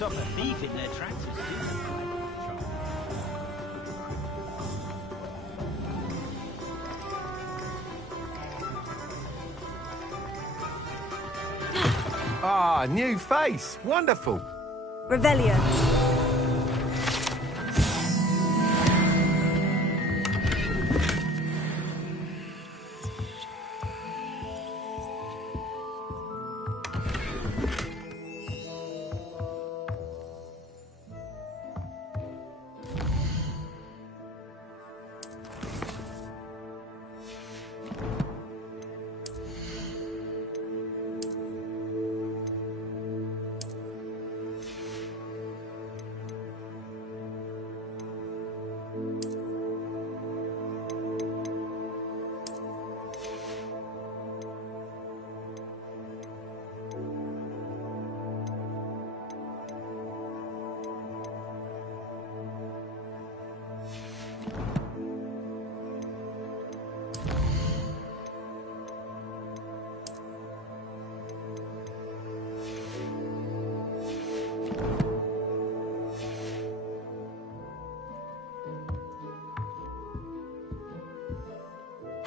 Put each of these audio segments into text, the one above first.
stop a thief in their tracks is Ah, new face. Wonderful. Revelio.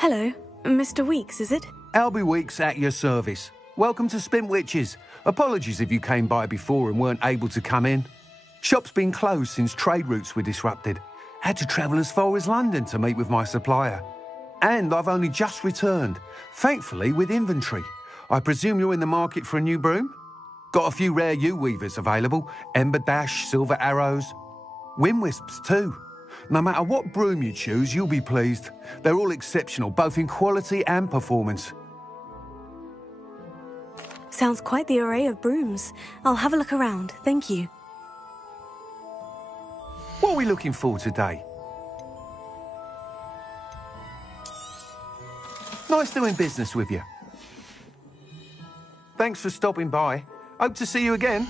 Hello, Mr. Weeks, is it? Albie Weeks at your service. Welcome to Spintwitches. Apologies if you came by before and weren't able to come in. Shop's been closed since trade routes were disrupted. Had to travel as far as London to meet with my supplier. And I've only just returned, thankfully with inventory. I presume you're in the market for a new broom? Got a few rare U-weavers available. Ember Dash, Silver Arrows. Wind Wisps too. No matter what broom you choose, you'll be pleased. They're all exceptional, both in quality and performance. Sounds quite the array of brooms. I'll have a look around, thank you. What are we looking for today? Nice doing business with you. Thanks for stopping by. Hope to see you again.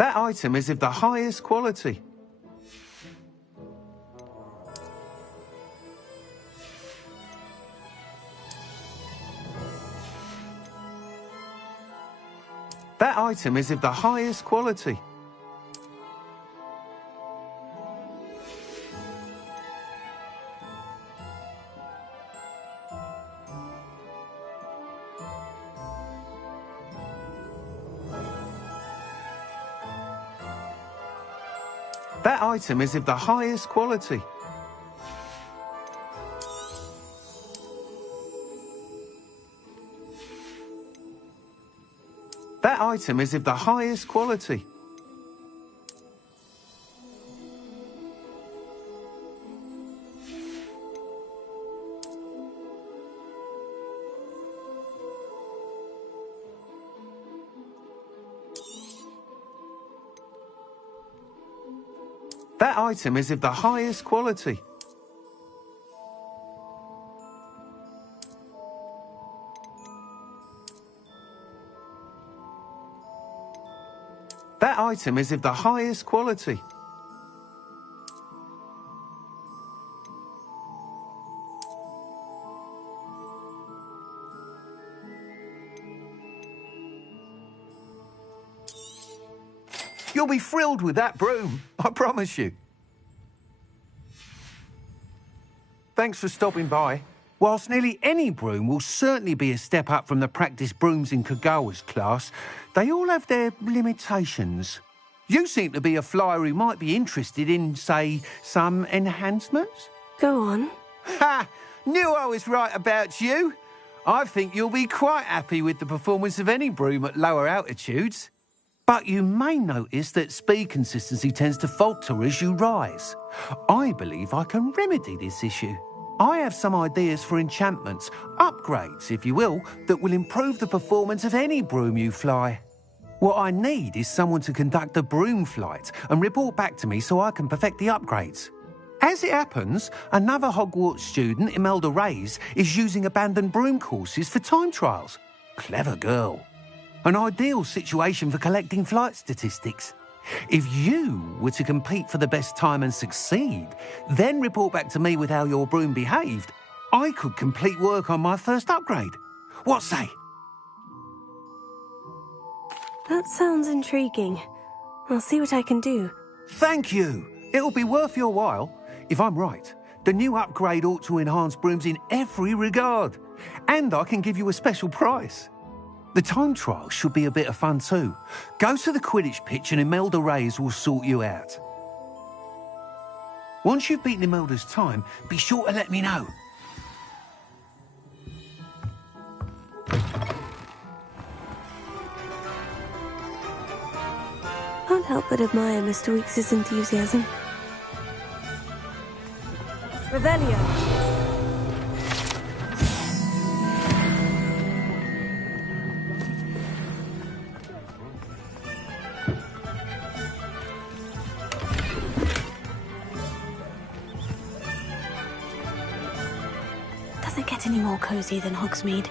That item is of the highest quality. That item is of the highest quality. That item is of the highest quality. That item is of the highest quality. That item is of the highest quality. That item is of the highest quality. You'll be thrilled with that broom, I promise you. Thanks for stopping by. Whilst nearly any broom will certainly be a step up from the practice brooms in Kagawa's class, they all have their limitations. You seem to be a flyer who might be interested in, say, some enhancements? Go on. Ha! Knew I was right about you. I think you'll be quite happy with the performance of any broom at lower altitudes. But you may notice that speed consistency tends to falter as you rise. I believe I can remedy this issue. I have some ideas for enchantments, upgrades, if you will, that will improve the performance of any broom you fly. What I need is someone to conduct a broom flight and report back to me so I can perfect the upgrades. As it happens, another Hogwarts student, Imelda Reyes, is using abandoned broom courses for time trials. Clever girl. An ideal situation for collecting flight statistics. If you were to compete for the best time and succeed, then report back to me with how your broom behaved, I could complete work on my first upgrade. What say? That sounds intriguing. I'll see what I can do. Thank you. It'll be worth your while. If I'm right, the new upgrade ought to enhance brooms in every regard. And I can give you a special price. The time trial should be a bit of fun too. Go to the Quidditch pitch and Imelda Reyes will sort you out. Once you've beaten Imelda's time, be sure to let me know. Can't help but admire Mr. Weekes' enthusiasm. Revelio. Doesn't get any more cozy than Hogsmeade.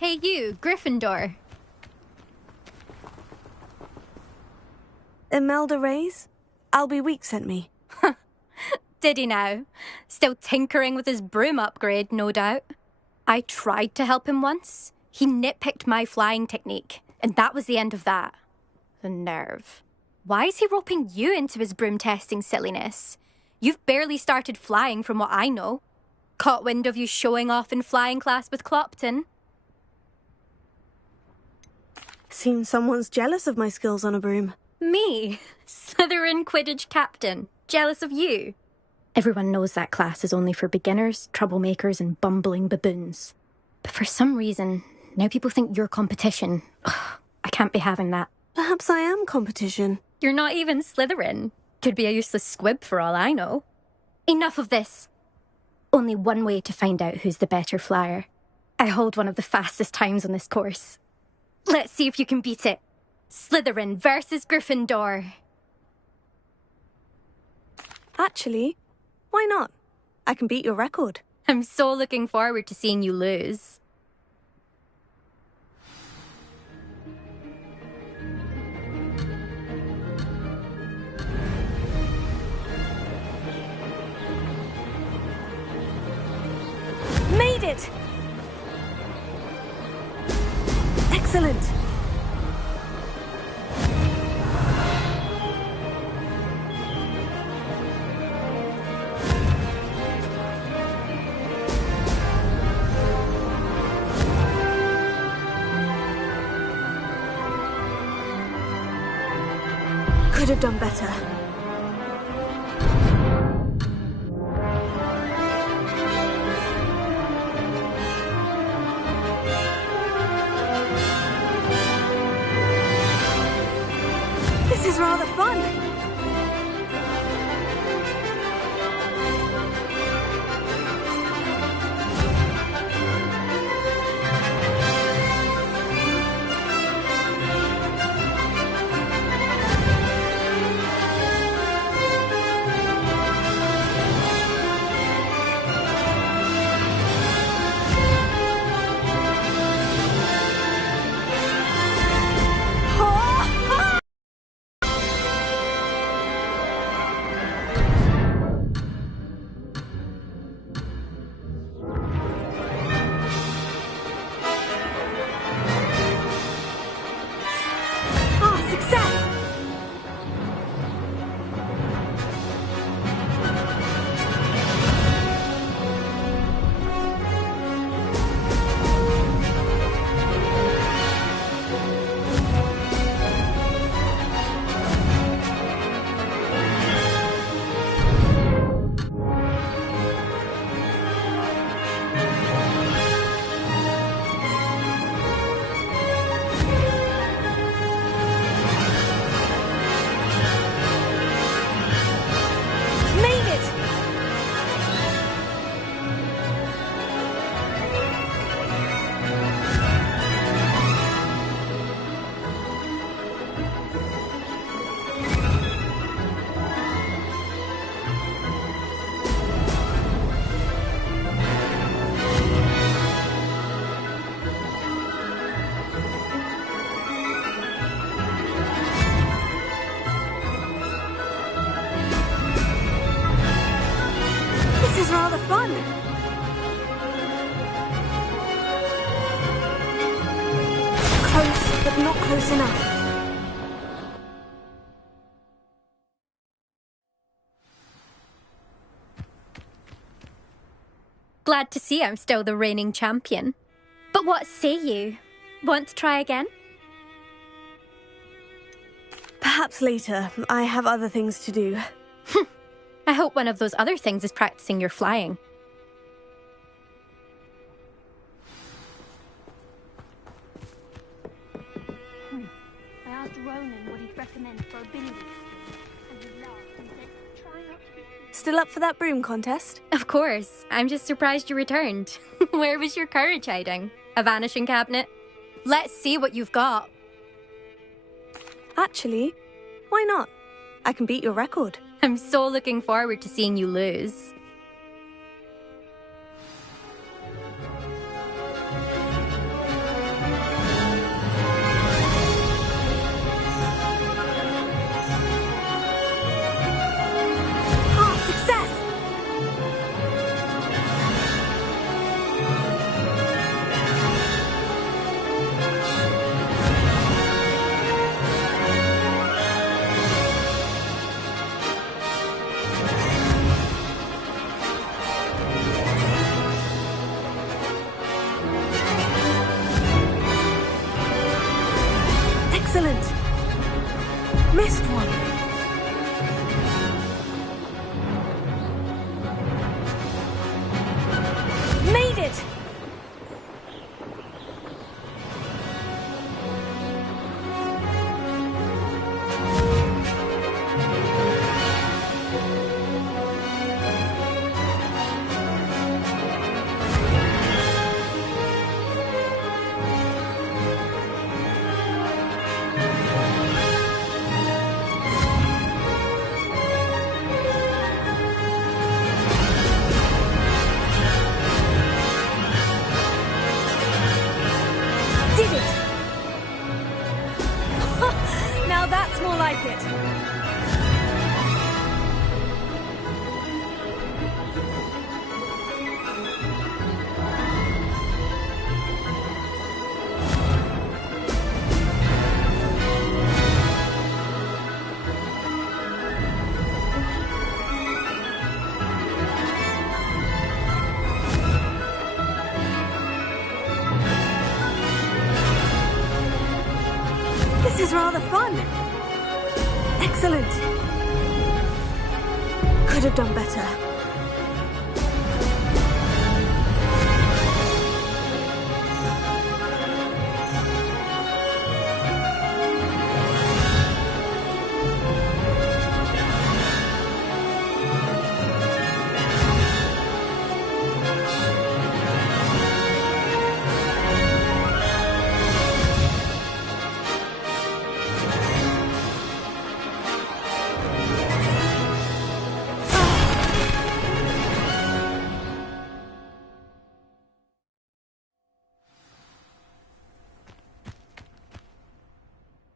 Hey you, Gryffindor. Imelda Reyes? Albie Week sent me. Did he now? Still tinkering with his broom upgrade, no doubt. I tried to help him once. He nitpicked my flying technique, and that was the end of that. The nerve. Why is he roping you into his broom testing silliness? You've barely started flying from what I know. Caught wind of you showing off in flying class with Clopton. Seems someone's jealous of my skills on a broom. Me? Slytherin Quidditch captain. Jealous of you? Everyone knows that class is only for beginners, troublemakers and bumbling baboons. But for some reason, now people think you're competition. Ugh, I can't be having that. Perhaps I am competition. You're not even Slytherin. Could be a useless squib for all I know. Enough of this. Only one way to find out who's the better flyer. I hold one of the fastest times on this course. Let's see if you can beat it. Slytherin versus Gryffindor. Actually, why not? I can beat your record. I'm so looking forward to seeing you lose. Made it! Excellent! Could have done better. This is rather fun. rather fun. Close, but not close enough. Glad to see I'm still the reigning champion. But what say you? Want to try again? Perhaps later. I have other things to do. I hope one of those other things is practicing your flying. I asked Ronan what he'd recommend for a billiard school, and he laughed and said, try not to be... Still up for that broom contest? Of course. I'm just surprised you returned. Where was your courage hiding? A vanishing cabinet? Let's see what you've got. Actually, why not? I can beat your record. I'm so looking forward to seeing you lose. Excellent! Missed one. Made it! Now that's more like it. This is rather fun. Excellent. Could have done better.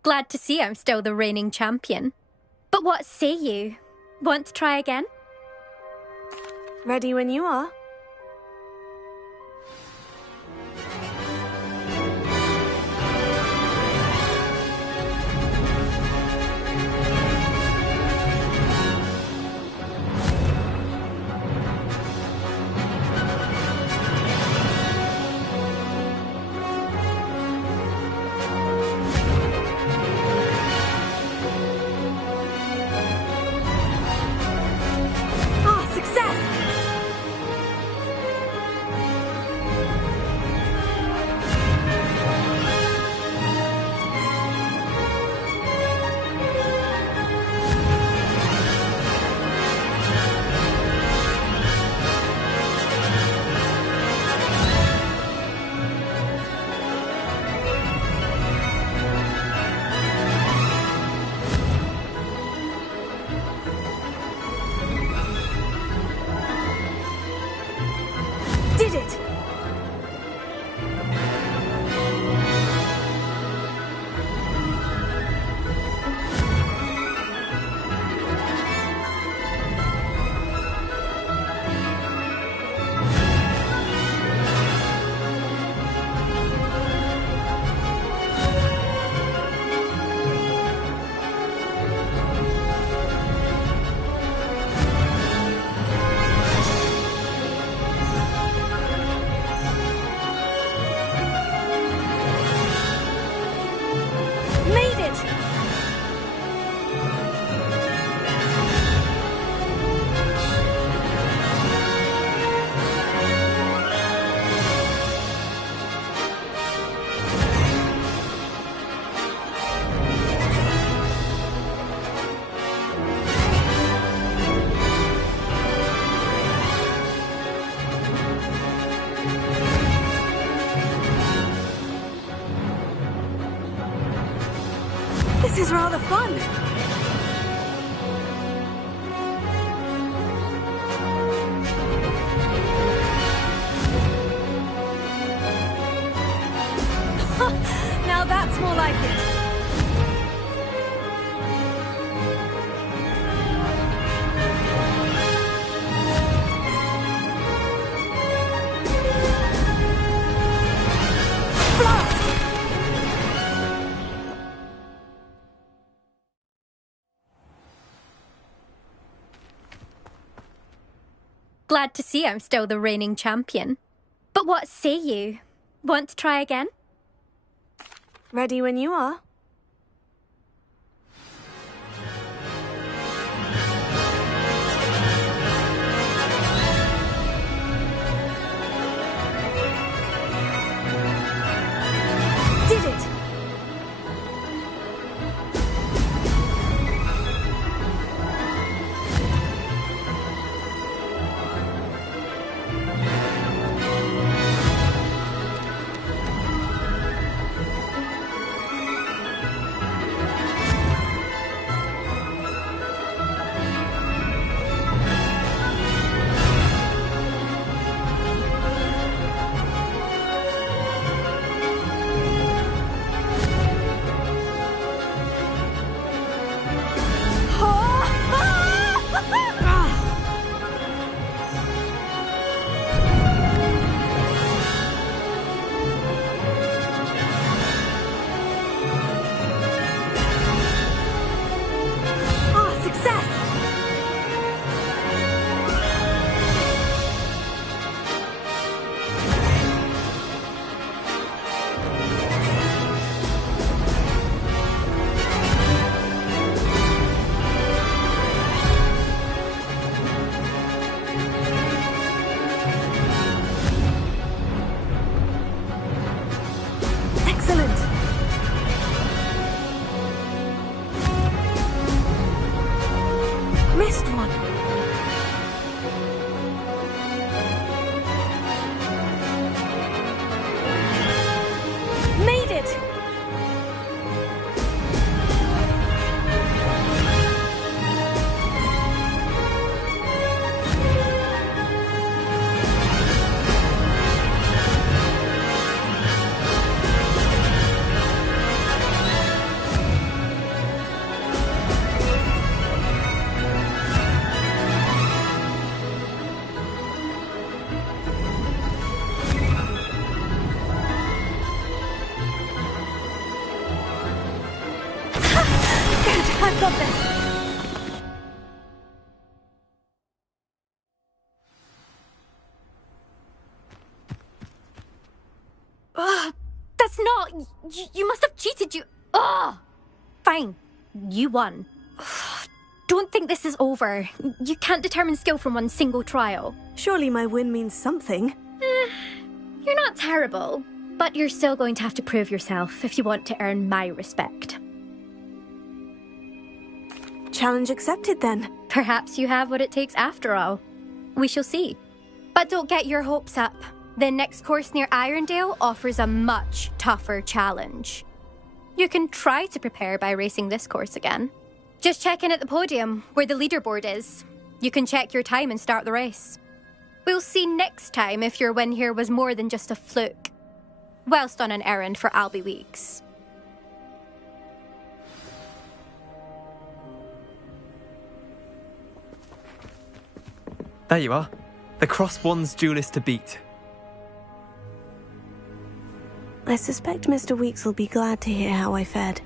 Glad to see I'm still the reigning champion. But what say you? Want to try again? Ready when you are. Glad to see I'm still the reigning champion. But what say you? Want to try again? Ready when you are. Did it! Missed one. Made it! I've got this. That's not... You must have cheated, you... Ugh! Fine. You won. Don't think this is over. You can't determine skill from one single trial. Surely my win means something. You're not terrible, but you're still going to have to prove yourself if you want to earn my respect. Challenge accepted, then. Perhaps you have what it takes after all. We shall see. But don't get your hopes up. The next course near Irondale offers a much tougher challenge. You can try to prepare by racing this course again. Just check in at the podium, where the leaderboard is. You can check your time and start the race. We'll see next time if your win here was more than just a fluke. Whilst on an errand for Albie Weeks. There you are. The Cross Wands duelist to beat. I suspect Mr. Weeks will be glad to hear how I fared.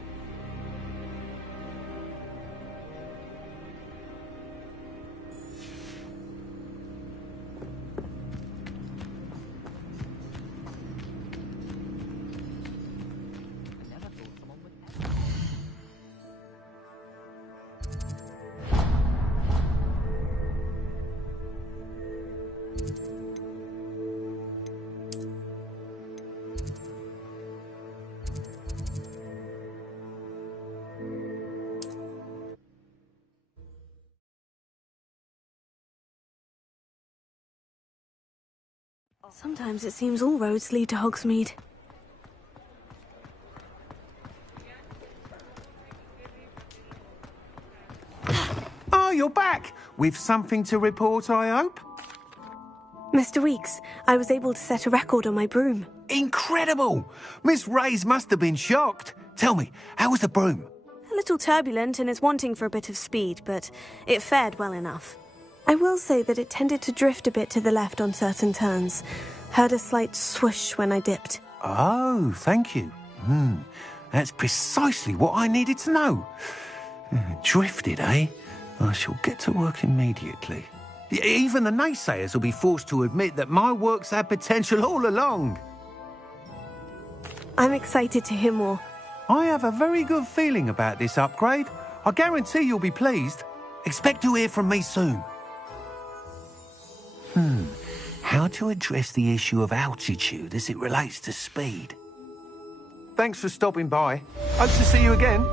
Sometimes it seems all roads lead to Hogsmeade. Oh, you're back! With something to report, I hope? Mr. Weeks, I was able to set a record on my broom. Incredible! Miss Reyes must have been shocked. Tell me, how was the broom? A little turbulent and is wanting for a bit of speed, but it fared well enough. I will say that it tended to drift a bit to the left on certain turns. Heard a slight swoosh when I dipped. Oh, thank you. That's precisely what I needed to know. Drifted, eh? I shall get to work immediately. Even the naysayers will be forced to admit that my work's had potential all along. I'm excited to hear more. I have a very good feeling about this upgrade. I guarantee you'll be pleased. Expect to hear from me soon. How to address the issue of altitude as it relates to speed. Thanks for stopping by. Hope to see you again.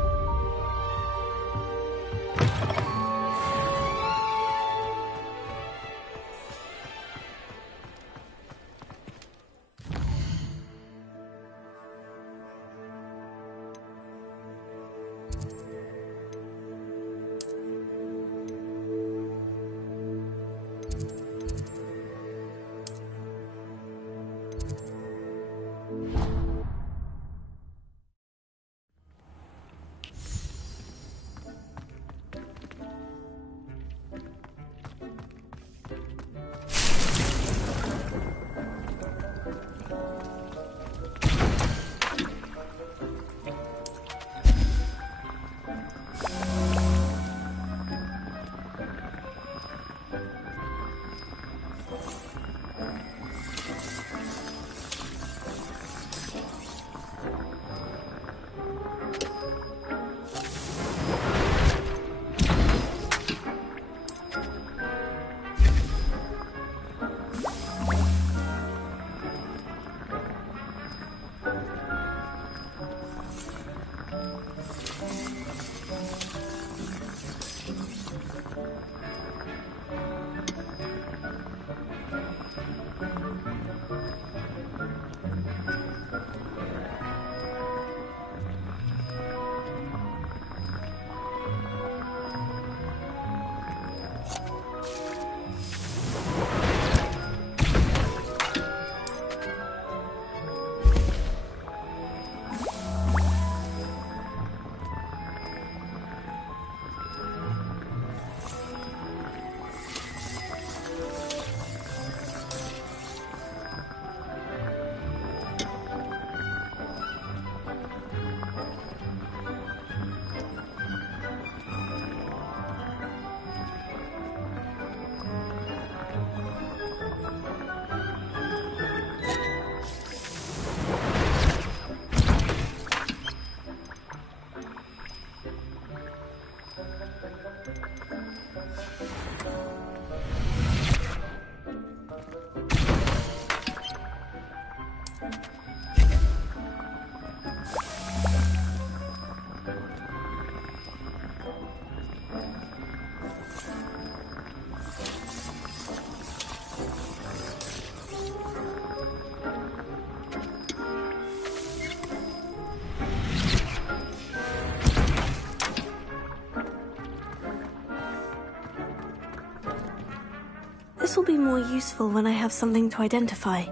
This will be more useful when I have something to identify.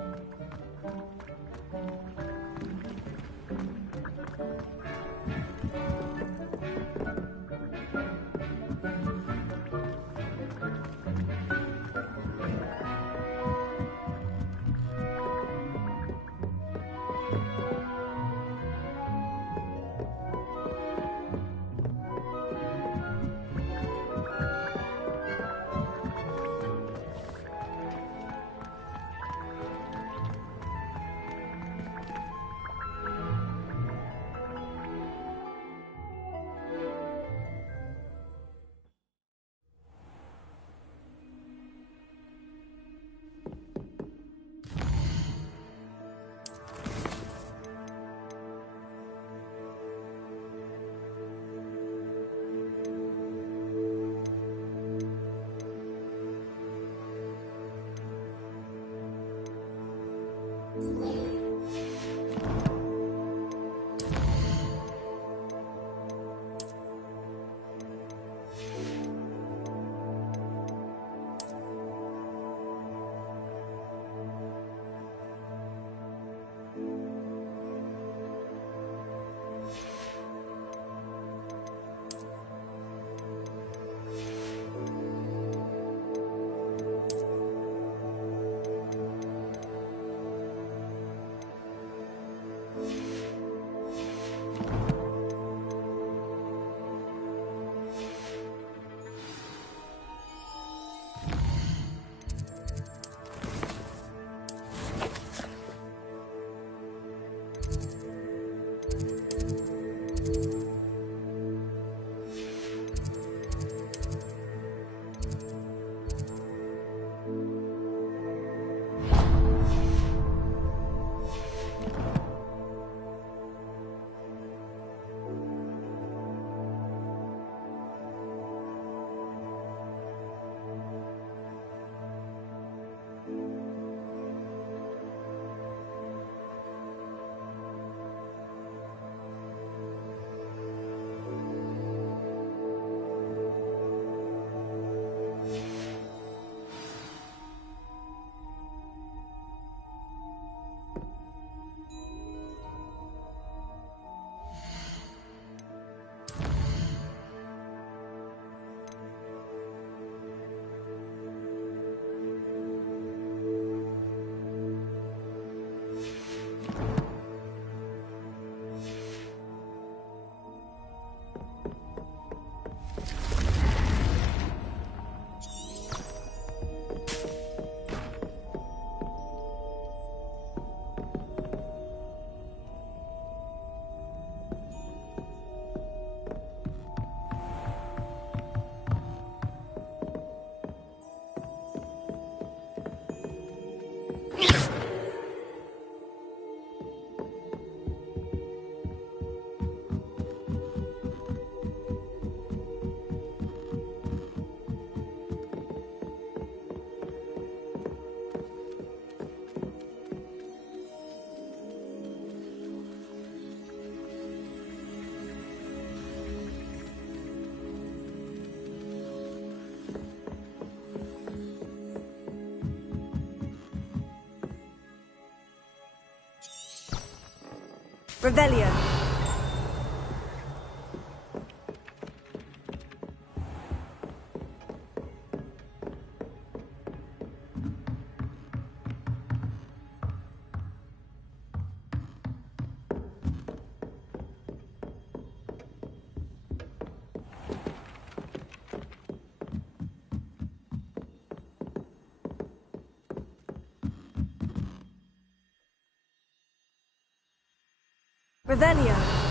Revelio. Revelio.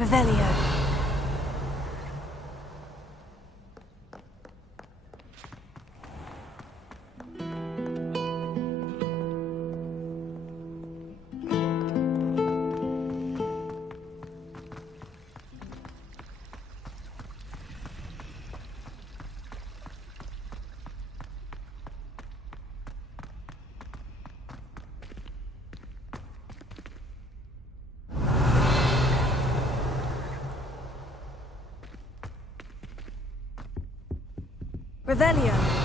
Revelio. Revelio.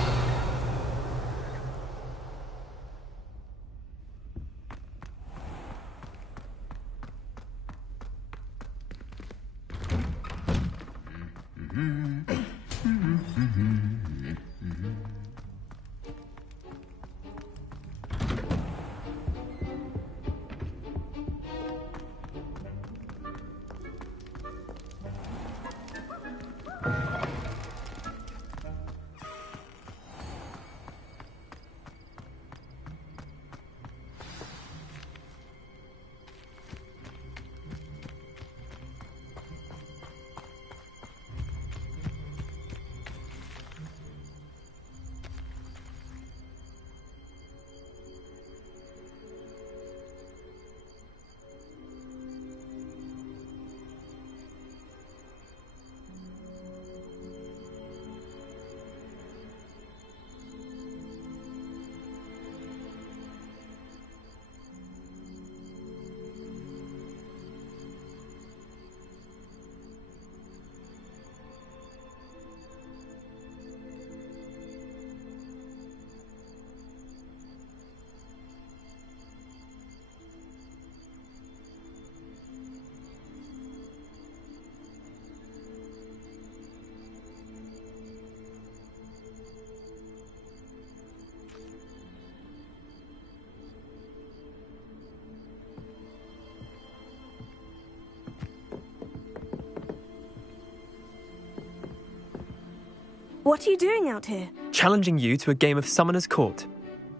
What are you doing out here? Challenging you to a game of Summoner's Court.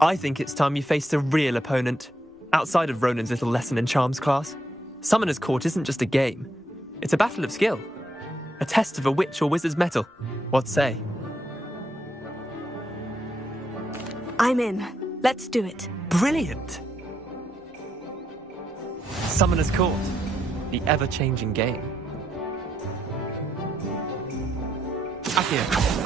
I think it's time you faced a real opponent, outside of Ronan's little lesson in charms class. Summoner's Court isn't just a game. It's a battle of skill. A test of a witch or wizard's mettle. What say? I'm in. Let's do it. Brilliant! Summoner's Court. The ever-changing game. Accio.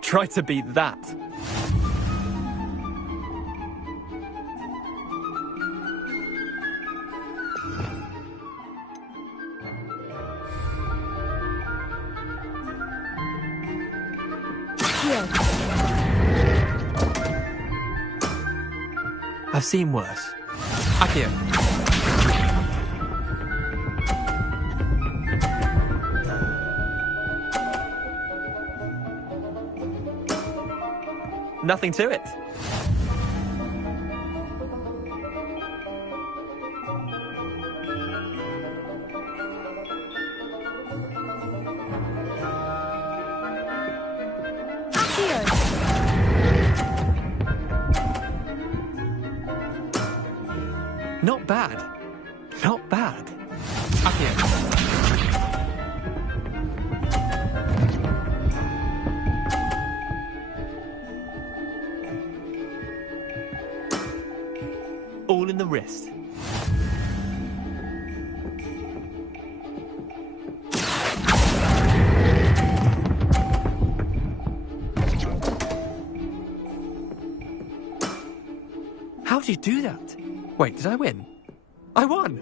Try to beat that. Accio. I've seen worse. Accio. Nothing to it. Not bad. Not bad. Accio. All in the wrist. How'd you do that? Wait, did I win? I won!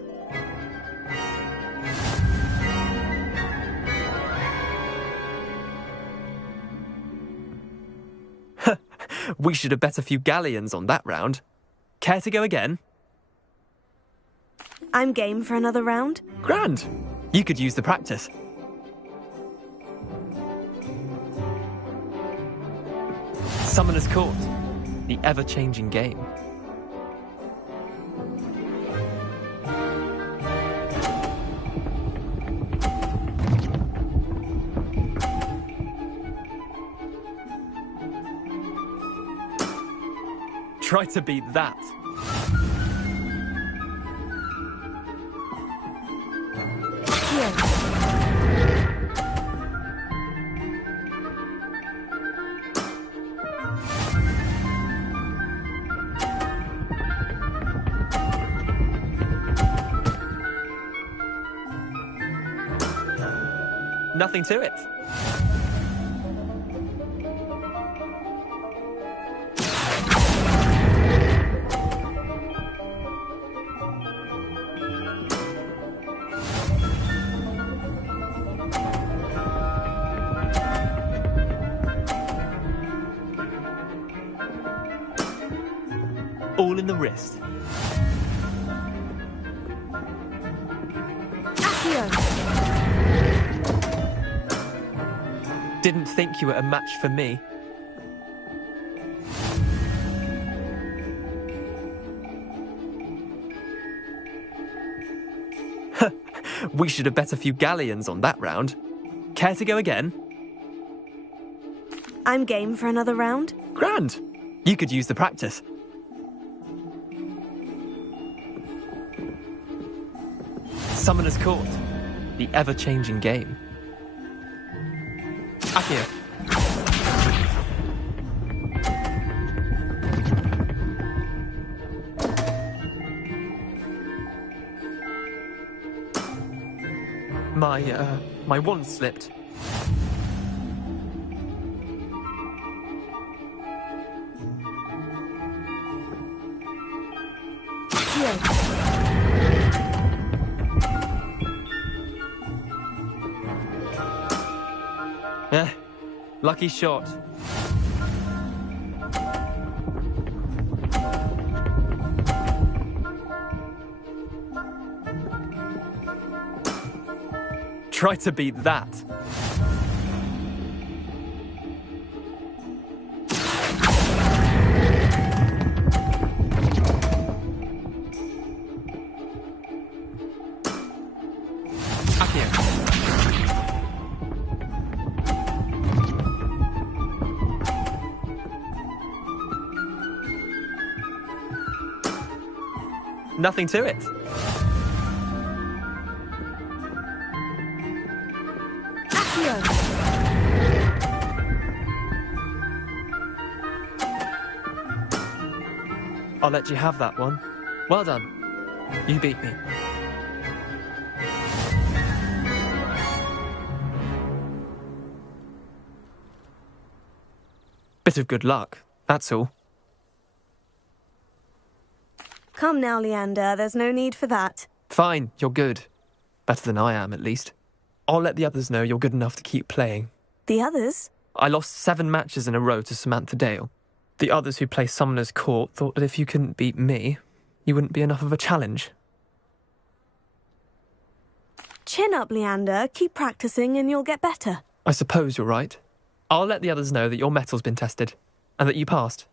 We should have bet a few galleons on that round. Care to go again? I'm game for another round. Grand! You could use the practice. Summoner's Court. The ever-changing game. Try to beat that. Nothing to it. All in the wrist. Didn't think you were a match for me. We should have bet a few galleons on that round. Care to go again? I'm game for another round. Grand! You could use the practice. Summoner's Court. The ever-changing game. Accio. My wand slipped. Lucky shot. Try to beat that. Nothing to it. I'll let you have that one. Well done. You beat me. Bit of good luck, that's all. Come now, Leander, there's no need for that. Fine, you're good. Better than I am, at least. I'll let the others know you're good enough to keep playing. The others? I lost 7 matches in a row to Samantha Dale. The others who play Summoner's Court thought that if you couldn't beat me, you wouldn't be enough of a challenge. Chin up, Leander. Keep practicing and you'll get better. I suppose you're right. I'll let the others know that your metal's been tested, and that you passed.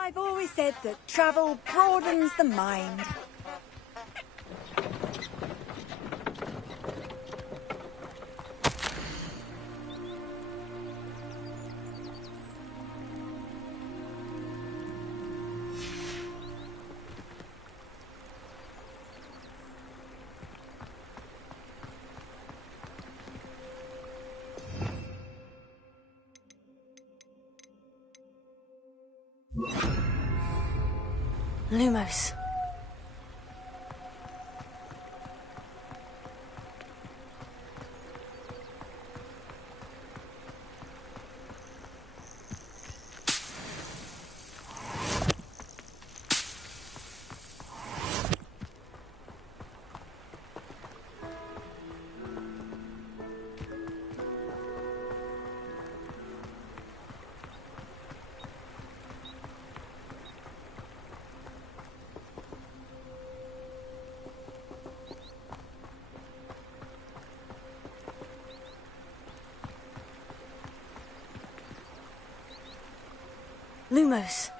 I've always said that travel broadens the mind. Lumos. Lumos.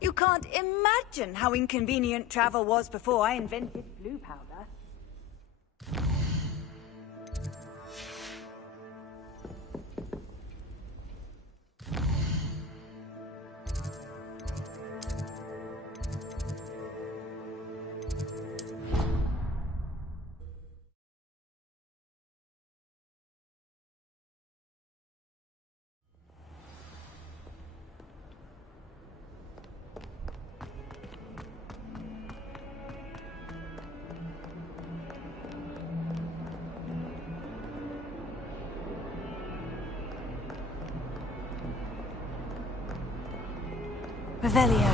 You can't imagine how inconvenient travel was before I invented blue powder. Revelio.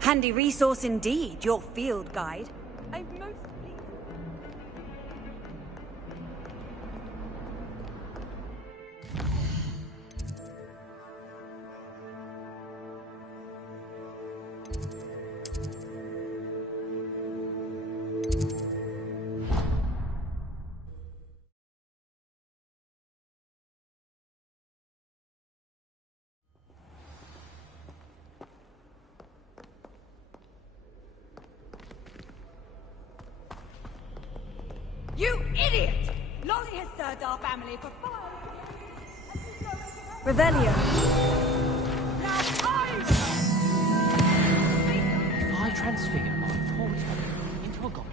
Handy resource indeed, your field guide. I'm most pleased. You idiot! Lolly has served our family for 5 years. Revelio. Now If I transfigure my poor Terry into a goblin,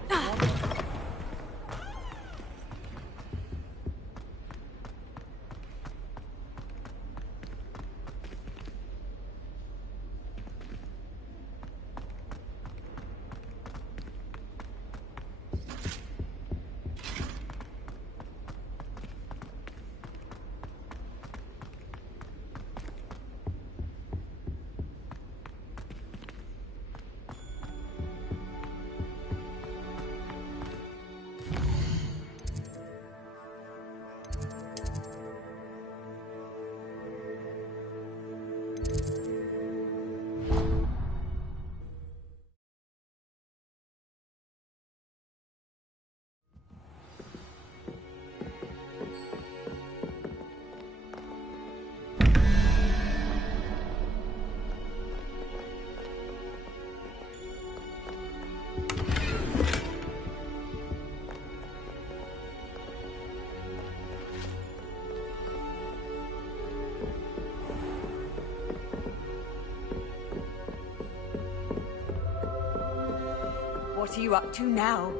What are you up to now?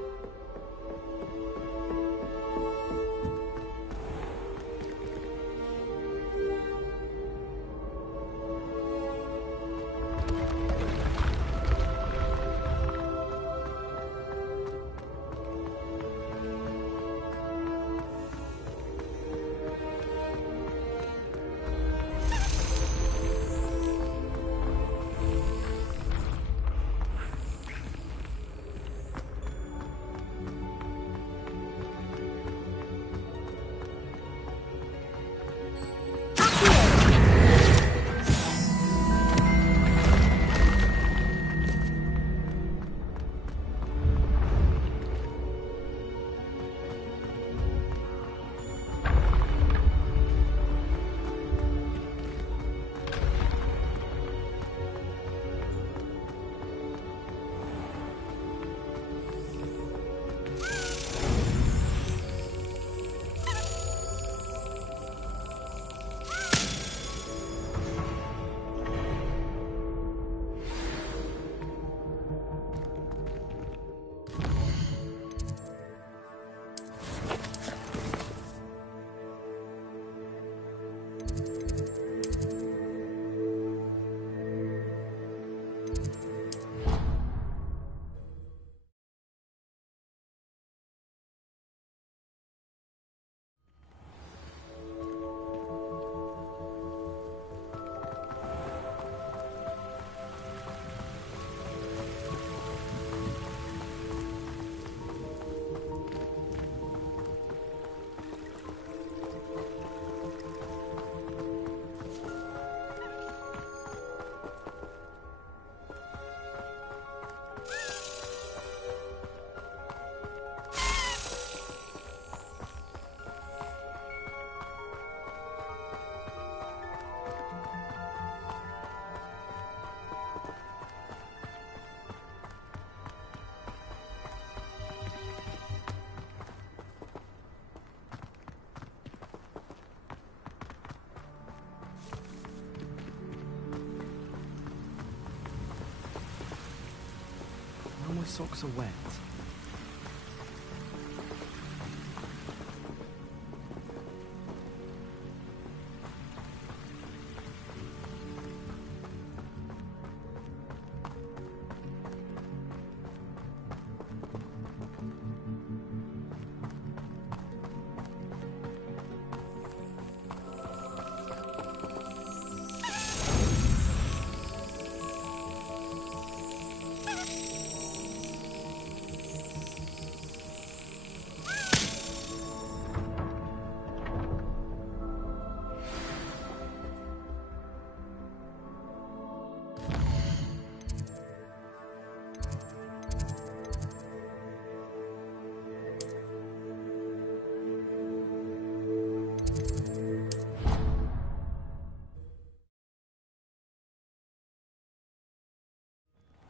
My socks are wet.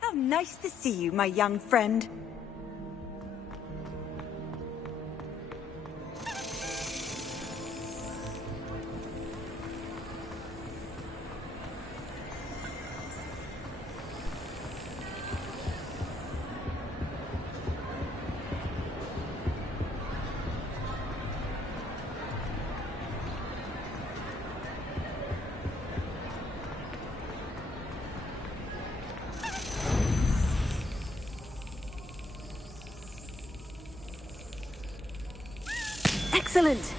How nice to see you, my young friend. Excellent!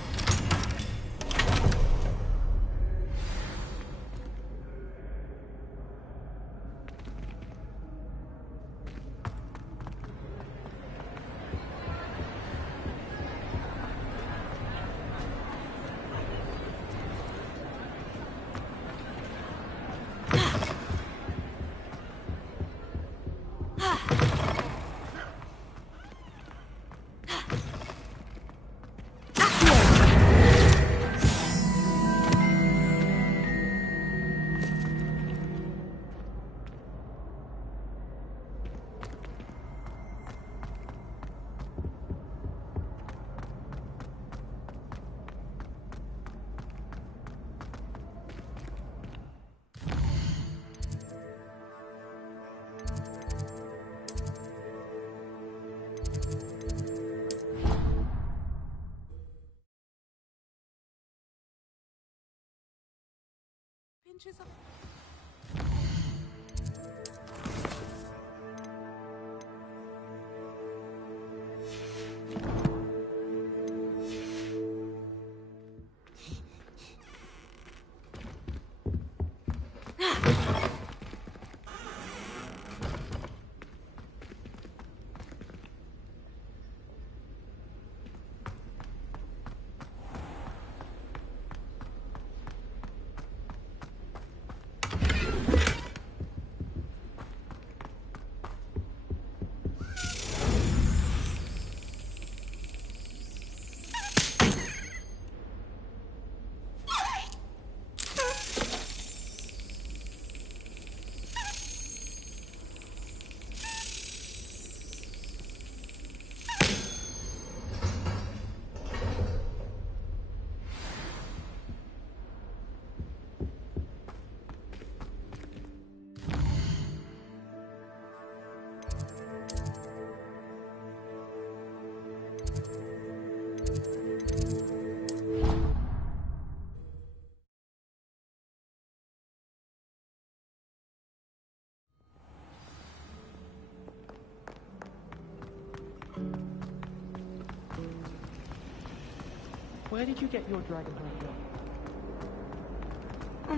inches of... Where did you get your dragon from? Oh,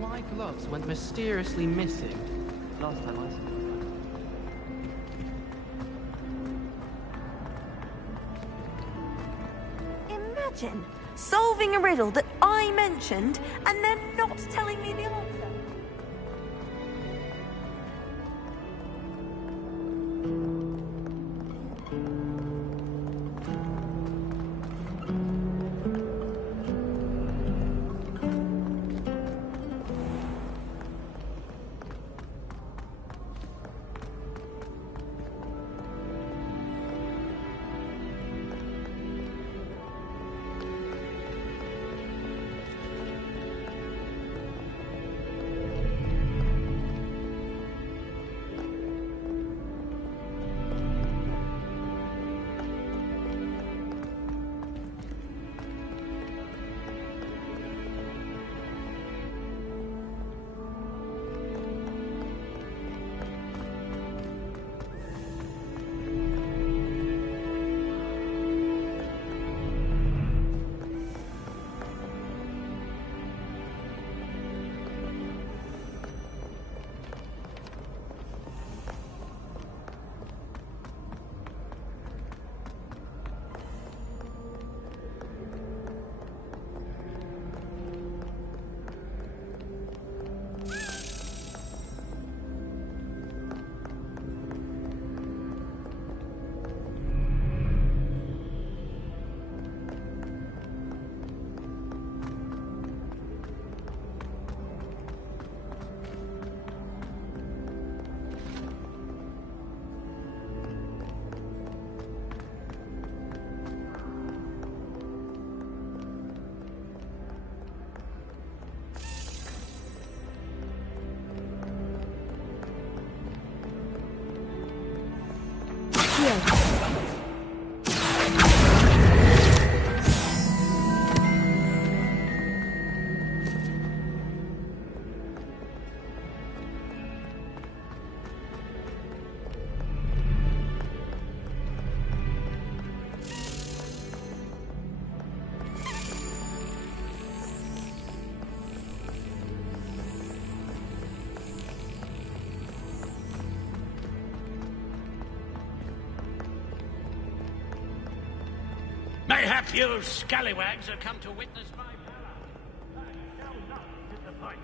my gloves went mysteriously missing last time I saw them. Imagine solving a riddle that I mentioned and then not telling me the answer. Mayhap you scallywags have come to witness my power. I shall not disappoint.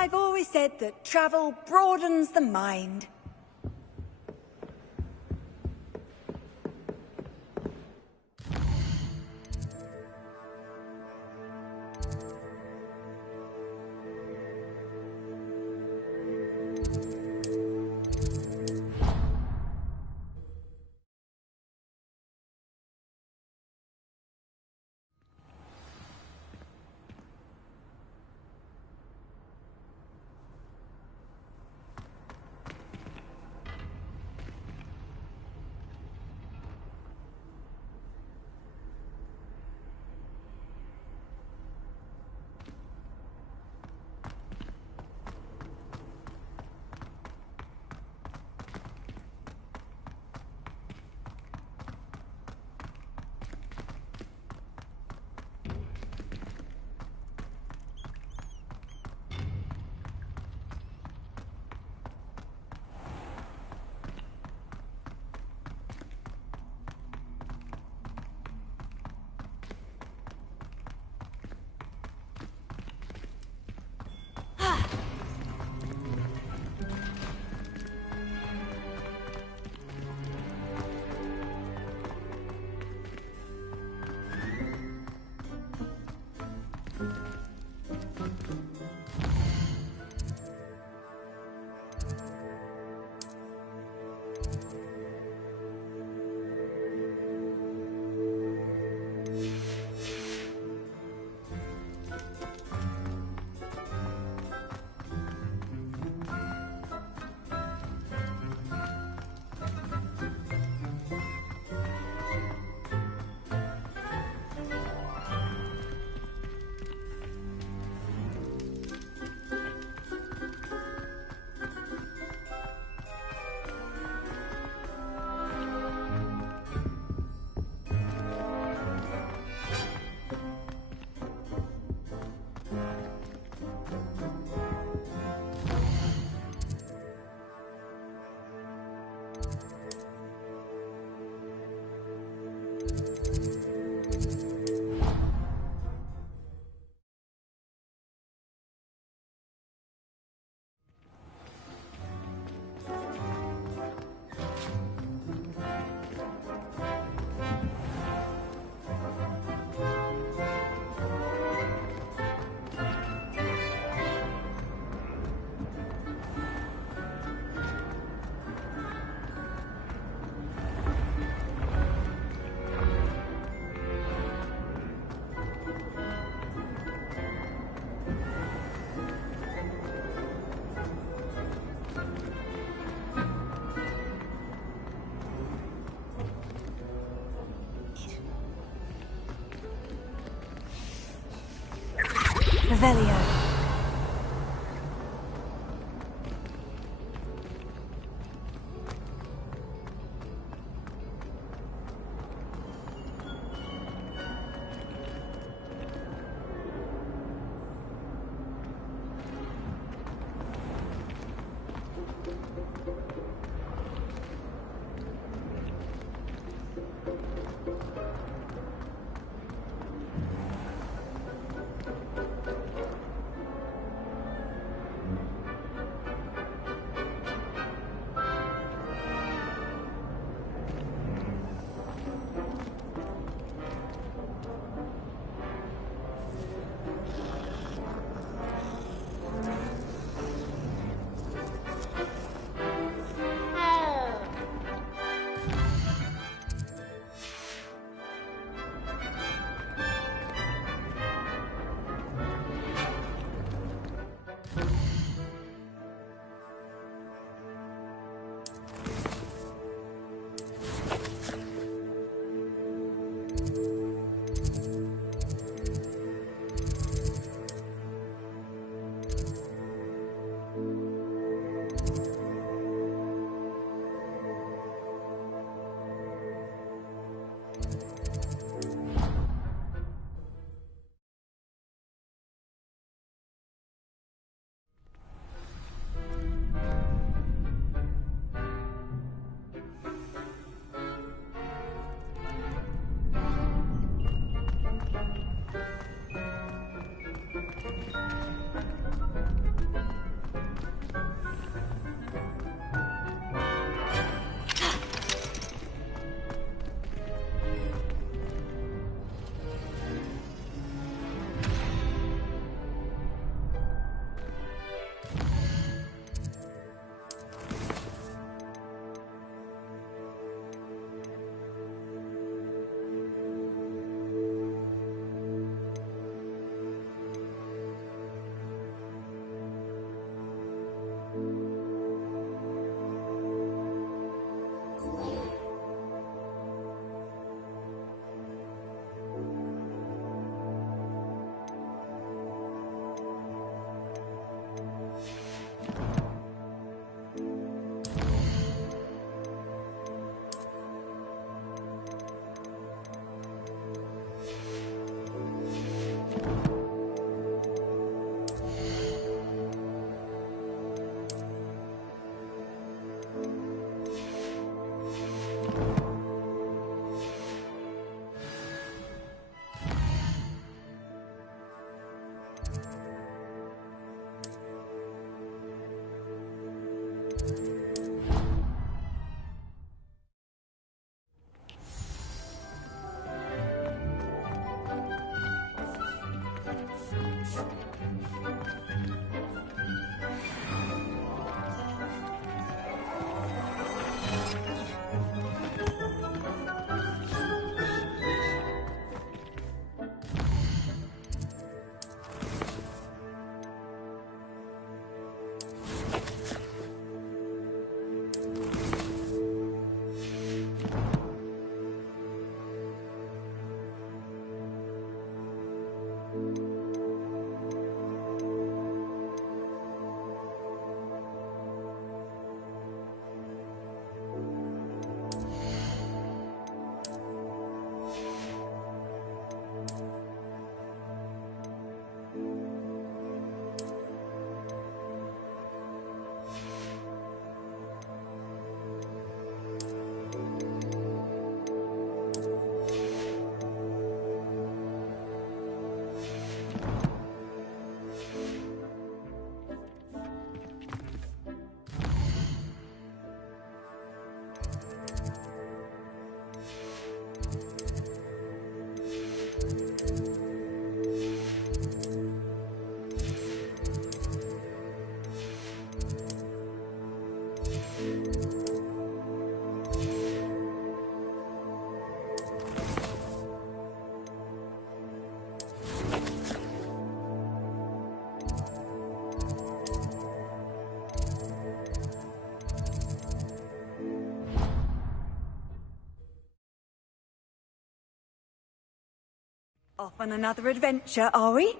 I've always said that travel broadens the mind. Revelio. Off on another adventure, are we?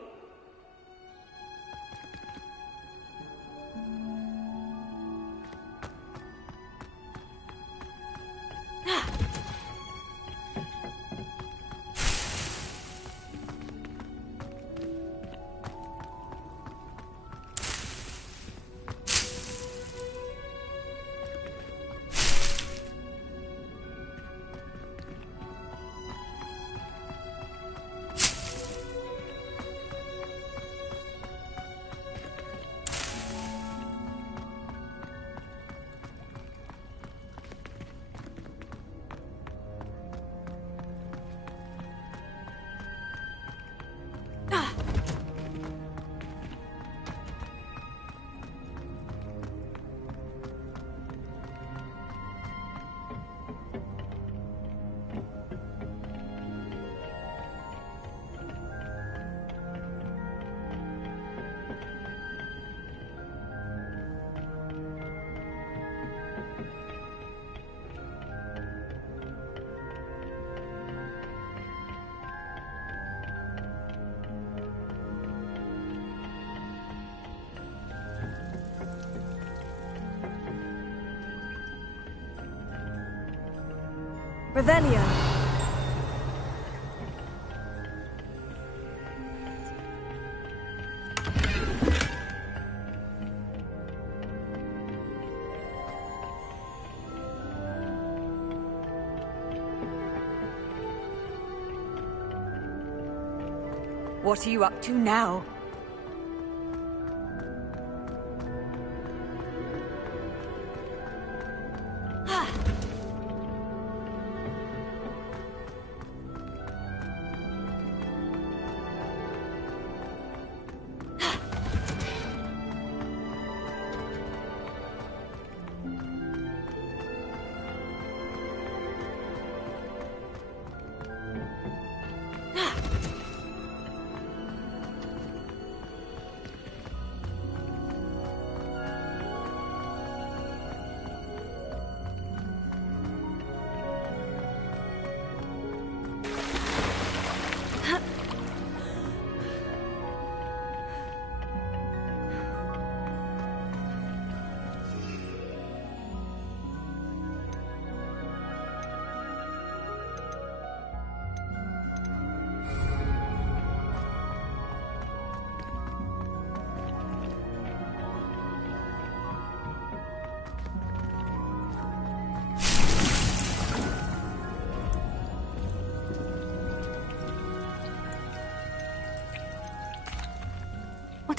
Revelio. What are you up to now?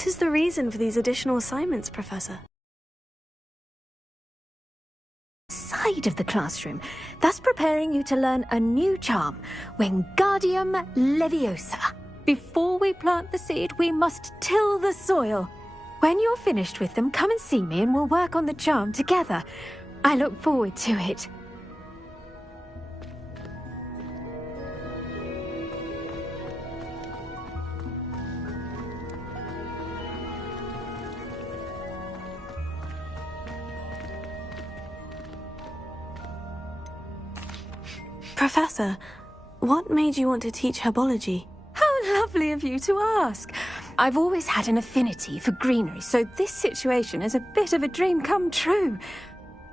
What is the reason for these additional assignments, Professor? Side of the classroom, thus preparing you to learn a new charm, Wingardium Leviosa. Before we plant the seed, we must till the soil. When you're finished with them, come and see me and we'll work on the charm together. I look forward to it. Professor, what made you want to teach herbology? How lovely of you to ask. I've always had an affinity for greenery, so this situation is a bit of a dream come true.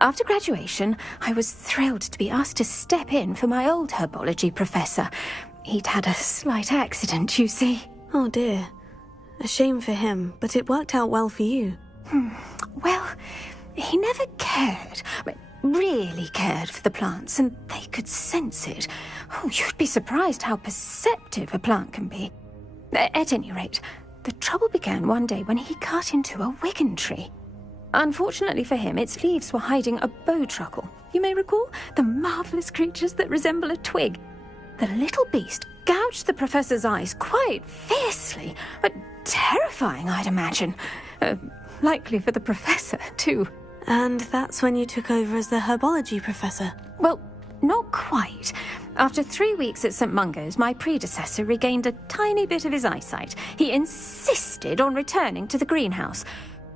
After graduation, I was thrilled to be asked to step in for my old herbology professor. He'd had a slight accident, you see. Oh dear. A shame for him, but it worked out well for you. Well, he never cared, really cared for the plants, and they could sense it. Oh, you'd be surprised how perceptive a plant can be. At any rate, the trouble began one day when he cut into a wigan tree. Unfortunately for him, its leaves were hiding a bowtruckle. You may recall the marvellous creatures that resemble a twig. The little beast gouged the professor's eyes quite fiercely, but terrifying, I'd imagine. Likely for the professor, too. And that's when you took over as the herbology professor? Well, not quite. After 3 weeks at St. Mungo's, my predecessor regained a tiny bit of his eyesight. He insisted on returning to the greenhouse.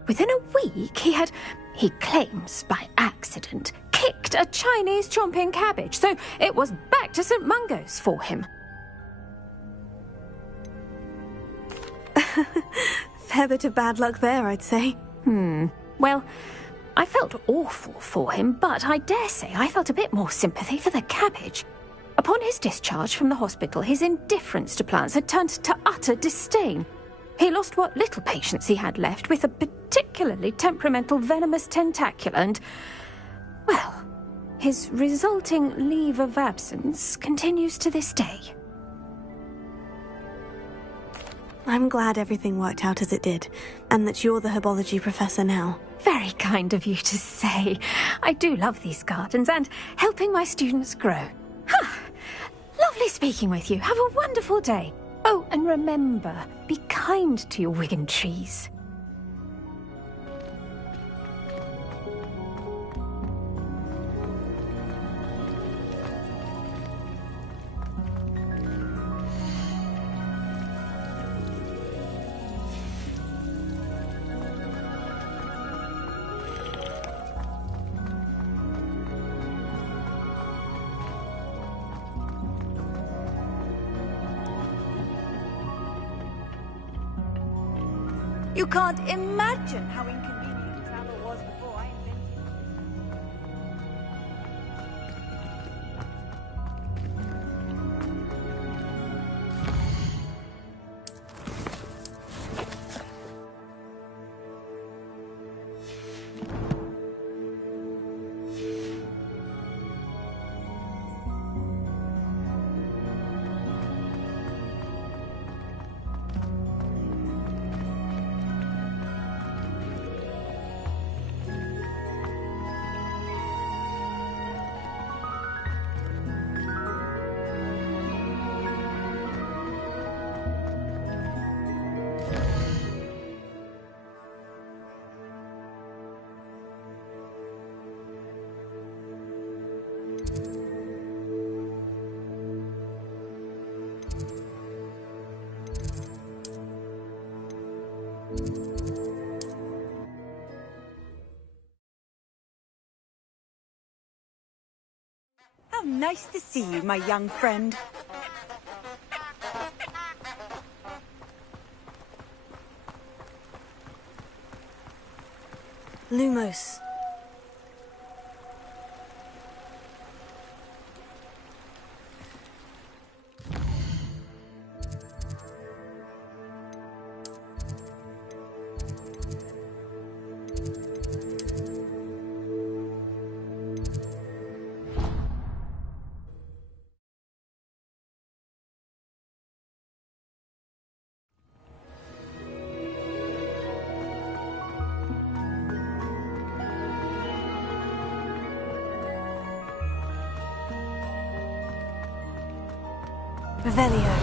Within a week, he claims by accident, kicked a Chinese chomping cabbage, so it was back to St. Mungo's for him. Fair bit of bad luck there, I'd say. Well, I felt awful for him, but I dare say I felt a bit more sympathy for the cabbage. Upon his discharge from the hospital, his indifference to plants had turned to utter disdain. He lost what little patience he had left with a particularly temperamental venomous tentacula and, well, his resulting leave of absence continues to this day. I'm glad everything worked out as it did, and that you're the herbology professor now. Very kind of you to say. I do love these gardens and helping my students grow. Lovely speaking with you. Have a wonderful day. Oh, and remember, be kind to your wigan trees. You can't imagine how inconvenient travel was before I invented How nice to see you, my young friend. Lumos. Revelio.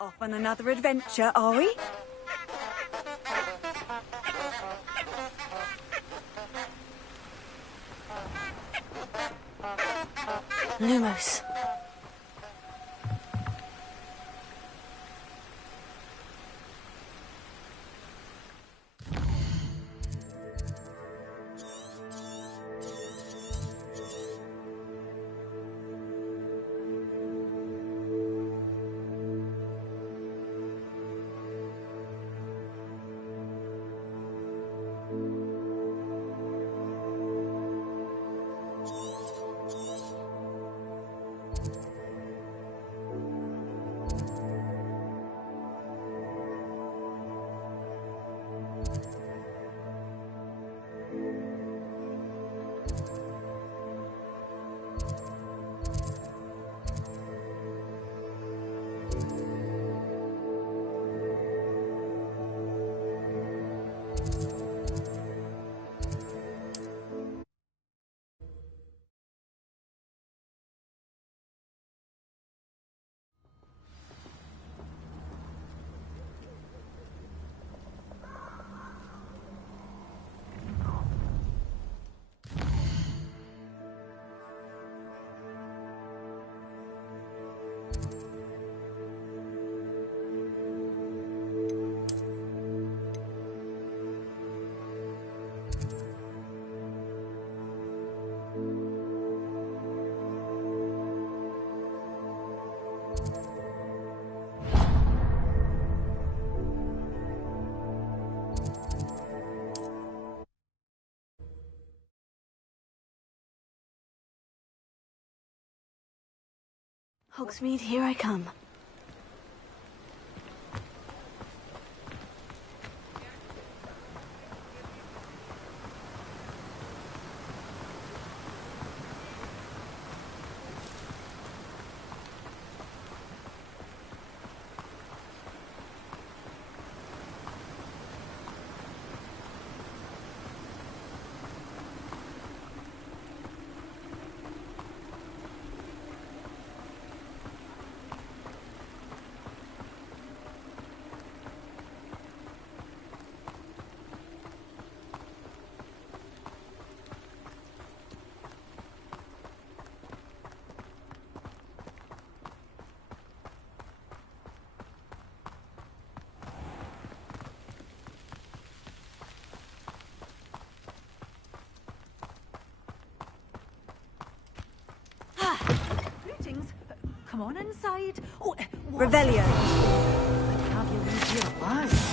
Off on another adventure, are we? Lumos. Hogsmeade, here I come. Greetings. Come on inside. Oh, Revelio. have you leave here alive?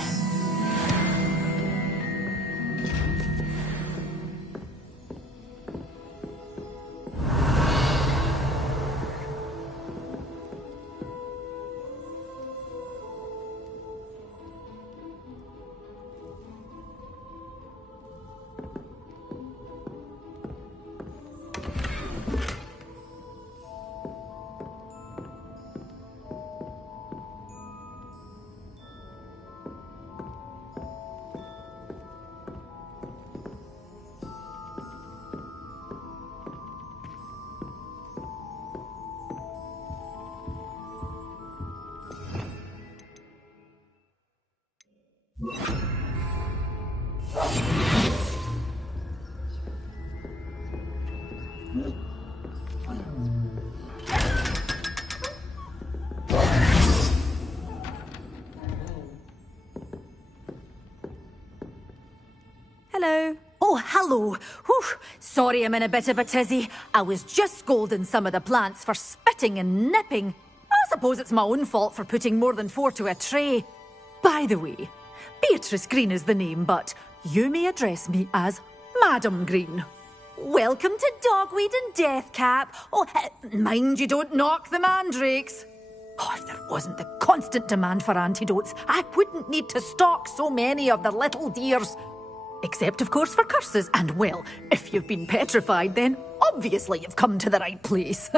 Hello. Oh, hello. Whew. Sorry I'm in a bit of a tizzy. I was just scolding some of the plants for spitting and nipping. I suppose it's my own fault for putting more than 4 to a tray. By the way, Beatrice Green is the name, but you may address me as Madam Green. Welcome to Dogweed and Deathcap. Oh, mind you don't knock the mandrakes. Oh, if there wasn't the constant demand for antidotes, I wouldn't need to stock so many of the little dears. Except, of course, for curses. And, well, if you've been petrified, then obviously you've come to the right place.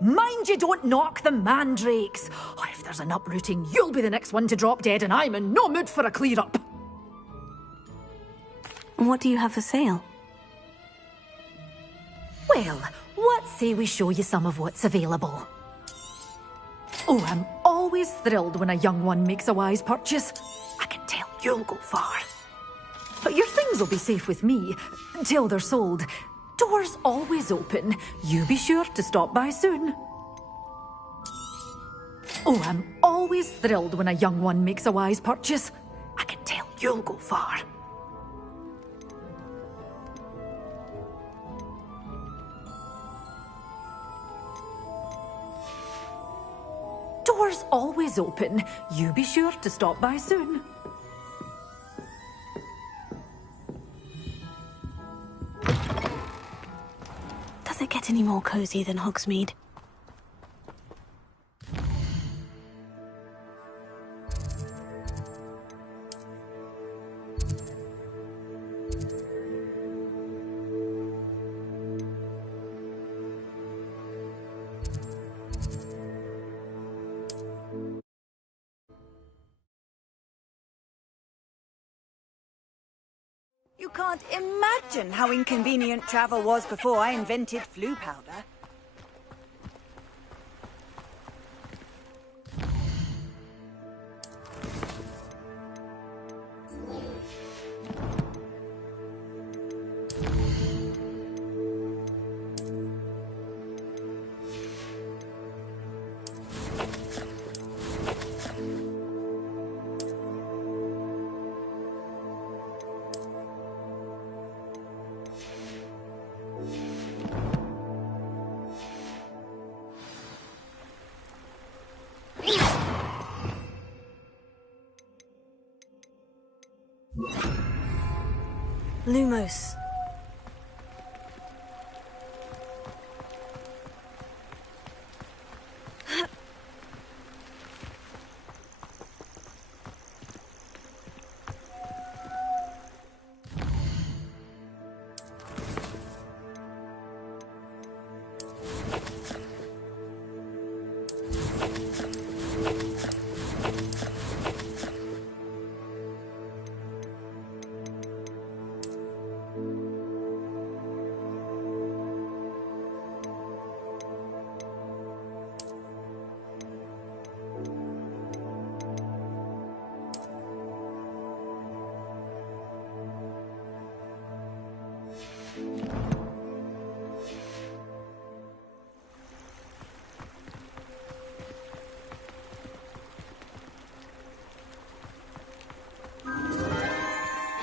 Mind you don't knock the mandrakes. Oh, if there's an uprooting, you'll be the next one to drop dead, and I'm in no mood for a clear-up. What do you have for sale? Well, what say we show you some of what's available? Oh, I'm always always thrilled when a young one makes a wise purchase. I can tell you'll go far. But your things will be safe with me until they're sold. Doors always open. You be sure to stop by soon. Oh, I'm always thrilled when a young one makes a wise purchase. I can tell you'll go far. Doors always open. You be sure to stop by soon. Does it get any more cozy than Hogsmeade? You can't imagine how inconvenient travel was before I invented flu powder. Lumos.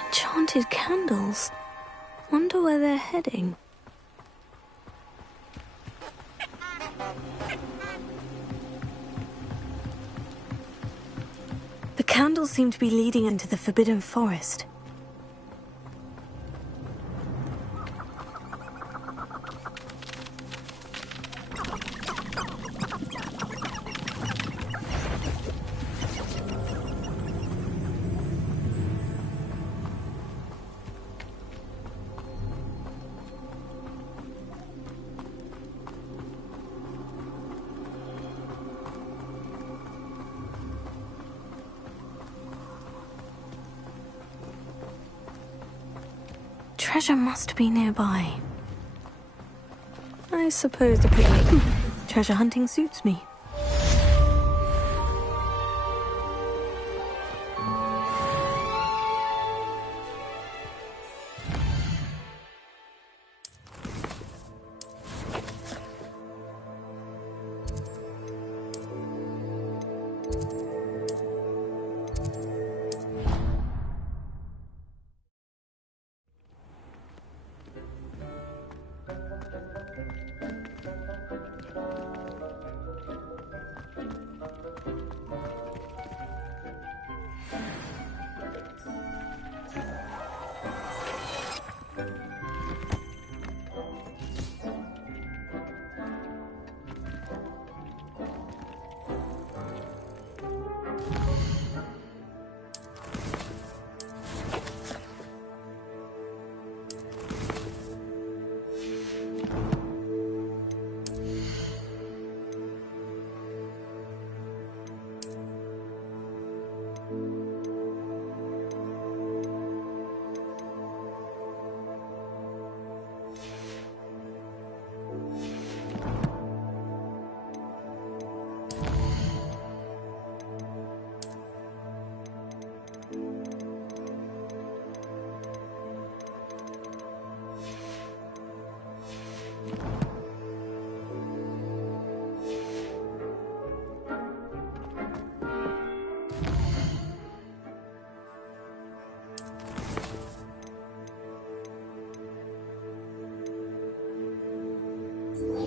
Enchanted candles. Wonder where they're heading. The candles seem to be leading into the Forbidden Forest. Treasure must be nearby. I suppose the picnic treasure hunting suits me. Something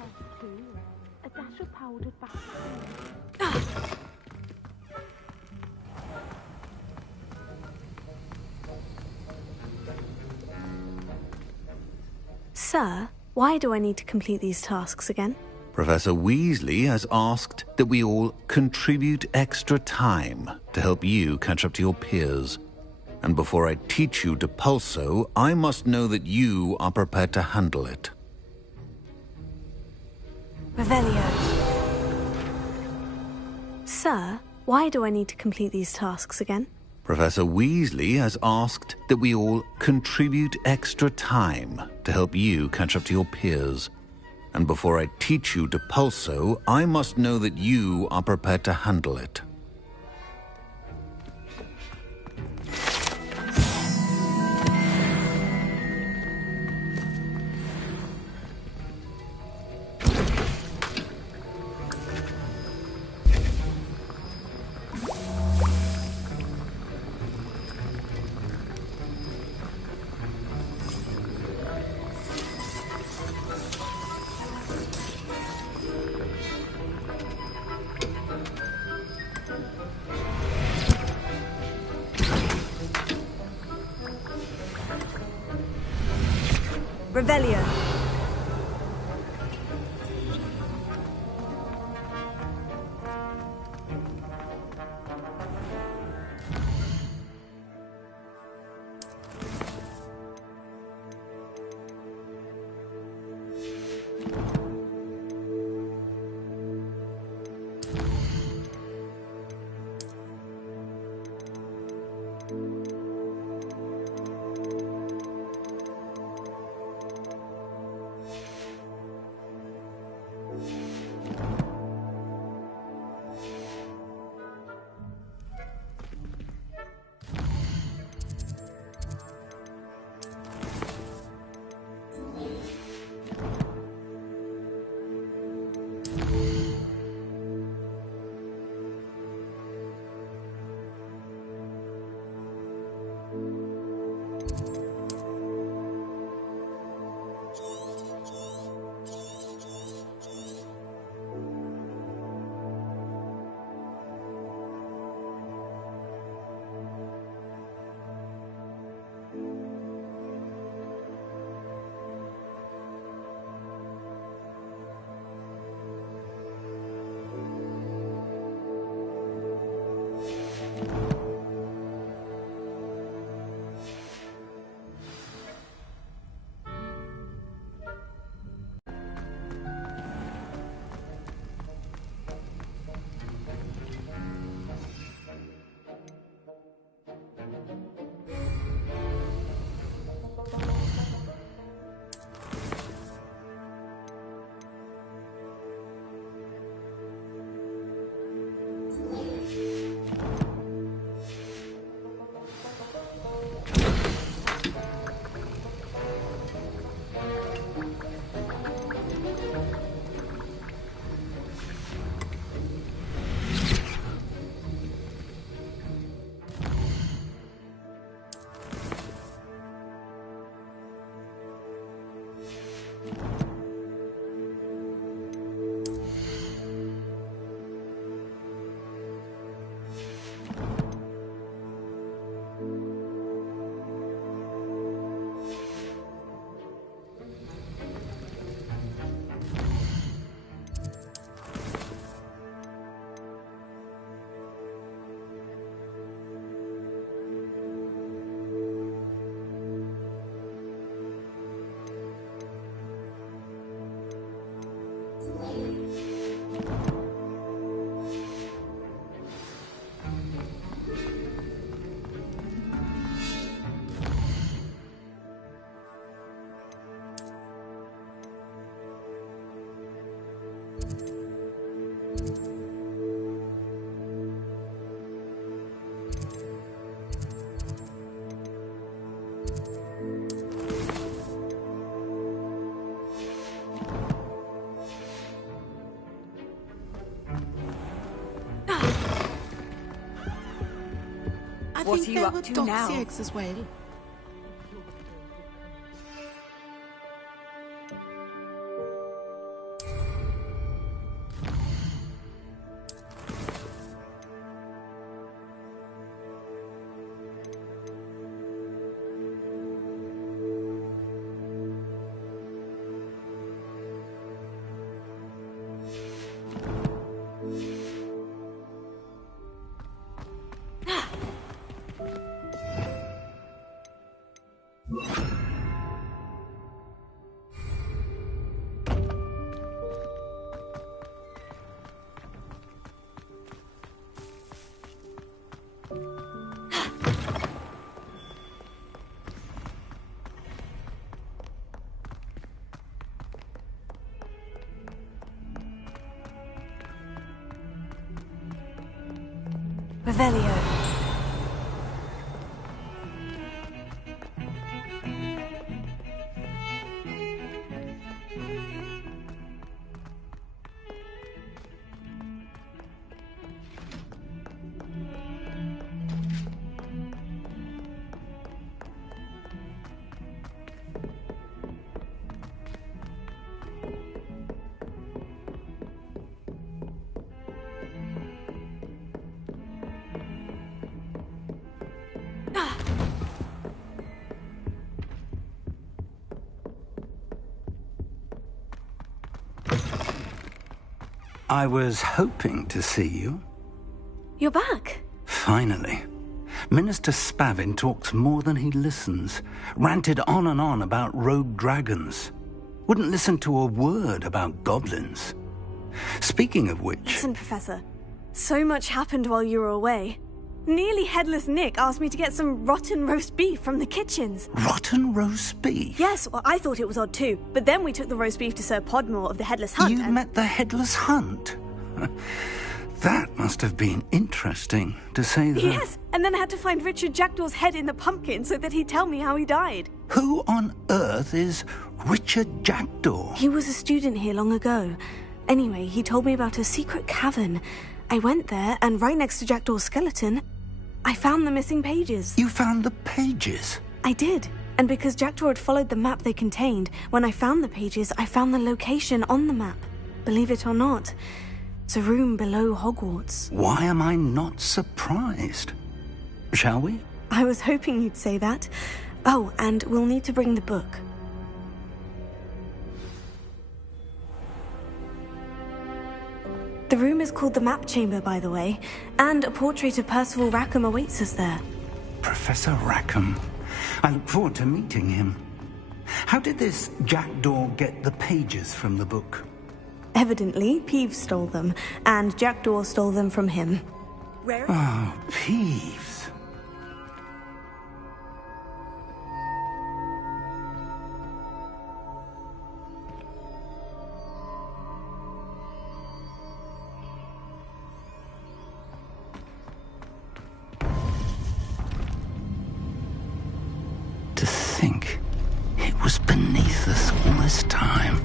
else too. A dash of powdered bath. Sir, why do I need to complete these tasks again? Professor Weasley has asked that we all contribute extra time to help you catch up to your peers. And before I teach you Depulso, I must know that you are prepared to handle it. Revelio. Sir, why do I need to complete these tasks again? Professor Weasley has asked that we all contribute extra time to help you catch up to your peers. And before I teach you Depulso, I must know that you are prepared to handle it. Revelio. What are you up to now? Eggs as well. Revelio. I was hoping to see you. You're back. Finally. Minister Spavin talks more than he listens. Ranted on and on about rogue dragons. Wouldn't listen to a word about goblins. Speaking of which... Listen, Professor. So much happened while you were away. Nearly Headless Nick asked me to get some rotten roast beef from the kitchens. Rotten roast beef? Yes, well, I thought it was odd too. But then we took the roast beef to Sir Podmore of the Headless Hunt. You met the Headless Hunt? That must have been interesting, to say the... Yes, and then I had to find Richard Jackdaw's head in the pumpkin so that he'd tell me how he died. Who on earth is Richard Jackdaw? He was a student here long ago. Anyway, he told me about a secret cavern. I went there, and right next to Jackdaw's skeleton, I found the missing pages. You found the pages? I did. And because Jackdaw had followed the map they contained, when I found the pages, I found the location on the map. Believe it or not, it's a room below Hogwarts. Why am I not surprised? Shall we? I was hoping you'd say that. Oh, and we'll need to bring the book. The room is called the Map Chamber, by the way, and a portrait of Percival Rackham awaits us there. Professor Rackham. I look forward to meeting him. How did this Jackdaw get the pages from the book? Evidently, Peeves stole them, and Jackdaw stole them from him. Where? Oh, Peeves. To think it was beneath us all this time.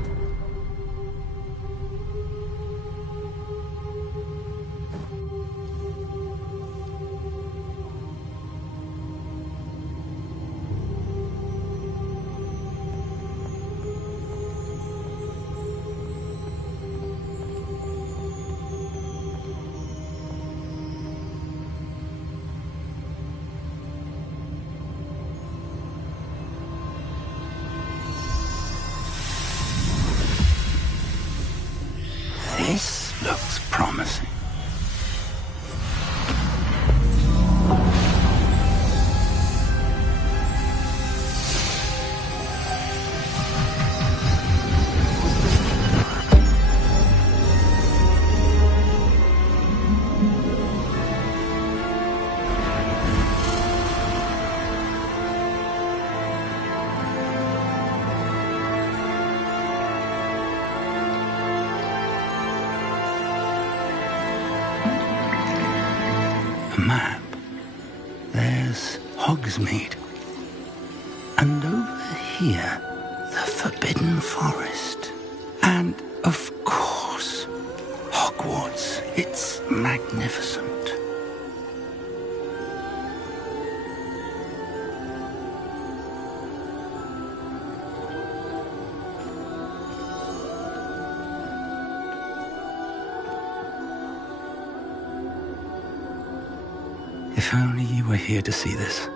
This looks promising. Map. There's Hogsmeade. And over here, the Forbidden Forest. And, of course, Hogwarts. It's magnificent. magnificent. If only you were here to see this.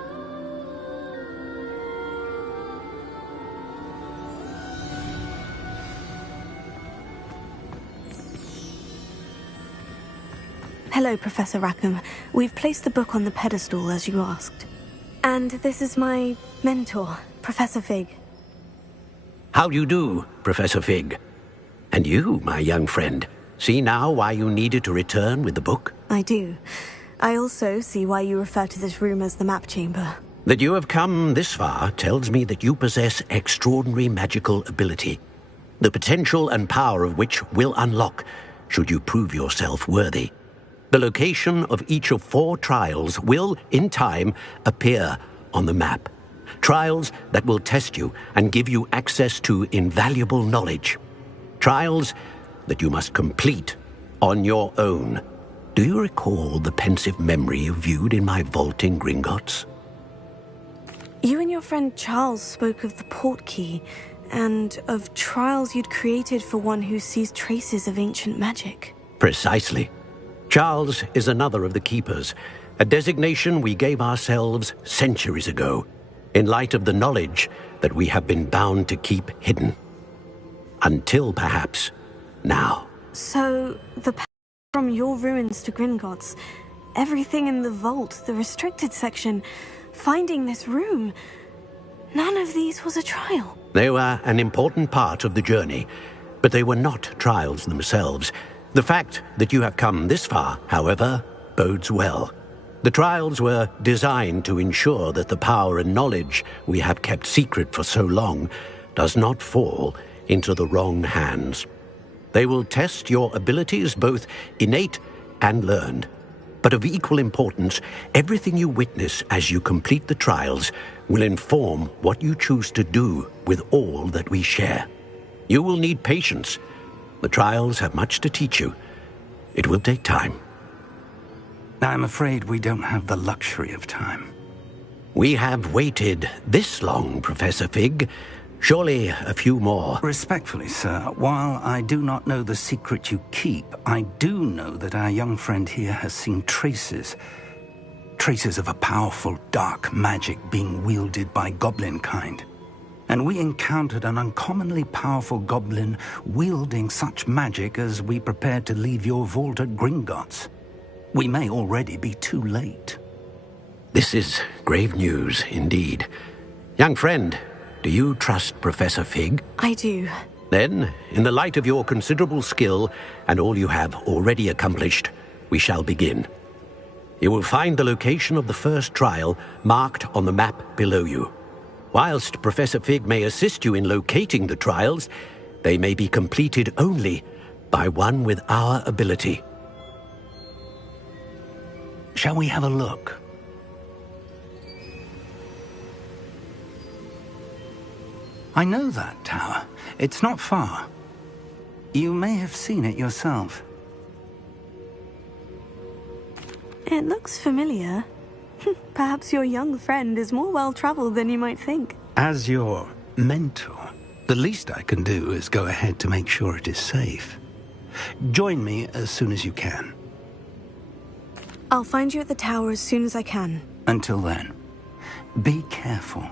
Hello, Professor Rackham. We've placed the book on the pedestal, as you asked. And this is my mentor, Professor Fig. How do you do, Professor Fig? And you, my young friend, see now why you needed to return with the book? I do. I also see why you refer to this room as the map chamber. That you have come this far tells me that you possess extraordinary magical ability, the potential and power of which will unlock should you prove yourself worthy. The location of each of 4 trials will, in time, appear on the map. Trials that will test you and give you access to invaluable knowledge. Trials that you must complete on your own. Do you recall the pensive memory you viewed in my vault in Gringotts? You and your friend Charles spoke of the portkey, and of trials you'd created for one who sees traces of ancient magic. Precisely. Charles is another of the Keepers, a designation we gave ourselves centuries ago, in light of the knowledge that we have been bound to keep hidden. Until, perhaps, now. So, the path from your ruins to Gringotts, everything in the vault, the restricted section, finding this room, none of these was a trial. They were an important part of the journey, but they were not trials themselves. The fact that you have come this far, however, bodes well. The trials were designed to ensure that the power and knowledge we have kept secret for so long does not fall into the wrong hands. They will test your abilities, both innate and learned. But of equal importance, everything you witness as you complete the trials will inform what you choose to do with all that we share. You will need patience. The trials have much to teach you. It will take time. I'm afraid we don't have the luxury of time. We have waited this long, Professor Fig. Surely a few more. Respectfully, sir, while I do not know the secret you keep, I do know that our young friend here has seen traces of a powerful dark magic being wielded by goblin kind. And we encountered an uncommonly powerful goblin wielding such magic as we prepared to leave your vault at Gringotts. We may already be too late. This is grave news, indeed. Young friend, do you trust Professor Fig? I do. Then, in the light of your considerable skill and all you have already accomplished, we shall begin. You will find the location of the first trial marked on the map below you. Whilst Professor Fig may assist you in locating the trials, they may be completed only by one with our ability. Shall we have a look? I know that tower. It's not far. You may have seen it yourself. It looks familiar. Perhaps your young friend is more well-traveled than you might think. As your mentor, the least I can do is go ahead to make sure it is safe. Join me as soon as you can. I'll find you at the tower as soon as I can. Until then, be careful,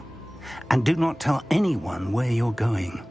and do not tell anyone where you're going.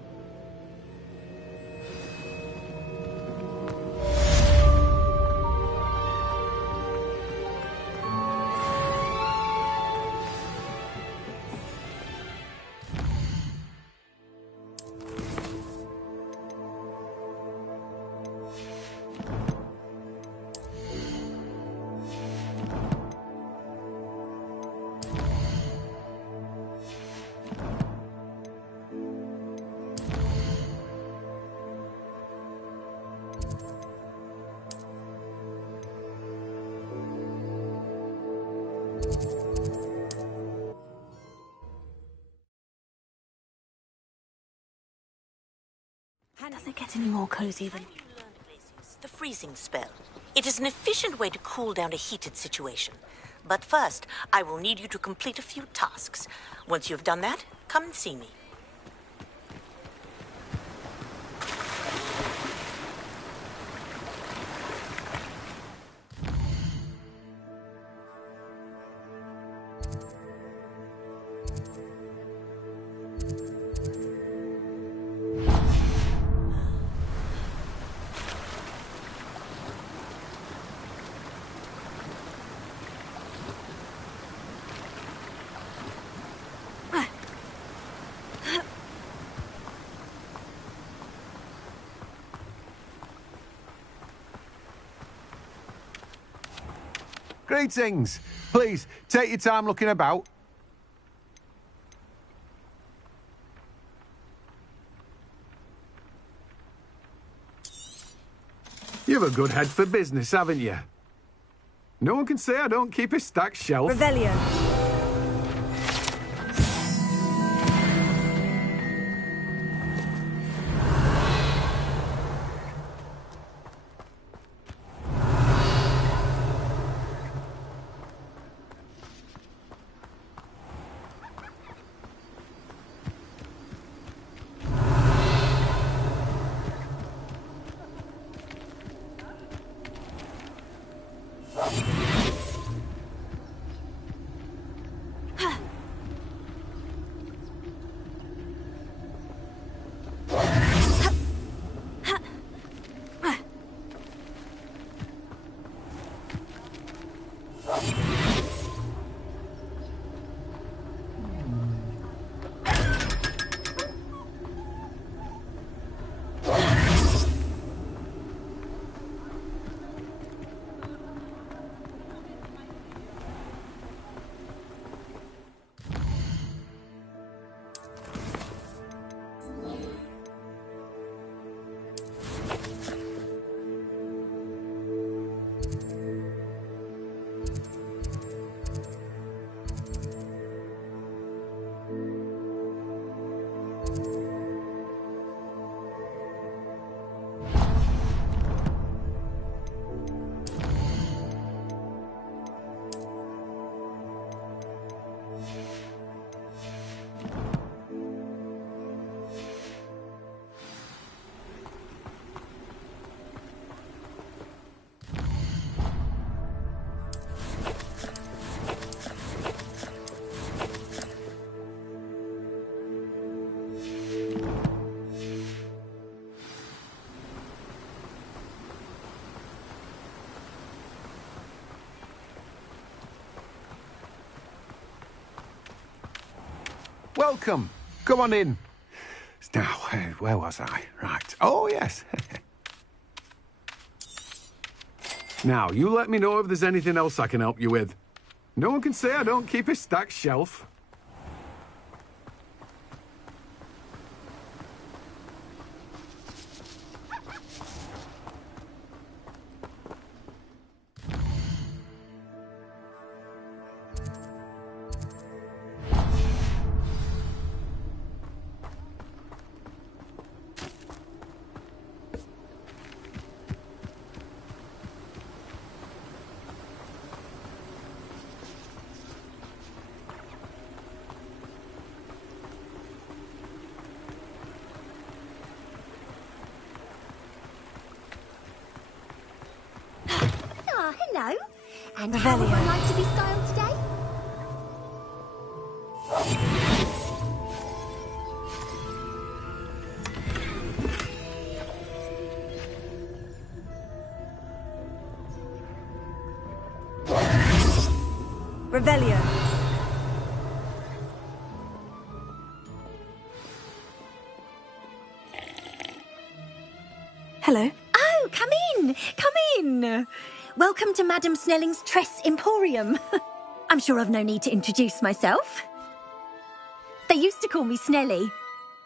Does it get any more cozy than... The freezing spell. It is an efficient way to cool down a heated situation. But first, I will need you to complete a few tasks. Once you have done that, come and see me. Greetings. Please, take your time looking about. You've a good head for business, haven't you? No one can say I don't keep a stacked shelf. Revelio. Welcome. Come on in. Now, where was I? Right. Oh, yes. Now, you let me know if there's anything else I can help you with. No one can say I don't keep a stacked shelf. Hello. And how would I like to be styled today? Revelio. Hello. Oh, come in. Come in. Welcome to Madame Snelling's Tress Emporium. I'm sure I've no need to introduce myself. They used to call me Snelly.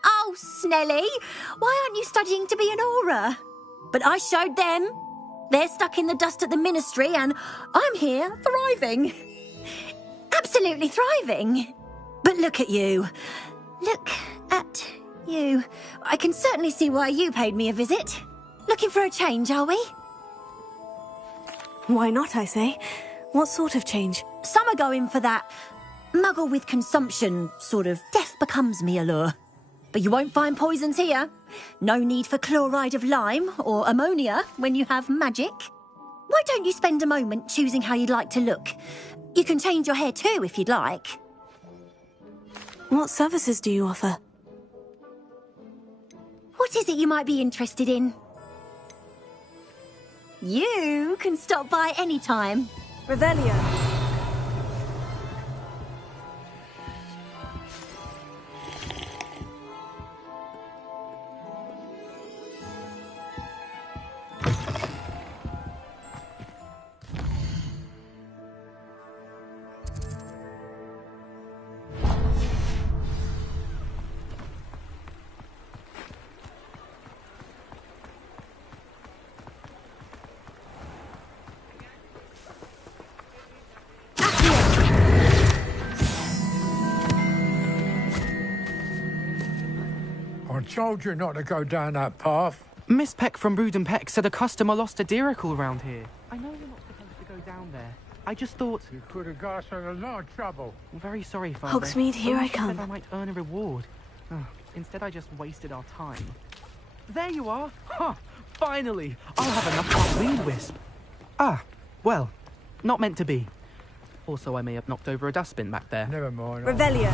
Oh, Snelly, why aren't you studying to be an aura? But I showed them. They're stuck in the dust at the ministry and I'm here thriving. Absolutely thriving. But look at you. Look at you. I can certainly see why you paid me a visit. Looking for a change, are we? Why not, I say? What sort of change? Some are going for that muggle with consumption, sort of death becomes me allure. But you won't find poisons here. No need for chloride of lime or ammonia when you have magic. Why don't you spend a moment choosing how you'd like to look? You can change your hair too if you'd like. What services do you offer? What is it you might be interested in? You can stop by any time. Revelio. I told you not to go down that path. Miss Peck from Brood and Peck said a customer lost a deeracle round here. I know you're not supposed to go down there. I just thought... You could have got us in a lot of trouble. I'm very sorry, Father. Hogsmeade, here I come. Said I might earn a reward. Instead, I just wasted our time. There you are! Huh! Finally! I'll have enough for a weed wisp. Ah, well, not meant to be. Also, I may have knocked over a dustbin back there. Never mind. Revelio.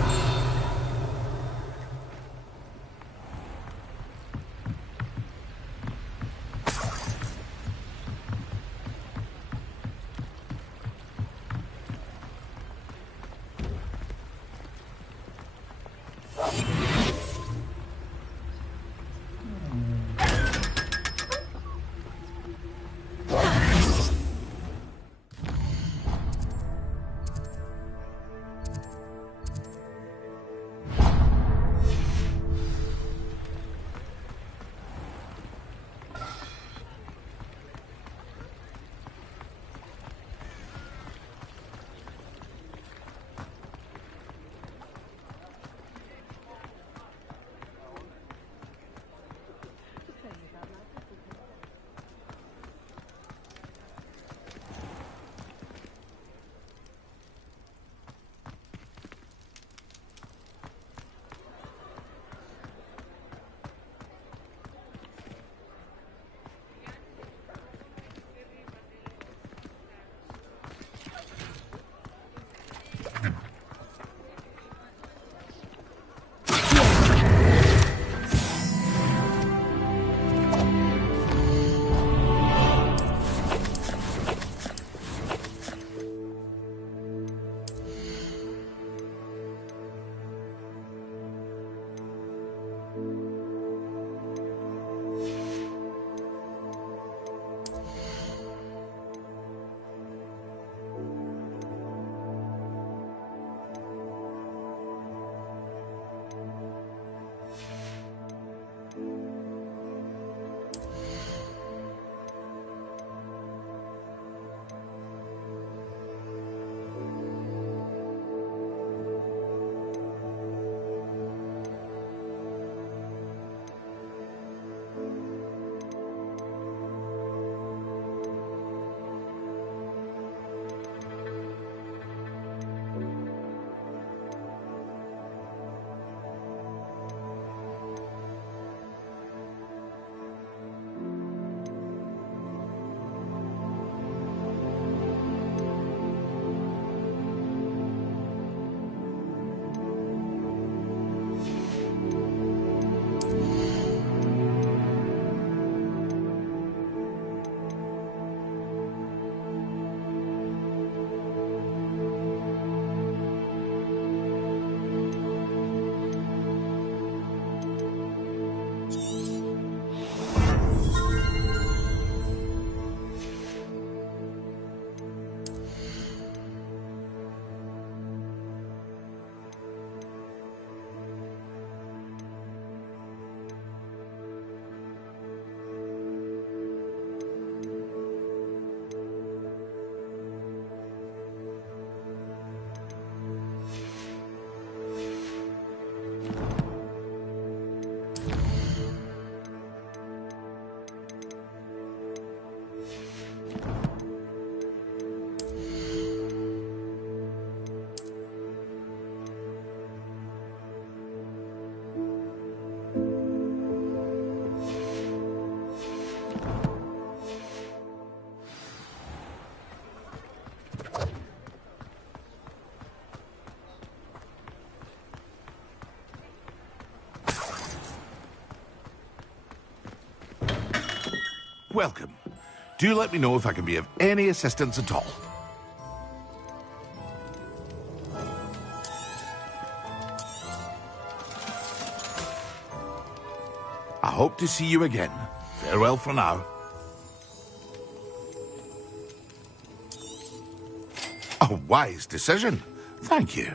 Welcome. Do let me know if I can be of any assistance at all. I hope to see you again. Farewell for now. A wise decision. Thank you.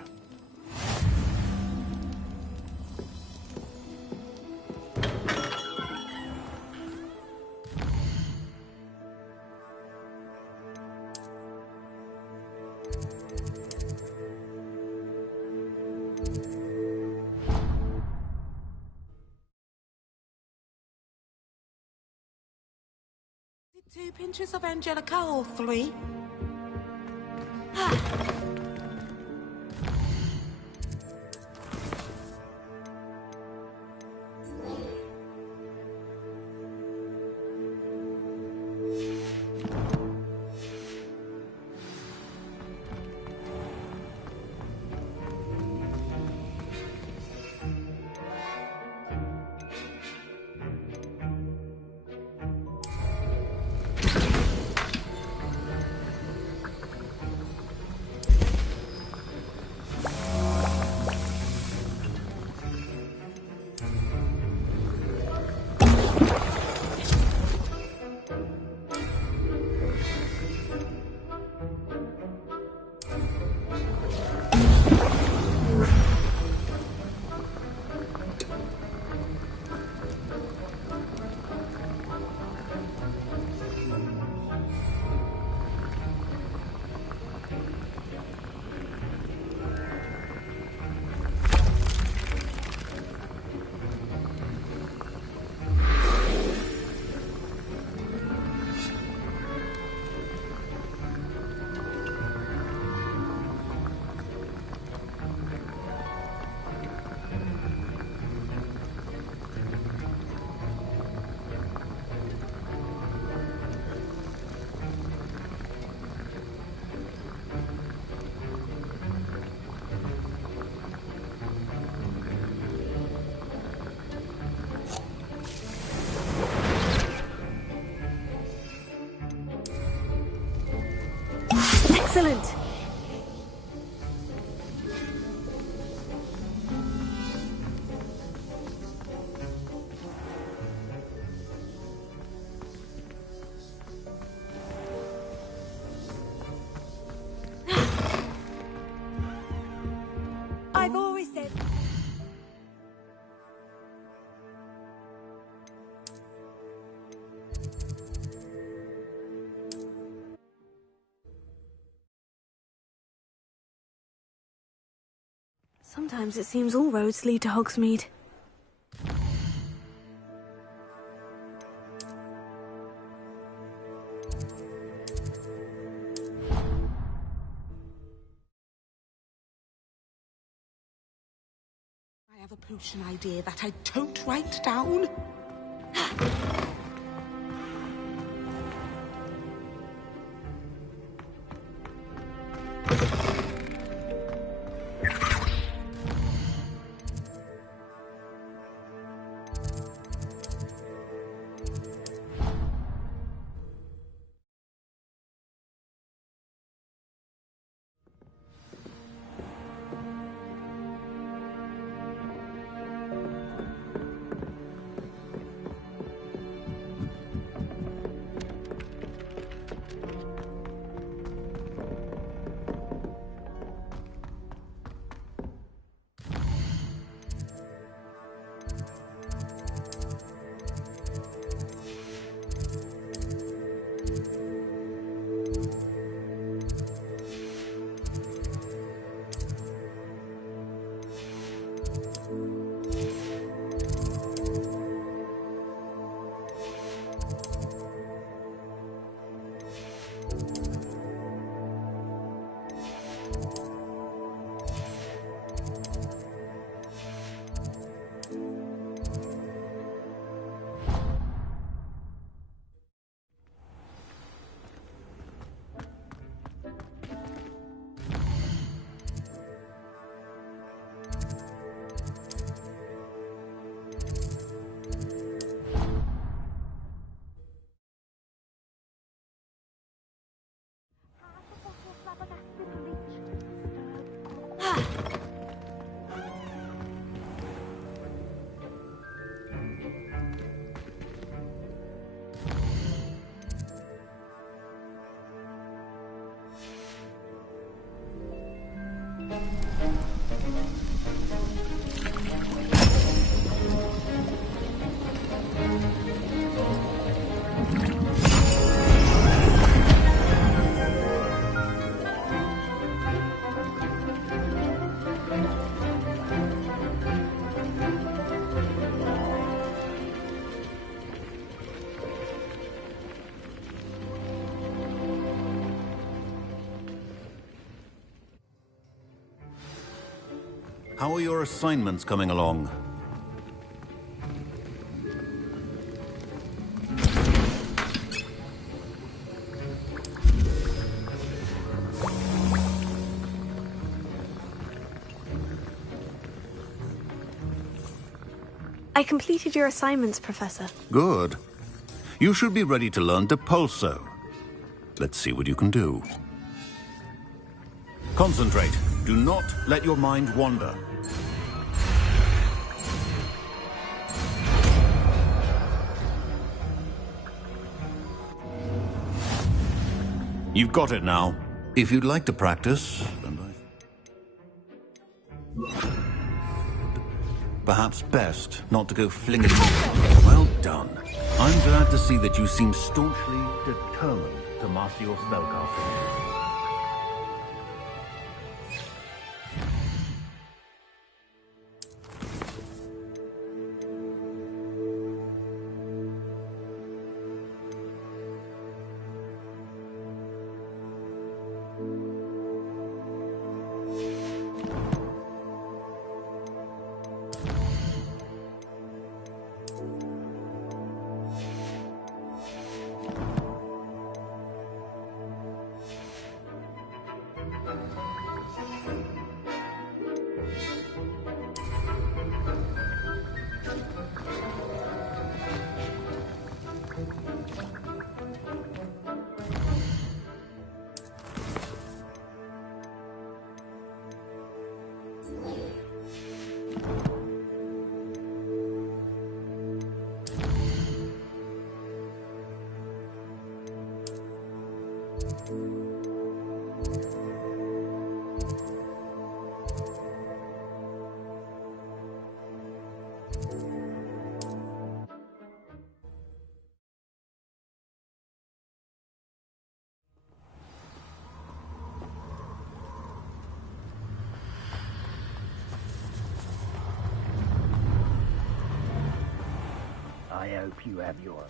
Two pinches of Angelica or 3? Excellent! I've always said... Sometimes it seems all roads lead to Hogsmeade. I have a potion idea that I don't write down. How are your assignments coming along? I completed your assignments, Professor. Good. You should be ready to learn Depulso. Let's see what you can do. Concentrate. Do not let your mind wander. You've got it now. If you'd like to practice, perhaps best not to go flinging. Well done. I'm glad to see that you seem staunchly determined to master your spellcasting. I hope you have your...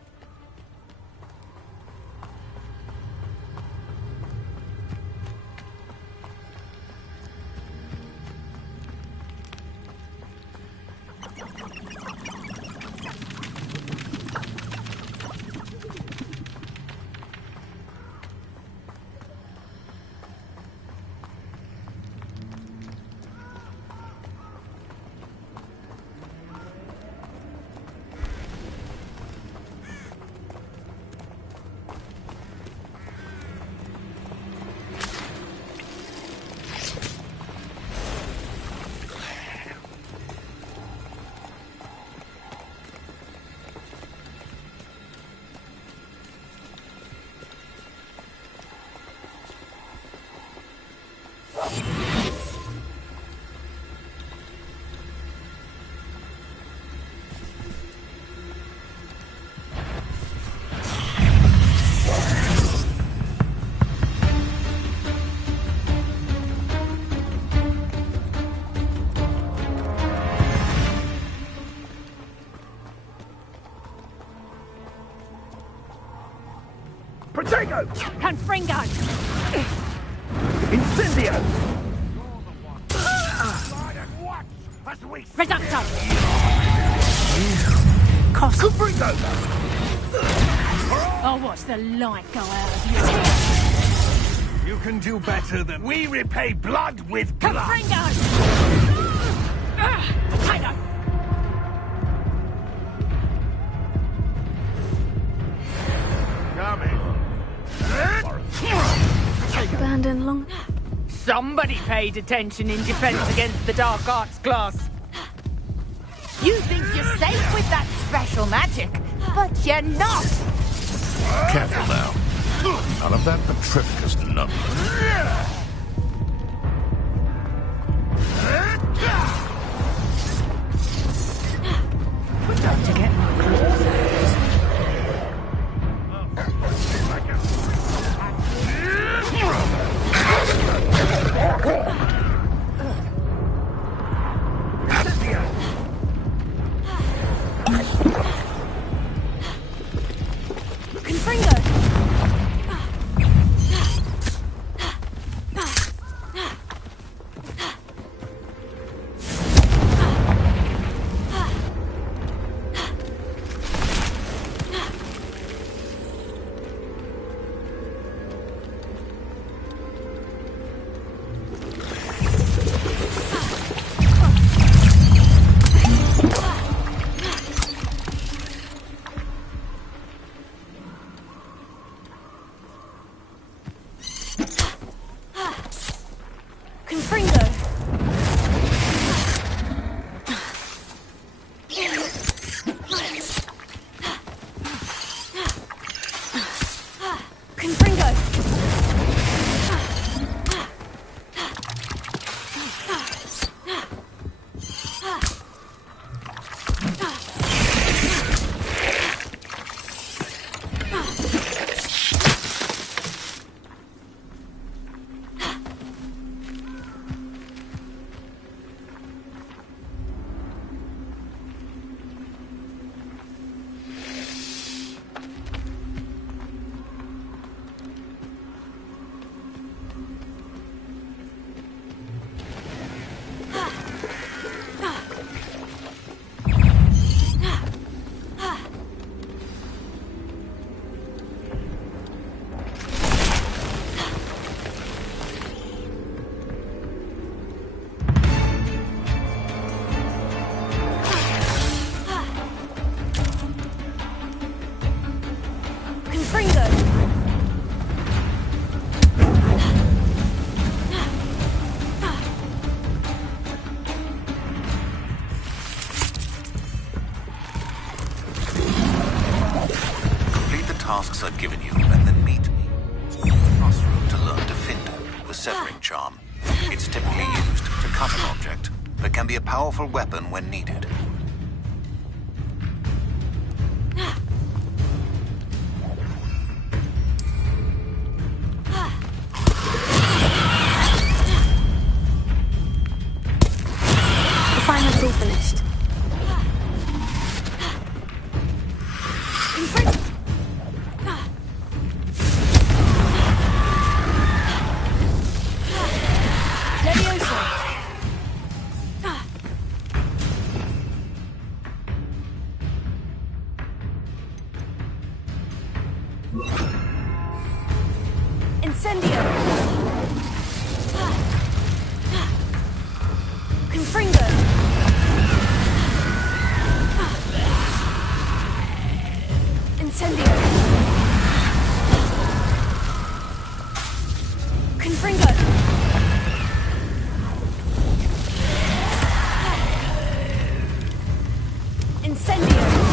Protego! Confringo! Incendio! Reducto! Confringo! I'll watch the light go out of you. You can do better than... We repay blood with blood! Confringo! Potato! Coming. Abandoned long... Somebody paid attention in defense against the dark arts class. You think you're safe with that special magic, but you're not. Careful now. None of that petrificus number. Time to get my claws out. Confringo! Confringo! Confringo! tasks I've given you, and then meet me. Crossroom to learn Gryffindor, the severing charm. It's typically used to cut an object, but can be a powerful weapon when needed. The final's all finished. Incendio! Confringo! Incendio! Confringo! Incendio!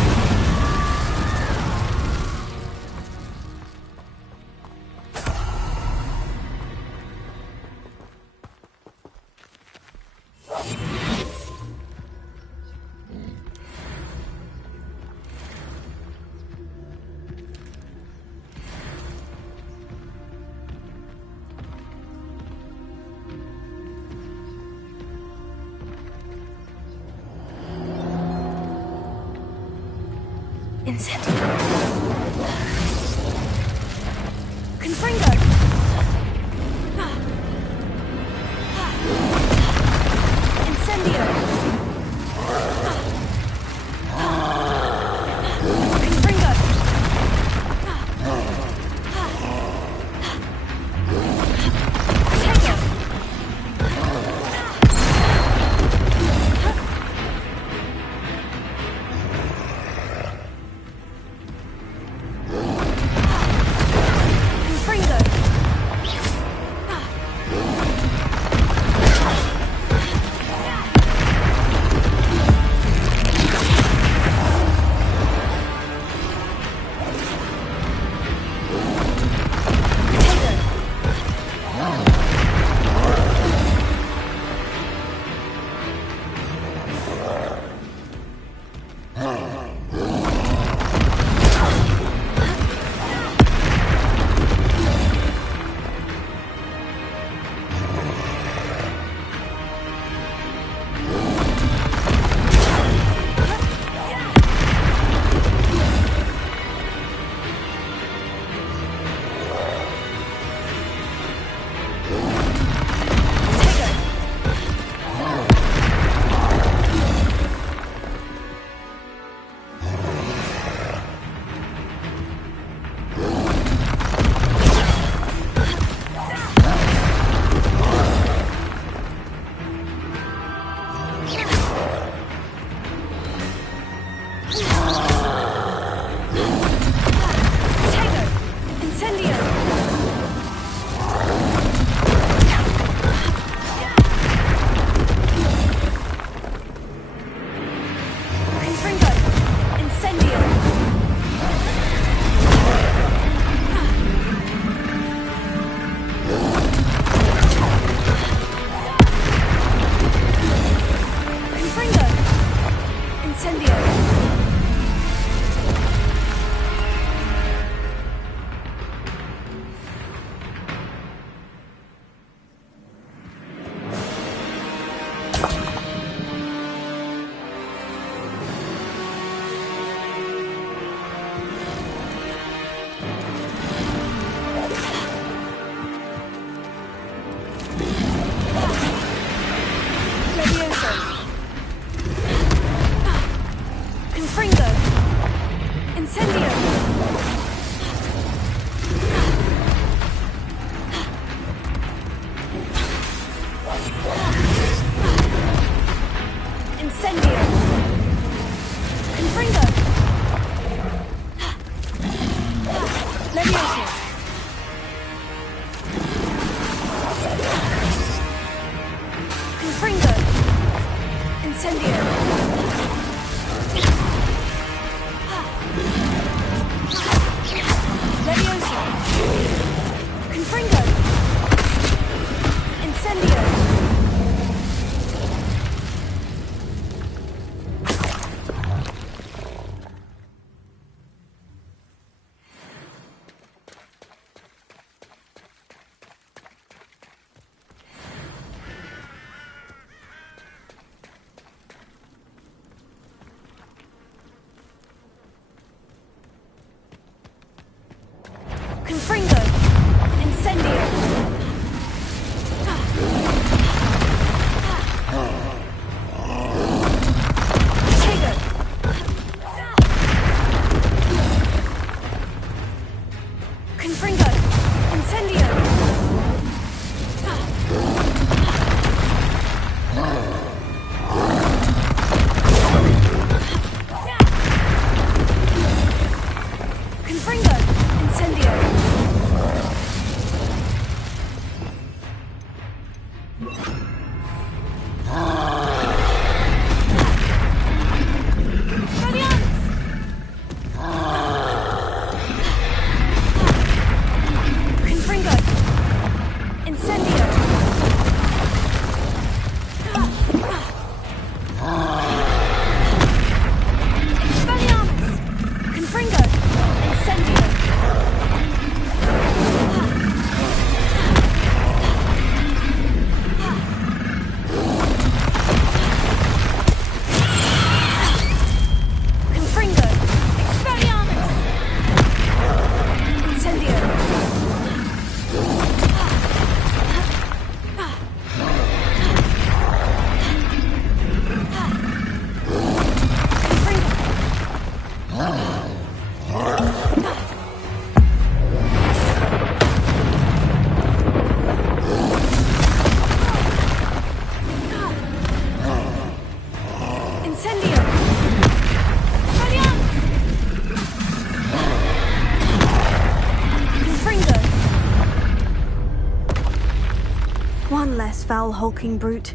Incendio! Confringo! Incendio! Confringo! One less foul hulking brute.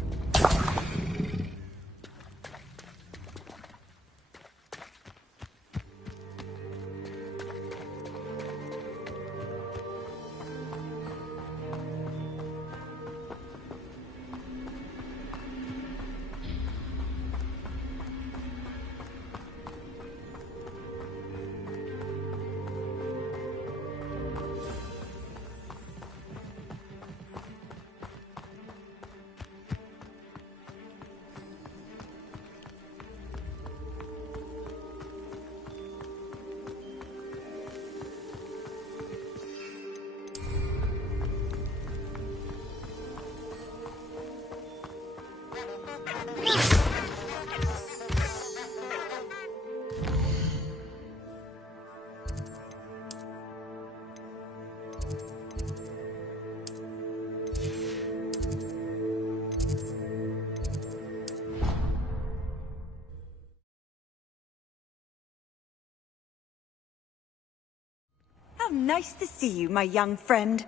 How nice to see you, my young friend.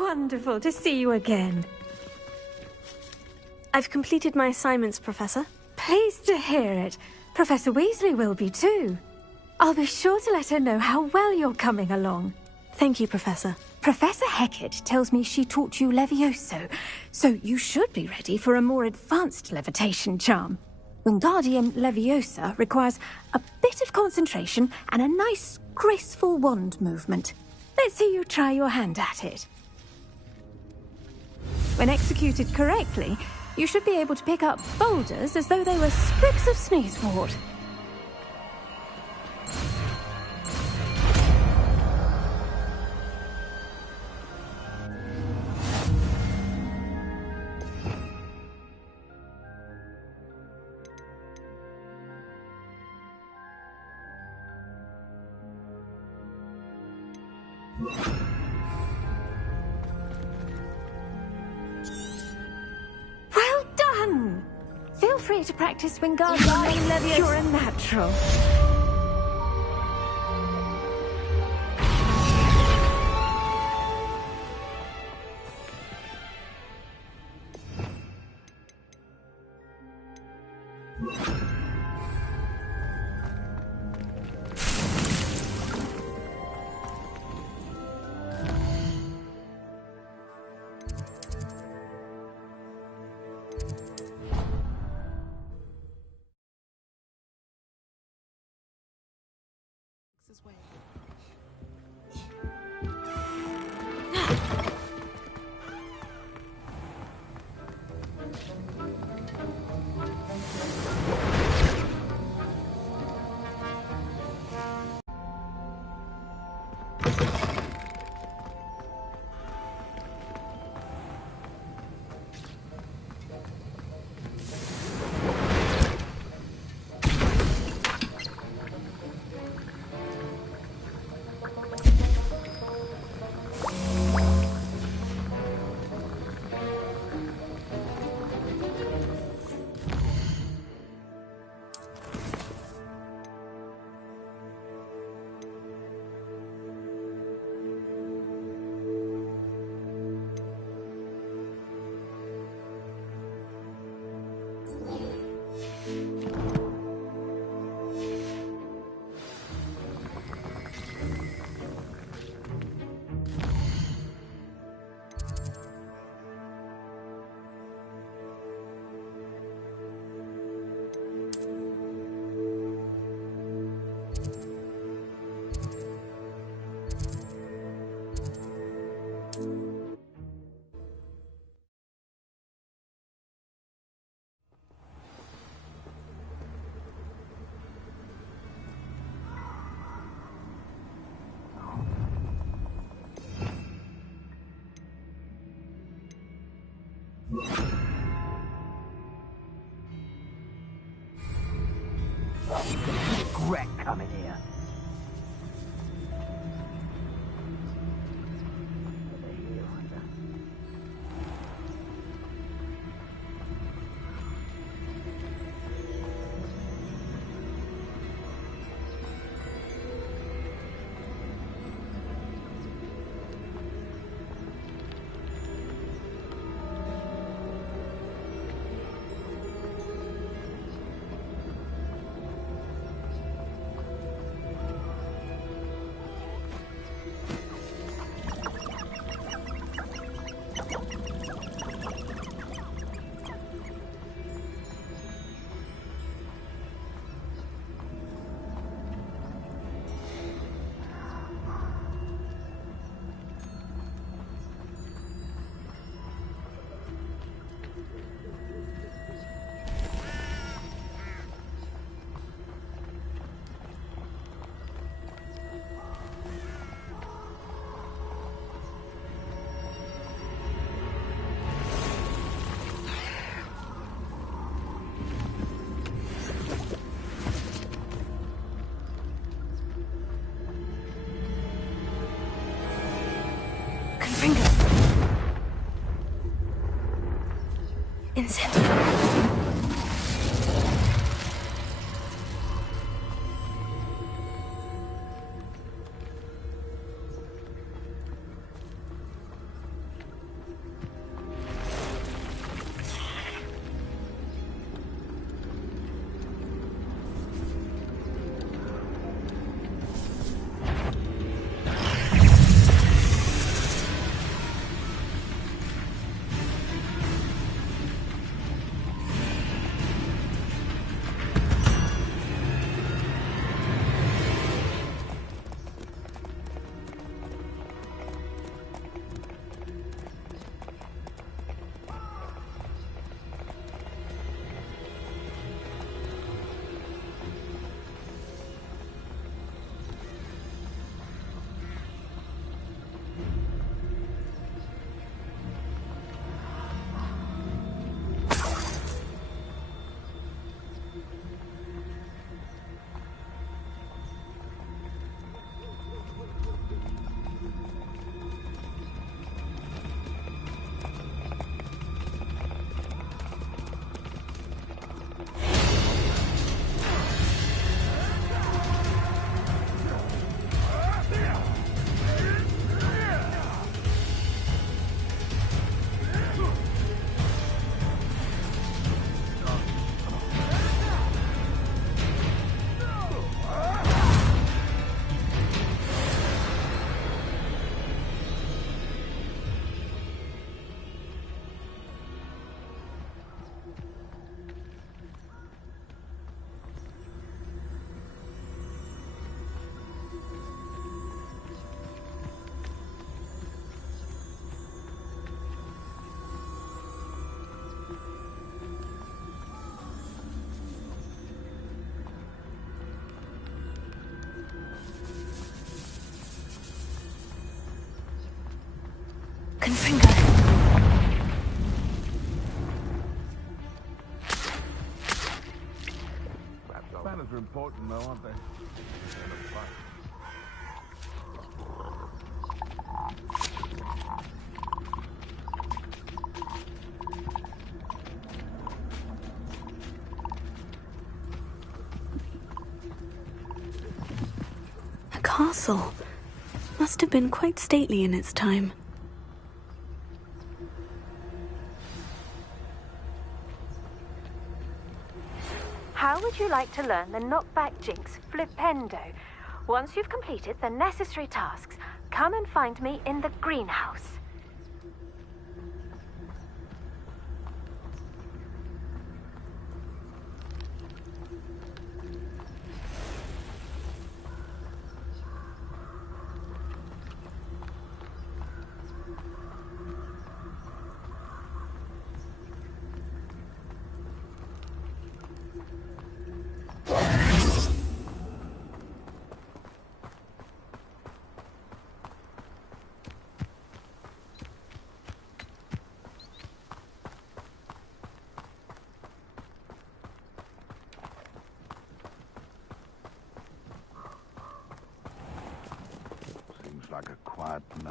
Wonderful to see you again. I've completed my assignments, Professor. Pleased to hear it. Professor Weasley will be too. I'll be sure to let her know how well you're coming along. Thank you, Professor. Professor Hecat tells me she taught you Levioso, so you should be ready for a more advanced levitation charm. Wingardium Leviosa requires a bit of concentration and a nice, graceful wand movement. Let's see you try your hand at it. When executed correctly, you should be able to pick up boulders as though they were sprigs of sneezewort. Well done! Feel free to practice Wingardium Leviosa. You're a natural. regret coming here. Banners are important though, aren't they? A castle. Must have been quite stately in its time. How would you like to learn the knockback jinx flipendo? Once you've completed the necessary tasks, come and find me in the greenhouse.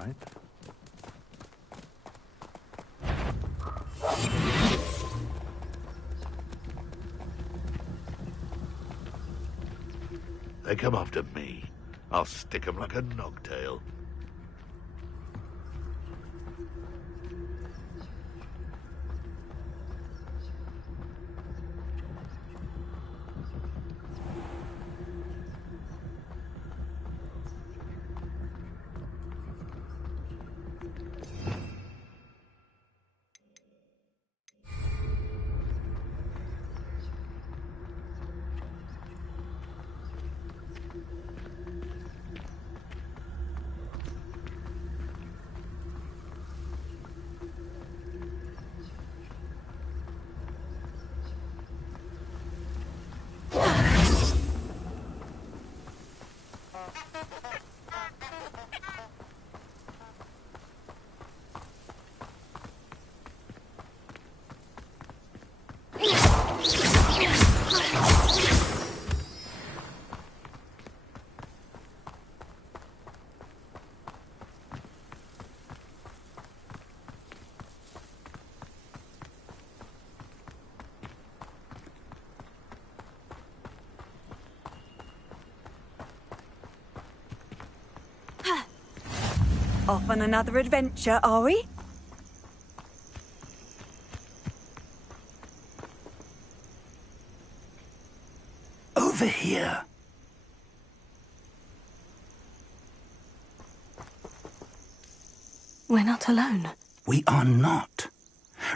right. They come after me. I'll stick 'em like a nogtail. Off on another adventure, are we? Over here. We're not alone. We are not.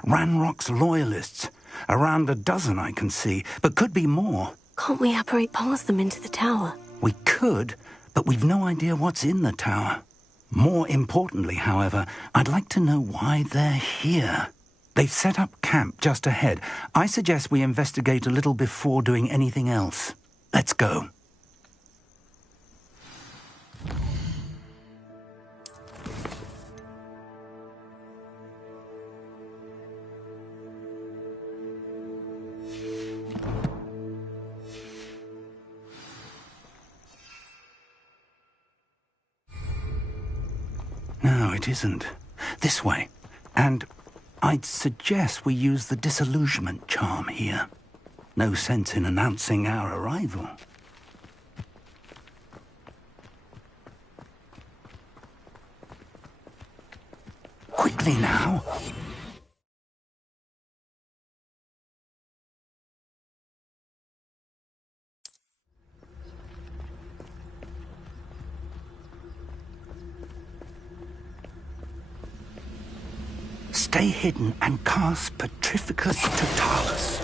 Ranrock's loyalists. Around a dozen I can see, but could be more. Can't we apparate past them into the tower? We could, but we've no idea what's in the tower. More importantly, however, I'd like to know why they're here. They've set up camp just ahead. I suggest we investigate a little before doing anything else. Let's go. No, it isn't. This way. And I'd suggest we use the disillusionment charm here. No sense in announcing our arrival. Quickly now. Stay hidden and cast Petrificus Totalis.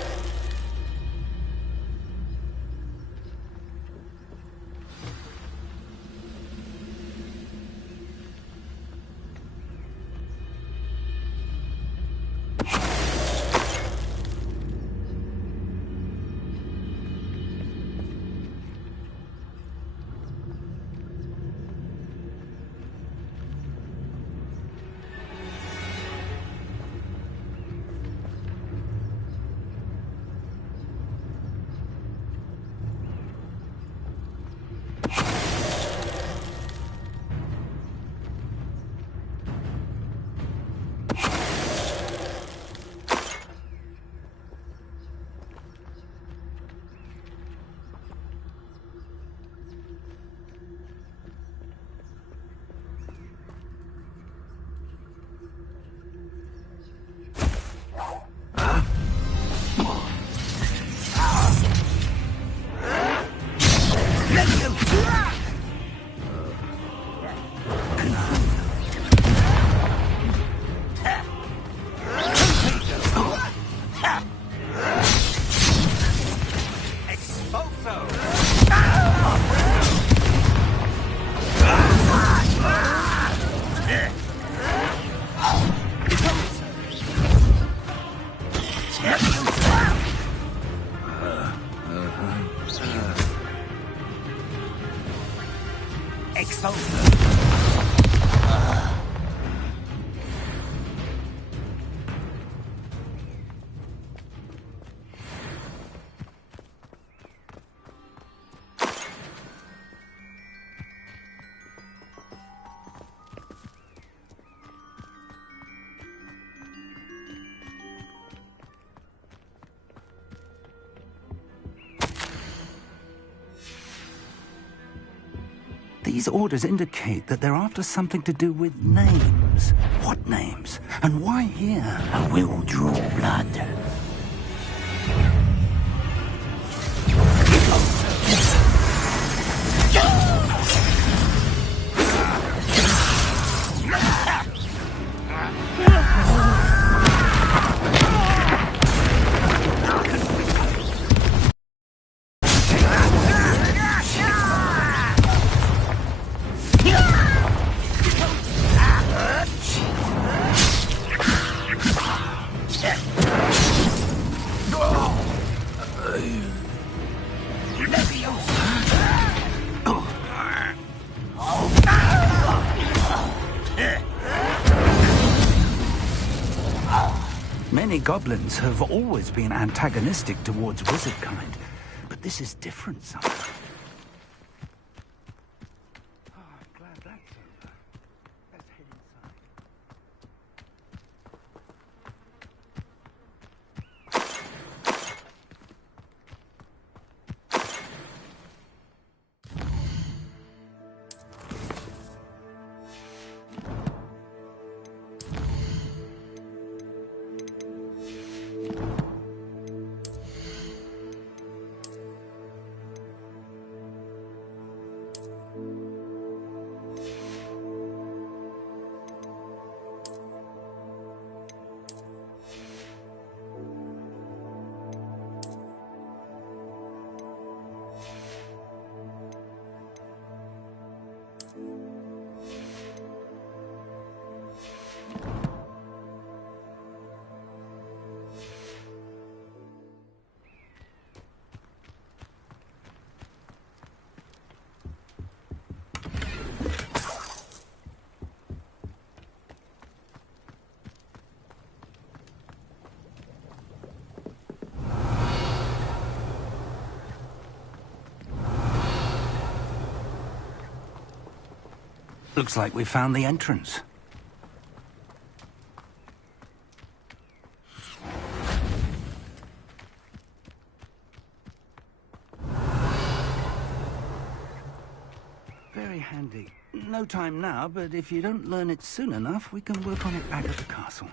These orders indicate that they're after something to do with names. What names? And why here? I will draw blood. Many goblins have always been antagonistic towards wizard kind, but this is different somehow. Oh, I'm glad that's over. Let's head inside. Looks like we found the entrance. Very handy. No time now, but if you don't learn it soon enough, we can work on it back at the castle.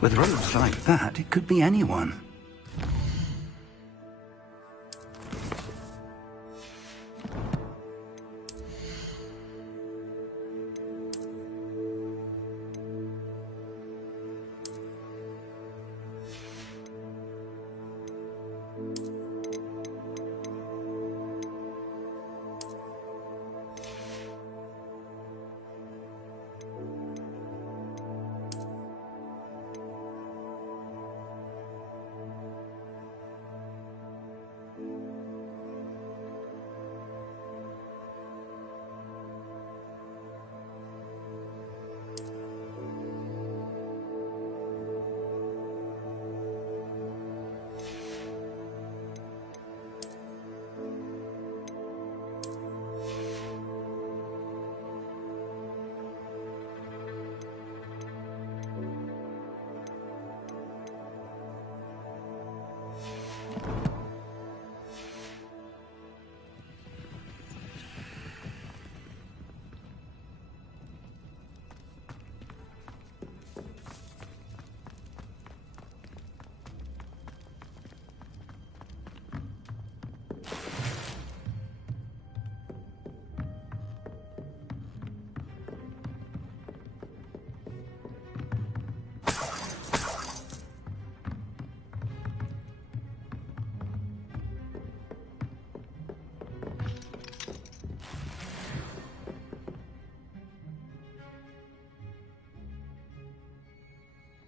With roads like that, it could be anyone.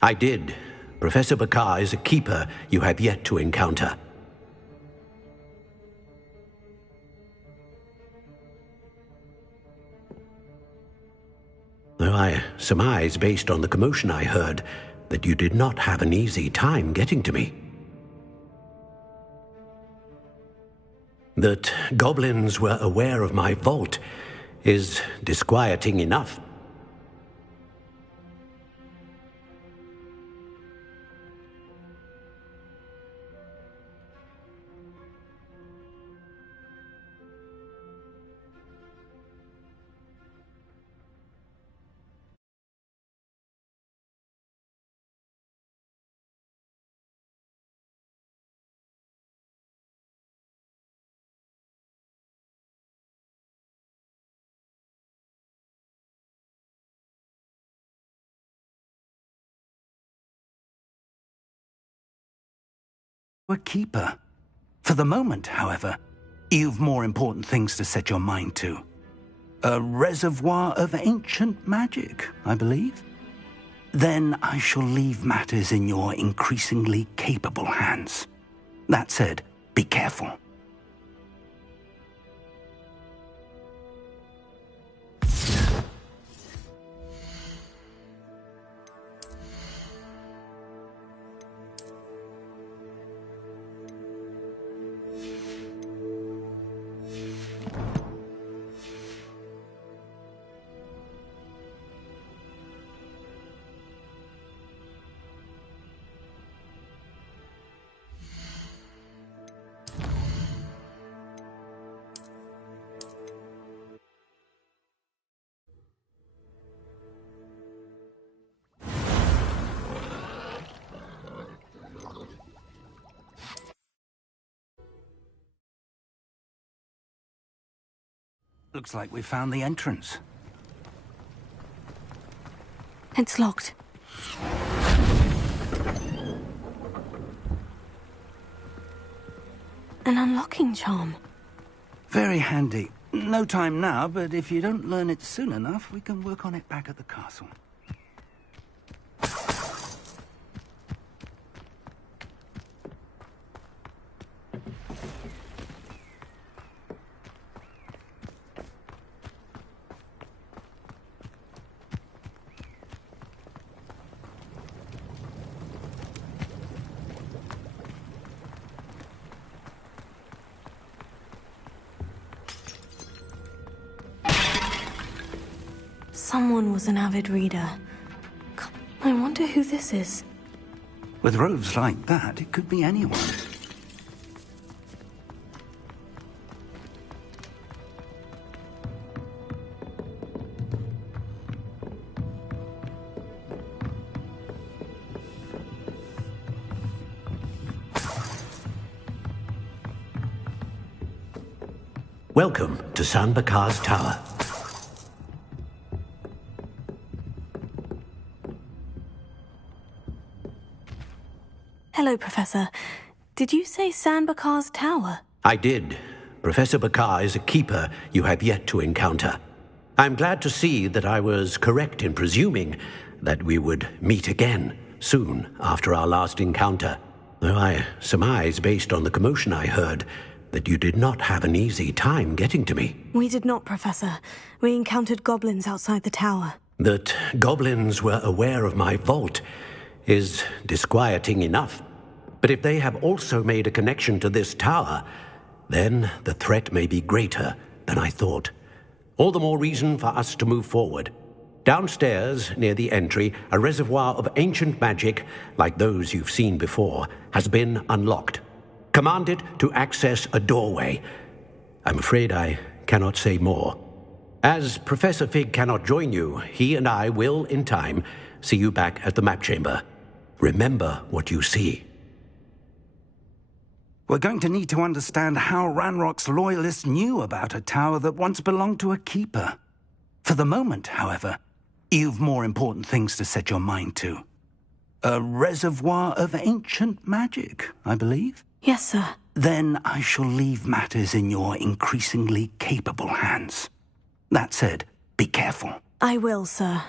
I did. Professor Bakar is a keeper you have yet to encounter. Though I surmise, based on the commotion I heard, that you did not have an easy time getting to me. That goblins were aware of my vault is disquieting enough. A keeper. For the moment, however, you've more important things to set your mind to. A reservoir of ancient magic, I believe. Then I shall leave matters in your increasingly capable hands. That said, be careful. Looks like we found the entrance. It's locked. An unlocking charm. Very handy. No time now, but if you don't learn it soon enough, we can work on it back at the castle. Someone was an avid reader. I wonder who this is. With robes like that, it could be anyone. Welcome to San Bakar's Tower. Hello, Professor. Did you say San Bakar's Tower? I did. Professor Bakar is a keeper you have yet to encounter. I'm glad to see that I was correct in presuming that we would meet again soon after our last encounter, though I surmise, based on the commotion I heard, that you did not have an easy time getting to me. We did not, Professor. We encountered goblins outside the tower. That goblins were aware of my vault is disquieting enough. But if they have also made a connection to this tower, then the threat may be greater than I thought. All the more reason for us to move forward. Downstairs, near the entry, a reservoir of ancient magic, like those you've seen before, has been unlocked. Command it to access a doorway. I'm afraid I cannot say more. As Professor Fig cannot join you, he and I will, in time, see you back at the map chamber. Remember what you see. We're going to need to understand how Ranrock's loyalists knew about a tower that once belonged to a keeper. For the moment, however, you've more important things to set your mind to. A reservoir of ancient magic, I believe? Yes, sir. Then I shall leave matters in your increasingly capable hands. That said, be careful. I will, sir.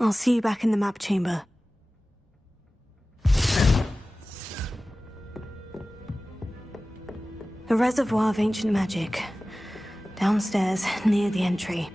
I'll see you back in the map chamber. The reservoir of ancient magic. Downstairs, near the entry.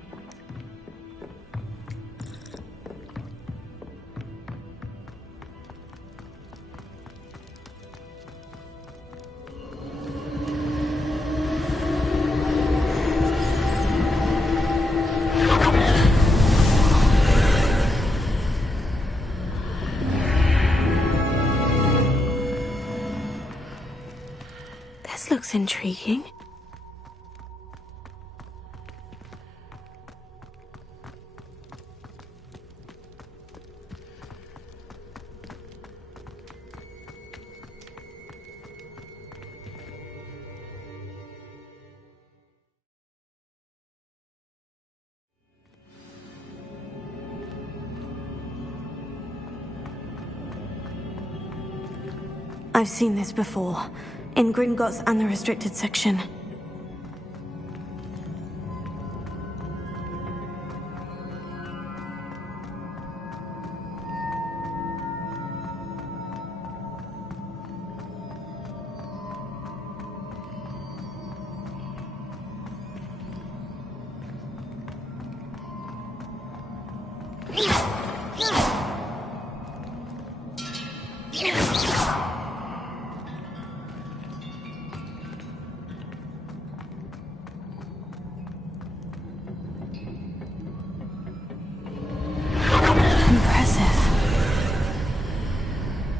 This looks intriguing. I've seen this before, in Gringotts and the restricted section.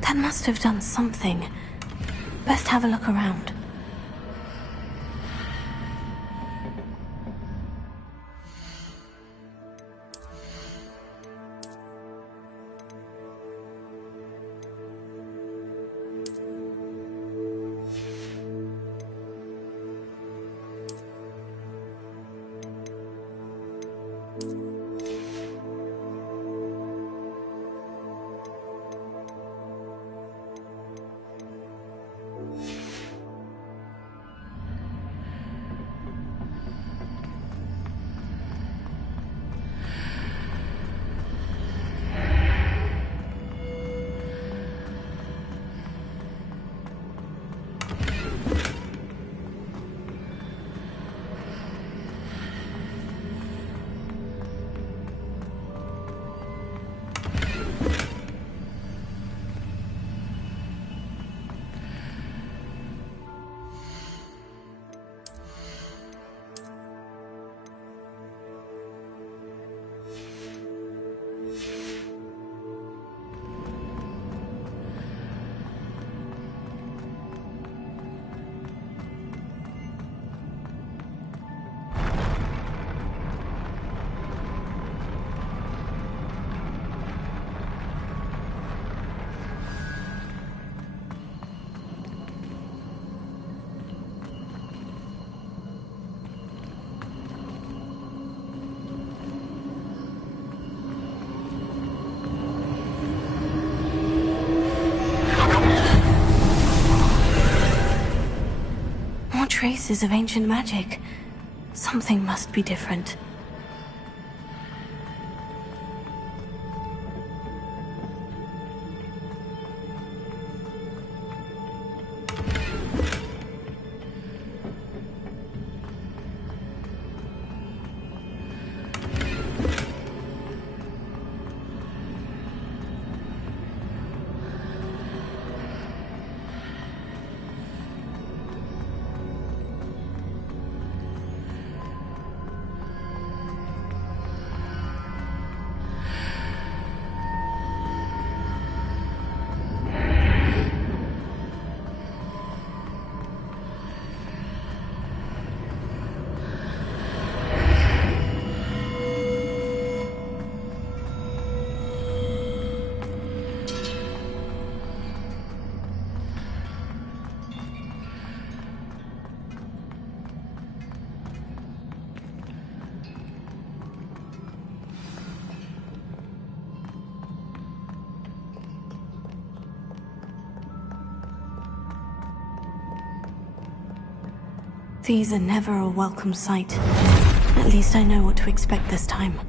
That must have done something. Best have a look around. Traces of ancient magic. Something must be different. These are never a welcome sight. At least I know what to expect this time.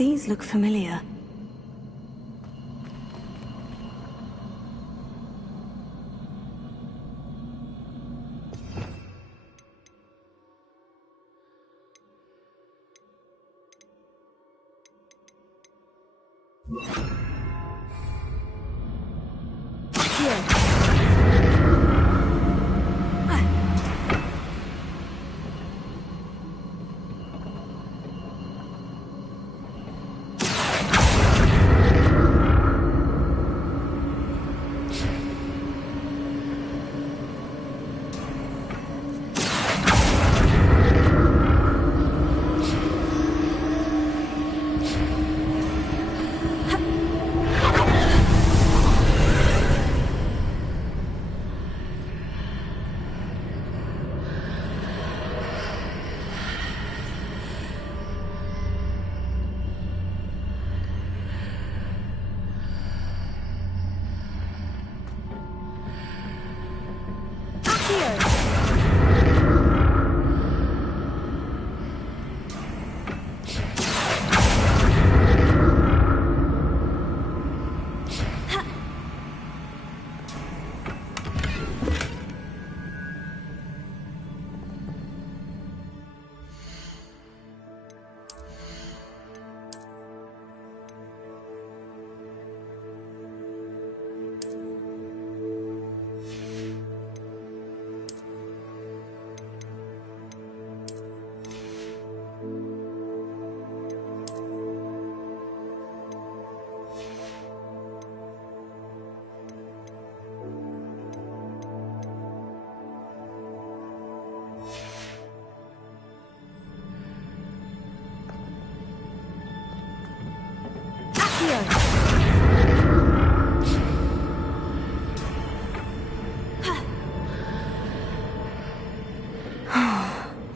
These look familiar.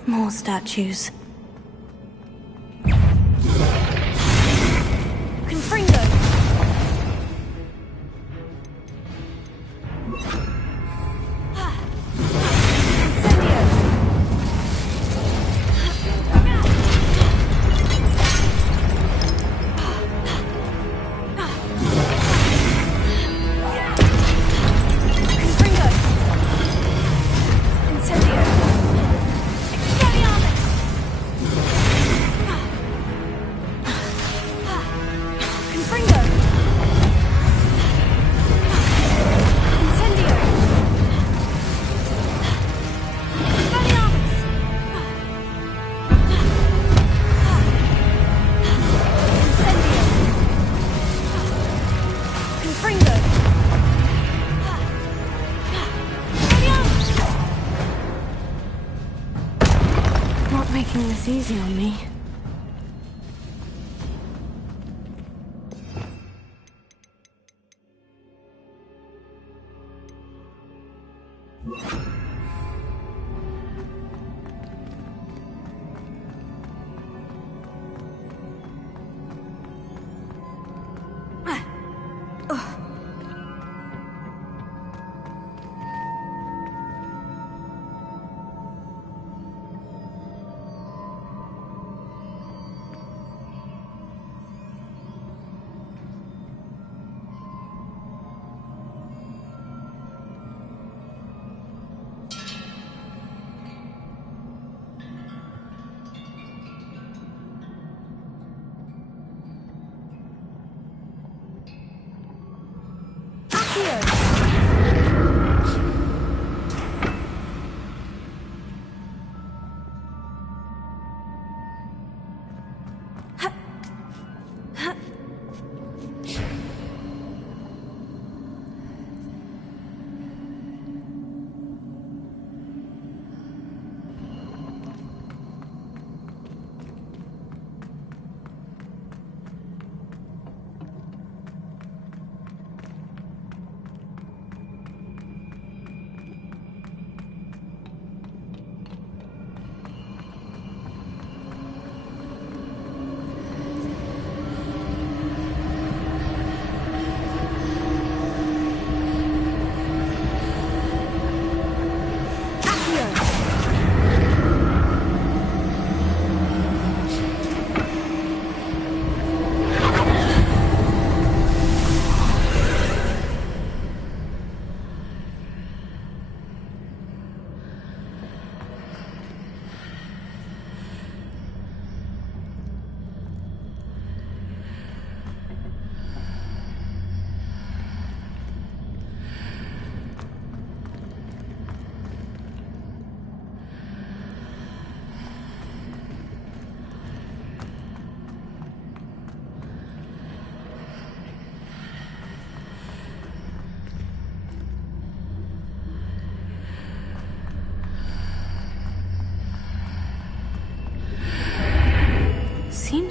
More statues. Confringo! Making this easy on me.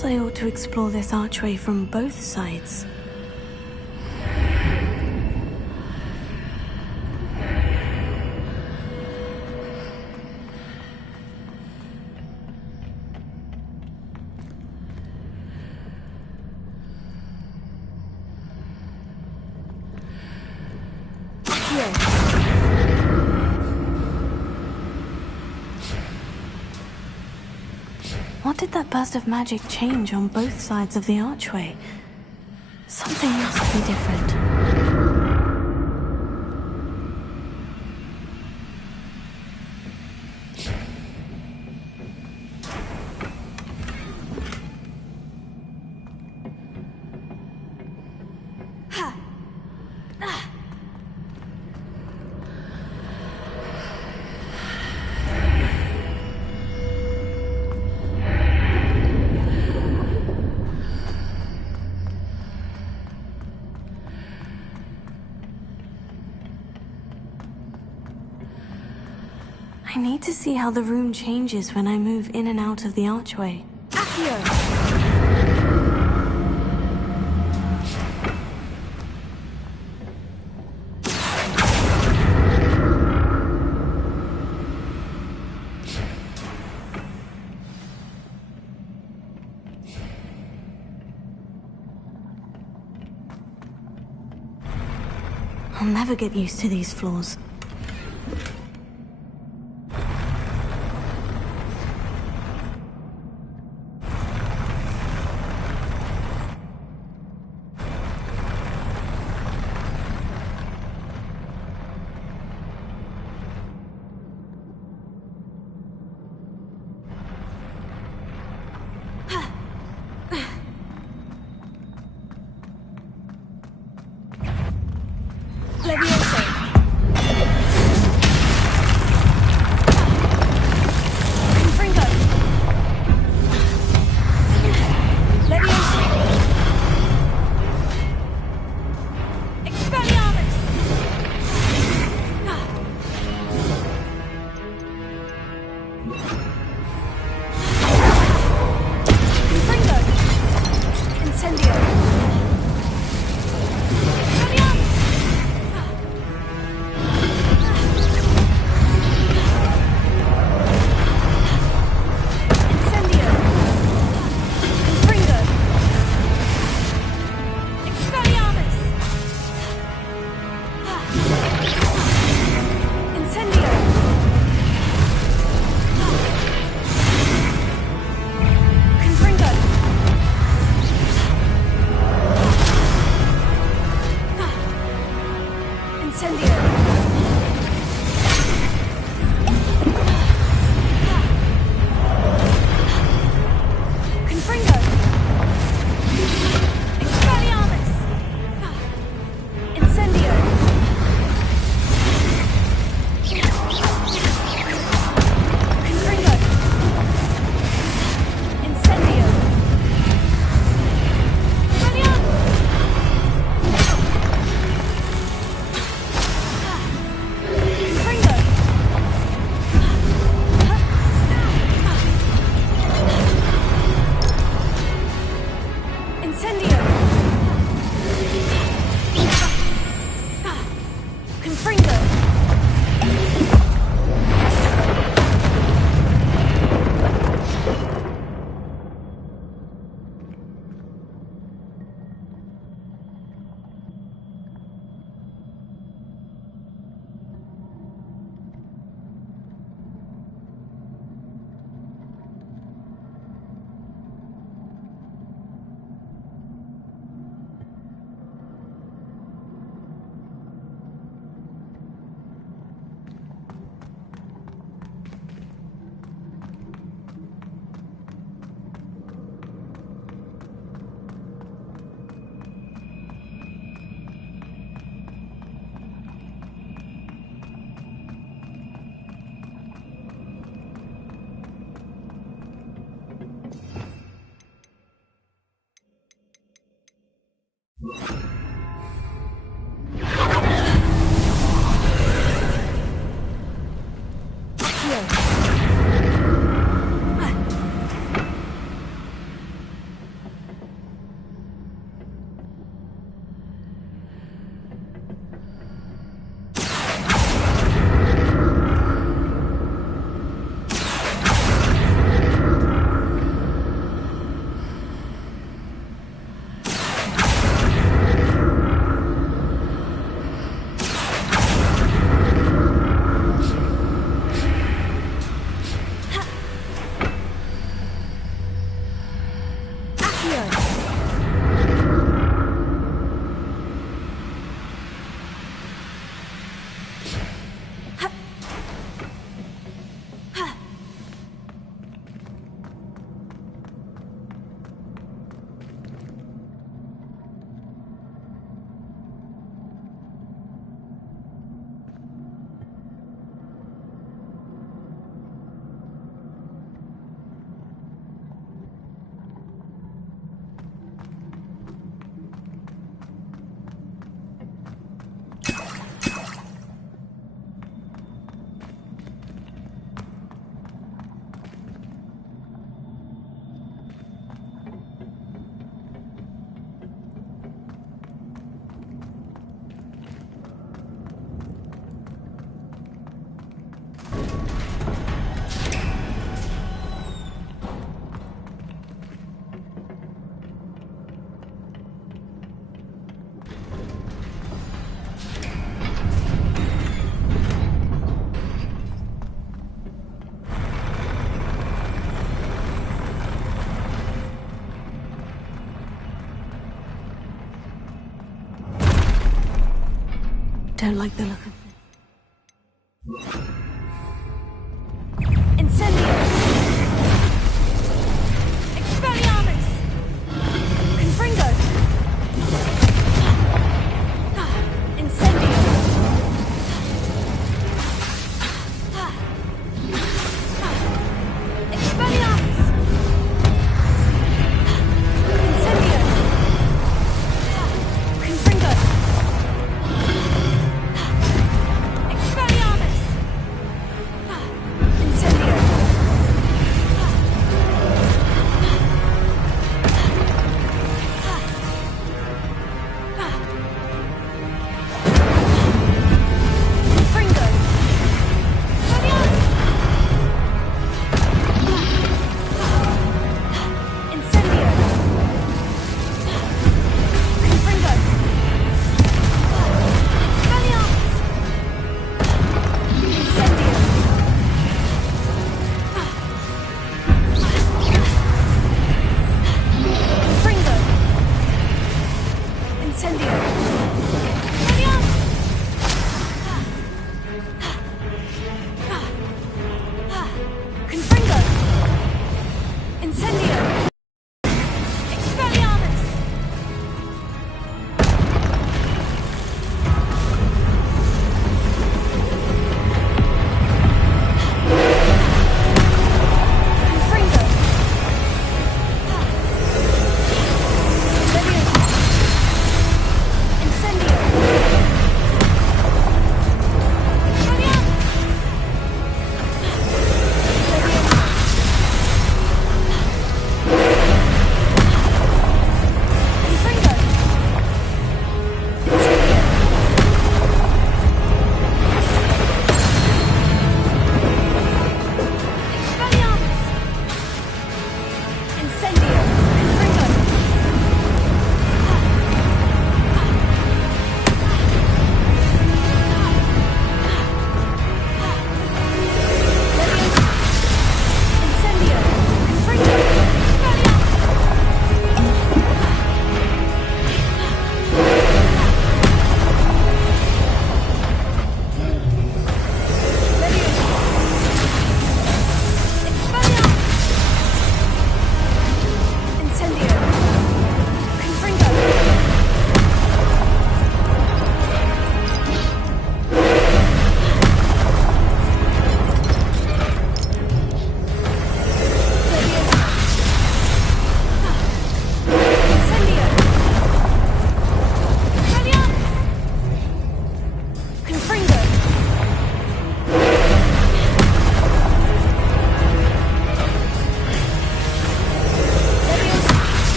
Perhaps I ought to explore this archway from both sides. What did that burst of magic change on both sides of the archway? Something must be different. I need to see how the room changes when I move in and out of the archway. I'll never get used to these floors. don't like the look of it. Incendio! Expelliarmus! Confringo! Incendio! Expelliarmus! Incendio! Confringo!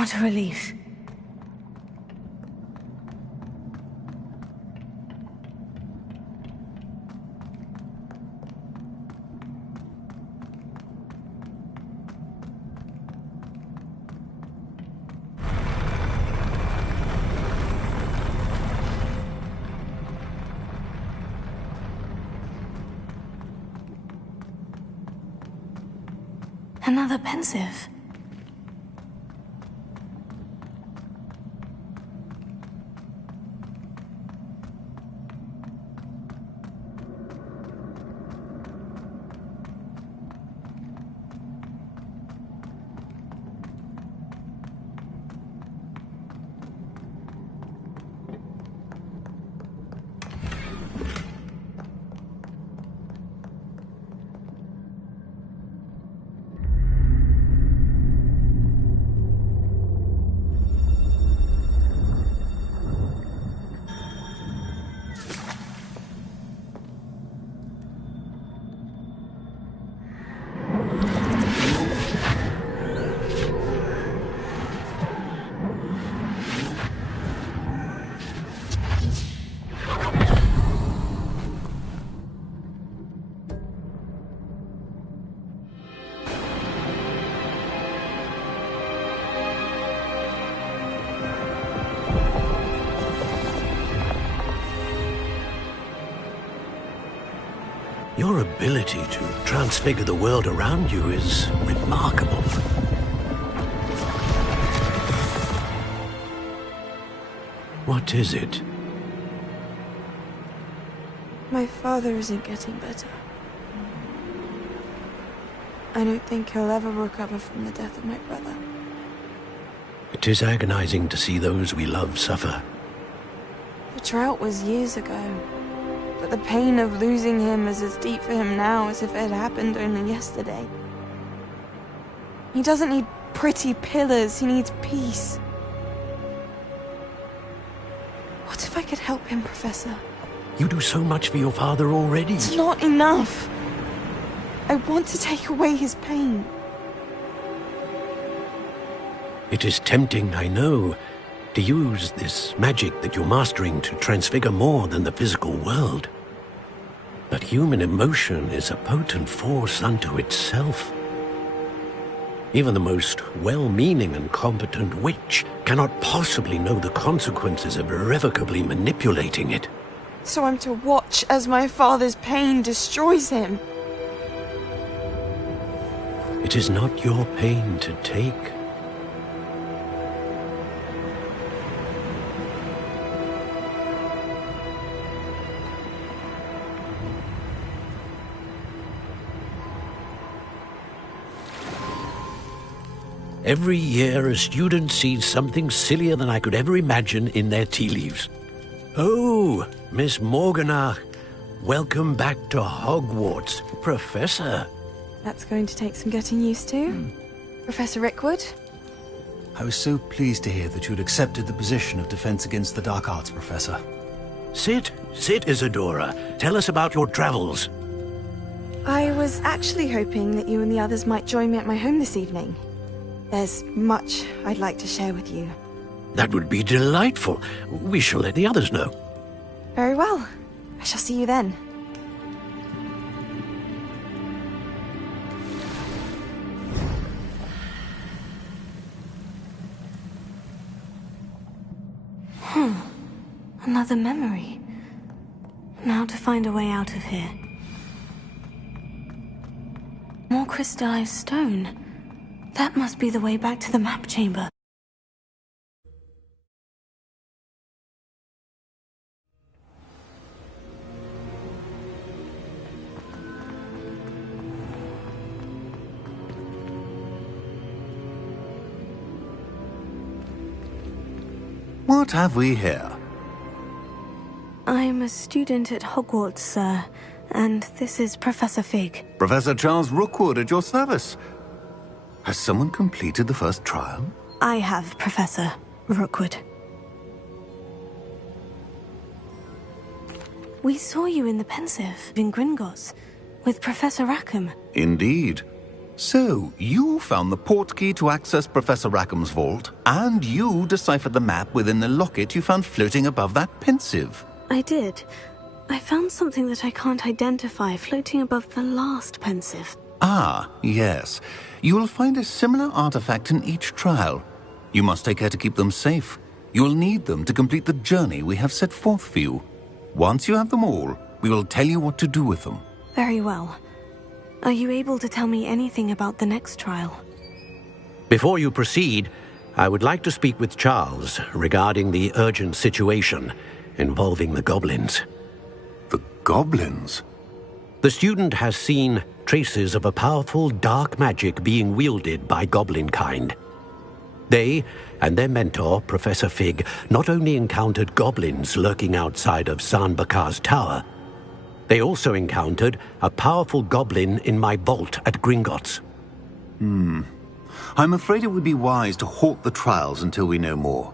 What a relief. Another pensive. Your ability to transfigure the world around you is remarkable. What is it? My father isn't getting better. I don't think he'll ever recover from the death of my brother. It is agonizing to see those we love suffer. The drought was years ago, but the pain of losing him is as deep for him now as if it had happened only yesterday. He doesn't need pretty pillars, he needs peace. What if I could help him, Professor? You do so much for your father already. It's not enough. I want to take away his pain. It is tempting, I know, to use this magic that you're mastering to transfigure more than the physical world. But human emotion is a potent force unto itself. Even the most well-meaning and competent witch cannot possibly know the consequences of irrevocably manipulating it. So I'm to watch as my father's pain destroys him. It is not your pain to take. Every year, a student sees something sillier than I could ever imagine in their tea leaves. Oh, Miss Morganach, welcome back to Hogwarts, Professor. That's going to take some getting used to. Professor Rickwood? I was so pleased to hear that you had accepted the position of Defense Against the Dark Arts, Professor. Sit, Isadora. Tell us about your travels. I was actually hoping that you and the others might join me at my home this evening. There's much I'd like to share with you. That would be delightful. We shall let the others know. Very well. I shall see you then. Another memory. Now to find a way out of here. More crystallized stone. That must be the way back to the map chamber. What have we here? I'm a student at Hogwarts, sir, and this is Professor Fig. Professor Charles Rookwood at your service. Has someone completed the first trial? I have, Professor Rookwood. We saw you in the Pensive in Gringotts with Professor Rackham. Indeed. So, you found the port key to access Professor Rackham's vault, and you deciphered the map within the locket you found floating above that pensive. I did. I found something that I can't identify floating above the last pensive. Ah, yes. You will find a similar artifact in each trial. You must take care to keep them safe. You will need them to complete the journey we have set forth for you. Once you have them all, we will tell you what to do with them. Very well. Are you able to tell me anything about the next trial? Before you proceed, I would like to speak with Charles regarding the urgent situation involving the goblins. The goblins? The student has seen traces of a powerful dark magic being wielded by goblin kind. They and their mentor, Professor Fig, not only encountered goblins lurking outside of Zanbakar's tower, they also encountered a powerful goblin in my vault at Gringotts. I'm afraid it would be wise to halt the trials until we know more.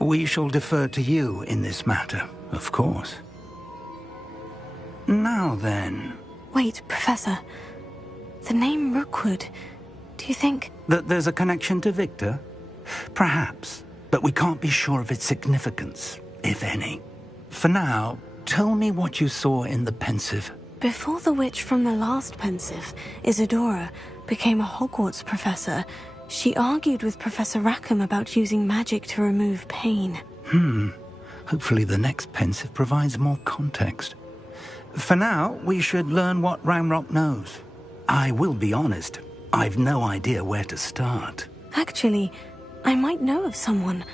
We shall defer to you in this matter, of course. Now then... Wait, Professor. The name Rookwood. Do you think... That there's a connection to Victor? Perhaps, but we can't be sure of its significance, if any. For now, tell me what you saw in the pensive. Before the witch from the last pensive, Isadora, became a Hogwarts professor, she argued with Professor Rackham about using magic to remove pain. Hopefully the next pensive provides more context. For now, we should learn what Ramrock knows. I will be honest, I've no idea where to start. Actually, I might know of someone.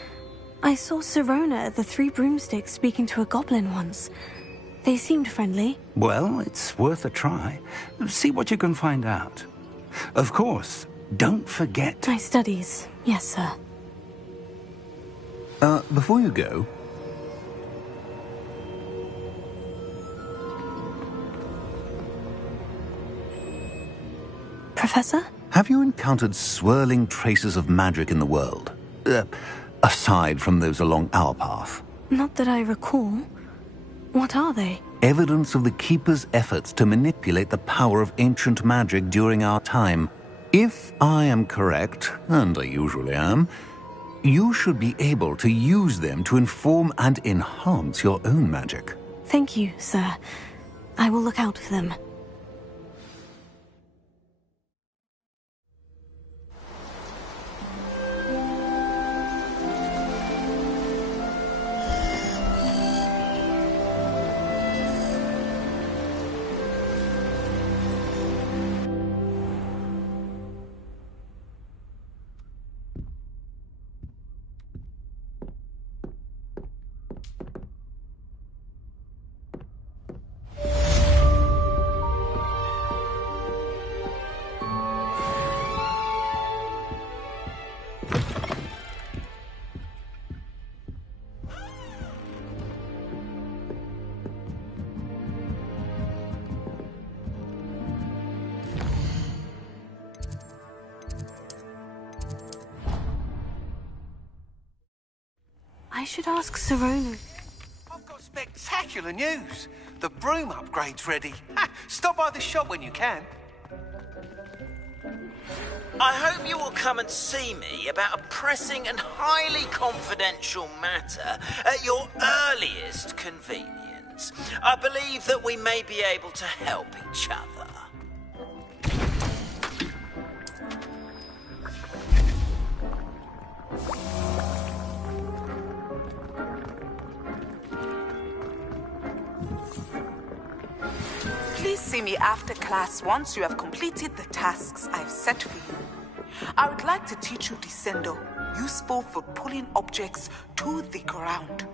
I saw Sirona at the Three Broomsticks speaking to a goblin once. They seemed friendly. Well, it's worth a try. See what you can find out. Of course, don't forget... My studies, yes, sir. Before you go... Professor? Have you encountered swirling traces of magic in the world? Aside from those along our path? Not that I recall. What are they? Evidence of the Keeper's efforts to manipulate the power of ancient magic during our time. If I am correct, and I usually am, you should be able to use them to inform and enhance your own magic. Thank you, sir. I will look out for them. I should ask Sirona. I've got spectacular news. The broom upgrade's ready. Ha! Stop by the shop when you can. I hope you will come and see me about a pressing and highly confidential matter at your earliest convenience. I believe that we may be able to help each other. Please see me after class once you have completed the tasks I've set for you. I would like to teach you Descendo, useful for pulling objects to the ground.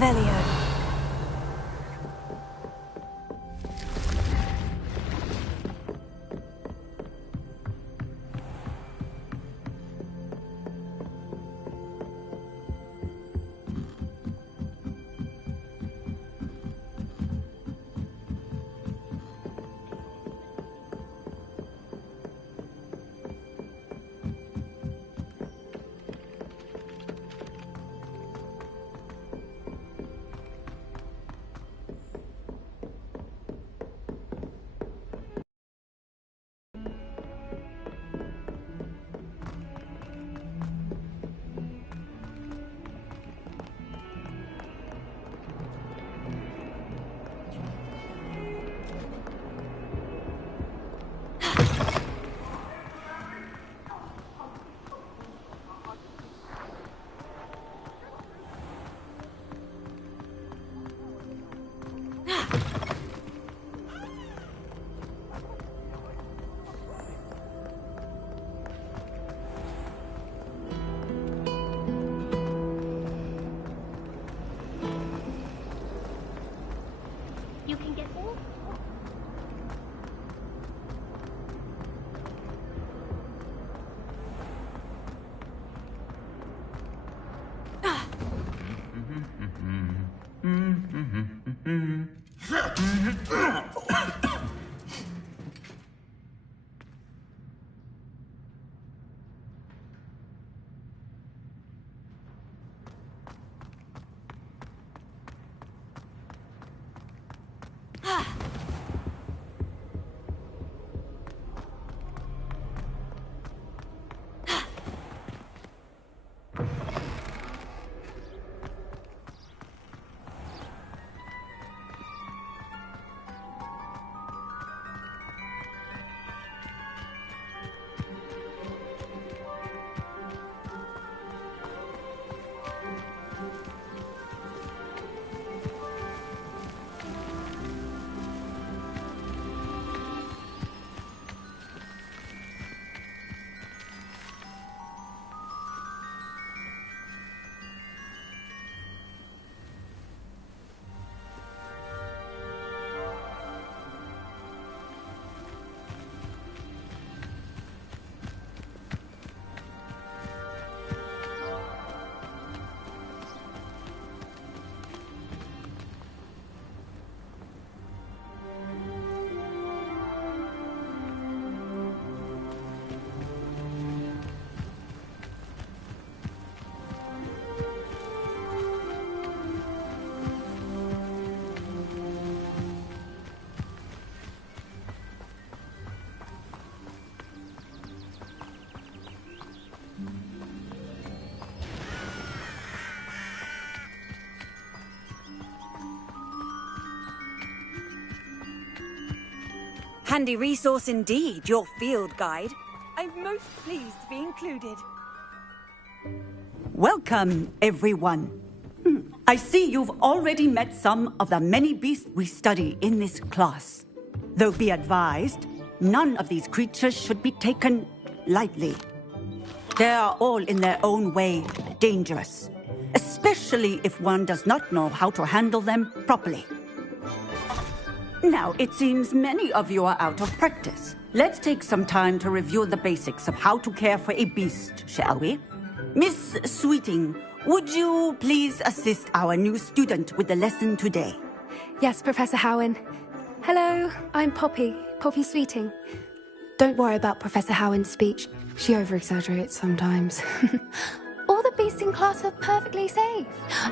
Revelio. You can get all... Handy resource indeed, your field guide. I'm most pleased to be included. Welcome, everyone. I see you've already met some of the many beasts we study in this class. Though be advised, none of these creatures should be taken lightly. They are all in their own way dangerous, especially if one does not know how to handle them properly. Now, it seems many of you are out of practice. Let's take some time to review the basics of how to care for a beast, shall we? Miss Sweeting, would you please assist our new student with the lesson today? Yes, Professor Howen. Hello, I'm Poppy Sweeting. Don't worry about Professor Howen's speech. She over-exaggerates sometimes. All the beasts in class are perfectly safe.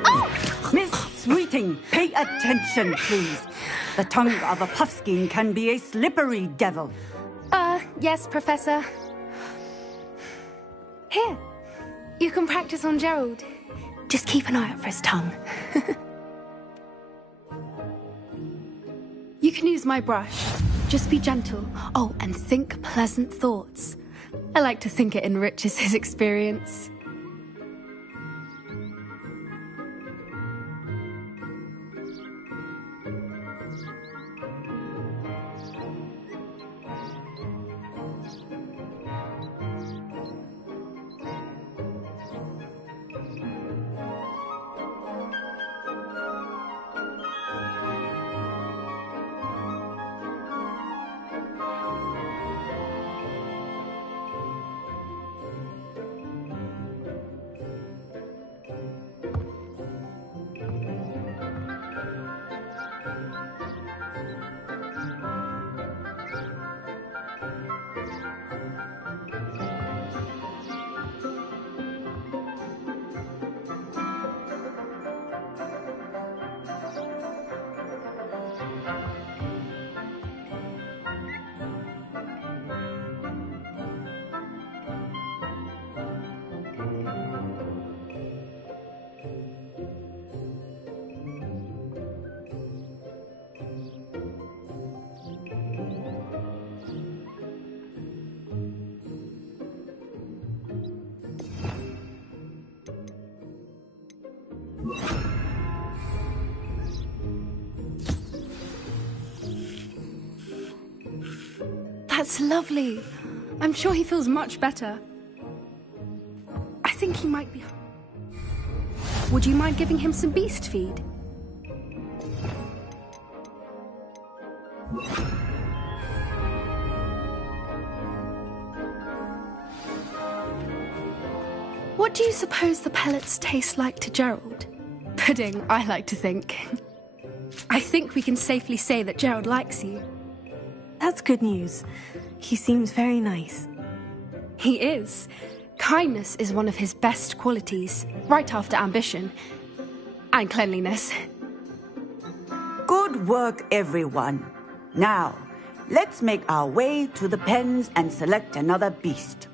Oh! Miss Sweeting, pay attention, please. The tongue of a puffskein can be a slippery devil. Yes, Professor. Here, you can practice on Gerald. Just keep an eye out for his tongue. You can use my brush. Just be gentle. Oh, and think pleasant thoughts. I like to think it enriches his experience. That's lovely. I'm sure he feels much better. I think he might be... Would you mind giving him some beast feed? What do you suppose the pellets taste like to Gerald? Pudding, I like to think. I think we can safely say that Gerald likes you. That's good news. He seems very nice. He is. Kindness is one of his best qualities, right after ambition. And cleanliness. Good work, everyone. Now, let's make our way to the pens and select another beast.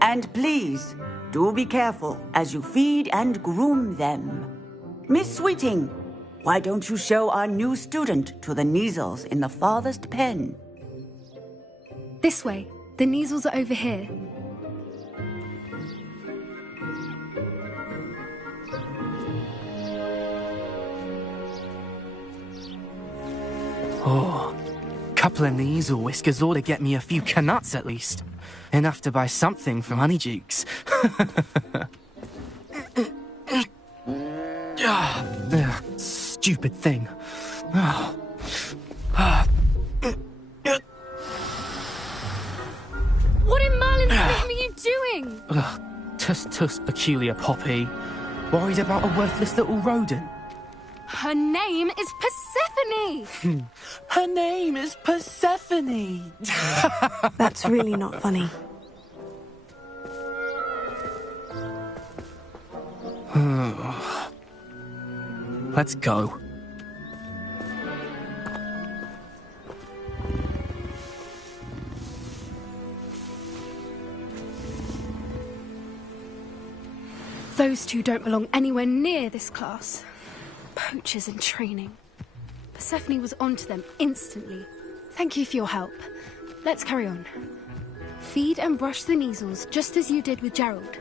And please, do be careful as you feed and groom them. Miss Sweeting, why don't you show our new student to the Kneazles in the farthest pen? This way. The Kneazles are over here. Oh, couple of Kneazle whiskers ought to get me a few canuts at least. Enough to buy something from Honeydukes. Stupid thing. What in Merlin's name are you doing? Tuss, peculiar Poppy. Worried about a worthless little rodent? Her name is Persephone! Her name is Persephone! That's really not funny. Let's go. Those two don't belong anywhere near this class. Poachers in training. Persephone was onto them instantly. Thank you for your help. Let's carry on. Feed and brush the Kneazles just as you did with Gerald.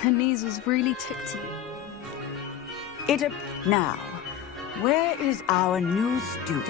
The Kneazles really took to you. Now, where is our new student?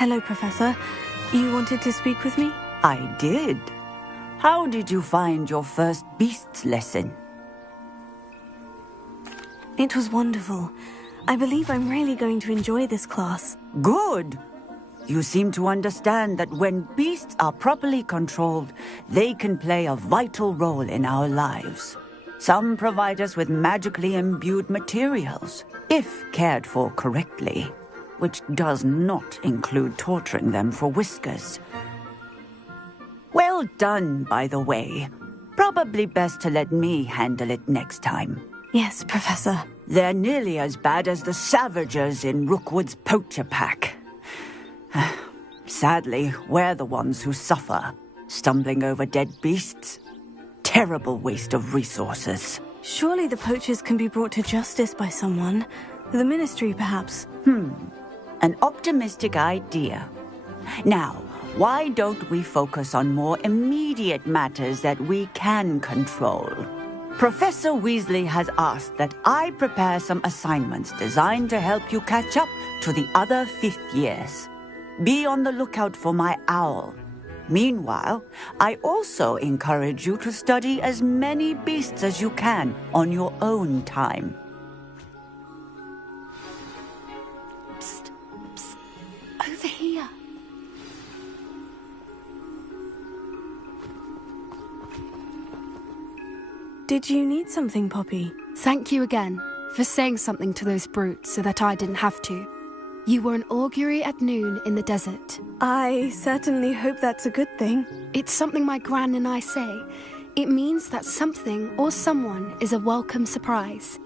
Hello, Professor. You wanted to speak with me? I did. How did you find your first beasts lesson? It was wonderful. I believe I'm really going to enjoy this class. Good. You seem to understand that when beasts are properly controlled, they can play a vital role in our lives. Some provide us with magically imbued materials, if cared for correctly, which does not include torturing them for whiskers. Well done, by the way. Probably best to let me handle it next time. Yes, Professor. They're nearly as bad as the Savagers in Rookwood's poacher pack. Sadly, we're the ones who suffer, stumbling over dead beasts. Terrible waste of resources. Surely the poachers can be brought to justice by someone. The Ministry, perhaps. An optimistic idea. Now, why don't we focus on more immediate matters that we can control? Professor Weasley has asked that I prepare some assignments designed to help you catch up to the other 5th years. Be on the lookout for my owl. Meanwhile, I also encourage you to study as many beasts as you can on your own time. Psst, psst. Over here. Did you need something, Poppy? Thank you again for saying something to those brutes so that I didn't have to. You were an augury at noon in the desert. I certainly hope that's a good thing. It's something my gran and I say. It means that something or someone is a welcome surprise.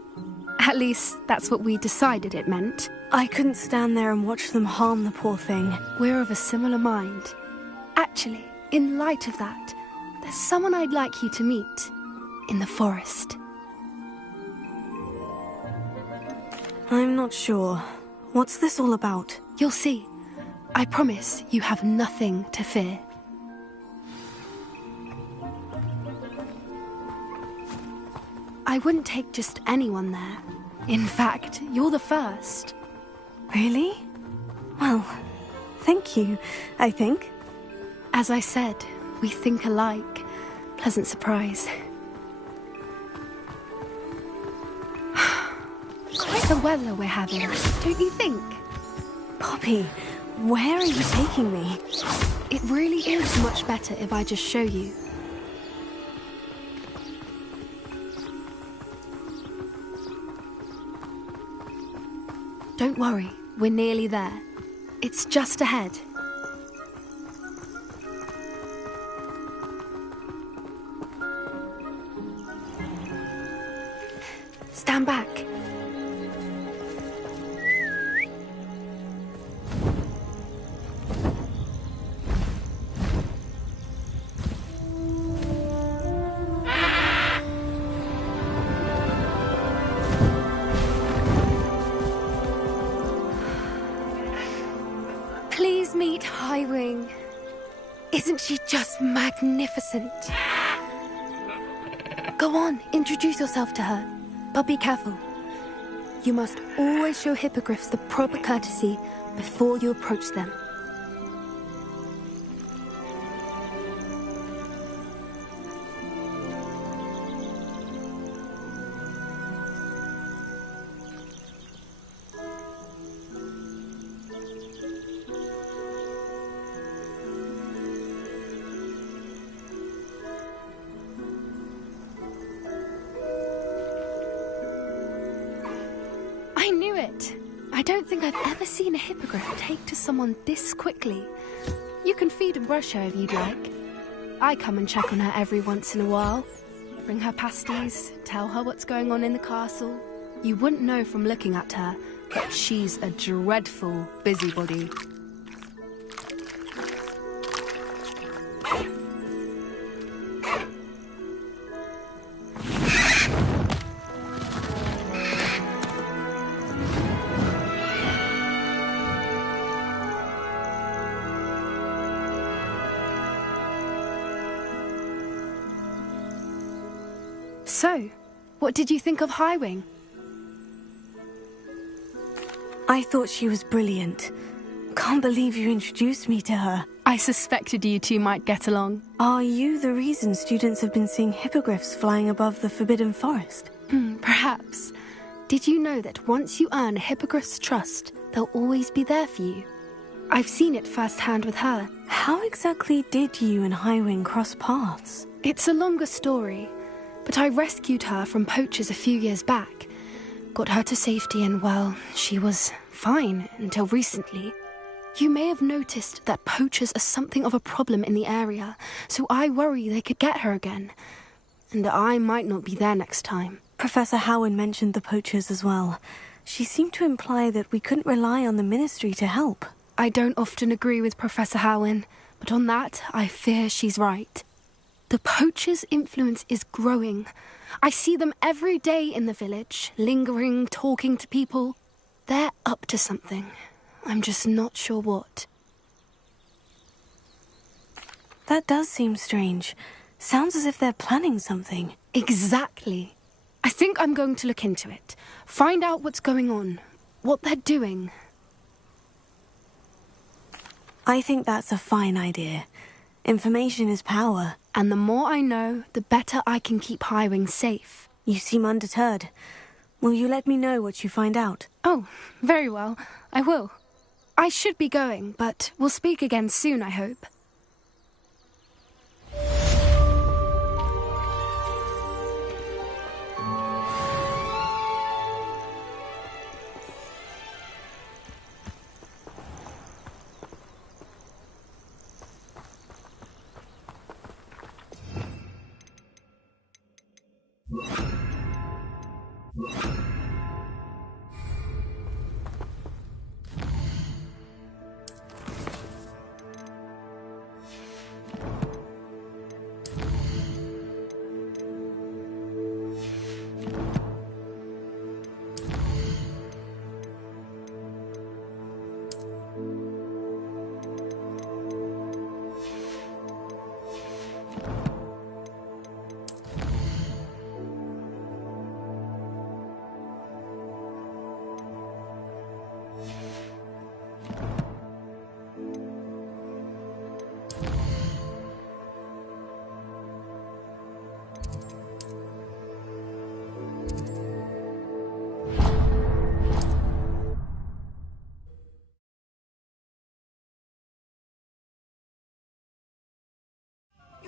At least, that's what we decided it meant. I couldn't stand there and watch them harm the poor thing. We're of a similar mind. Actually, in light of that, there's someone I'd like you to meet in the forest. I'm not sure. What's this all about? You'll see. I promise you have nothing to fear. I wouldn't take just anyone there. In fact, you're the first. Really? Well, thank you, I think. As I said, we think alike. Pleasant surprise. Quite the weather we're having, don't you think? Poppy, where are you taking me? It really is much better if I just show you. Don't worry, we're nearly there. It's just ahead. Stand back. Please meet Highwing. Isn't she just magnificent? Go on, introduce yourself to her. But be careful. You must always show hippogriffs the proper courtesy before you approach them. I knew it! I don't think I've ever seen a hippogriff take to someone this quickly. You can feed and brush her if you'd like. I come and check on her every once in a while. Bring her pasties, tell her what's going on in the castle. You wouldn't know from looking at her, but she's a dreadful busybody. So, what did you think of Highwing? I thought she was brilliant. Can't believe you introduced me to her. I suspected you two might get along. Are you the reason students have been seeing hippogriffs flying above the Forbidden Forest? Perhaps. Did you know that once you earn a hippogriff's trust, they'll always be there for you? I've seen it firsthand with her. How exactly did you and Highwing cross paths? It's a longer story, but I rescued her from poachers a few years back. Got her to safety and, well, she was fine until recently. You may have noticed that poachers are something of a problem in the area, so I worry they could get her again. And I might not be there next time. Professor Howen mentioned the poachers as well. She seemed to imply that we couldn't rely on the Ministry to help. I don't often agree with Professor Howen, but on that, I fear she's right. The poachers' influence is growing. I see them every day in the village, lingering, talking to people. They're up to something. I'm just not sure what. That does seem strange. Sounds as if they're planning something. Exactly. I think I'm going to look into it. Find out what's going on. What they're doing. I think that's a fine idea. Information is power. And the more I know, the better I can keep Highwing safe. You seem undeterred. Will you let me know what you find out? Oh, very well. I will. I should be going, but we'll speak again soon, I hope.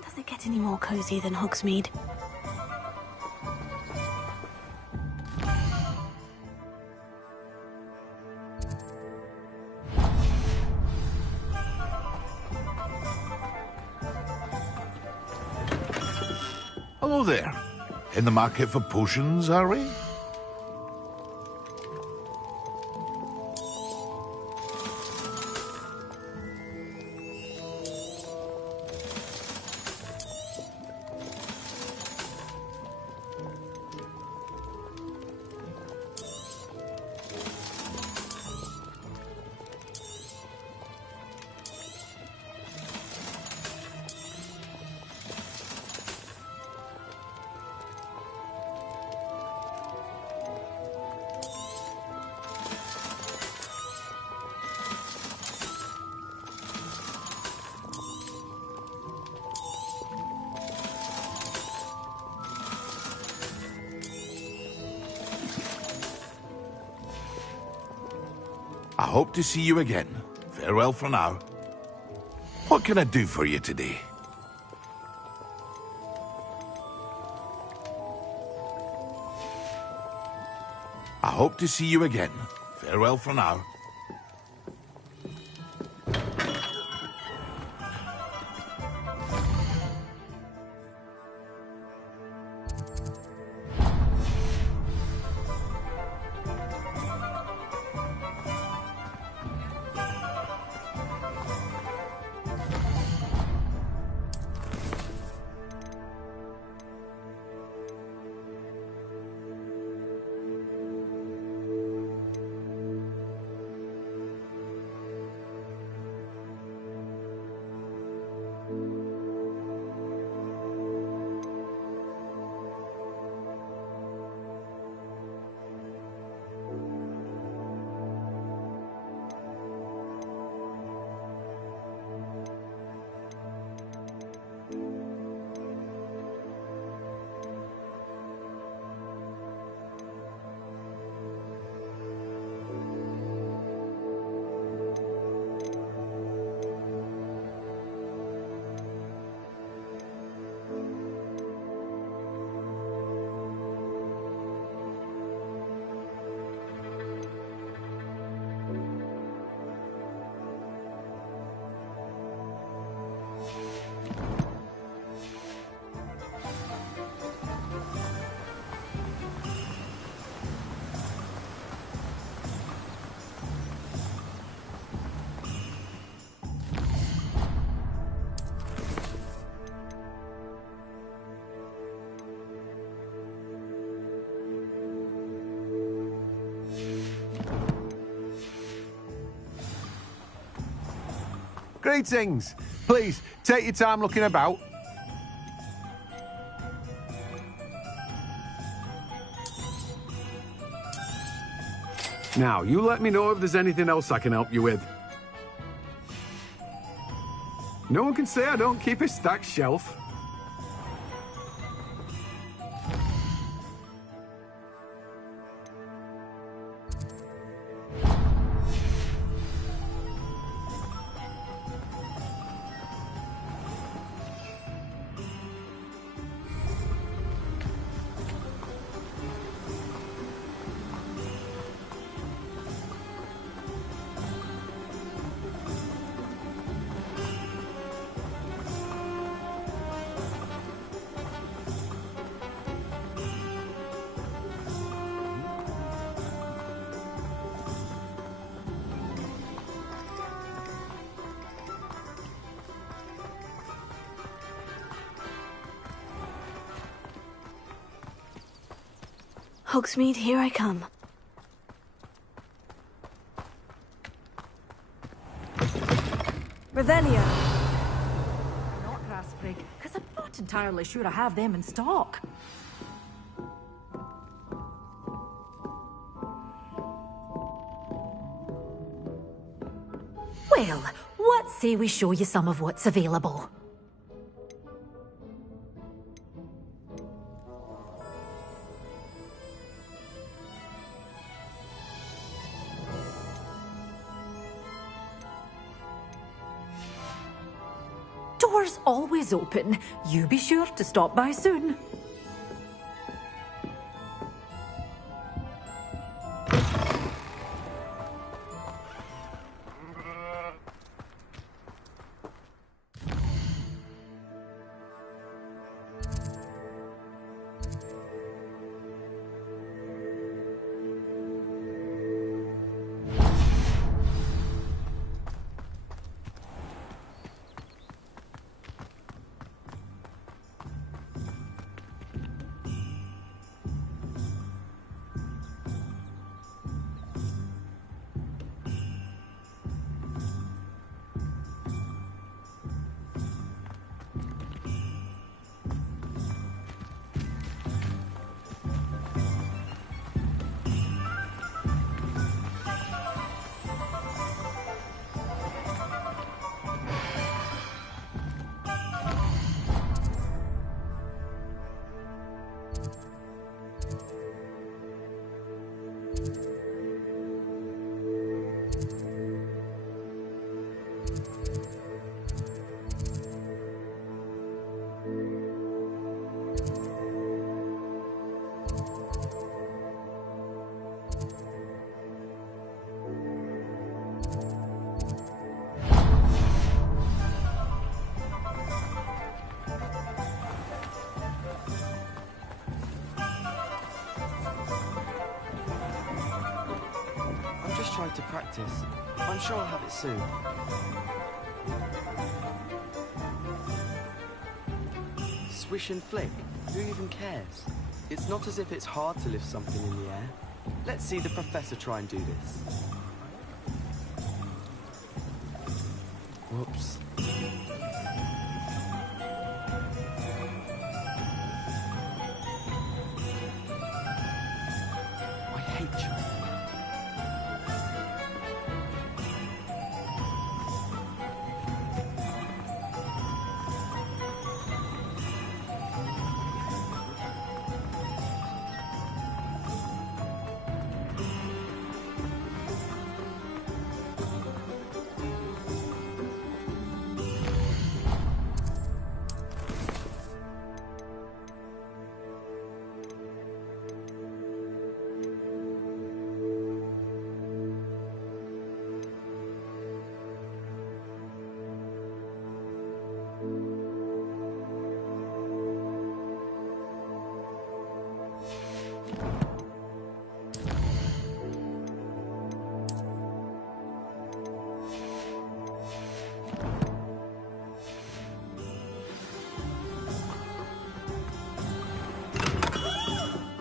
Does it get any more cozy than Hogsmeade? Hello there. In the market for potions, are we? I hope to see you again. Farewell for now. What can I do for you today? I hope to see you again. Farewell for now. Greetings. Please, take your time looking about. Now, you let me know if there's anything else I can help you with. No one can say I don't keep a stacked shelf. Hogsmeade, here I come. Revelio. Not Raspberry, because I'm not entirely sure I have them in stock. Well, what say we show you some of what's available? Doors always open. You be sure to stop by soon. Trying to practice. I'm sure I'll have it soon. Swish and flick. Who even cares? It's not as if it's hard to lift something in the air. Let's see the professor try and do this. Whoops. I hate you.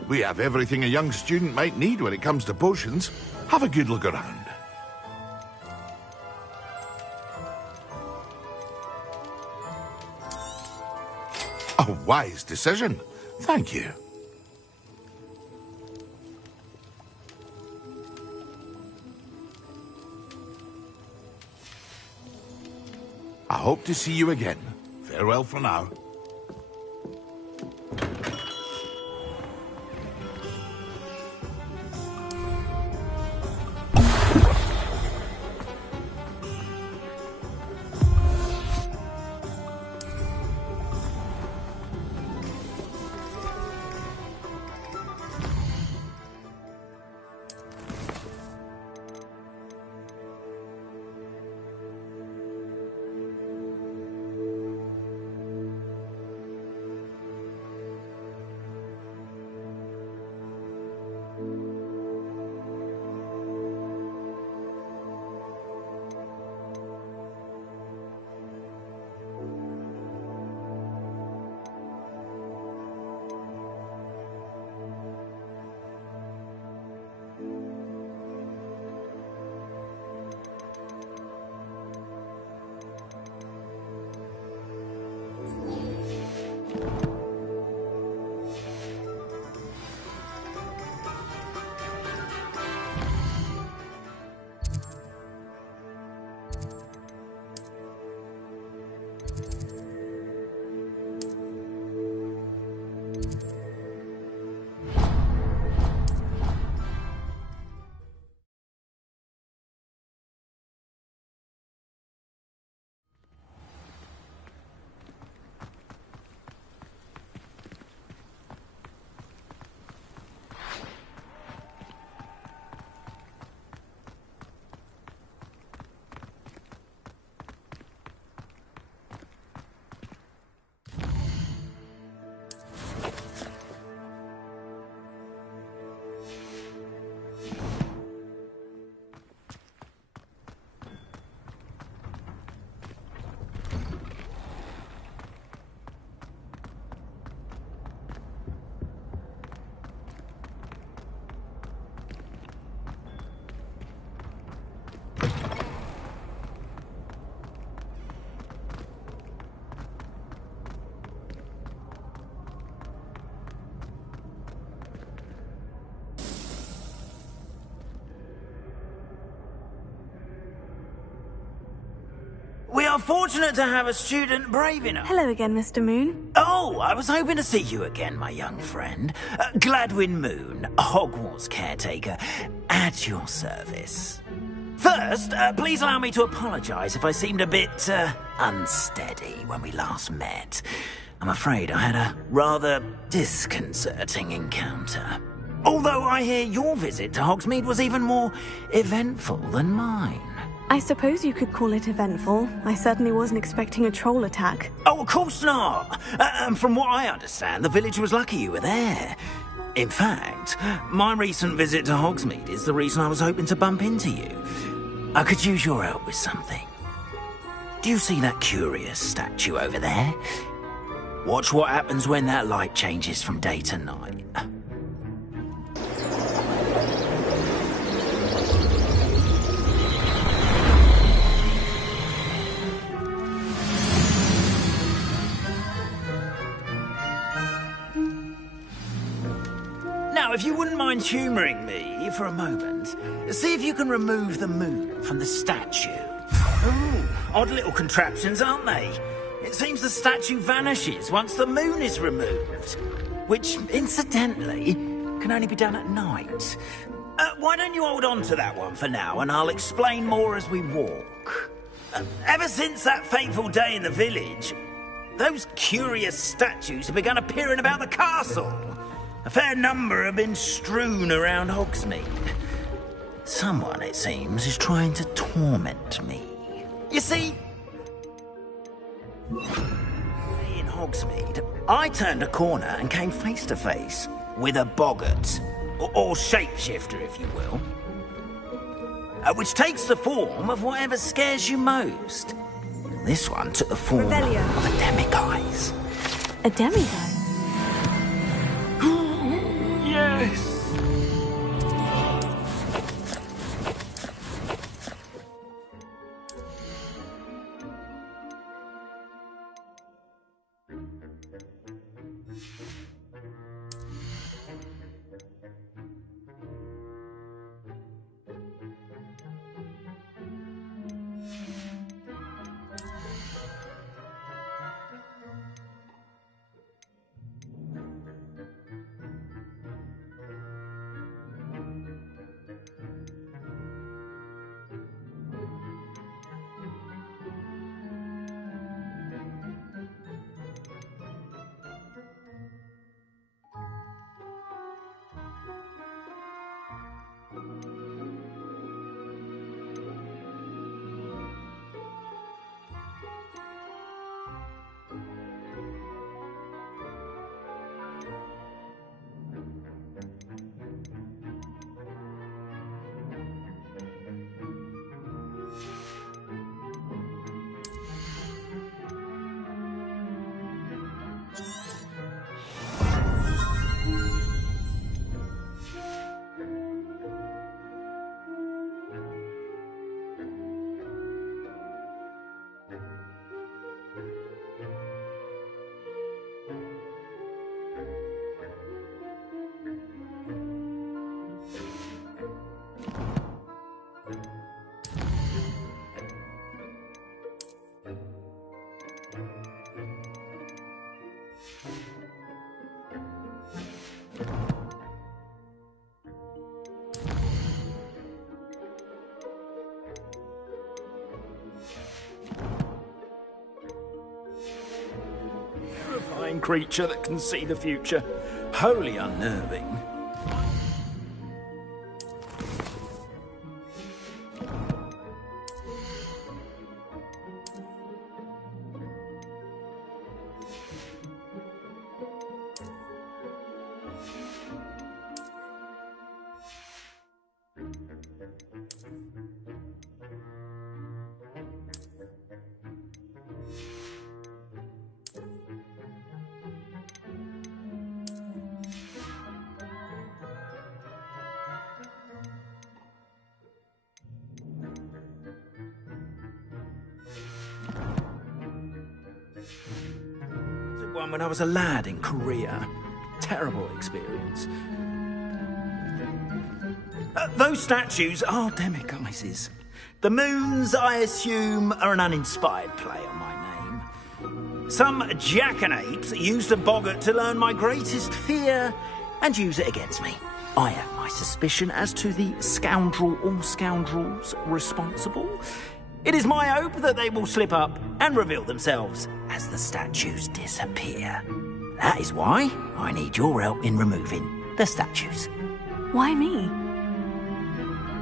We have everything a young student might need when it comes to potions. Have a good look around. A wise decision. Thank you. I hope to see you again. Farewell for now. We are fortunate to have a student brave enough. Hello again, Mr. Moon. Oh, I was hoping to see you again, my young friend. Gladwin Moon, Hogwarts caretaker, at your service. First, please allow me to apologise if I seemed a bit, unsteady when we last met. I'm afraid I had a rather disconcerting encounter. Although I hear your visit to Hogsmeade was even more eventful than mine. I suppose you could call it eventful. I certainly wasn't expecting a troll attack. Oh, of course not. And from what I understand, the village was lucky you were there. In fact, my recent visit to Hogsmeade is the reason I was hoping to bump into you. I could use your help with something. Do you see that curious statue over there? Watch what happens when that light changes from day to night. Now, if you wouldn't mind humouring me for a moment, see if you can remove the moon from the statue. Ooh, odd little contraptions, aren't they? It seems the statue vanishes once the moon is removed, which, incidentally, can only be done at night. Why don't you hold on to that one for now, and I'll explain more as we walk. Ever since that fateful day in the village, those curious statues have begun appearing about the castle. A fair number have been strewn around Hogsmeade. Someone, it seems, is trying to torment me. You see, in Hogsmeade, I turned a corner and came face to face with a boggart, or shapeshifter, if you will, which takes the form of whatever scares you most. This one took the form of a demiguise. A demiguise? Yes! terrifying creature that can see the future. Wholly unnerving. One when I was a lad in Korea. Terrible experience. Those statues are demiguises. The moons, I assume, are an uninspired play on my name. Some jackanapes used a boggart to learn my greatest fear and use it against me. I have my suspicion as to the scoundrel or scoundrels responsible. It is my hope that they will slip up and reveal themselves as the statues disappear. That is why I need your help in removing the statues. Why me?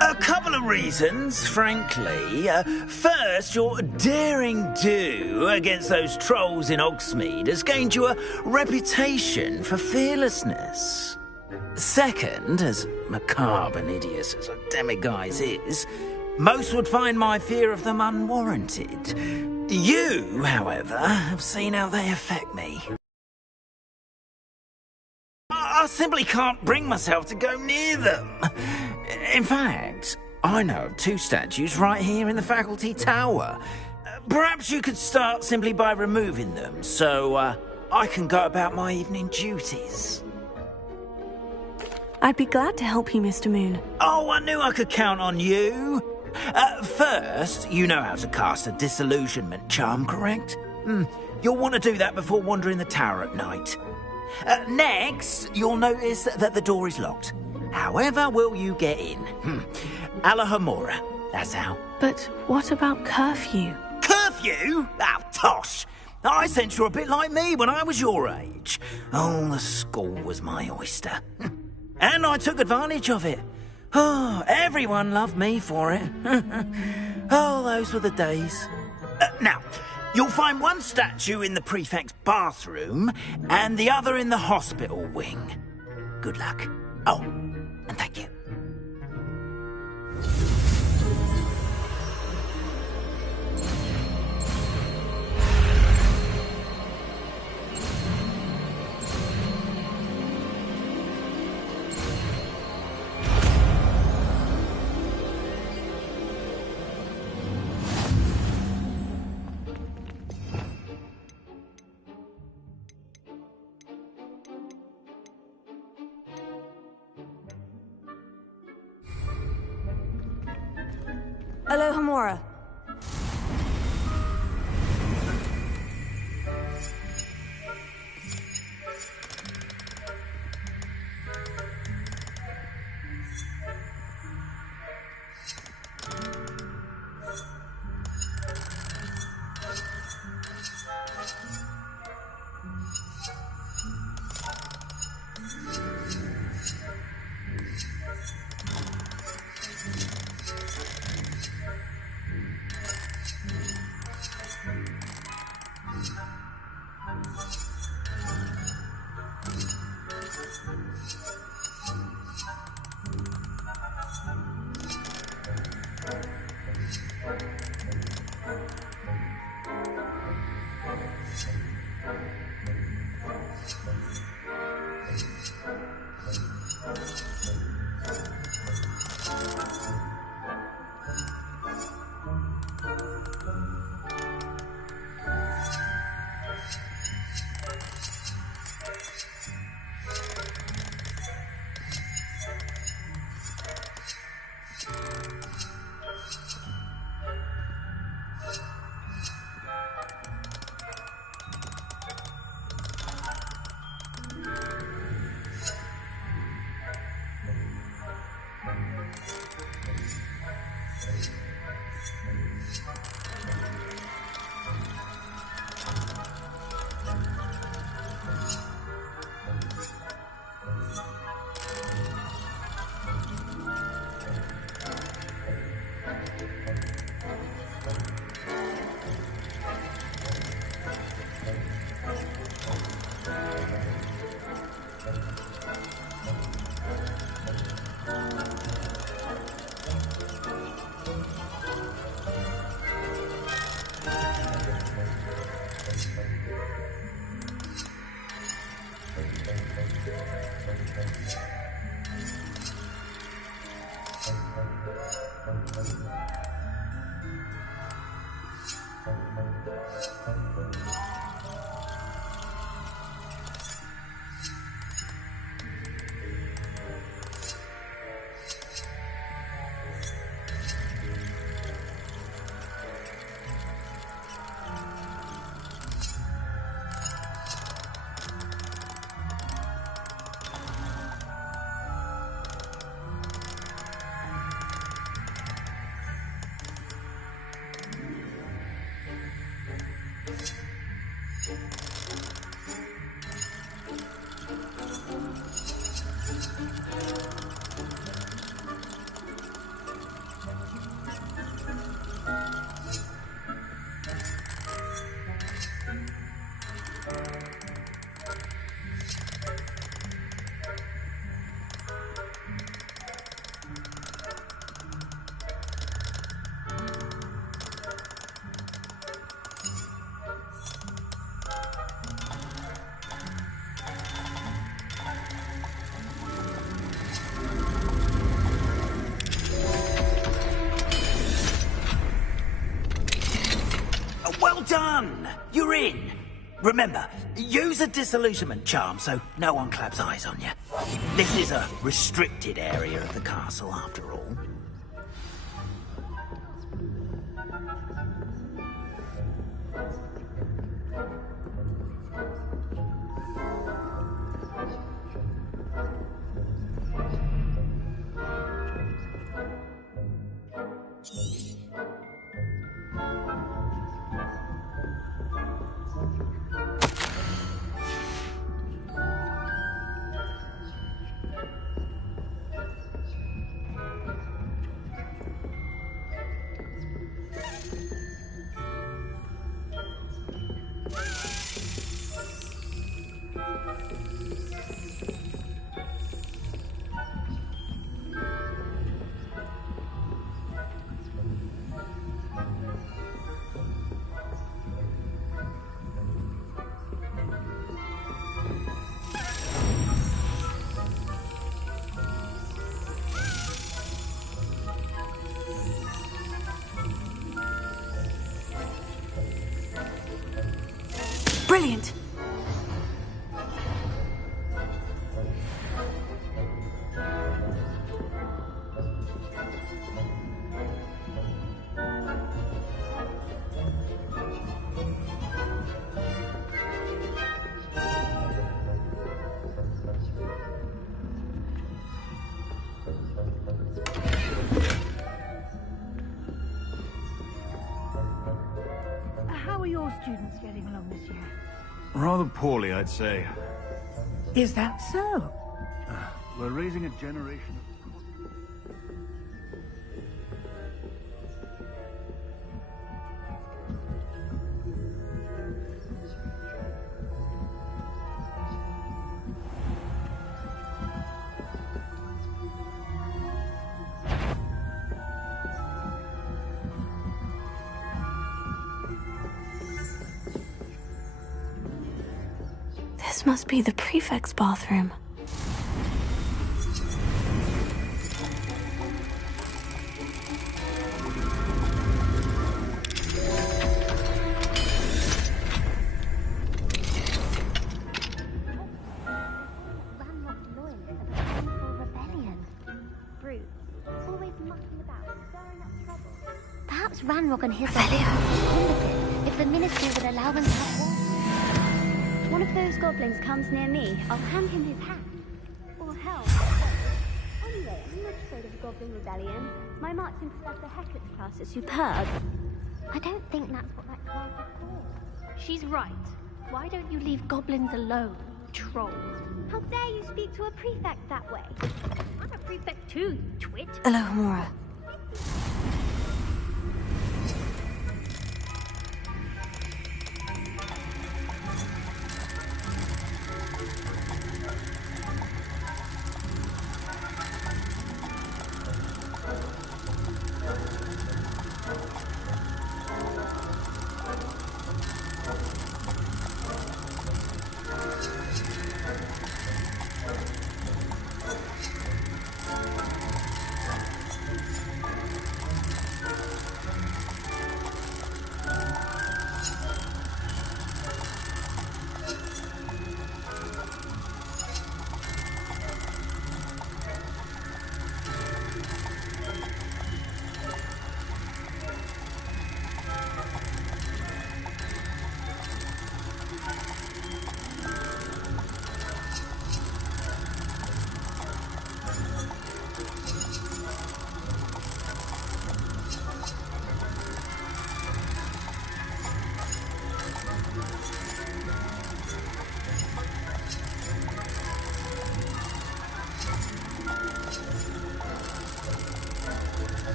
A couple of reasons, frankly. First, your daring do against those trolls in Hogsmeade has gained you a reputation for fearlessness. Second, as macabre and hideous as a demiguise is, most would find my fear of them unwarranted. You, however, have seen how they affect me. I simply can't bring myself to go near them. In fact, I know of two statues right here in the faculty tower. Perhaps you could start simply by removing them, so I can go about my evening duties. I'd be glad to help you, Mr. Moon. Oh, I knew I could count on you. First, you know how to cast a disillusionment charm, correct? You'll want to do that before wandering the tower at night. Next, you'll notice that the door is locked. However will you get in? Alahomora, that's how. But what about curfew? Curfew? Oh, tosh! I sense you're a bit like me when I was your age. Oh, the school was my oyster. And I took advantage of it. Oh, everyone loved me for it. Oh, those were the days. Now, you'll find one statue in the prefect's bathroom and the other in the hospital wing. Good luck. Oh, and thank you. Alohomora. Well done! You're in. Remember, use a disillusionment charm so no one claps eyes on you. This is a restricted area of the castle, after all. Brilliant! How are your students getting along this year? Rather poorly, I'd say. Is that so? We're raising a generation of... This must be the prefect's bathroom. Perhaps Ranrock and his if the minister would allow them to have war. One of those goblins comes near me, I'll hand him his hat. Or hell. Anyway, I'm not afraid of a goblin rebellion. My marks in Professor Hecat's class are superb. I don't think that's what that class is for. She's right. Why don't you leave goblins alone, troll? How dare you speak to a prefect that way? I'm a prefect too, you twit. Hello, Homura.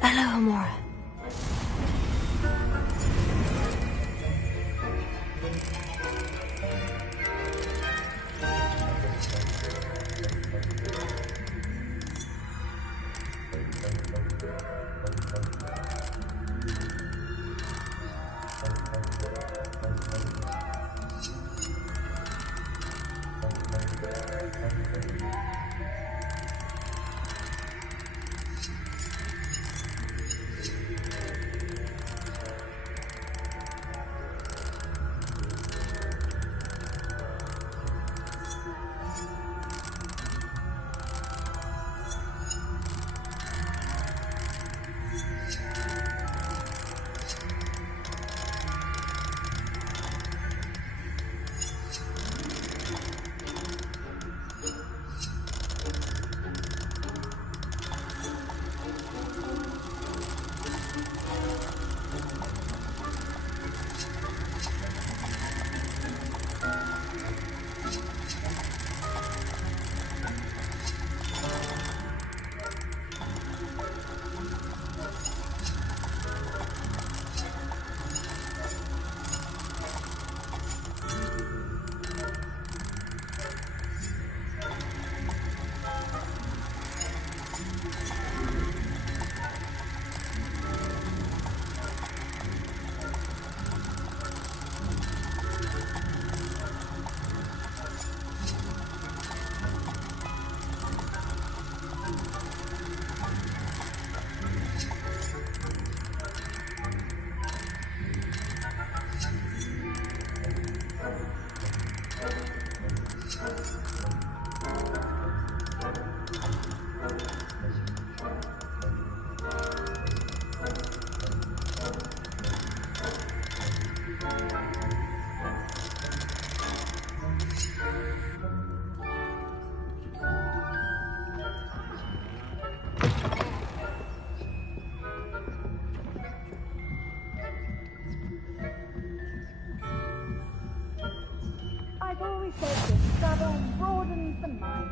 Hello, Amora. I've always said this travel broadens the mind.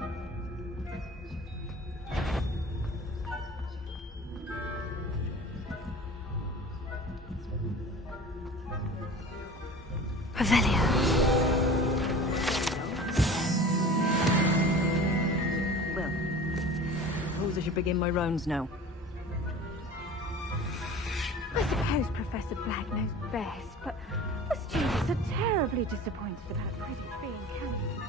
Revelio. Well, suppose I should begin my rounds now. I suppose Professor Black knows best, but the students are terribly disappointed about critics being cancelled.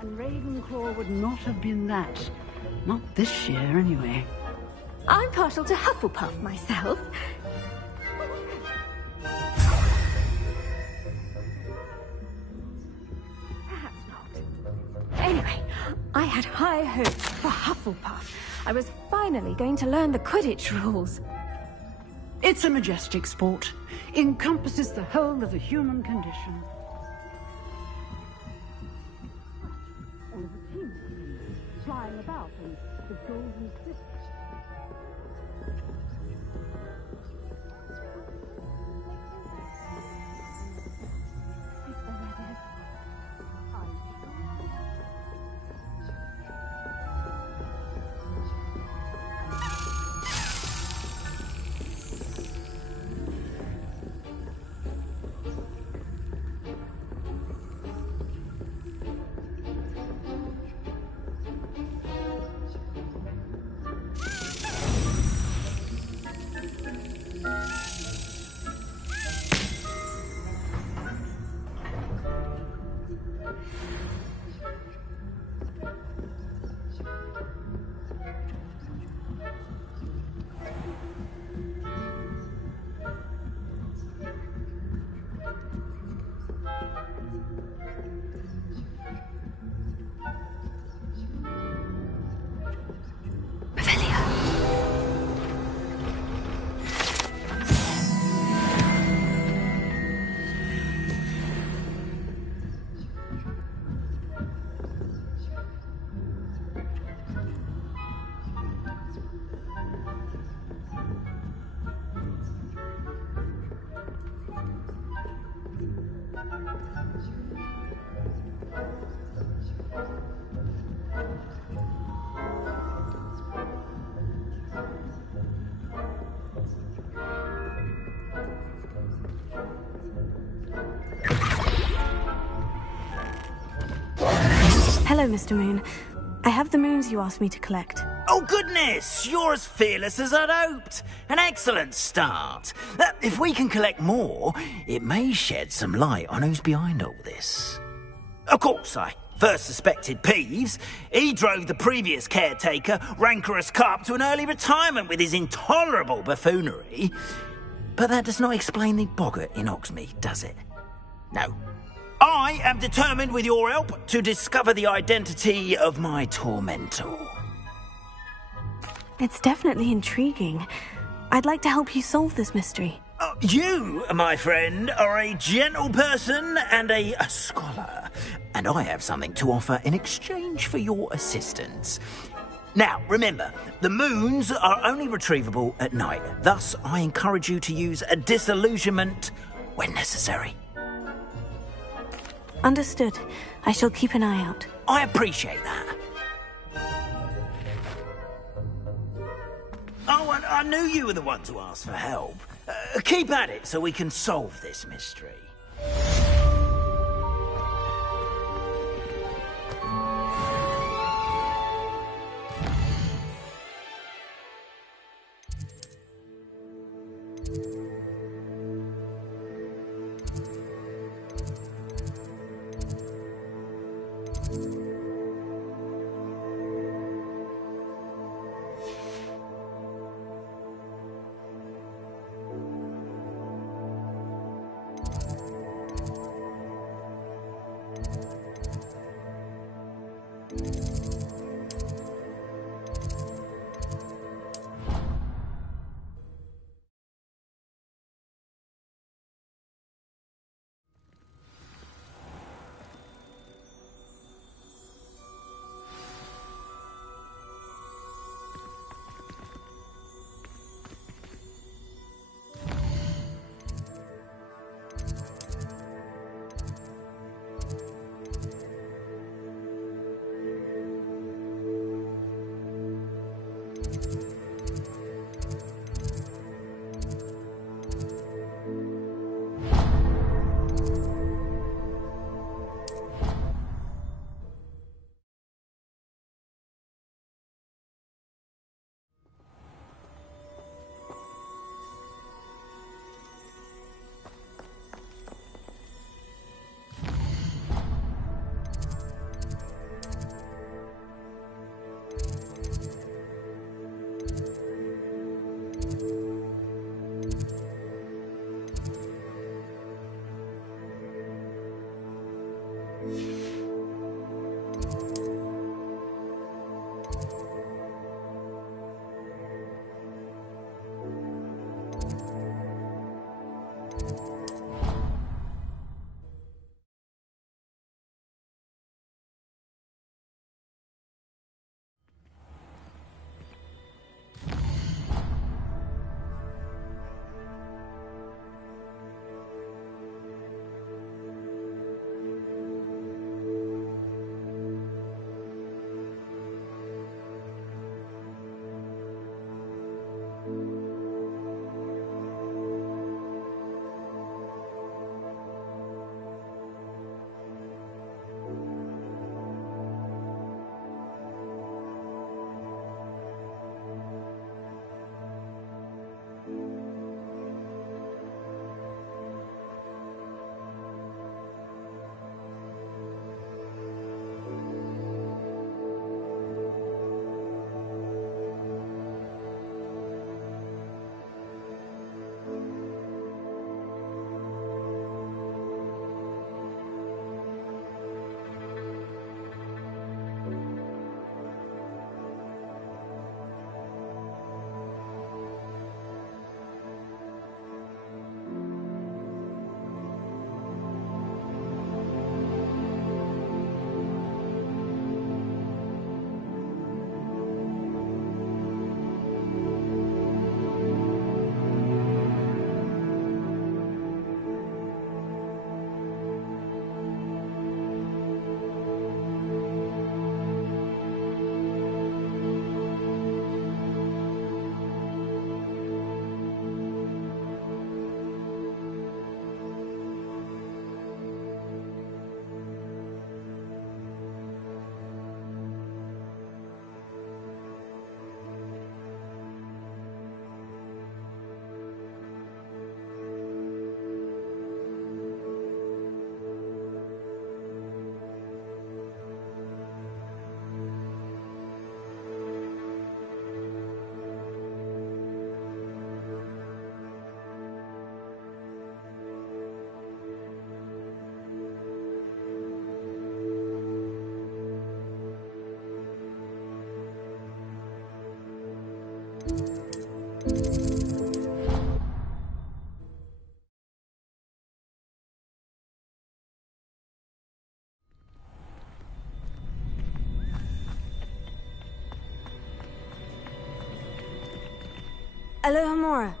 And Ravenclaw would not have been that. Not this year, anyway. I'm partial to Hufflepuff myself. Perhaps not. Anyway, I had high hopes for Hufflepuff. I was finally going to learn the Quidditch rules. It's a majestic sport. Encompasses the whole of the human condition. All of the teams flying about and the golden slip. Hello, Mr. Moon. I have the moons you asked me to collect. Oh, goodness! You're as fearless as I'd hoped. An excellent start. If we can collect more, it may shed some light on who's behind all this. Of course, I first suspected Peeves. He drove the previous caretaker, Rancorous Carp, to an early retirement with his intolerable buffoonery. But that does not explain the boggart in Hogsmeade, does it? No. I am determined, with your help, to discover the identity of my tormentor. It's definitely intriguing. I'd like to help you solve this mystery. You, my friend, are a gentle person and a scholar, and I have something to offer in exchange for your assistance. Now, remember, the moons are only retrievable at night. Thus, I encourage you to use a disillusionment when necessary. Understood. I shall keep an eye out. I appreciate that. Oh, and I knew you were the one to ask for help. Keep at it so we can solve this mystery. Alohomora.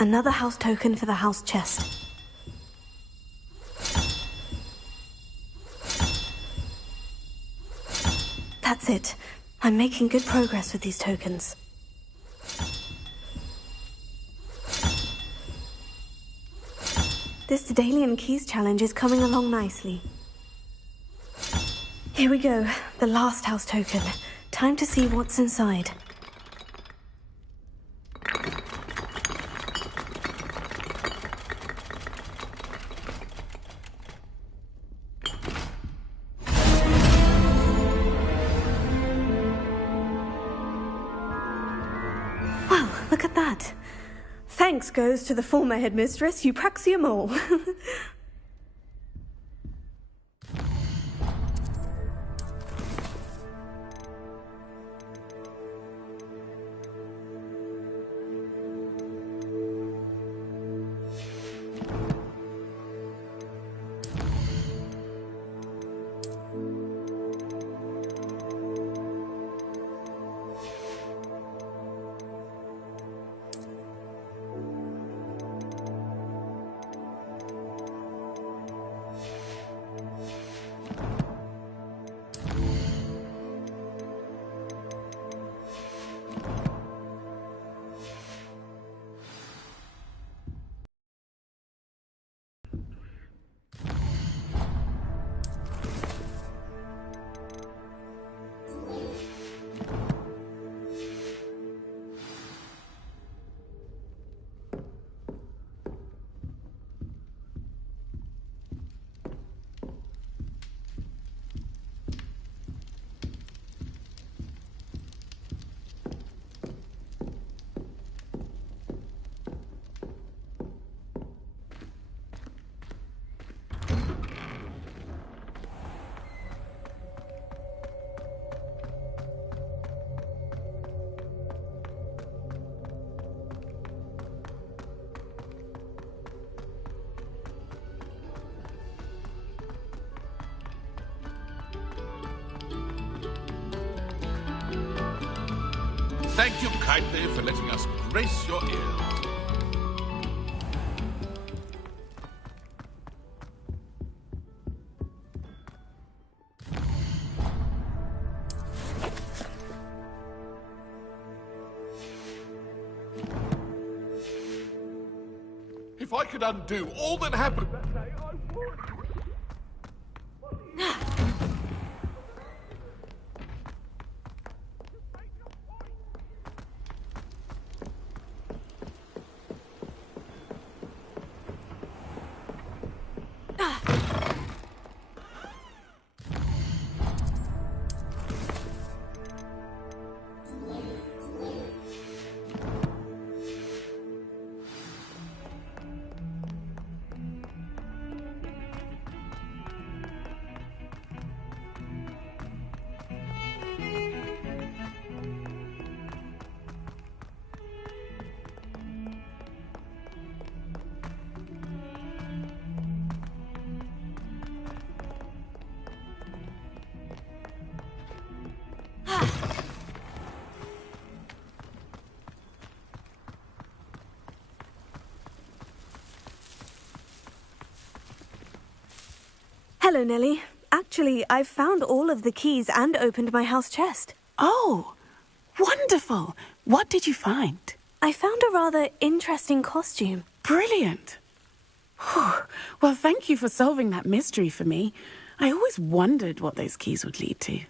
Another house token for the house chest. That's it. I'm making good progress with these tokens. This Daedalian Keys challenge is coming along nicely. Here we go, the last house token. Time to see what's inside. Well, look at that. Thanks goes to the former headmistress, Eupraxia Mole. Thank you kindly for letting us grace your ears. If I could undo all that happened that day, I would. Hello, Nellie. Actually, I've found all of the keys and opened my house chest. Oh, wonderful. What did you find? I found a rather interesting costume. Brilliant. Whew. Well, thank you for solving that mystery for me. I always wondered what those keys would lead to.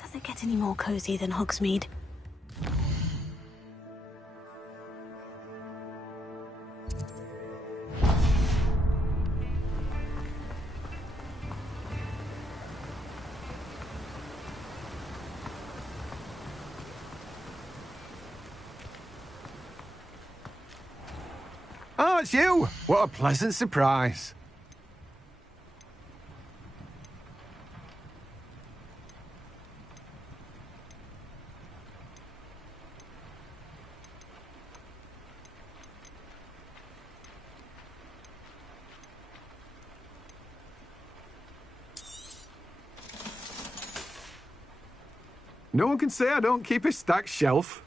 Does it get any more cozy than Hogsmeade? Oh, it's you! What a pleasant surprise. No one can say I don't keep a stacked shelf.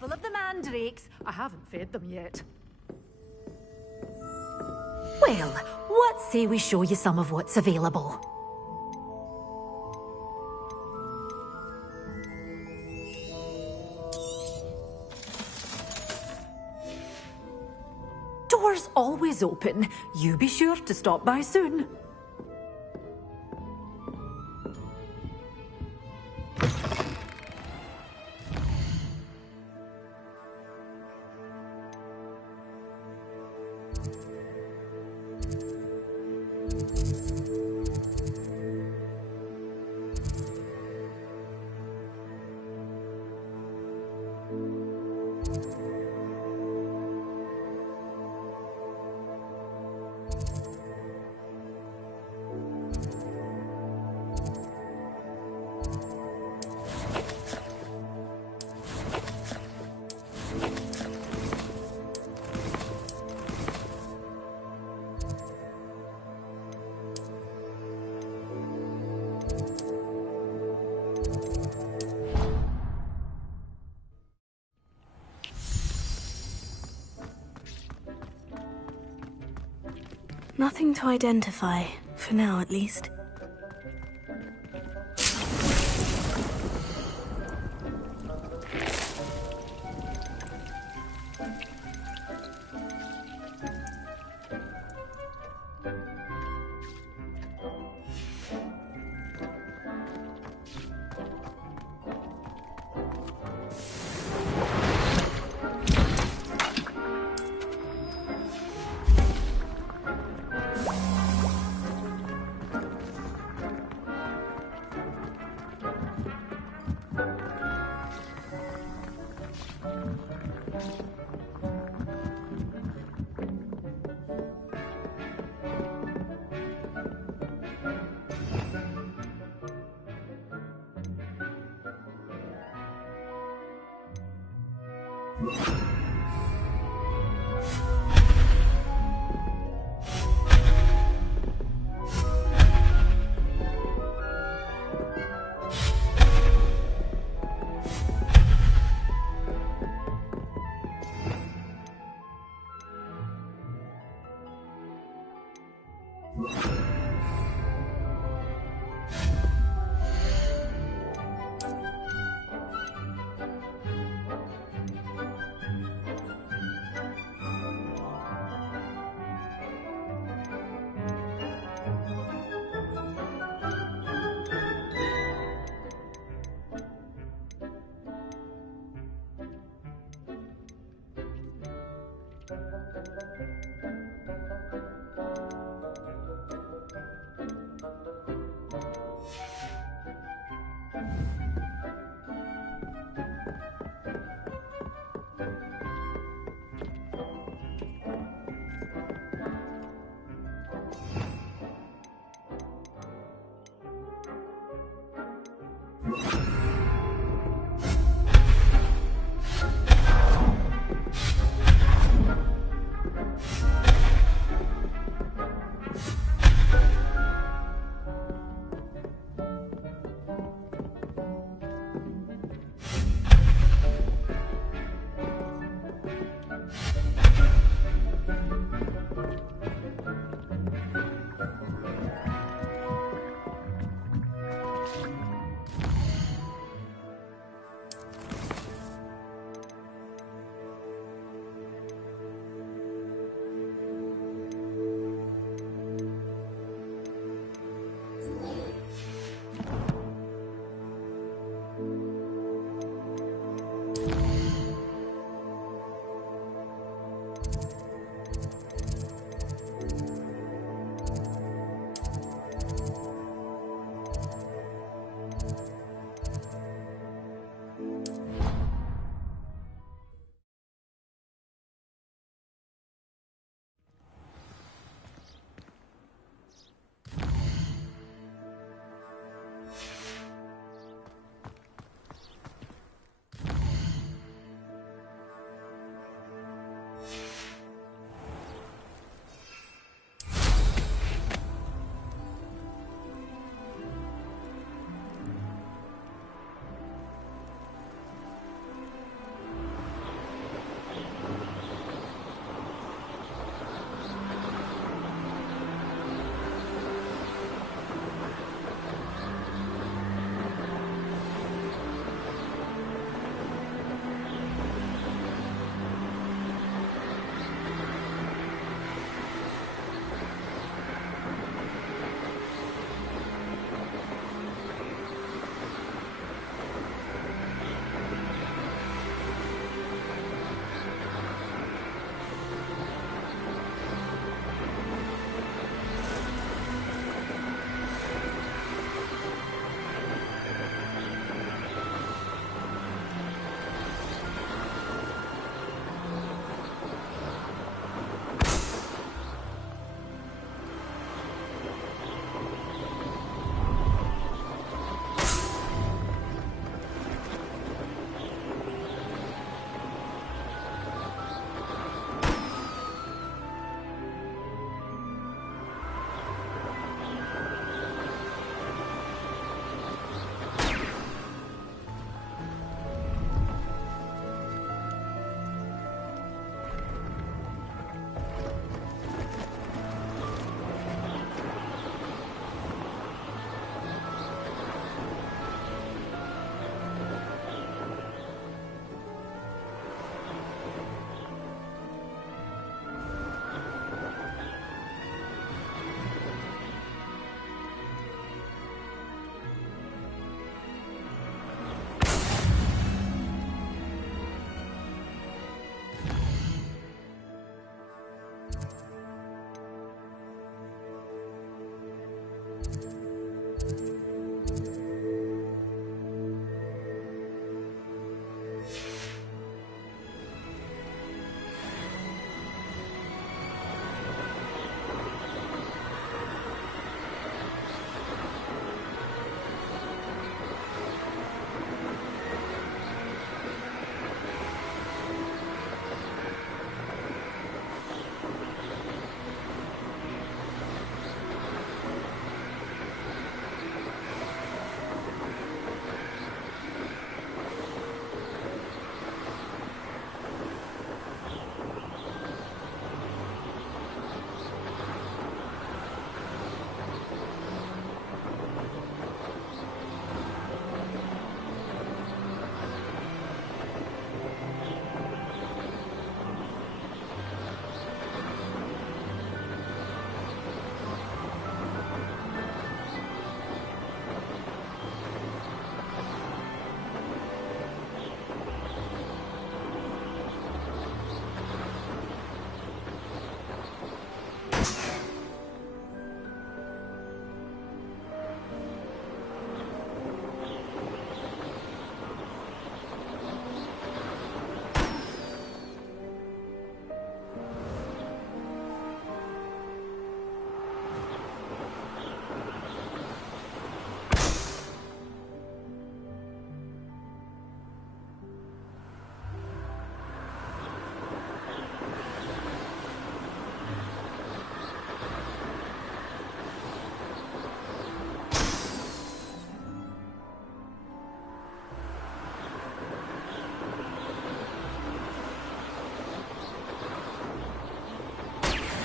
Full of the mandrakes. I haven't fed them yet. Well, what say we show you some of what's available? Doors always open. You be sure to stop by soon. Nothing to identify, for now at least.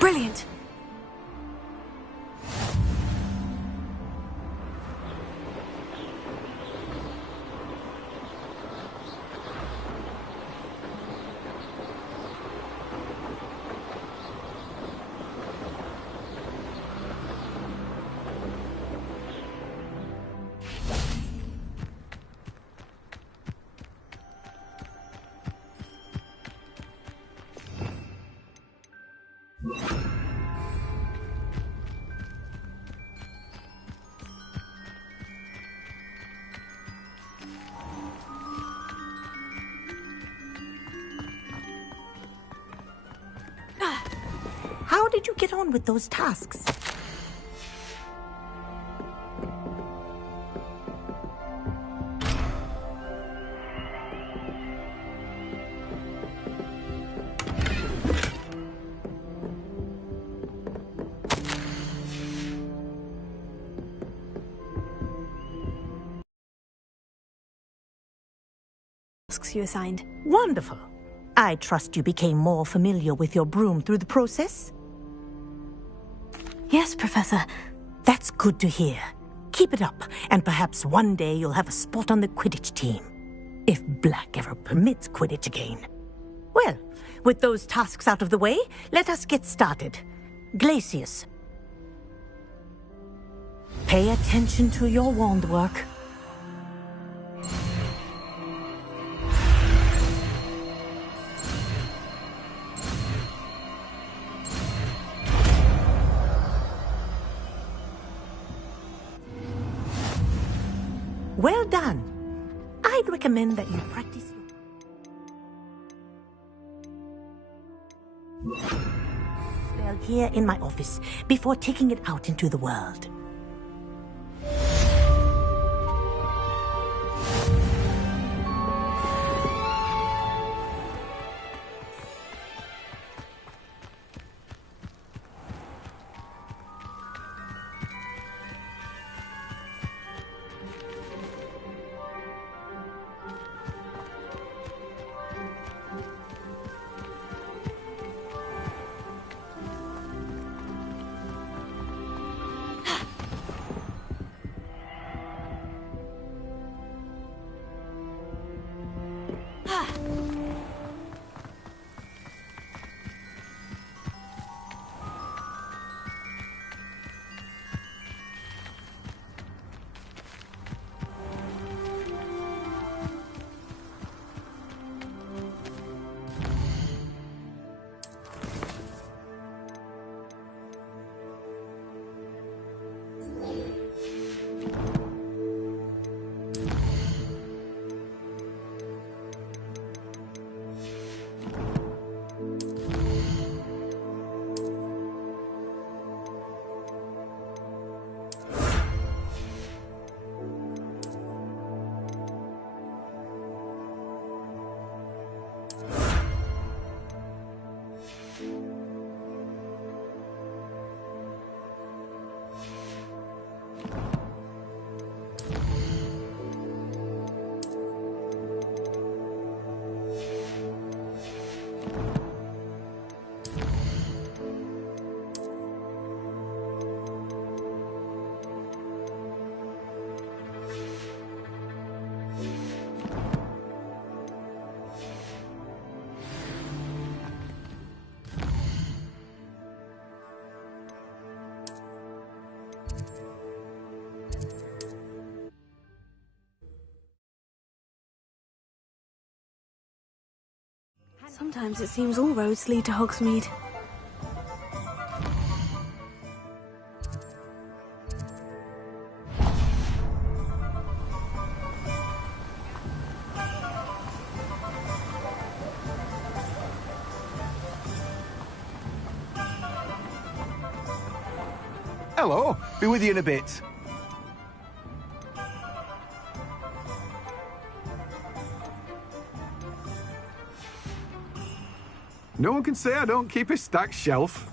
Brilliant. How did you get on with those tasks? Tasks you assigned. Wonderful. I trust you became more familiar with your broom through the process? Yes, Professor. That's good to hear. Keep it up, and perhaps one day you'll have a spot on the Quidditch team. If Black ever permits Quidditch again. Well, with those tasks out of the way, let us get started. Glacius. Pay attention to your wand work. Well done. I'd recommend that you practice your spell here in my office before taking it out into the world. Sometimes it seems all roads lead to Hogsmeade. Hello, be with you in a bit. No one can say I don't keep a stacked shelf.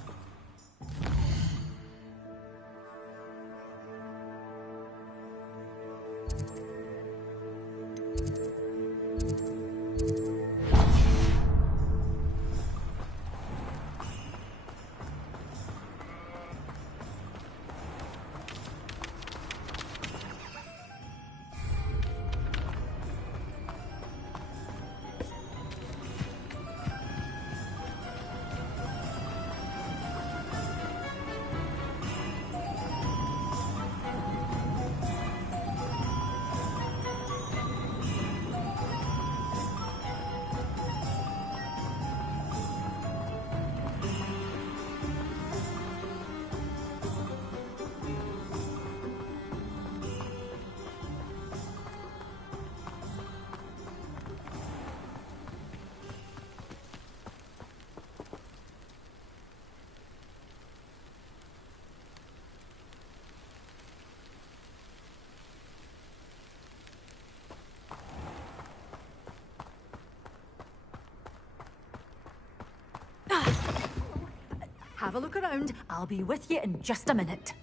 have a look around. I'll be with you in just a minute.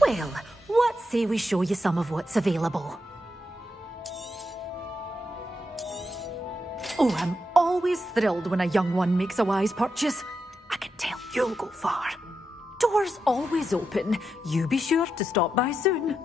Well, what say we show you some of what's available? Oh, I'm always thrilled when a young one makes a wise purchase. I can tell you'll go far. Doors always open. You be sure to stop by soon.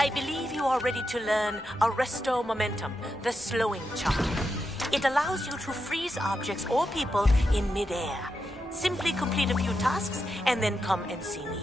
I believe you are ready to learn Arresto Momentum, the slowing charm. It allows you to freeze objects or people in midair. Simply complete a few tasks and then come and see me.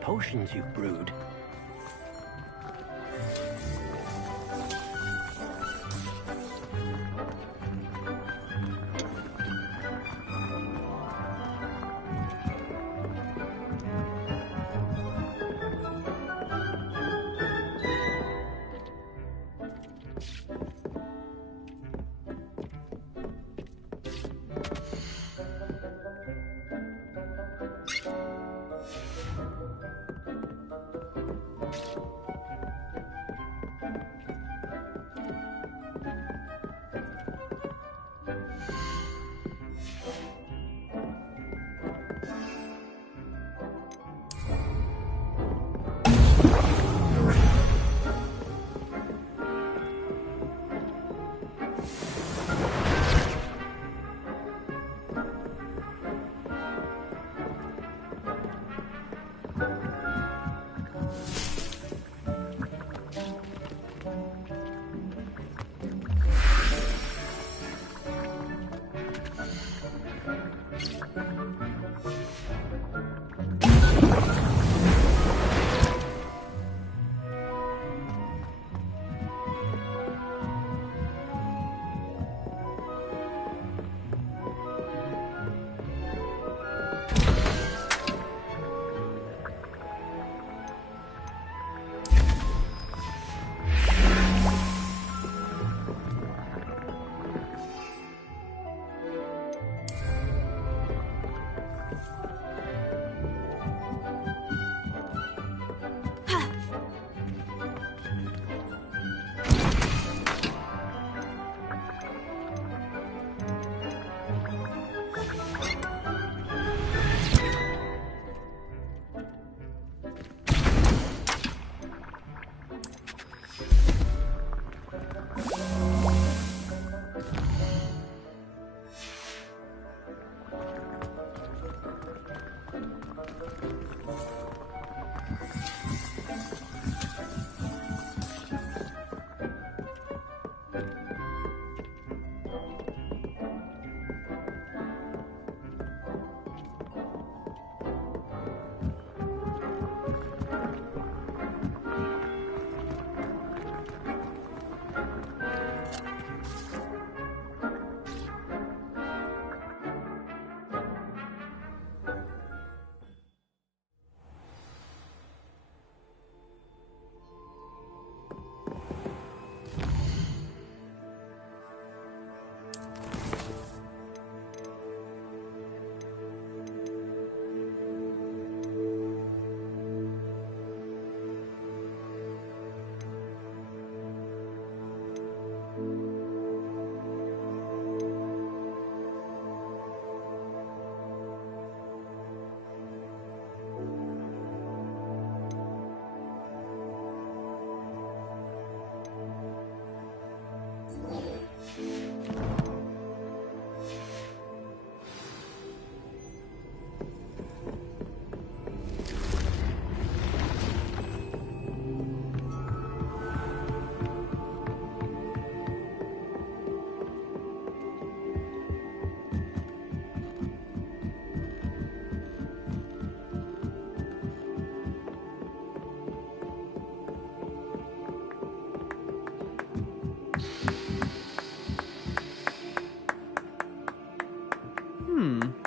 potions you've brewed.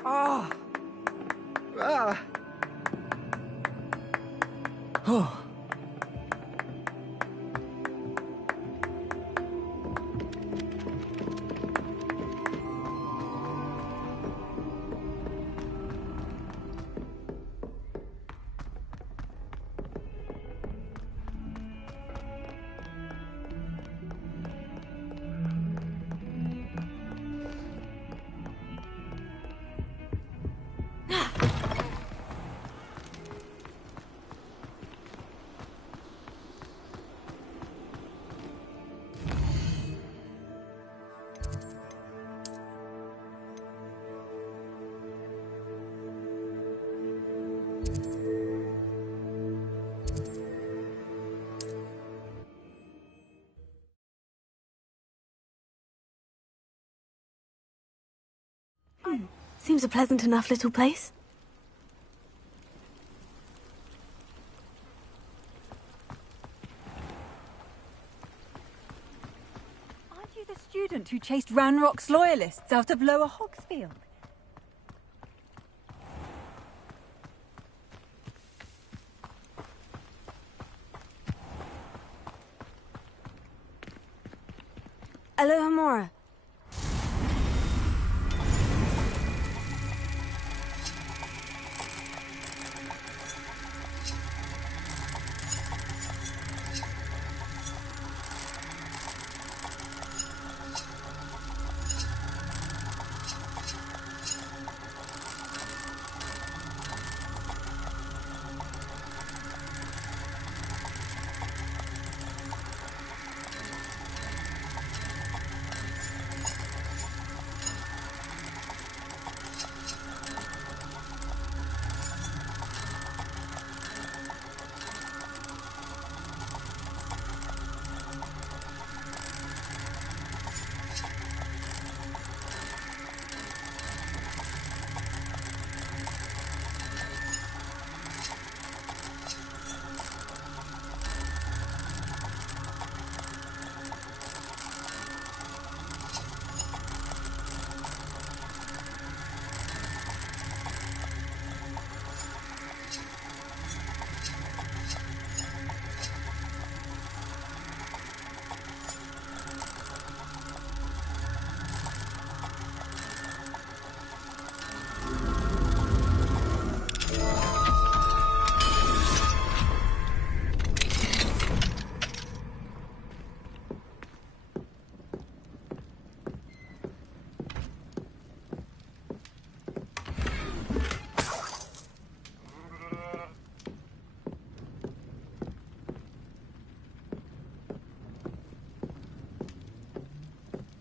Ah! Ah! Oh. Seems a pleasant enough little place. the student who chased Ranrock's loyalists out of Lower Hogsfield? Alohomora.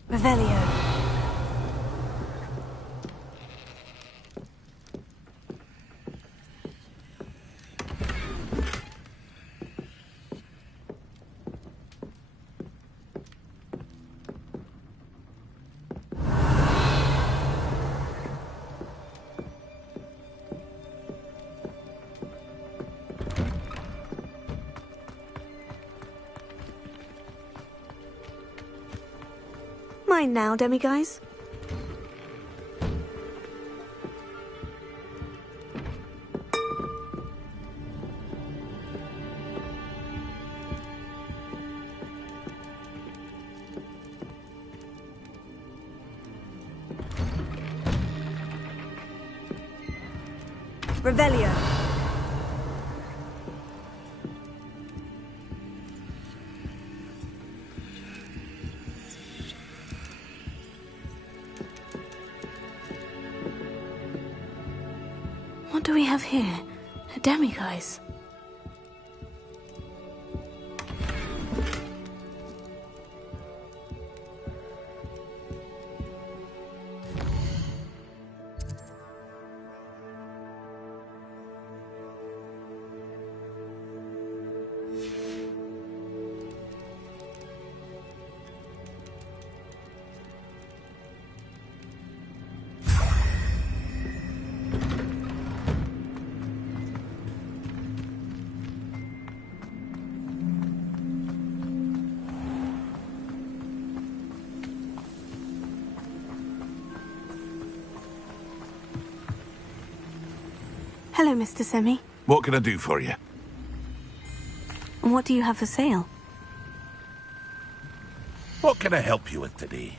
Revelio. Mine now, demiguise. Revelio. What do we have here? A demiguise. Hello, Mr. Semi. What can I do for you? And what do you have for sale? What can I help you with today?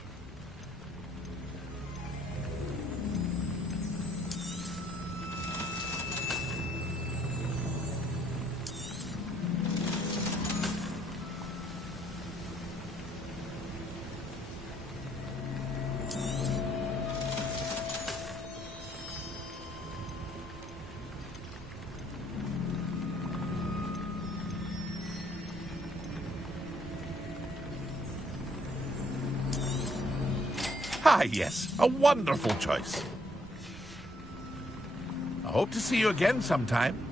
Ah, yes, a wonderful choice. I hope to see you again sometime.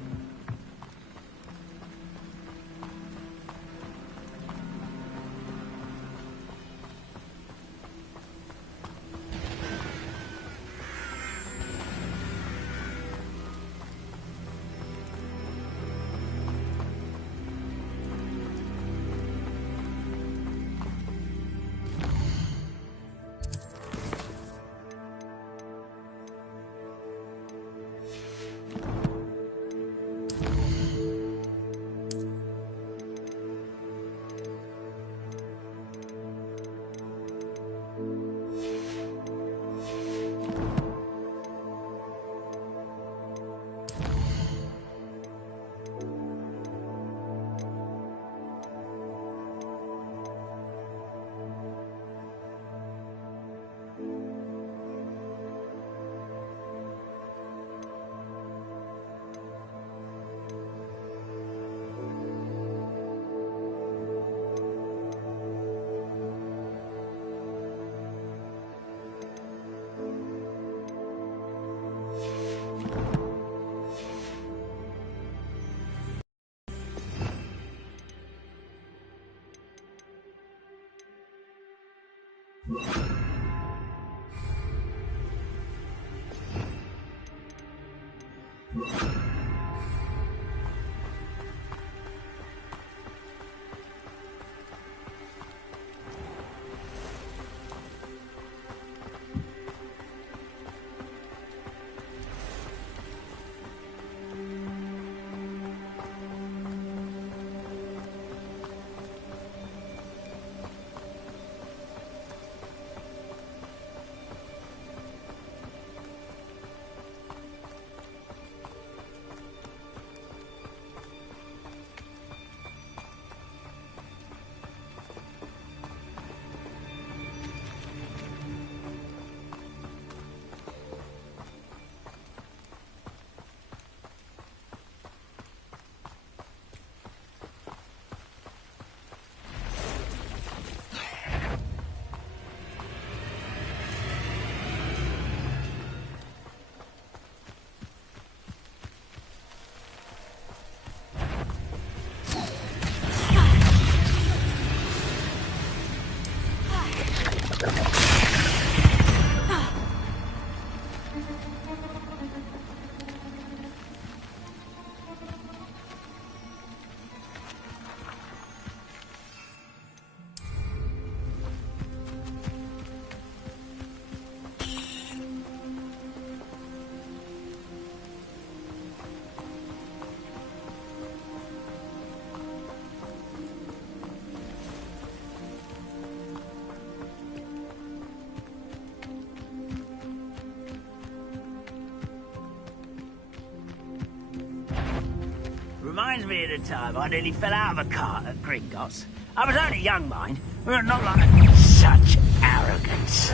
Reminds me of the time I nearly fell out of a cart at Gringotts. I was only young, mind, but not like such arrogance.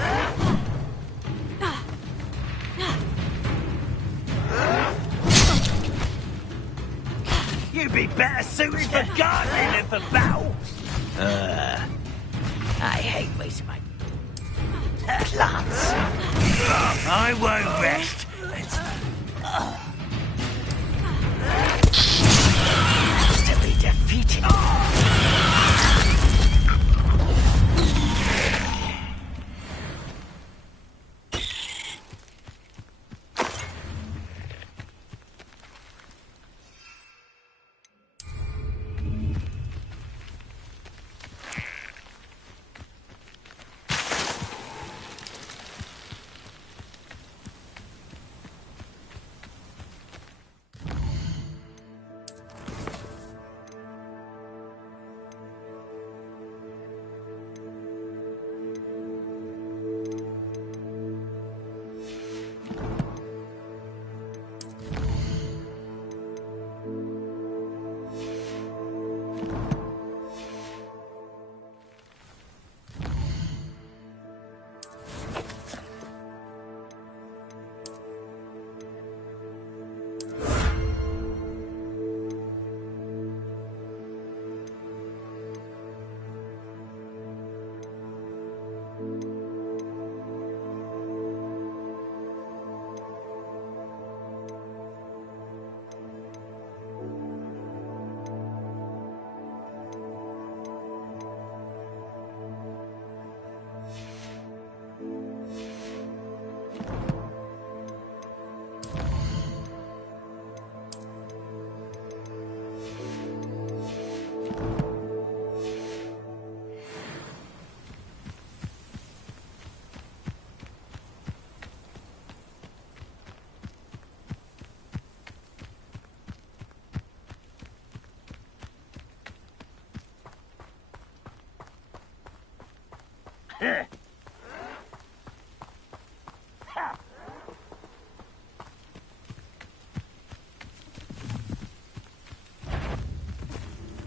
You'd be better suited for gardening than for battle. I hate wasting my plants. I won't rest. To be defeated.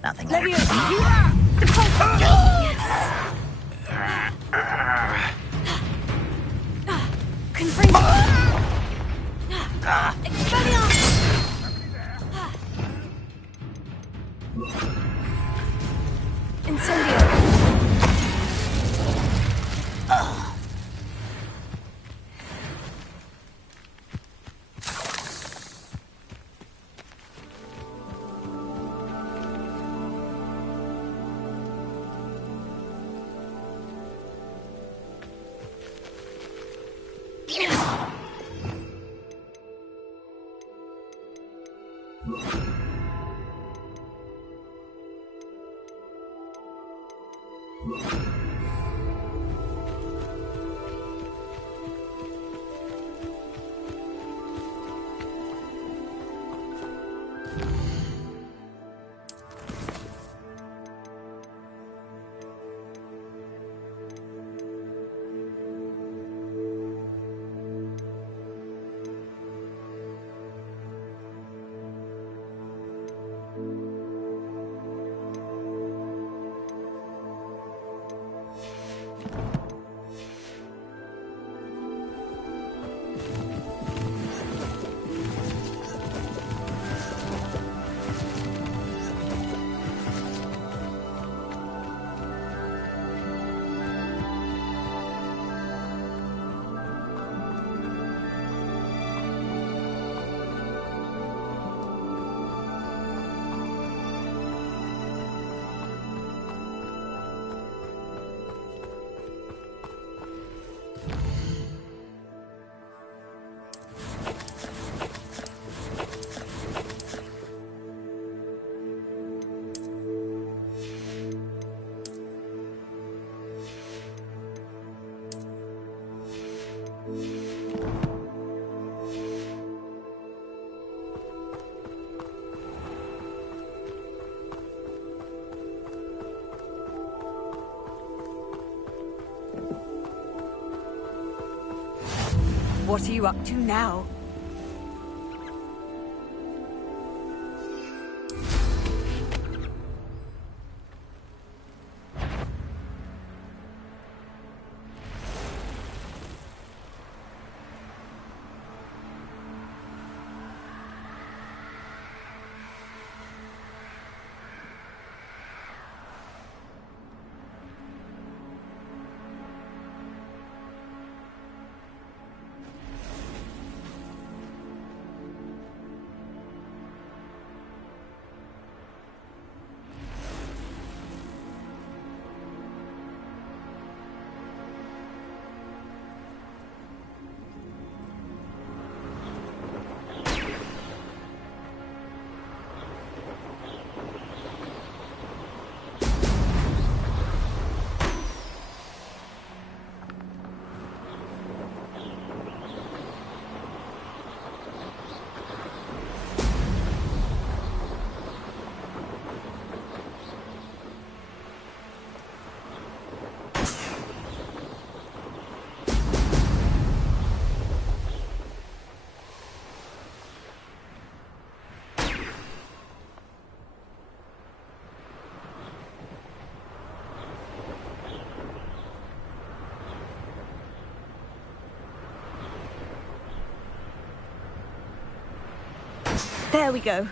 Nothing like What are you up to now? There we go.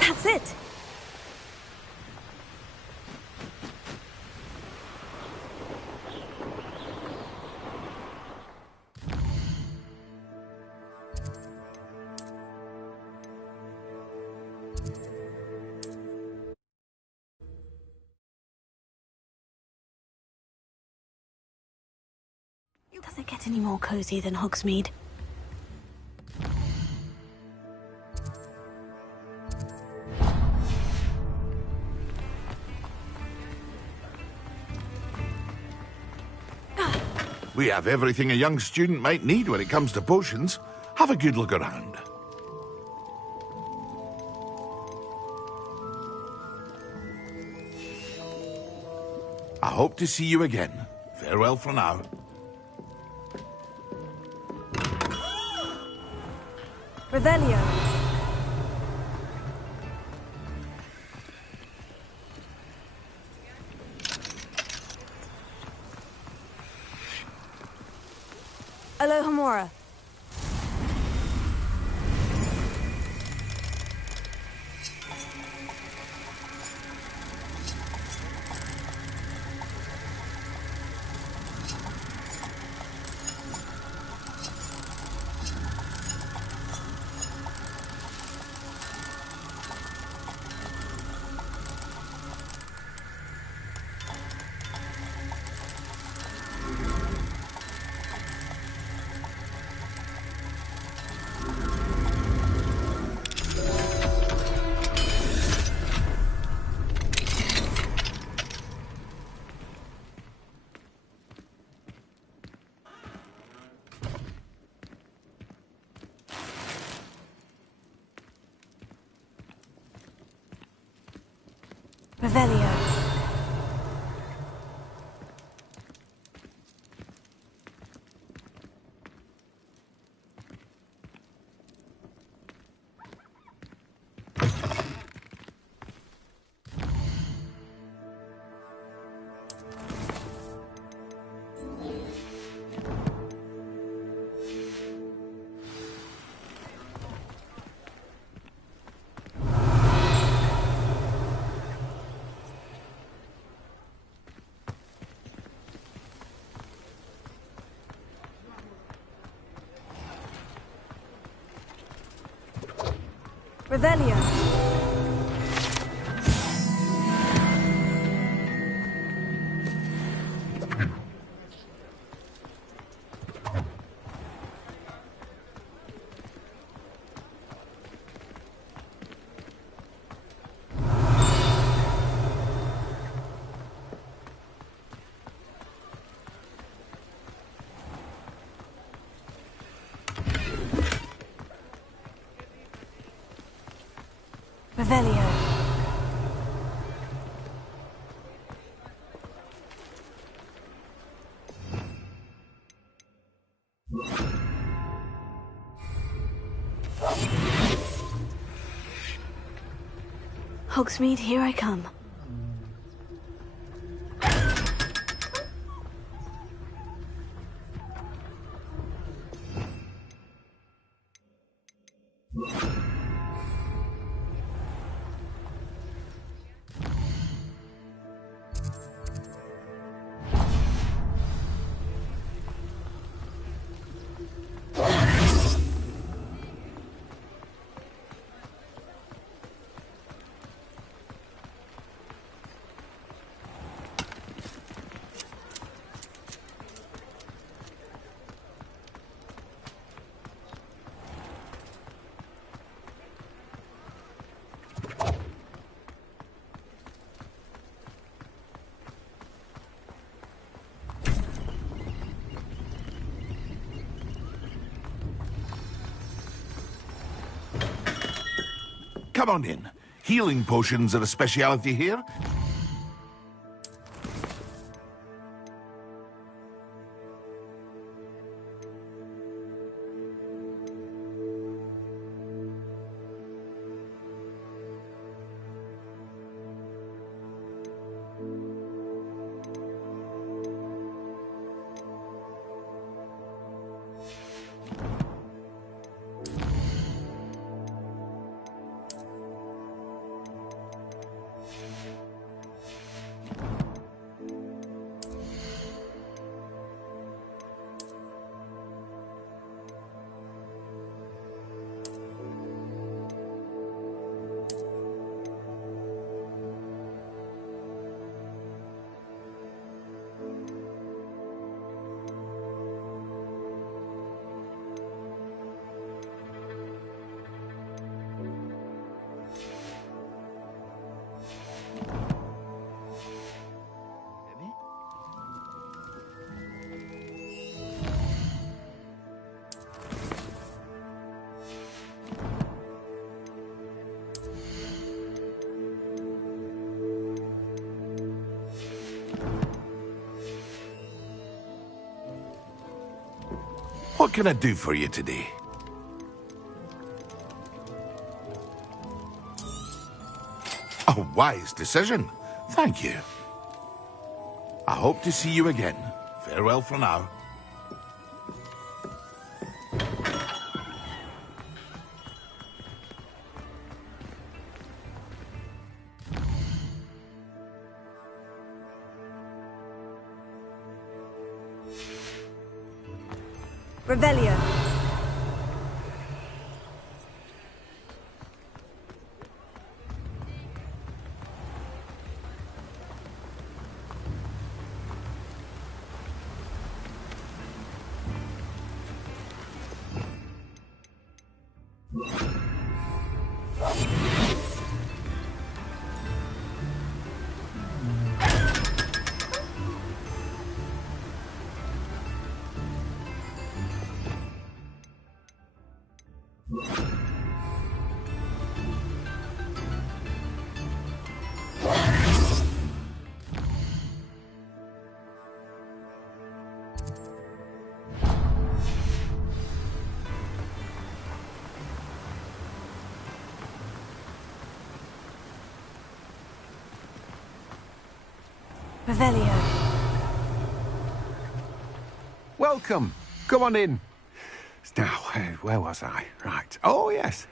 That's it. Does it get any more cozy than Hogsmeade? We have everything a young student might need when it comes to potions. Have a good look around. I hope to see you again. Farewell for now. Revelio. Alohomora. Revelio. Revelio. Revelio. Hogsmeade, here I come. Come on in. Healing potions are a speciality here. What can I do for you today? A wise decision. Thank you. I hope to see you again. Farewell for now. Revelio. Revelio. Welcome. Come on in. Now, where was I? Right. Oh, yes.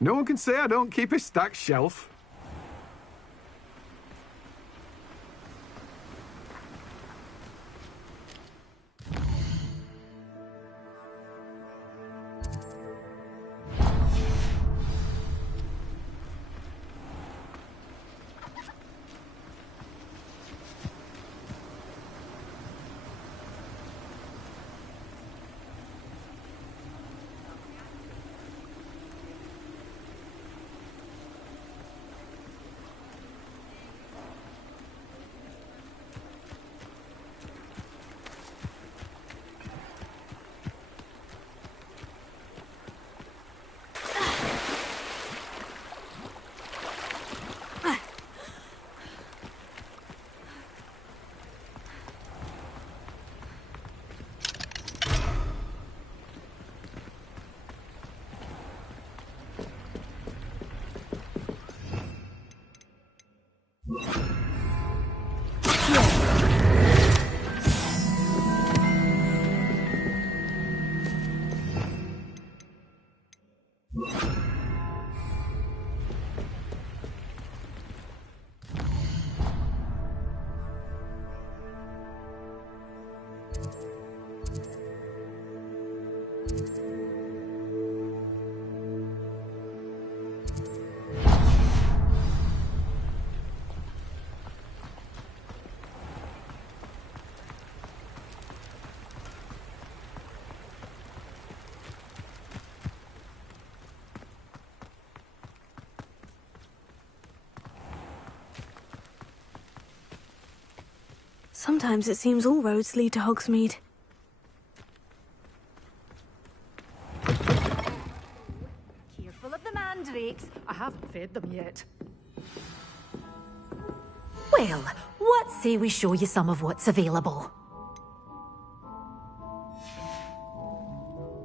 No one can say I don't keep a stacked shelf. Sometimes it seems all roads lead to Hogsmeade. Careful of the mandrakes. I haven't fed them yet. Well, what say we show you some of what's available?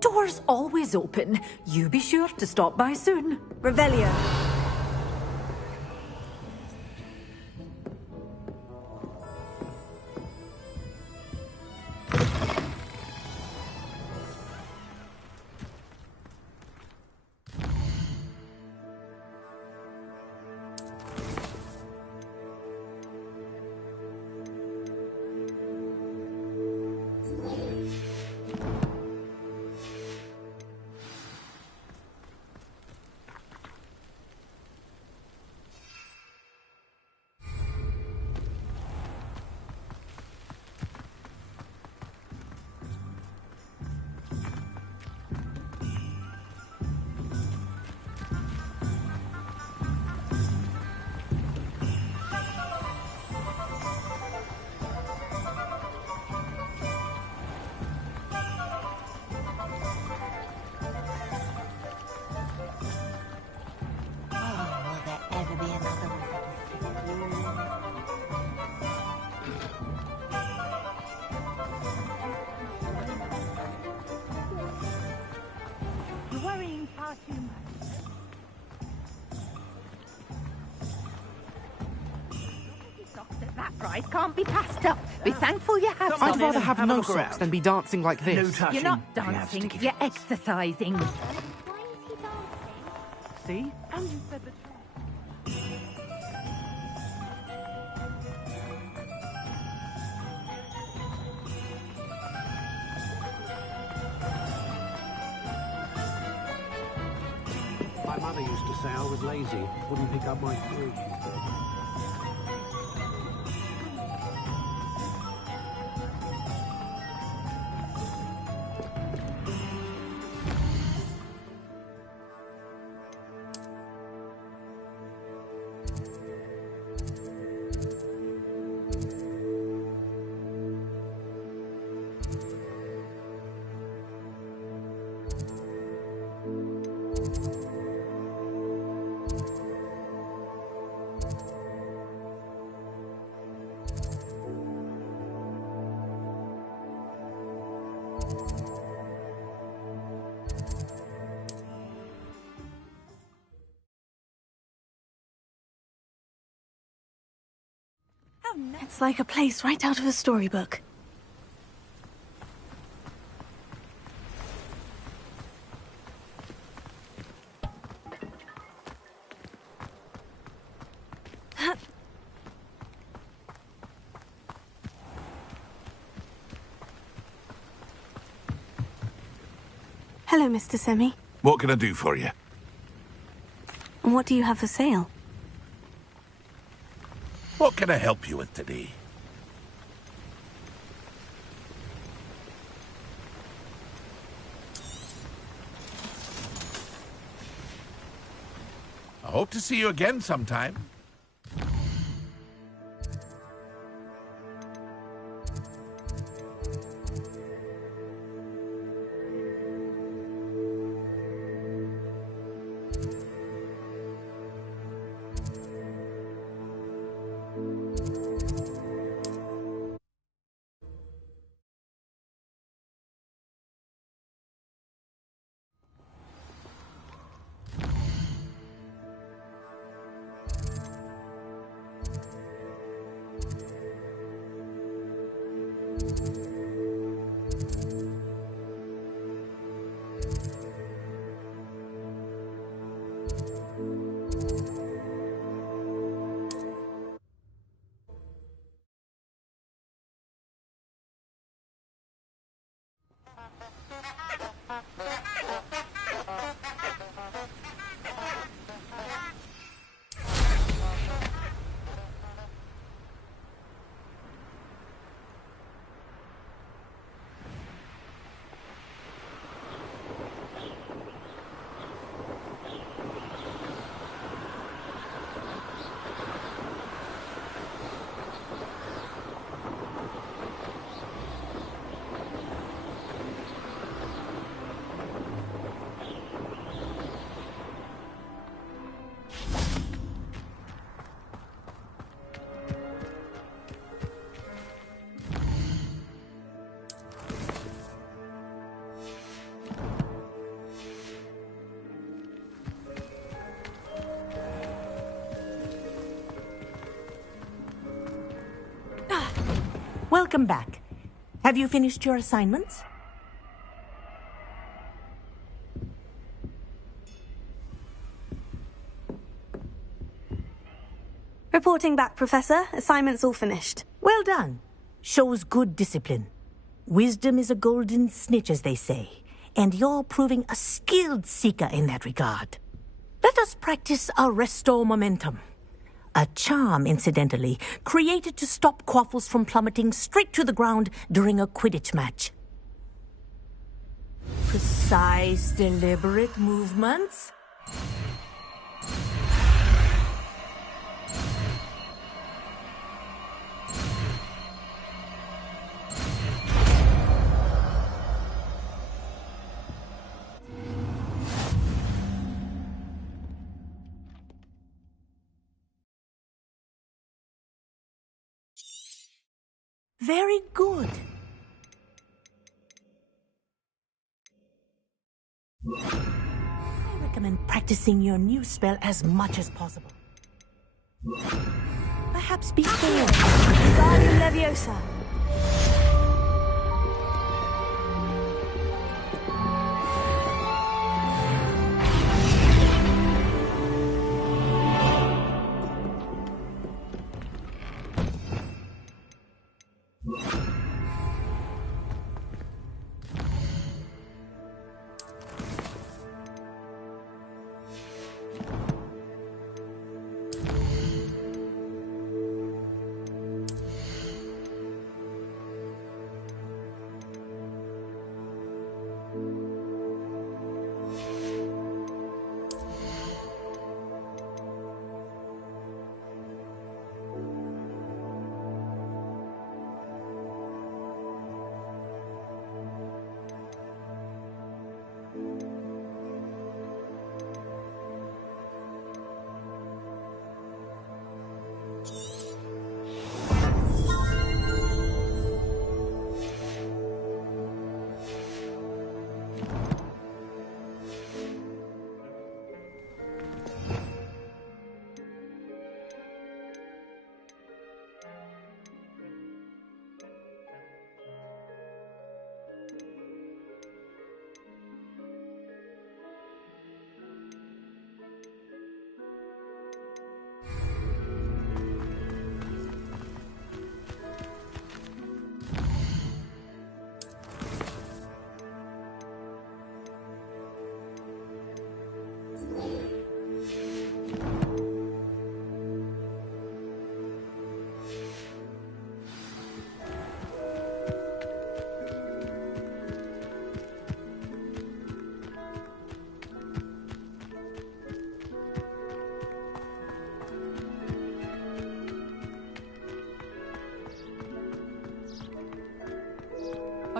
Doors always open. You be sure to stop by soon. Revelio. You're worrying far too much. Socks at that price can't be passed up. Be thankful you have some. I'd rather have no socks than be dancing like this. No touching. You're not dancing, you're exercising. See? And you said the My mother used to say I was lazy, wouldn't pick up my food. It's like a place right out of a storybook. Hello, Mr. Semi. What can I do for you? What do you have for sale? What can I help you with today? I hope to see you again sometime. Welcome back. Have you finished your assignments? Reporting back, Professor. Assignment's all finished. Well done. Shows good discipline. Wisdom is a golden snitch, as they say, and you're proving a skilled seeker in that regard. Let us practice Arresto Momentum. A charm, incidentally, created to stop quaffles from plummeting straight to the ground during a Quidditch match. Precise, deliberate movements. Very good. I recommend practicing your new spell as much as possible. Perhaps before... Wingardium Leviosa.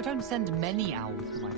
I don't send many owls to myself.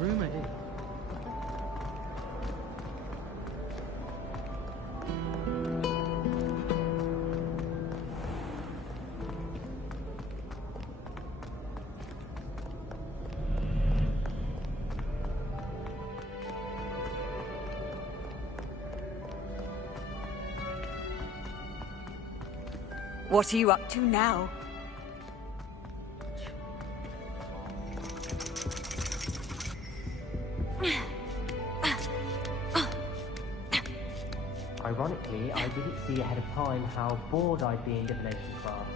Room it is. What are you up to now? Ironically, I didn't see ahead of time how bored I'd be in divination class.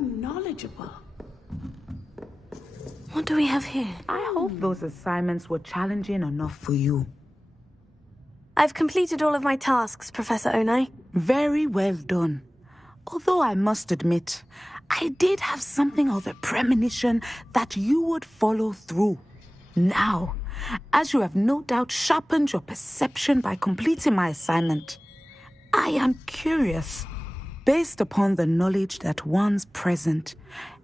Knowledgeable. What do we have here? I hope those assignments were challenging enough for you. I've completed all of my tasks, Professor Onai. Very well done. Although I must admit, I did have something of a premonition that you would follow through. Now, as you have no doubt sharpened your perception by completing my assignment, I am curious. Based upon the knowledge that one's present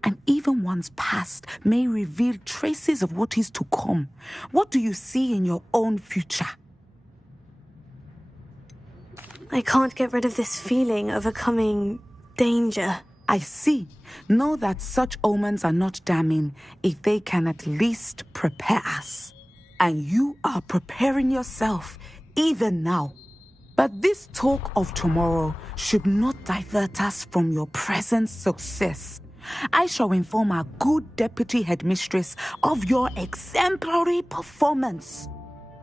and even one's past may reveal traces of what is to come, what do you see in your own future? I can't get rid of this feeling of a coming danger. I see. Know that such omens are not damning if they can at least prepare us. And you are preparing yourself even now. But this talk of tomorrow should not divert us from your present success. I shall inform our good deputy headmistress of your exemplary performance.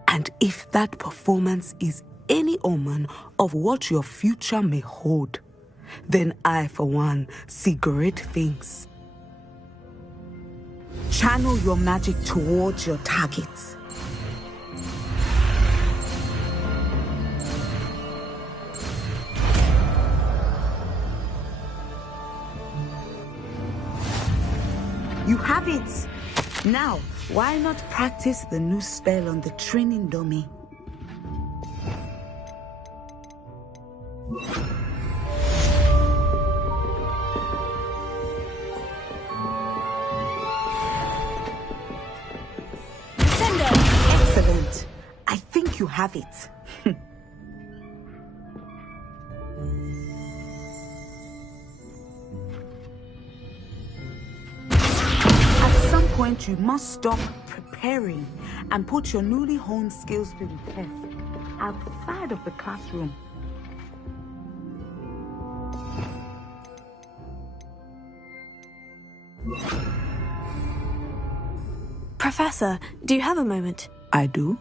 And if that performance is any omen of what your future may hold, then I, for one, see great things. Channel your magic towards your targets. You have it! Now, why not practice the new spell on the training dummy? Excellent. I think you have it. Point you must stop preparing and put your newly honed skills to the test. outside of the classroom. Professor, do you have a moment? I do.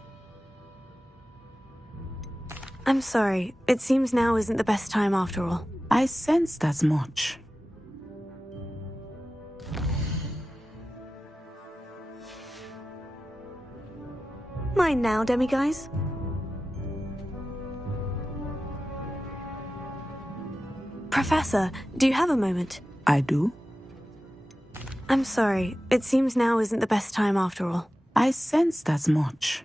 I'm sorry. It seems now isn't the best time after all. I sensed as much. Mine now, demiguise. Professor, do you have a moment? I do. I'm sorry. It seems now isn't the best time after all. I sensed as much.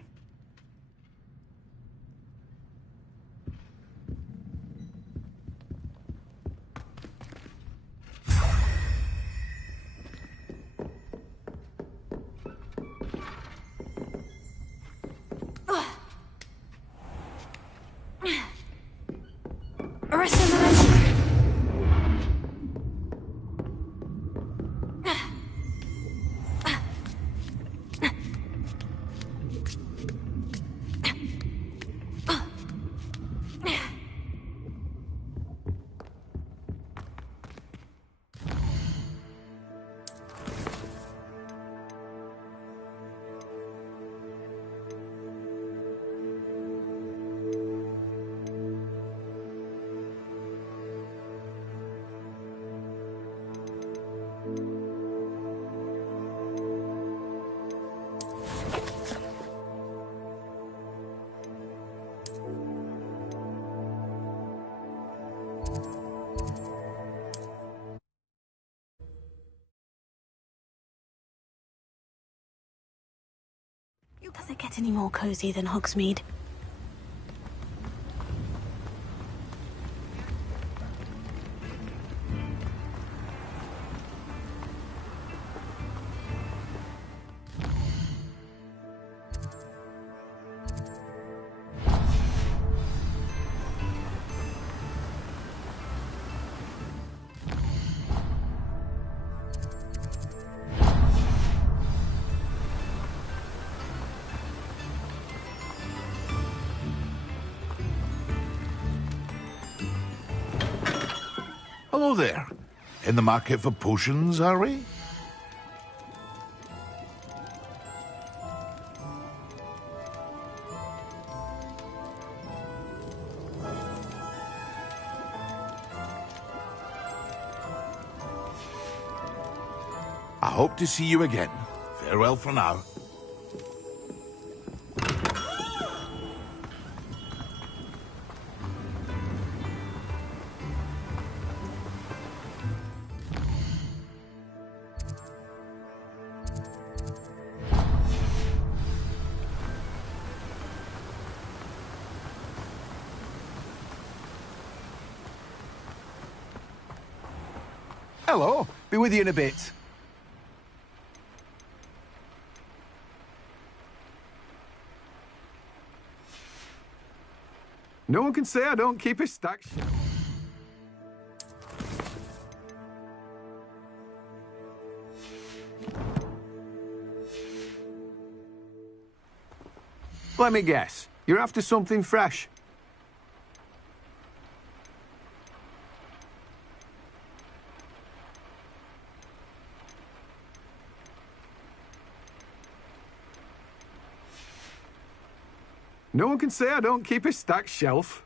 Does it get any more cozy than Hogsmeade? Hello there. In the market for potions, are we? I hope to see you again. Farewell for now. Hello. Be with you in a bit. No one can say I don't keep a stack shelf. Let me guess. You're after something fresh. No one can say I don't keep a stacked shelf.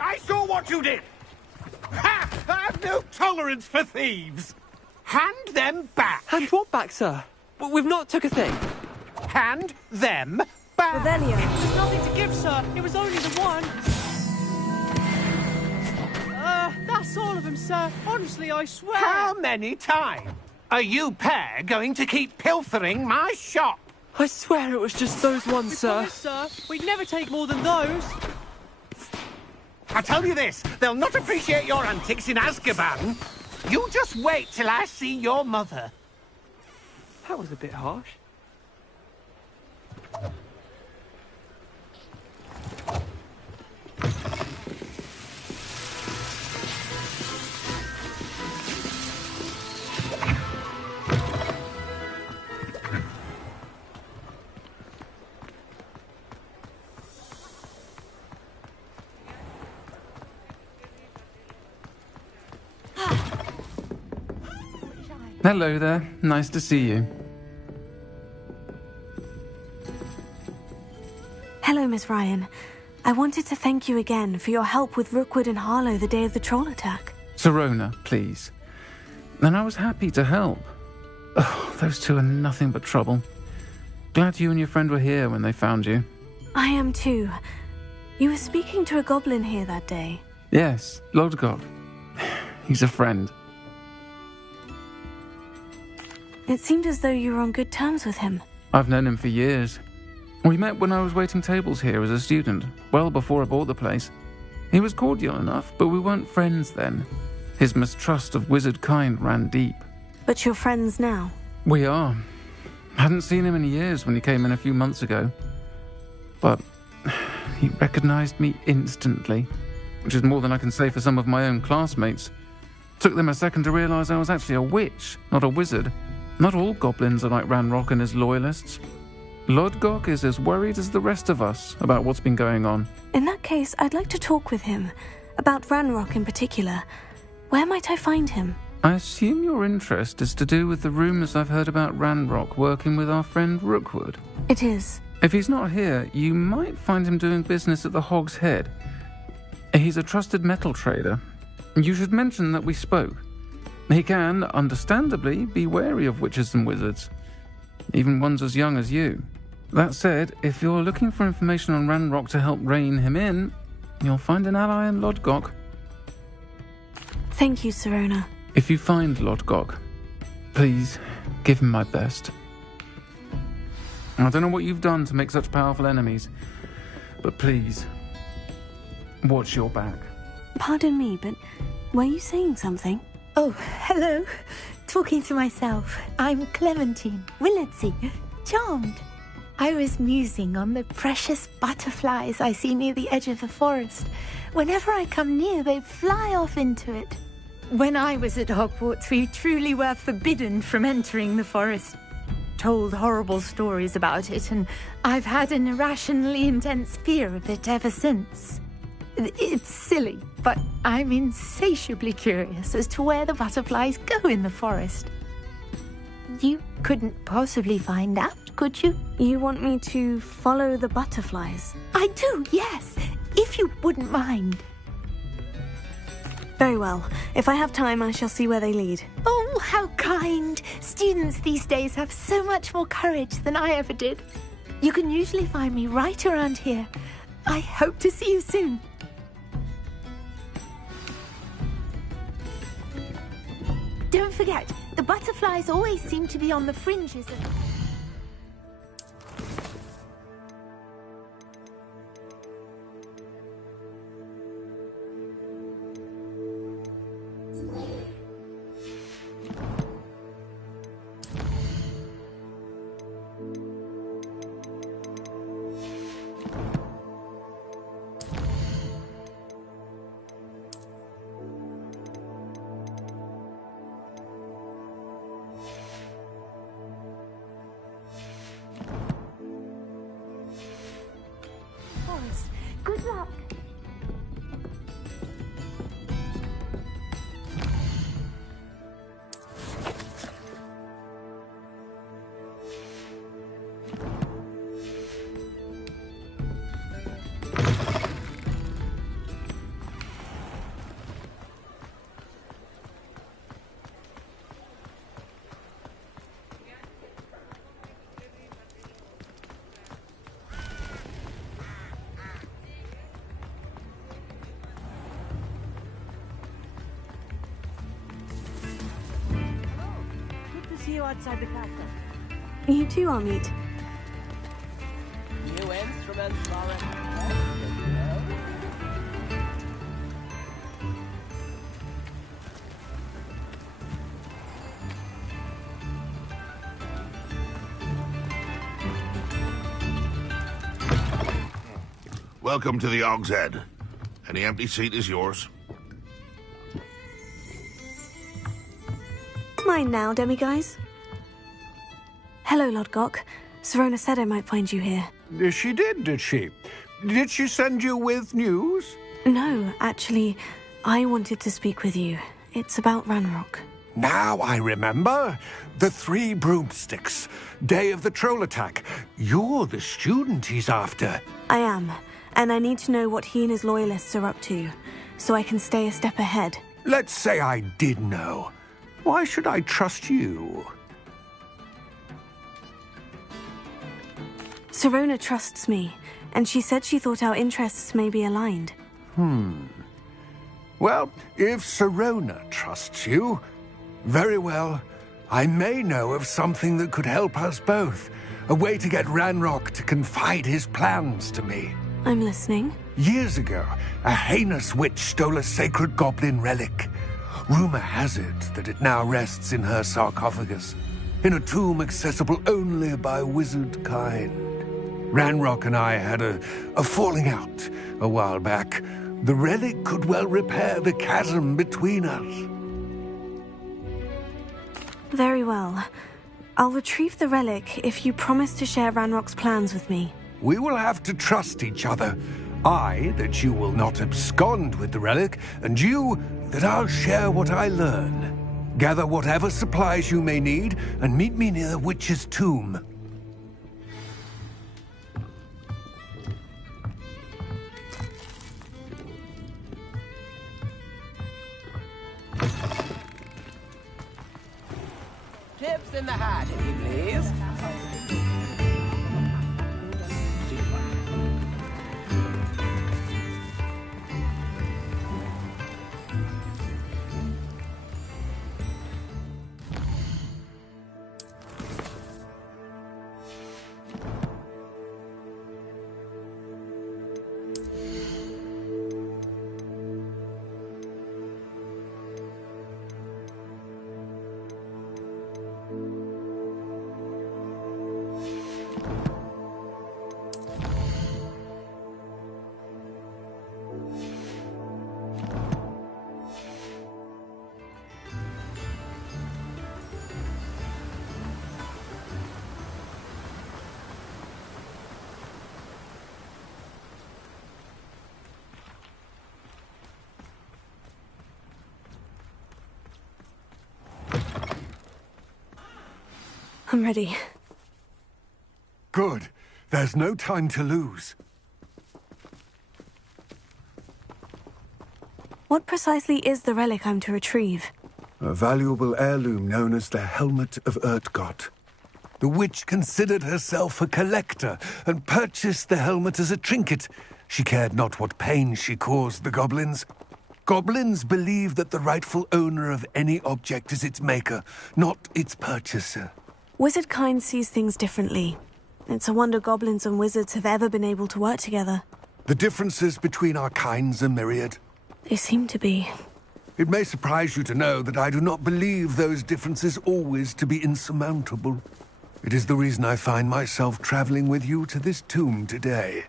I saw what you did! Ha! I have no tolerance for thieves! Hand them back! Hand what back, sir? We've not took a thing. Hand them back! Revelio. There's nothing to give, sir. It was only the one. That's all of them, sir. Honestly, I swear. How many times are you pair going to keep pilfering my shop? I swear it was just those ones, sir. Promise, sir. We'd never take more than those. I tell you this, they'll not appreciate your antics in Azkaban. You just wait till I see your mother. That was a bit harsh. Hello there. Nice to see you. Hello, Miss Ryan. I wanted to thank you again for your help with Rookwood and Harlow the day of the troll attack. Sirona, please. And I was happy to help. Oh, those two are nothing but trouble. Glad you and your friend were here when they found you. I am too. You were speaking to a goblin here that day. Yes, Lodgok. He's a friend. It seemed as though you were on good terms with him. I've known him for years. We met when I was waiting tables here as a student, well before I bought the place. He was cordial enough, but we weren't friends then. His mistrust of wizard kind ran deep. But you're friends now? We are. Hadn't seen him in years when he came in a few months ago. But he recognized me instantly, which is more than I can say for some of my own classmates. Took them a second to realize I was actually a witch, not a wizard. Not all goblins are like Ranrock and his loyalists. Lodgok is as worried as the rest of us about what's been going on. In that case, I'd like to talk with him. About Ranrock in particular. Where might I find him? I assume your interest is to do with the rumors I've heard about Ranrock working with our friend Rookwood. It is. If he's not here, you might find him doing business at the Hog's Head. He's a trusted metal trader. You should mention that we spoke. He can, understandably, be wary of witches and wizards, even ones as young as you. That said, if you're looking for information on Ranrock to help rein him in, you'll find an ally in Lodgok. Thank you, Sirona. If you find Lodgok, please give him my best. I don't know what you've done to make such powerful enemies, but please, watch your back. Pardon me, but were you saying something? Oh, hello. Talking to myself. I'm Clementine Willardsey. Charmed. I was musing on the precious butterflies I see near the edge of the forest. Whenever I come near, they fly off into it. When I was at Hogwarts, we truly were forbidden from entering the forest. Told horrible stories about it, and I've had an irrationally intense fear of it ever since. It's silly, but I'm insatiably curious as to where the butterflies go in the forest. You couldn't possibly find out, could you? You want me to follow the butterflies? I do, yes, if you wouldn't mind. Very well. If I have time, I shall see where they lead. Oh, how kind! Students these days have so much more courage than I ever did. You can usually find me right around here. I hope to see you soon. Don't forget, the butterflies always seem to be on the fringes of... Good luck. see you outside the castle. You too, Amit. New instruments, Lauren. Welcome to the Og's Head. Any empty seat is yours. Mine now, demiguise. Hello, Lodgok. Serona said I might find you here. She did she? Did she send you with news? No, actually, I wanted to speak with you. It's about Ranrock. Now I remember. The 3 broomsticks. Day of the troll attack. You're the student he's after. I am, and I need to know what he and his loyalists are up to, so I can stay a step ahead. Let's say I did know. Why should I trust you? Serona trusts me, and she said she thought our interests may be aligned. Well, if Serona trusts you, very well. I may know of something that could help us both. A way to get Ranrock to confide his plans to me. I'm listening. Years ago, a heinous witch stole a sacred goblin relic. Rumor has it that it now rests in her sarcophagus, in a tomb accessible only by wizard kind. Ranrock and I had a falling out a while back. The relic could well repair the chasm between us. Very well. I'll retrieve the relic if you promise to share Ranrock's plans with me. We will have to trust each other. I, that you will not abscond with the relic, and you, that I'll share what I learn. Gather whatever supplies you may need, and meet me near the witch's tomb. Tips in the hat, if you please. I'm ready. Good. There's no time to lose. What precisely is the relic I'm to retrieve? A valuable heirloom known as the Helmet of Urtgott. The witch considered herself a collector and purchased the helmet as a trinket. She cared not what pain she caused the goblins. Goblins believe that the rightful owner of any object is its maker, not its purchaser. Wizard kind sees things differently. It's a wonder goblins and wizards have ever been able to work together. The differences between our kinds are myriad. They seem to be. It may surprise you to know that I do not believe those differences always to be insurmountable. It is the reason I find myself traveling with you to this tomb today.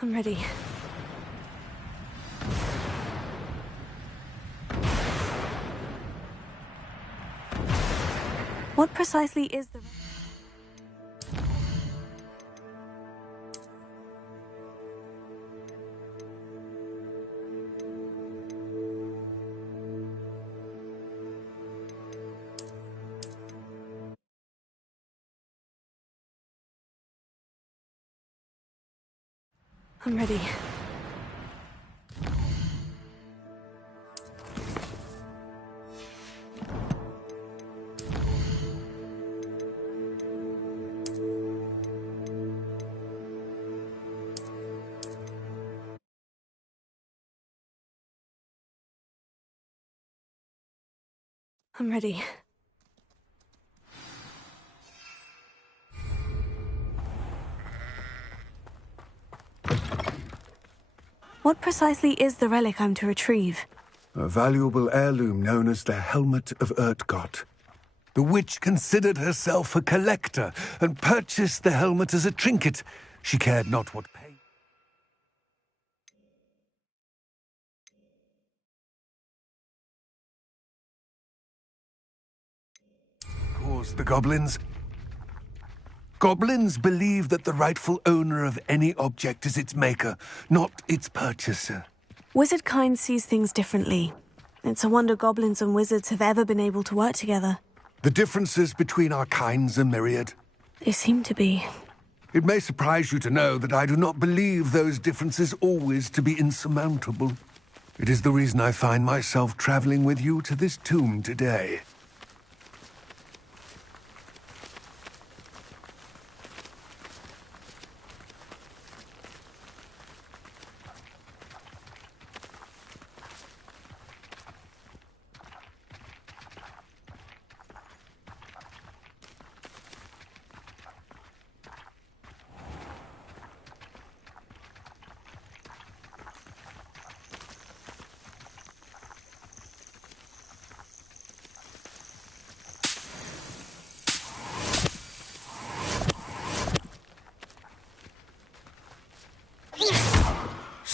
I'm ready. What precisely is the... I'm ready. I'm ready. What precisely is the relic I'm to retrieve? A valuable heirloom known as the Helmet of Urtgott. The witch considered herself a collector and purchased the helmet as a trinket. She cared not what pain caused the goblins. Goblins believe that the rightful owner of any object is its maker, not its purchaser. Wizard kind sees things differently. It's a wonder goblins and wizards have ever been able to work together. The differences between our kinds are myriad. They seem to be. It may surprise you to know that I do not believe those differences always to be insurmountable. It is the reason I find myself traveling with you to this tomb today.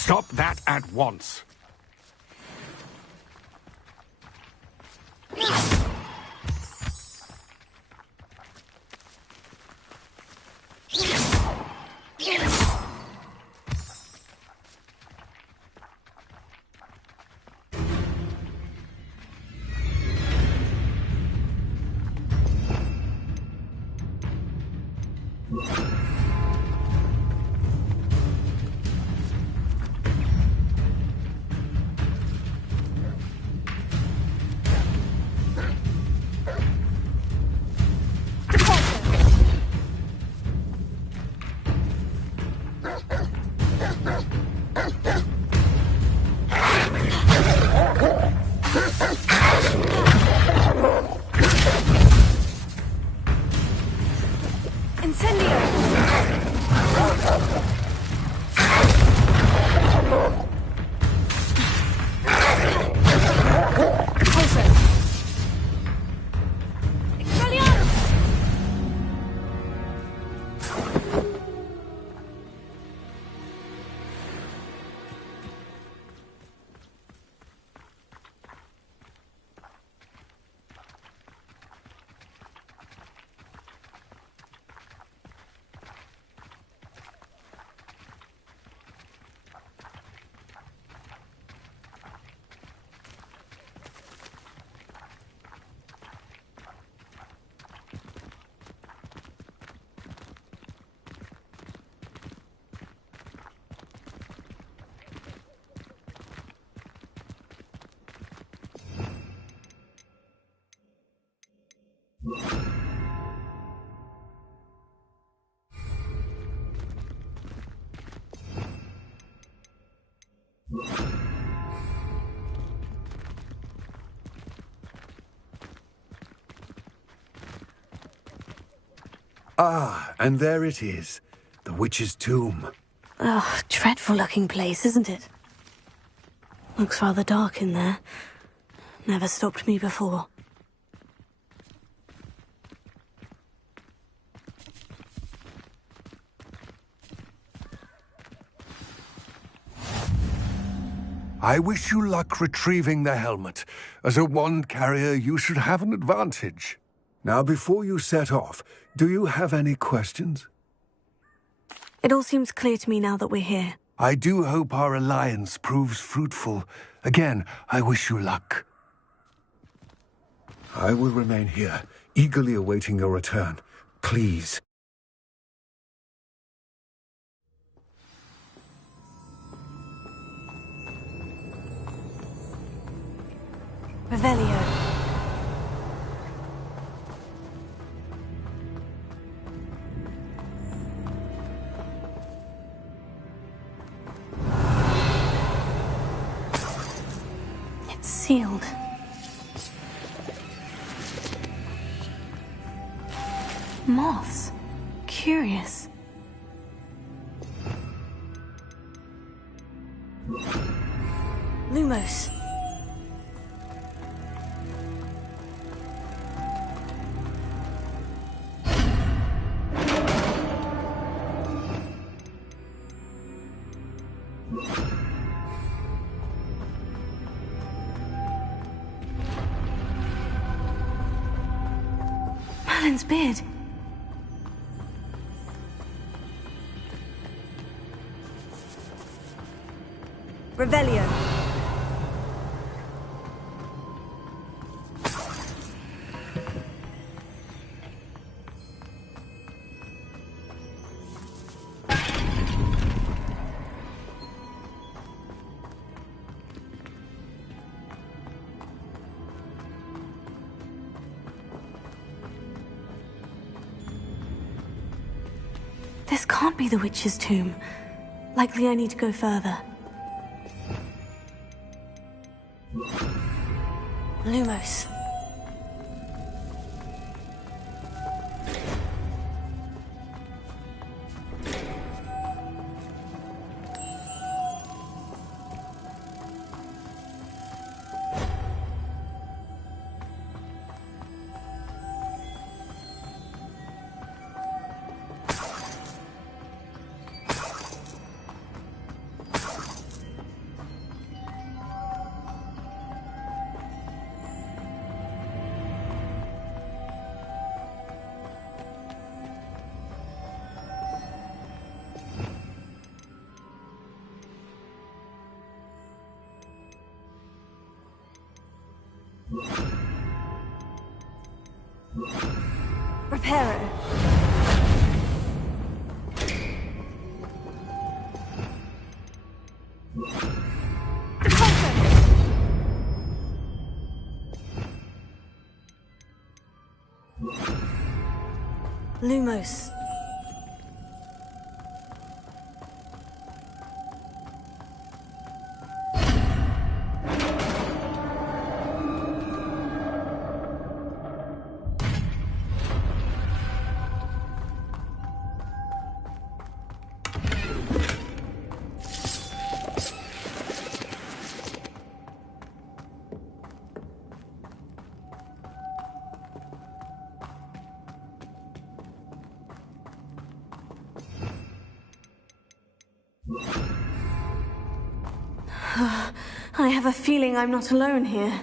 Stop that at once. Ah, and there it is. The witch's tomb. Oh, dreadful looking place, isn't it? Looks rather dark in there. Never stopped me before. I wish you luck retrieving the helmet. As a wand carrier, you should have an advantage. Now, before you set off, do you have any questions? It all seems clear to me now that we're here. I do hope our alliance proves fruitful. Again, I wish you luck. I will remain here, eagerly awaiting your return. Please. Revelio. It's sealed. Moths. Curious. Lumos. Merlin's beard. Revelio. This can't be the witch's tomb. Likely I need to go further. Lumos. Reparo. Lumos. I have a feeling I'm not alone here.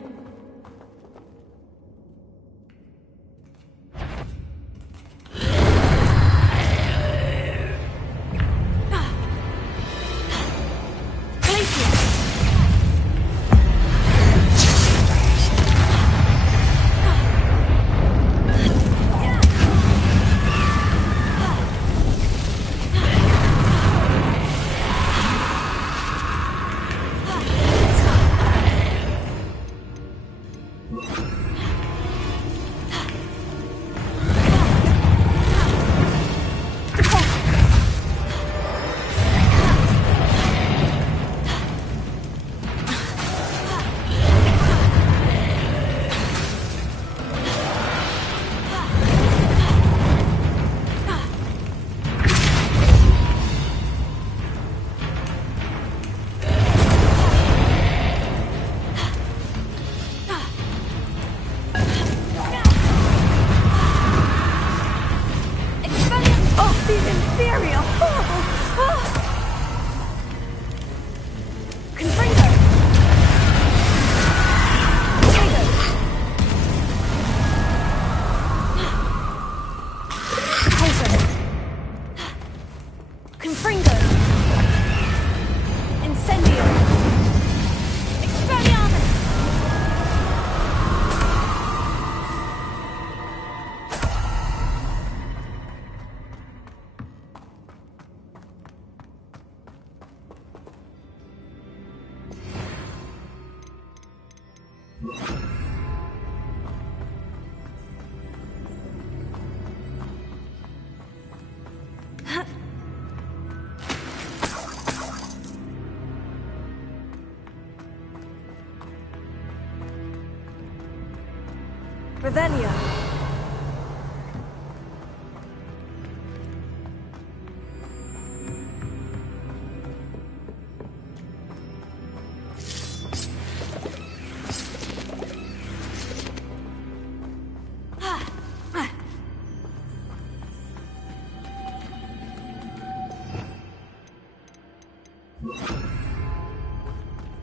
Revelio.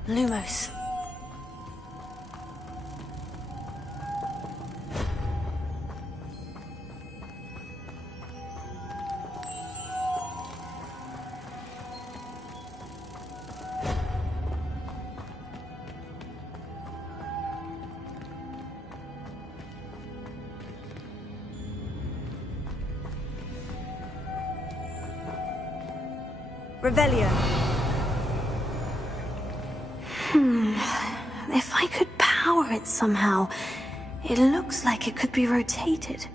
Lumos. Revelio. If I could power it somehow, it looks like it could be rotated.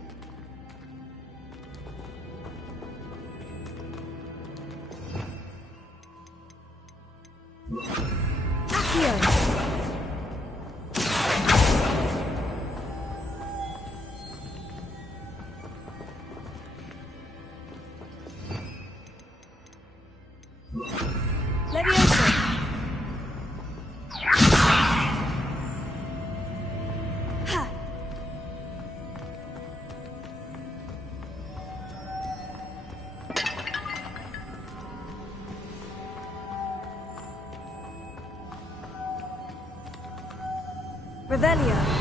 Revelio.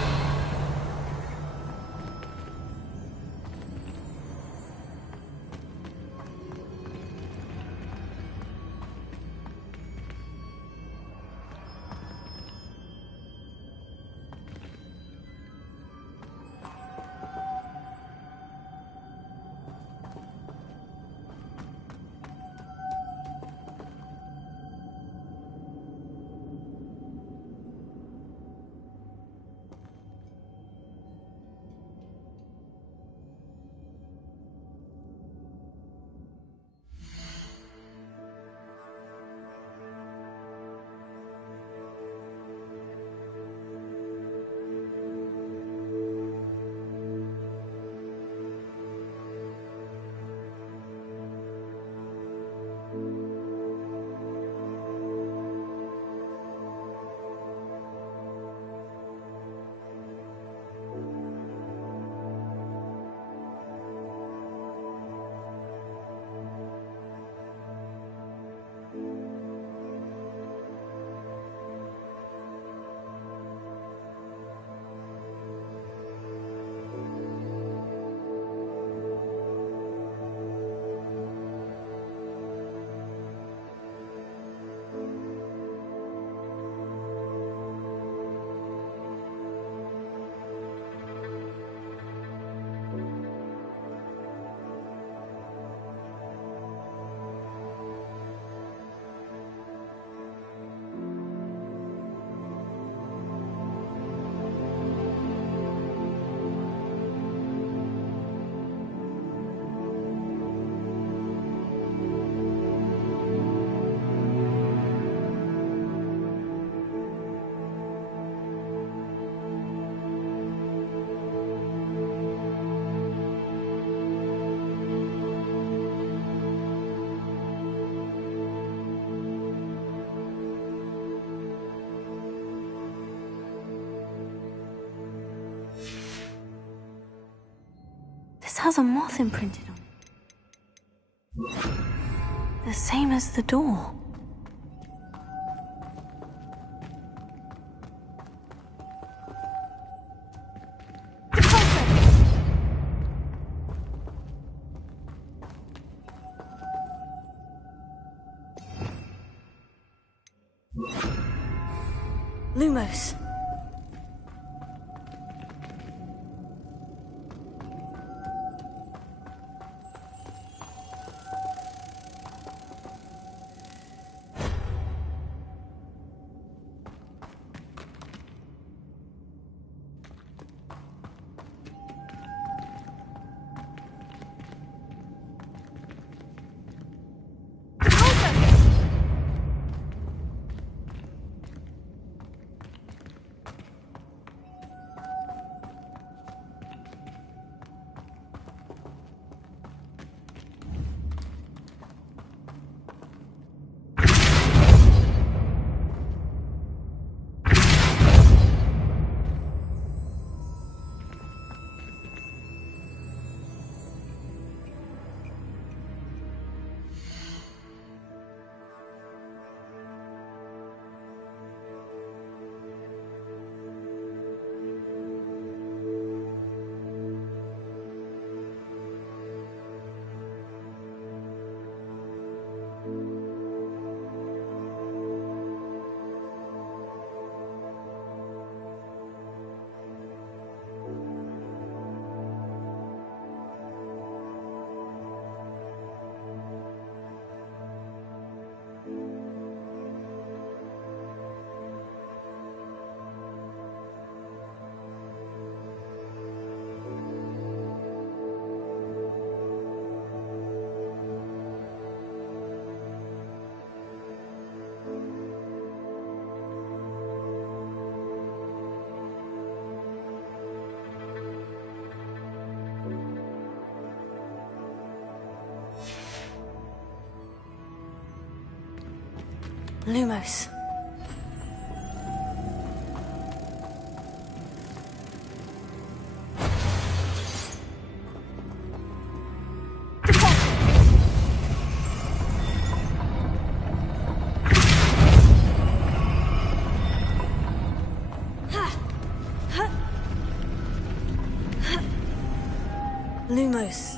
This has a moth imprinted on it. The same as the door. Lumos. Lumos. Lumos.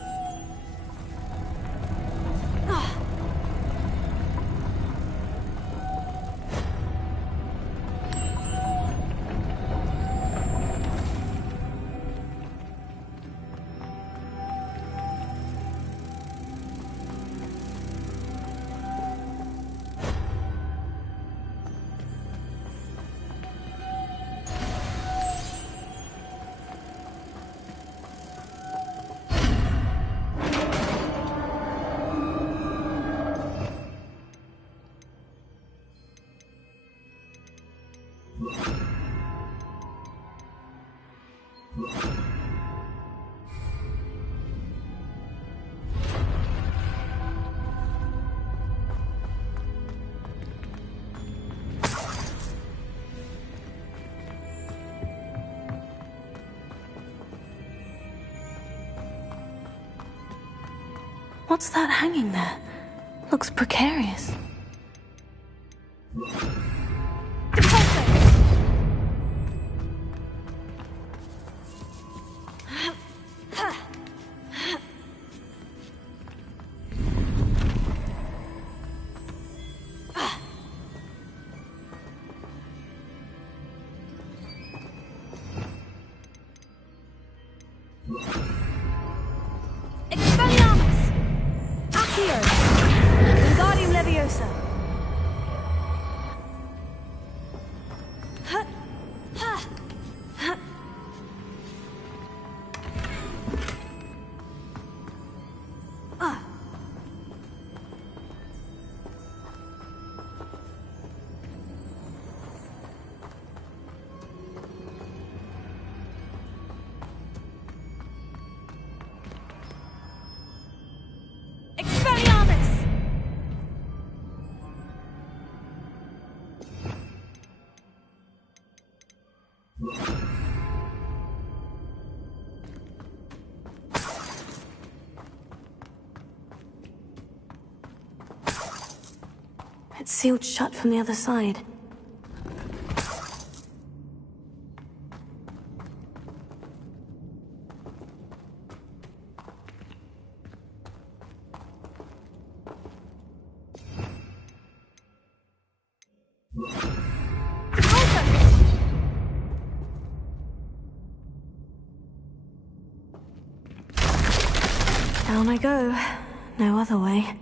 What's that hanging there? Looks precarious. It's sealed shut from the other side. Down I go. No other way.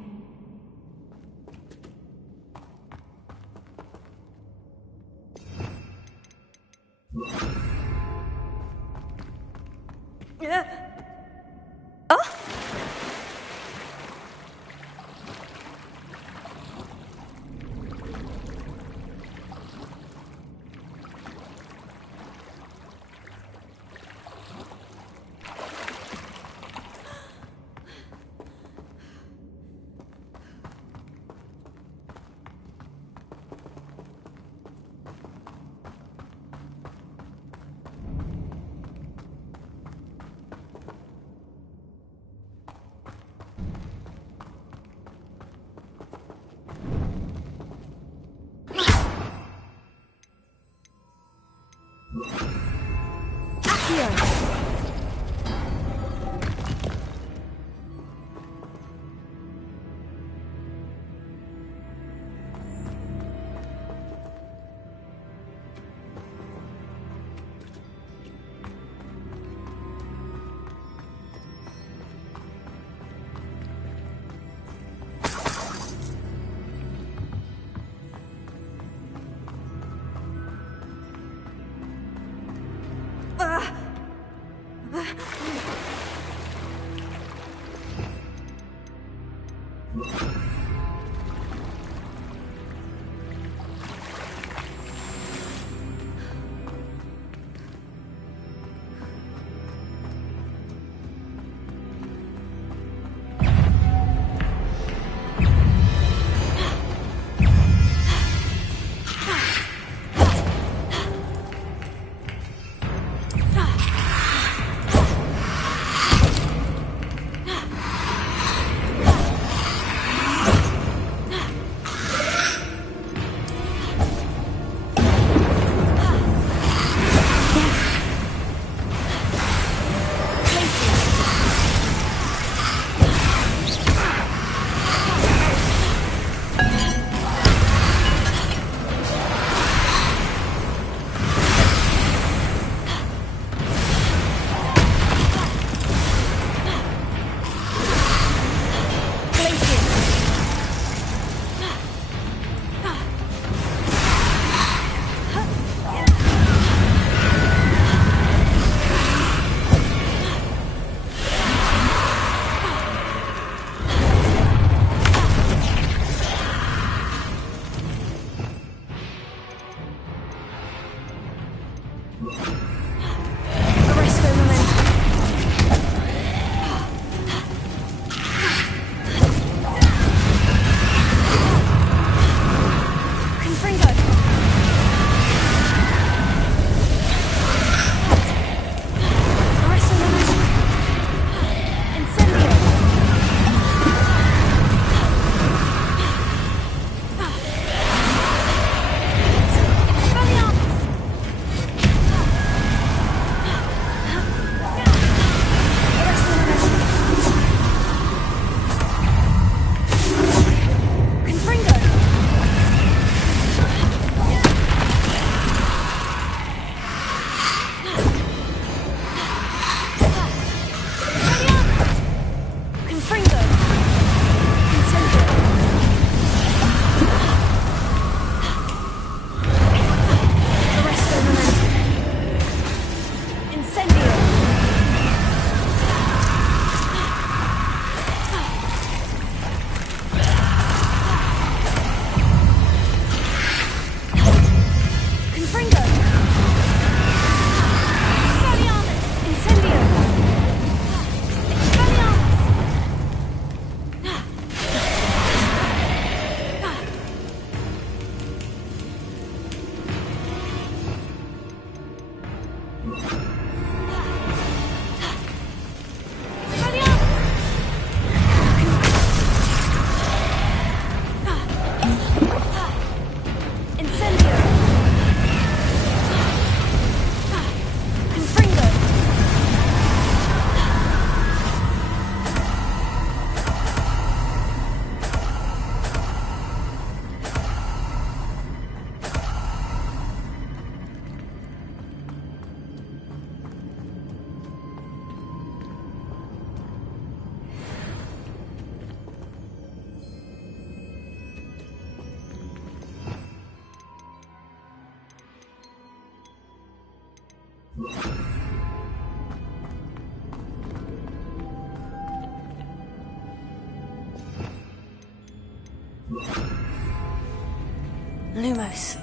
Lumos.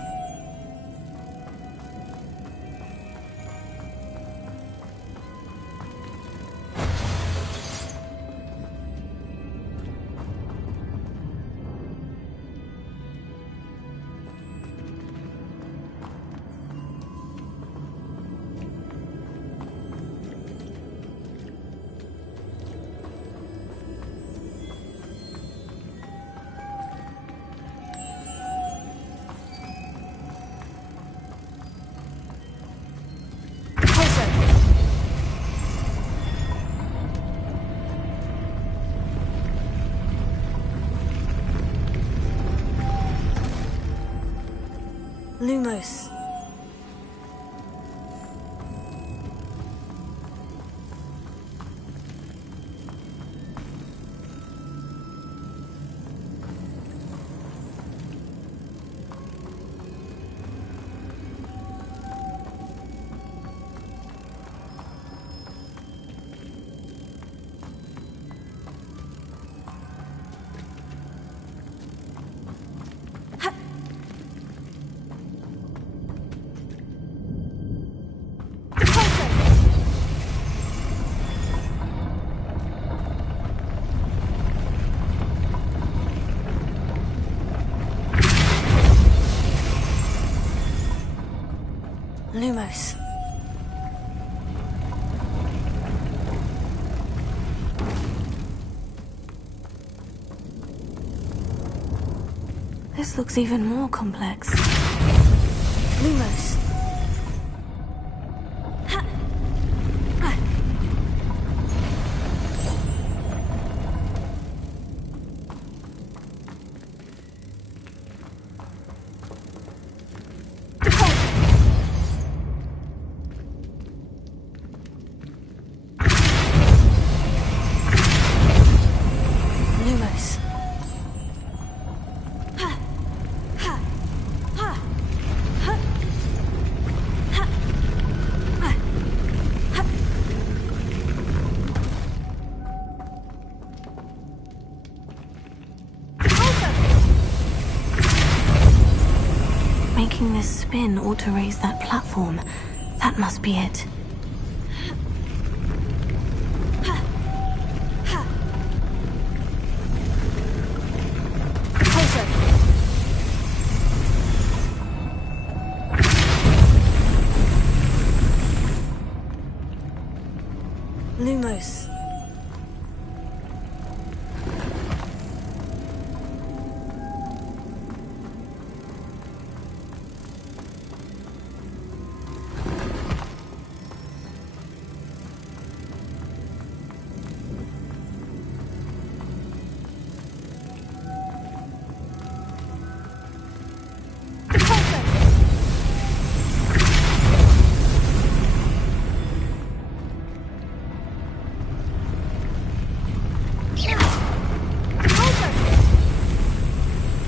Lumos. Lumos. This looks even more complex. Lumos. Making this spin ought to raise that platform. That must be it. Lumos.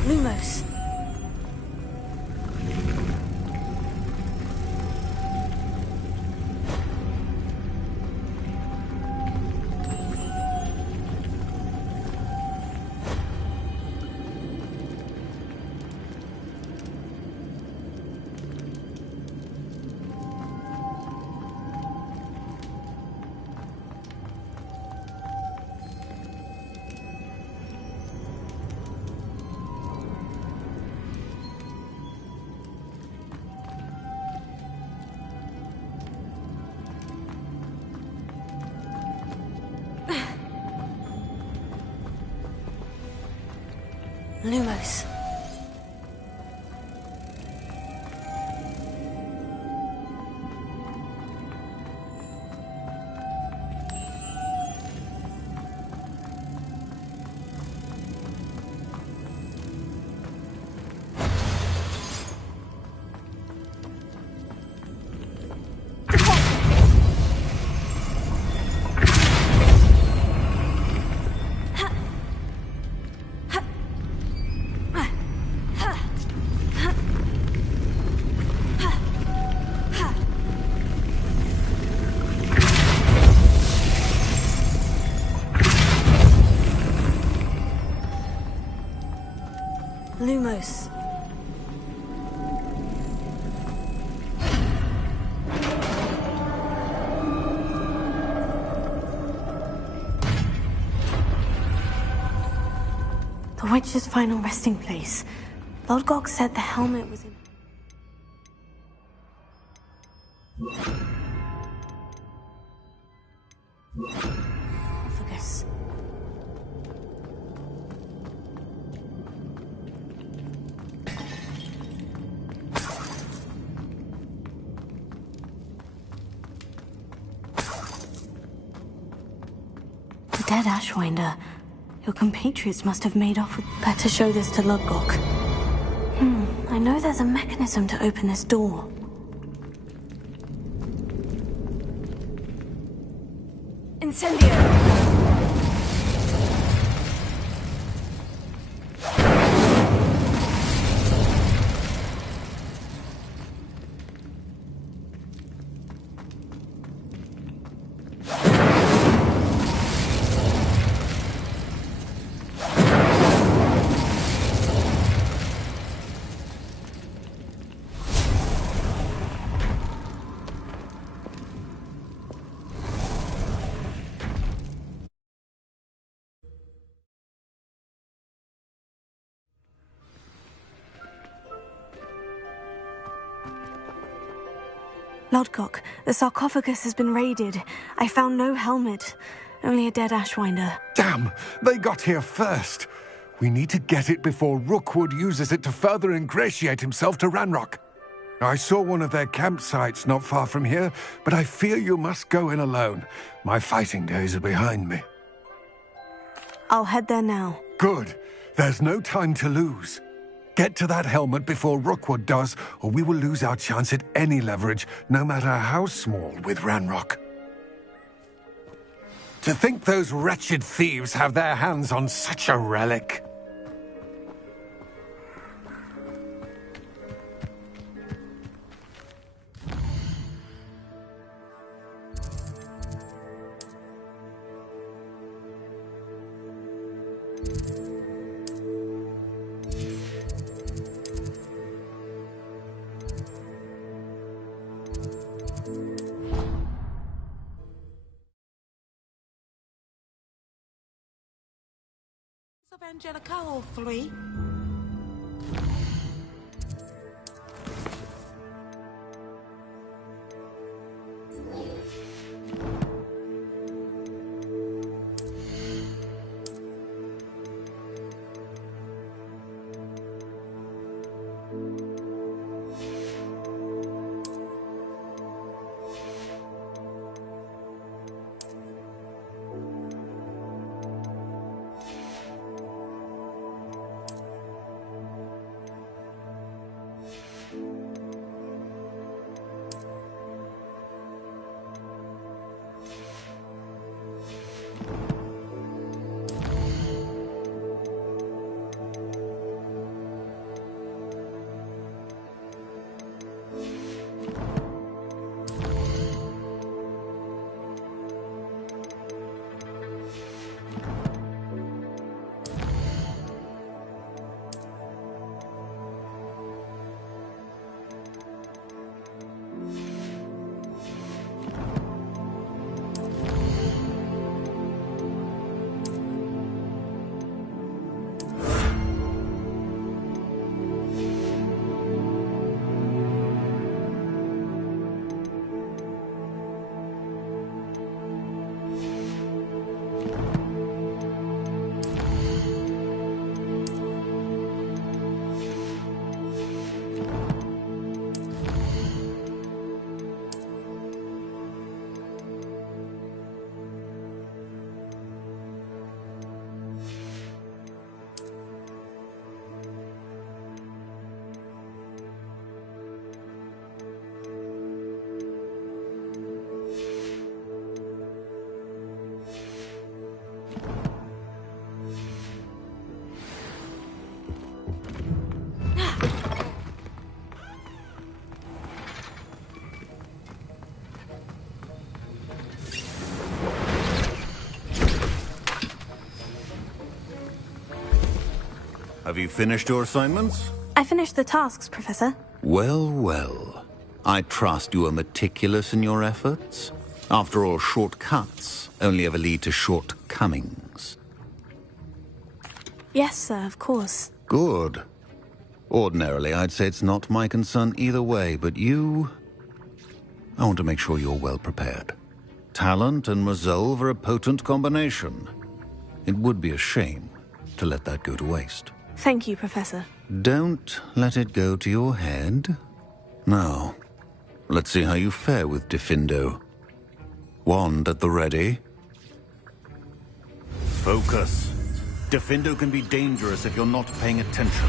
Lumos. Lumos. Lumos. The witch's final resting place. Lodgok said the helmet was in... Focus. The dead Ashwinder. Your compatriots must have made off with... Better show this to Lodgok. I know there's a mechanism to open this door. Incendio! Lodgok, the sarcophagus has been raided. I found no helmet, only a dead Ashwinder. Damn! They got here first. We need to get it before Rookwood uses it to further ingratiate himself to Ranrock. I saw one of their campsites not far from here, but I fear you must go in alone. My fighting days are behind me. I'll head there now. Good. There's no time to lose. Get to that helmet before Rookwood does, or we will lose our chance at any leverage, no matter how small, with Ranrock. To think those wretched thieves have their hands on such a relic. Of Angelica, all three. Have you finished your assignments? I finished the tasks, Professor. Well, well. I trust you are meticulous in your efforts. After all, shortcuts only ever lead to shortcomings. Yes, sir, of course. Good. Ordinarily, I'd say it's not my concern either way, but you... I want to make sure you're well prepared. Talent and resolve are a potent combination. It would be a shame to let that go to waste. Thank you, Professor. Don't let it go to your head. Now, let's see how you fare with Diffindo. Wand at the ready. Focus. Diffindo can be dangerous if you're not paying attention.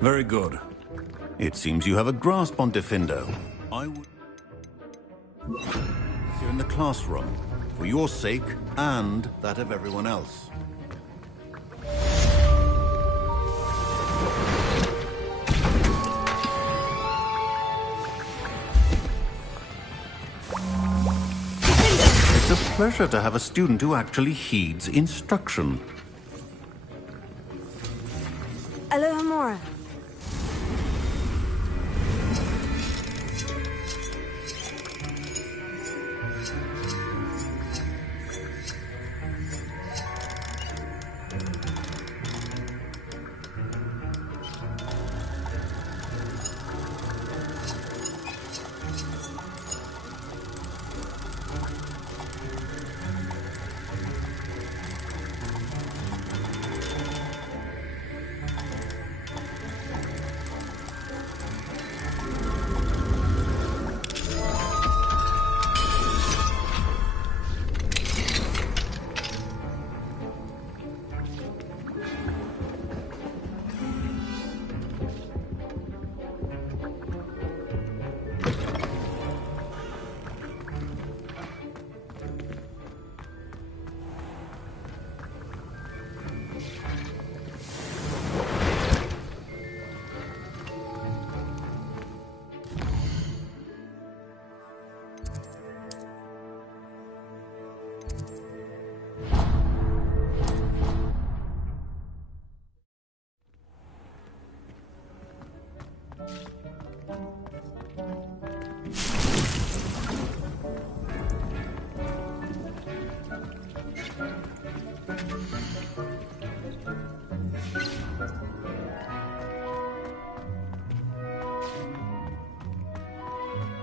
Very good. It seems you have a grasp on Diffindo. I would... You're in the classroom, for your sake and that of everyone else. It's a pleasure to have a student who actually heeds instruction. Alohomora.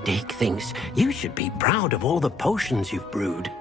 Dick thinks you should be proud of all the potions you've brewed.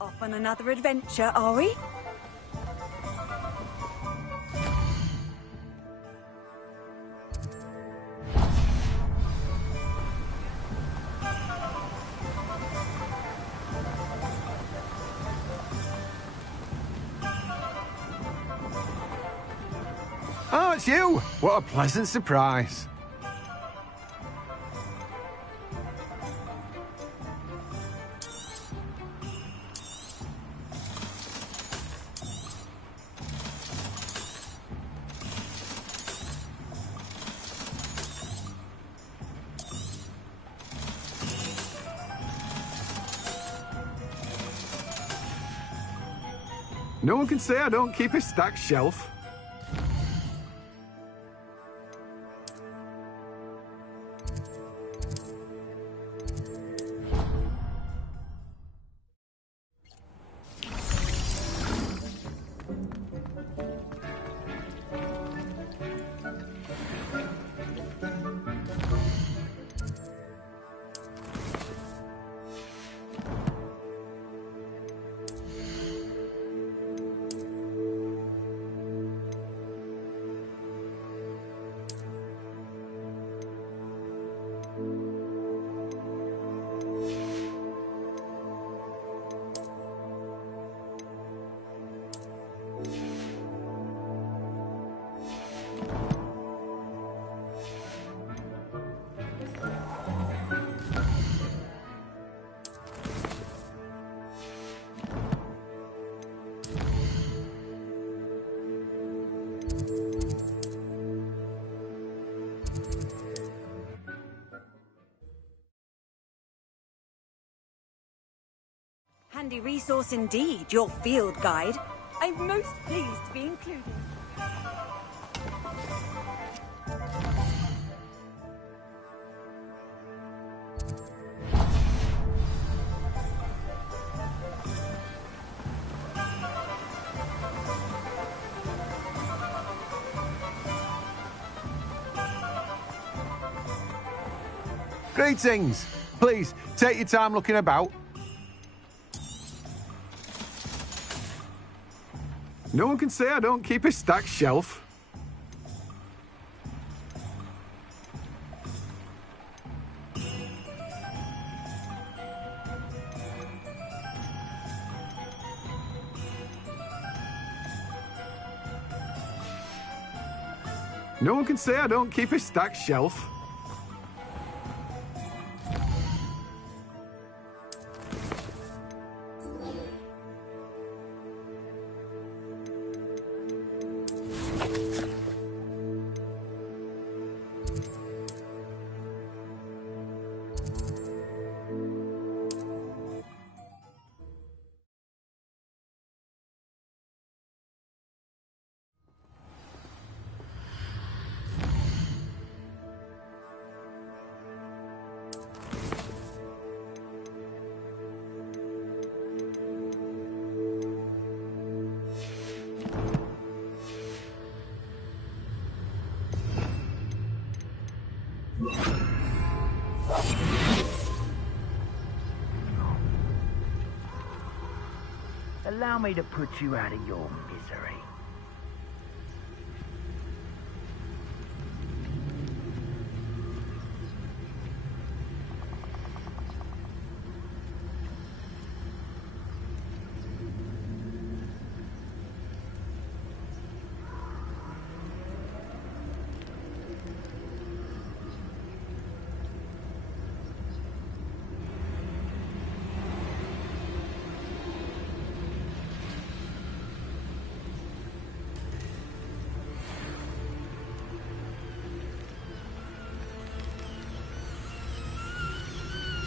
Off on another adventure, are we? Oh, it's you! What a pleasant surprise. No one can say I don't keep a stacked shelf. Handy resource indeed, your field guide. I'm most pleased to be included. Greetings. Please, take your time looking about. No one can say I don't keep a stacked shelf. No one can say I don't keep a stacked shelf. Allow me to put you out of your misery.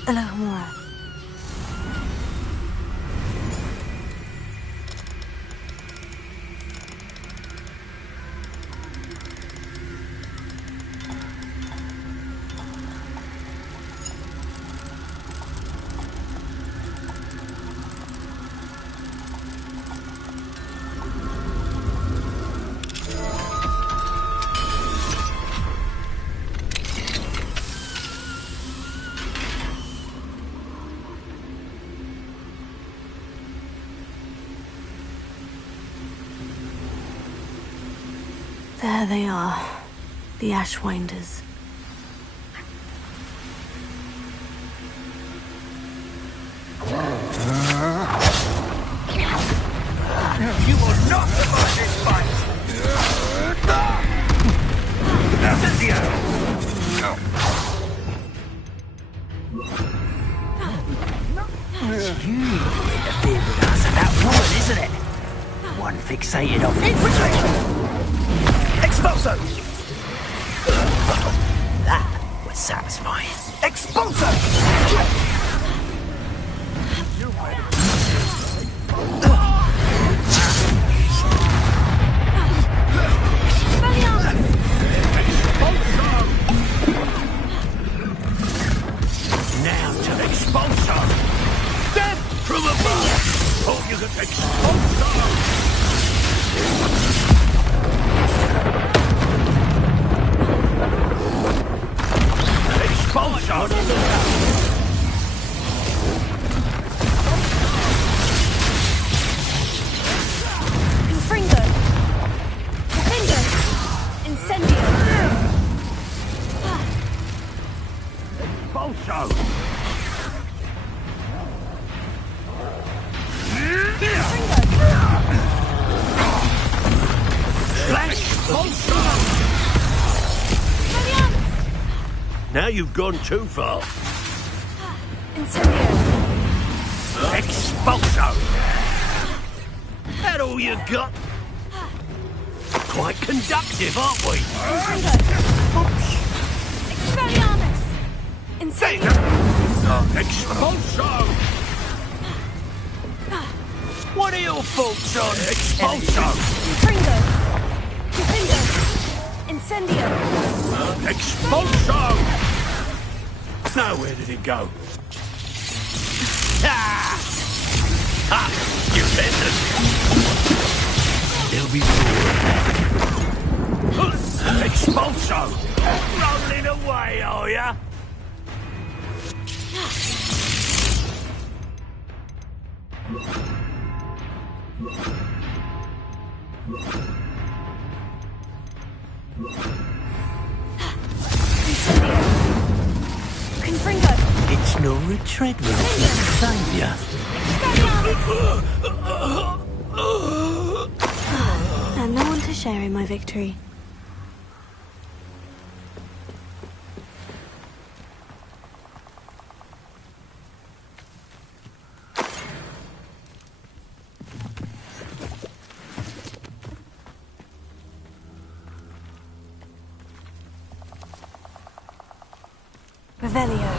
Alohomora. There they are, the Ashwinders. You will not survive this fight! It's you who interfered with us and that woman, isn't it? One fixated on infiltration! Expulso! That was satisfying. Expulso! you can expulso! Confringo! Defendo! Incendio! Expulso! Now you've gone too far. Incendio! Expulso! That all you got? Quite conductive, aren't we? Expelliarmus! Incendio! Expulso! What are your thoughts on expulso? Confringo! Defendo! Incendio! Expulso! Now where did it go? Ah! Ah! You pendant! There'll be more. Expulso! Rolling away, are ya? Confringo! It's no retread road, saviour. And no one to share in my victory. Revelio.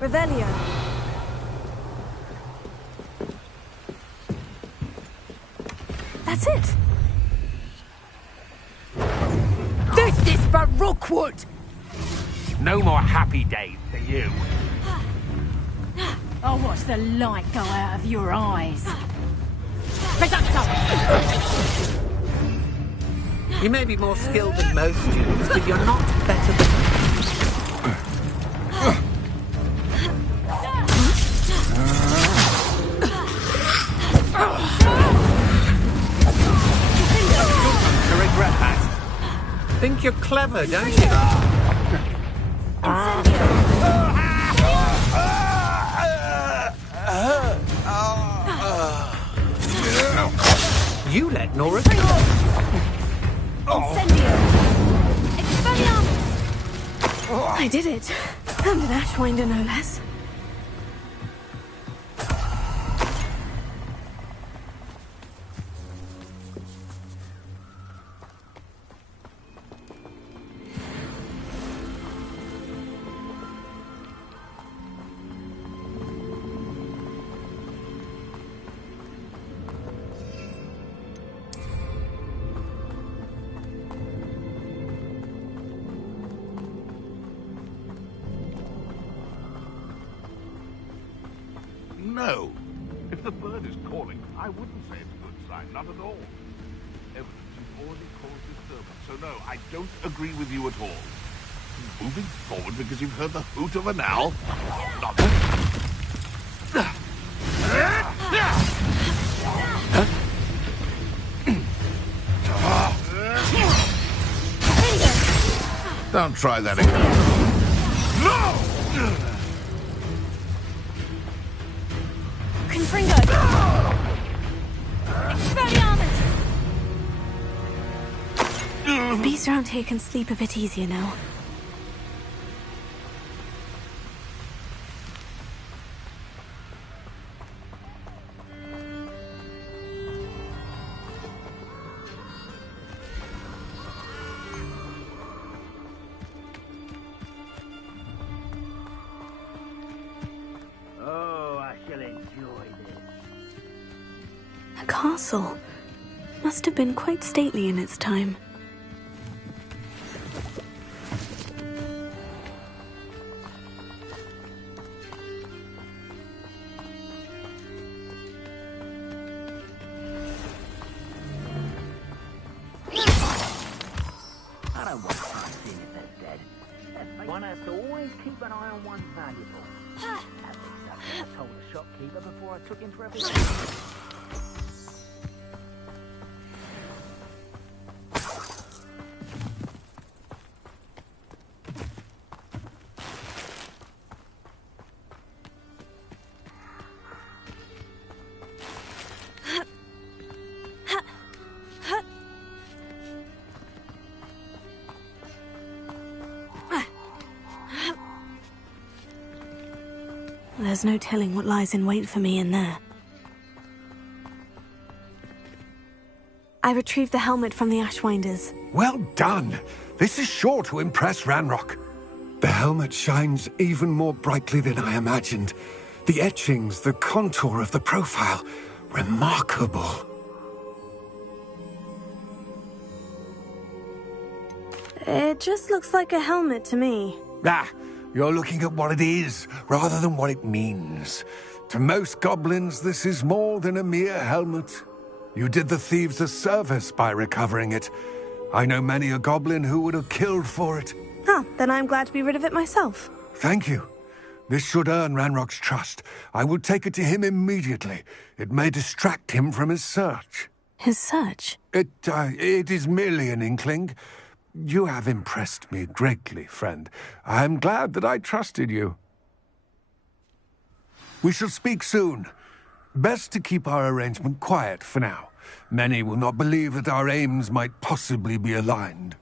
Revelio. That's it. This is for Rookwood! No more happy days for you. I'll watch the light go out of your eyes. You may be more skilled than most students, but you're not better than... To regret that. Think you're clever, don't you? You let Nora go. Incendio. Expelliarmus. I did it. And an Ashwinder, no less. No. If the bird is calling, I wouldn't say it's a good sign, not at all. Evidence has already caused disturbance, so no, I don't agree with you at all. Moving forward because you've heard the hoot of an owl? Not... Don't try that again. No! least around here can sleep a bit easier now. Oh, I shall enjoy this. A castle. Must have been quite stately in its time. I don't want to seeing if they're dead. One has to always keep an eye on one's valuable. At least that's what I told the shopkeeper before I took him for a visit. There's no telling what lies in wait for me in there. I retrieved the helmet from the Ashwinders. Well done! This is sure to impress Ranrock. The helmet shines even more brightly than I imagined. The etchings, the contour of the profile, remarkable. It just looks like a helmet to me. Ah, you're looking at what it is, rather than what it means. To most goblins, this is more than a mere helmet. You did the thieves a service by recovering it. I know many a goblin who would have killed for it. Oh, then I'm glad to be rid of it myself. Thank you. This should earn Ranrock's trust. I will take it to him immediately. It may distract him from his search. His search? It is merely an inkling. You have impressed me greatly, friend. I am glad that I trusted you. We shall speak soon. Best to keep our arrangement quiet for now. Many will not believe that our aims might possibly be aligned.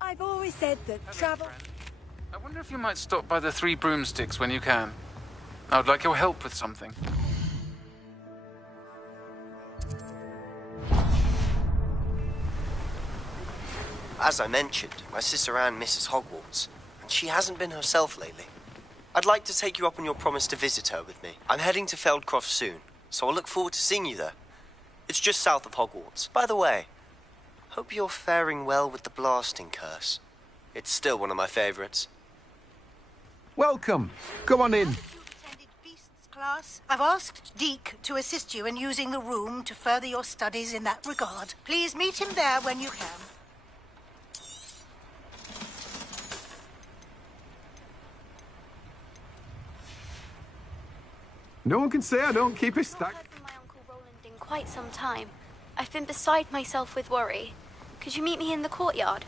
I've always said that travel... I wonder if you might stop by the Three Broomsticks when you can. I would like your help with something. As I mentioned, my sister Anne misses Hogwarts, and she hasn't been herself lately. I'd like to take you up on your promise to visit her with me. I'm heading to Feldcroft soon, so I'll look forward to seeing you there. It's just south of Hogwarts. By the way, hope you're faring well with the blasting curse. It's still one of my favorites. Welcome. Come on in. Class, I've asked Deke to assist you in using the room to further your studies in that regard. Please meet him there when you can. No one can say I don't keep it stacked. In quite some time. I've been beside myself with worry. Could you meet me in the courtyard?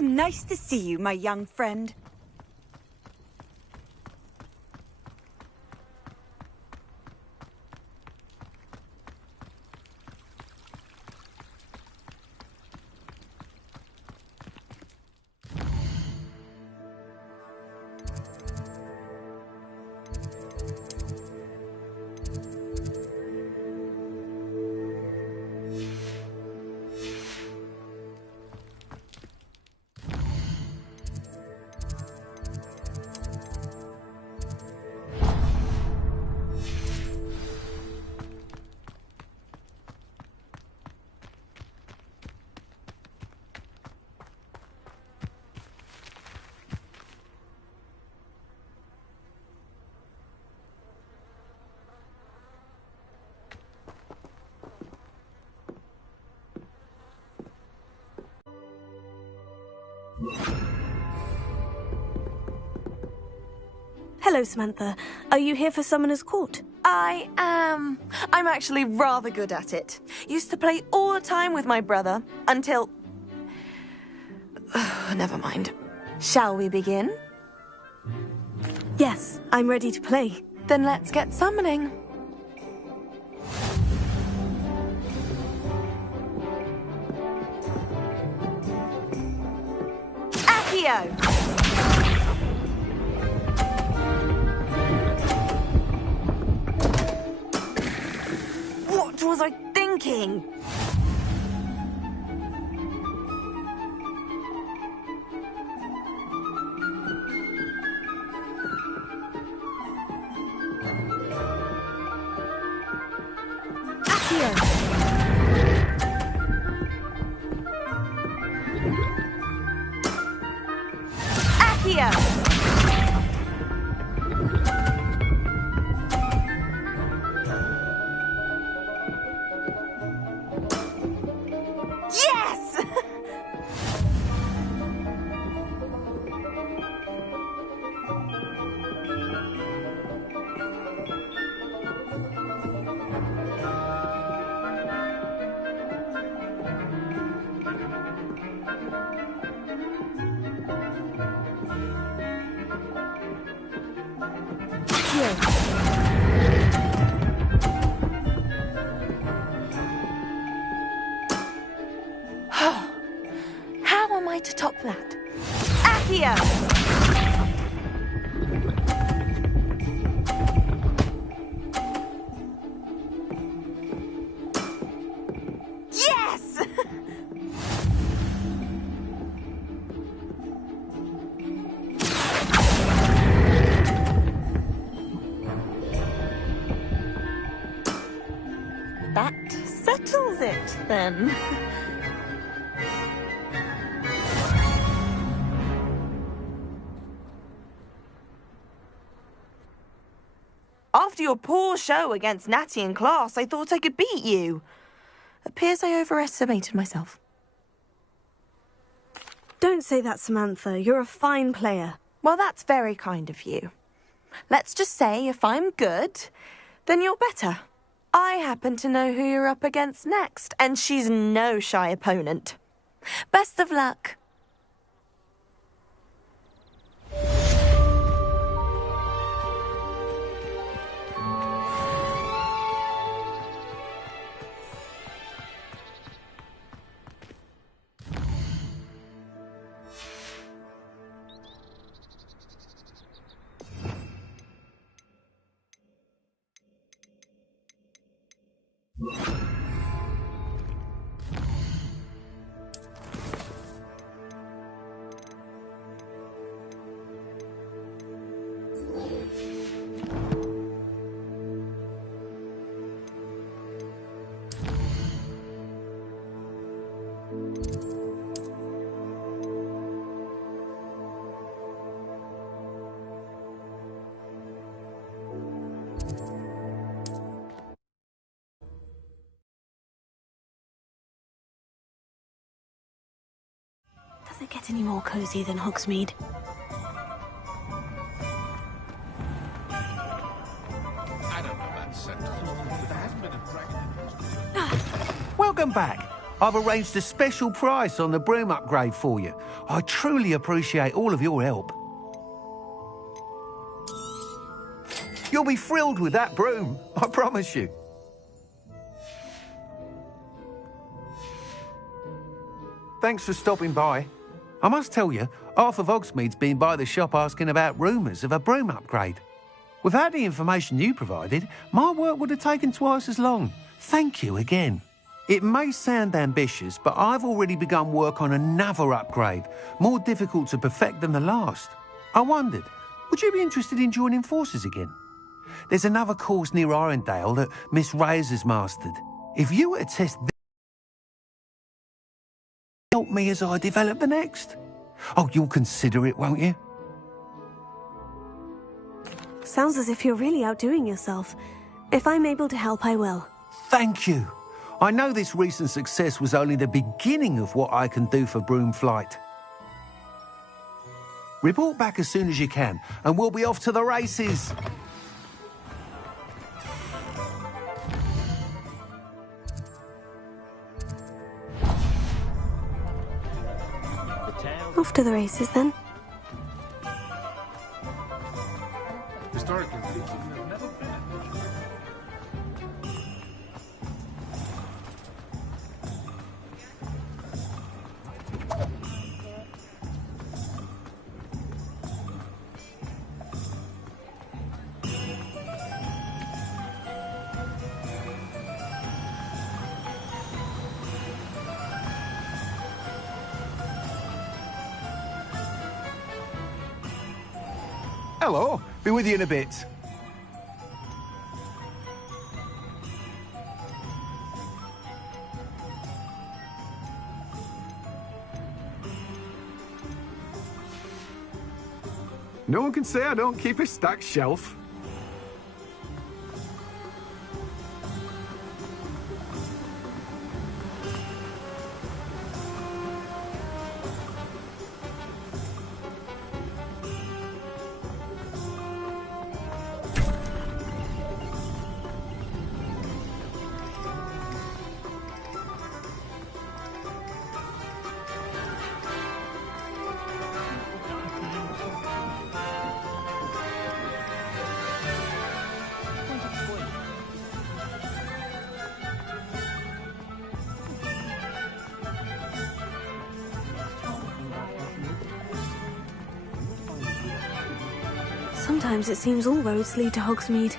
How nice to see you, my young friend. Hello, Samantha. Are you here for Summoner's Court? I am. I'm actually rather good at it. Used to play all the time with my brother, until... Never mind. Shall we begin? Yes, I'm ready to play. Then let's get summoning. Accio! What was I thinking? Accio! Accio! Yes! How am I to top that? Accio! Yes! That settles it, then. After your poor show against Natty in class, I thought I could beat you. Appears I overestimated myself. Don't say that, Samantha. You're a fine player. Well, that's very kind of you. Let's just say if I'm good, then you're better. I happen to know who you're up against next, and she's no shy opponent. Best of luck. Does it get any more cozy than Hogsmeade? I don't know about sentence. There hasn't been a dragon in Welcome back. I've arranged a special price on the broom upgrade for you. I truly appreciate all of your help. You'll be thrilled with that broom, I promise you. Thanks for stopping by. I must tell you, half of Hogsmeade's been by the shop asking about rumours of a broom upgrade. Without the information you provided, my work would have taken twice as long. Thank you again. It may sound ambitious, but I've already begun work on another upgrade, more difficult to perfect than the last. I wondered, would you be interested in joining forces again? There's another course near Arendelle that Miss Reyes has mastered. If you were to test this, help me as I develop the next. Oh, you'll consider it, won't you? Sounds as if you're really outdoing yourself. If I'm able to help, I will. Thank you. I know this recent success was only the beginning of what I can do for broom flight. Report back as soon as you can, and we'll be off to the races. Off to the races, then. Historically, Hello. Be with you in a bit. No one can say I don't keep a stacked shelf. Sometimes it seems all roads lead to Hogsmeade.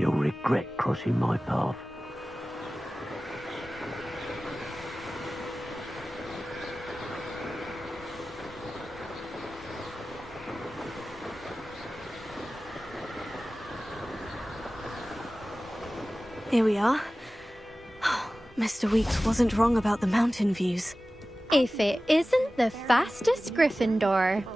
You'll regret crossing my path. Here we are. Mr. Weeks wasn't wrong about the mountain views. If it isn't the fastest Gryffindor.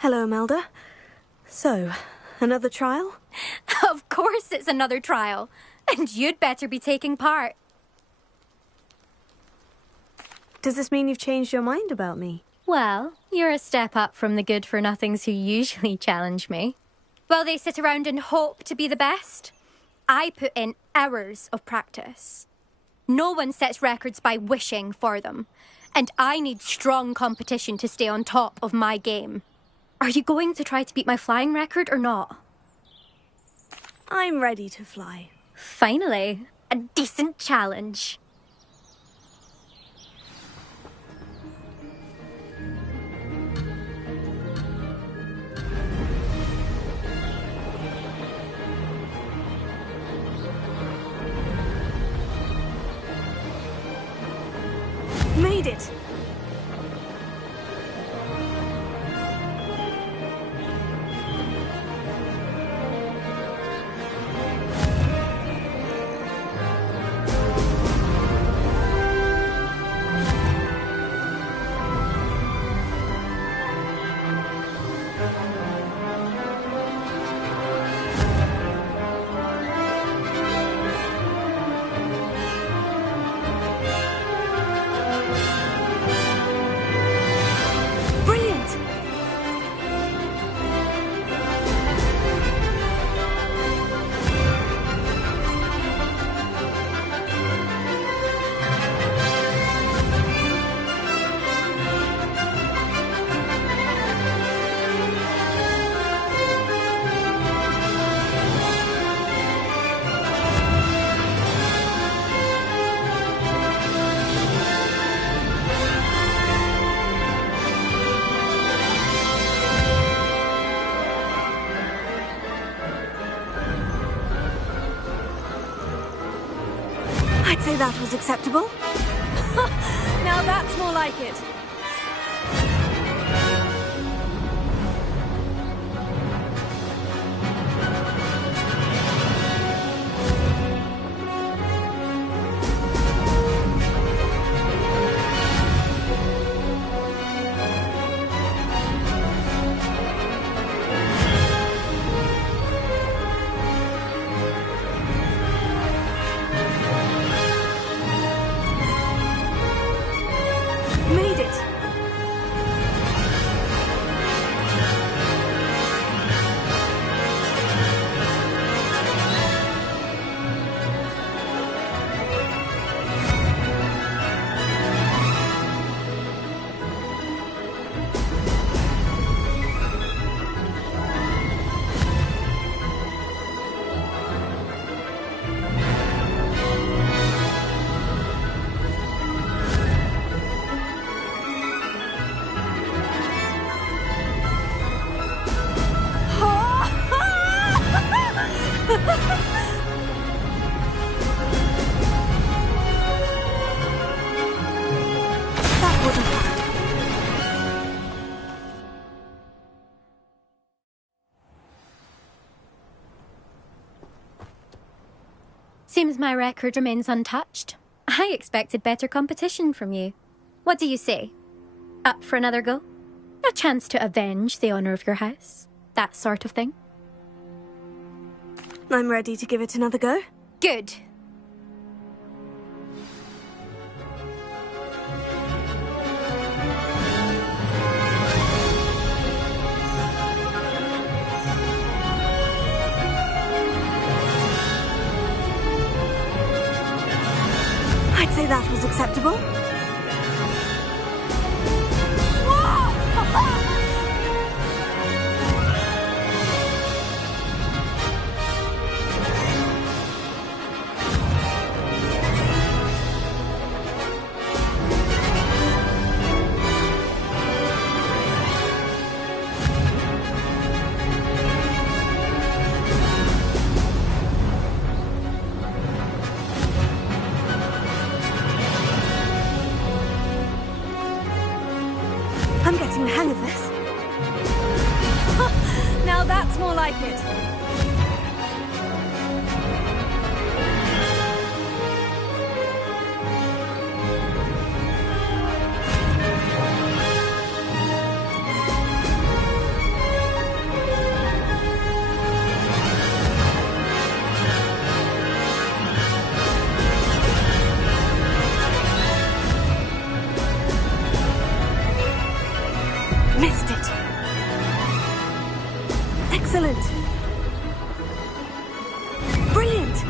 Hello, Imelda. So, another trial? Of course it's another trial. And you'd better be taking part. Does this mean you've changed your mind about me? Well, you're a step up from the good-for-nothings who usually challenge me. While they sit around and hope to be the best, I put in hours of practice. No one sets records by wishing for them. And I need strong competition to stay on top of my game. Are you going to try to beat my flying record or not? I'm ready to fly. Finally, a decent challenge. Made it! I'd say that was acceptable. Now that's more like it. Made it! Seems my record remains untouched. I expected better competition from you. What do you say? Up for another go? A chance to avenge the honour of your house? That sort of thing? I'm ready to give it another go. Good. I'd say that was acceptable. I'm getting the hang of this. Now that's more like it. Missed it. Excellent. Brilliant.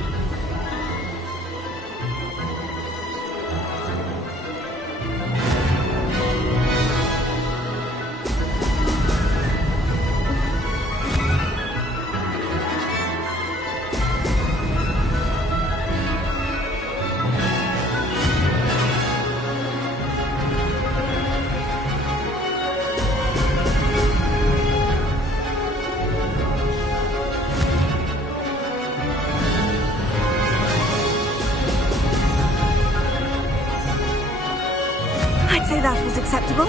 I'd say that was acceptable.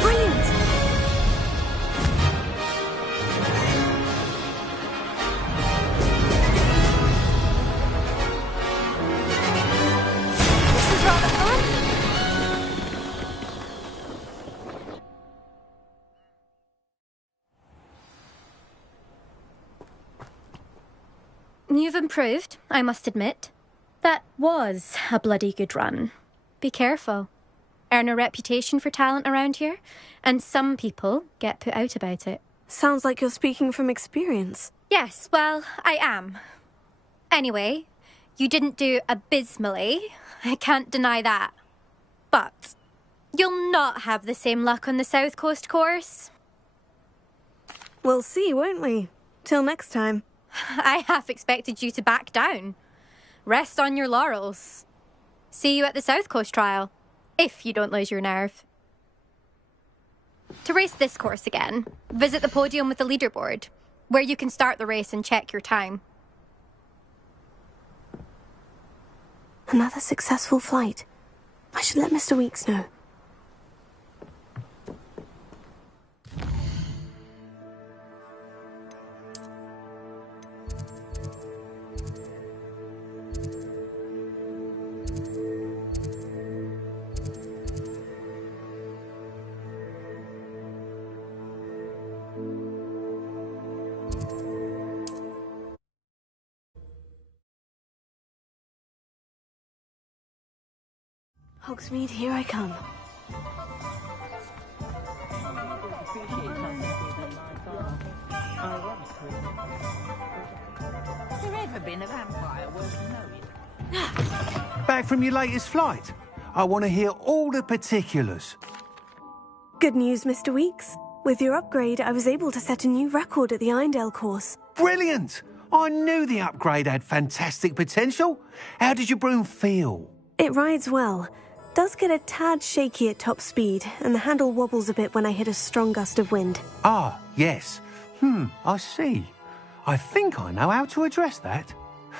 Brilliant. This is rather fun. You've improved, I must admit. That was a bloody good run. Be careful. Earn a reputation for talent around here, and some people get put out about it. Sounds like you're speaking from experience. Yes, well, I am. Anyway, you didn't do abysmally. I can't deny that. But you'll not have the same luck on the South Coast course. We'll see, won't we? Till next time. I half expected you to back down. Rest on your laurels. See you at the South Coast trial, if you don't lose your nerve. To race this course again, visit the podium with the leaderboard, where you can start the race and check your time. Another successful flight. I should let Mr. Weeks know. Hogsmeade, here I come. Has there ever been a vampire worth knowing? Back from your latest flight? I want to hear all the particulars. Good news, Mr. Weeks. With your upgrade, I was able to set a new record at the Irondale course. Brilliant! I knew the upgrade had fantastic potential. How did your broom feel? It rides well. Does get a tad shaky at top speed, and the handle wobbles a bit when I hit a strong gust of wind. Ah, yes. I see. I think I know how to address that.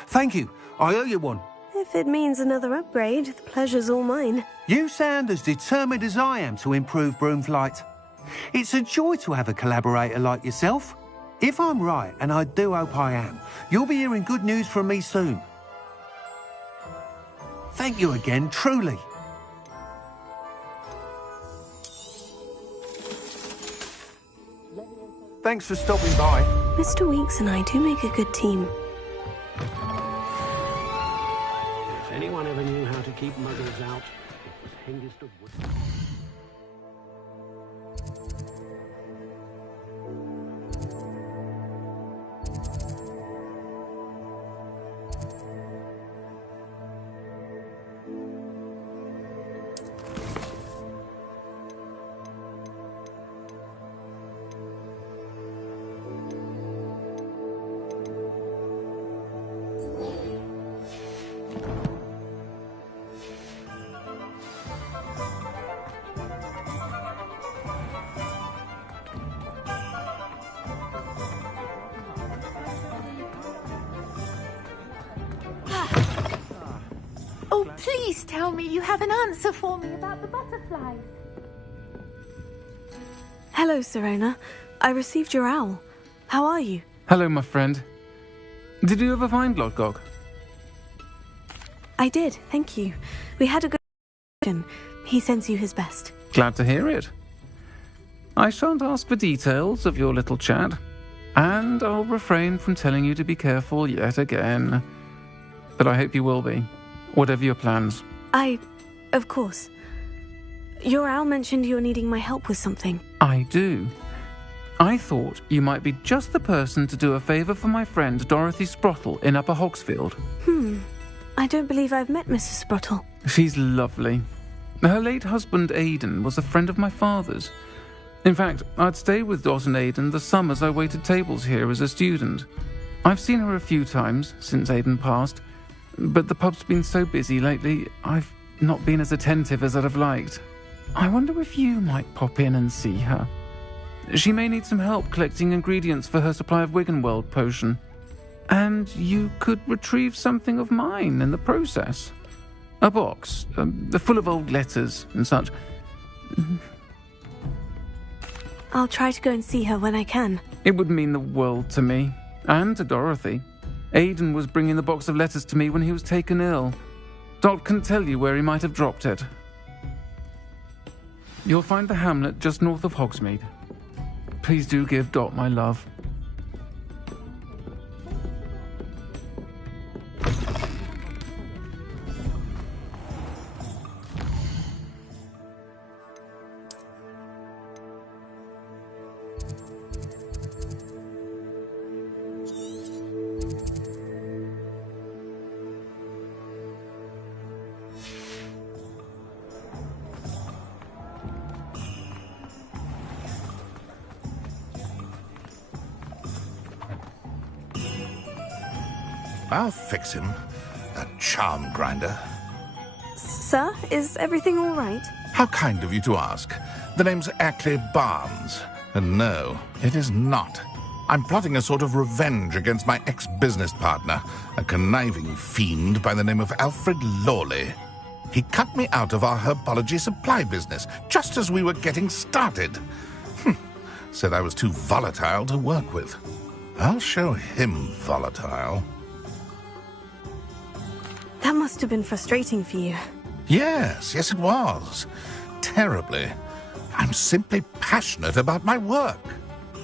Thank you. I owe you one. If it means another upgrade, the pleasure's all mine. You sound as determined as I am to improve broom flight. It's a joy to have a collaborator like yourself. If I'm right, and I do hope I am, you'll be hearing good news from me soon. Thank you again, truly. Thanks for stopping by. Mr. Weeks and I do make a good team. If anyone ever knew how to keep muggles out, it was Hengist of Wood. Oh, please tell me you have an answer for me about the butterflies. Hello, Serena. I received your owl. How are you? Hello, my friend. Did you ever find Lodgok? I did, thank you. We had a good conversation. He sends you his best. Glad to hear it. I shan't ask for details of your little chat, and I'll refrain from telling you to be careful yet again. But I hope you will be, whatever your plans. Of course. Your owl mentioned you're needing my help with something. I do. I thought you might be just the person to do a favour for my friend Dorothy Sprottle in Upper Hogsfield. I don't believe I've met Mrs. Sprottle. She's lovely. Her late husband Aidan was a friend of my father's. In fact, I'd stayed with Dot and Aidan the summers I waited tables here as a student. I've seen her a few times since Aidan passed, but the pub's been so busy lately, I've not been as attentive as I'd have liked. I wonder if you might pop in and see her. She may need some help collecting ingredients for her supply of Wiggenweld potion. And you could retrieve something of mine in the process. A box, full of old letters and such. I'll try to go and see her when I can. It would mean the world to me, and to Dorothy. Aidan was bringing the box of letters to me when he was taken ill. Dot can tell you where he might have dropped it. You'll find the hamlet just north of Hogsmeade. Please do give Dot my love. I'll fix him. That charm grinder. Sir, is everything all right? How kind of you to ask. The name's Ackley Barnes. And no, it is not. I'm plotting a sort of revenge against my ex-business partner, a conniving fiend by the name of Alfred Lawley. He cut me out of our herbology supply business, just as we were getting started. Said I was too volatile to work with. I'll show him volatile. That must have been frustrating for you. Yes, it was. Terribly. I'm simply passionate about my work.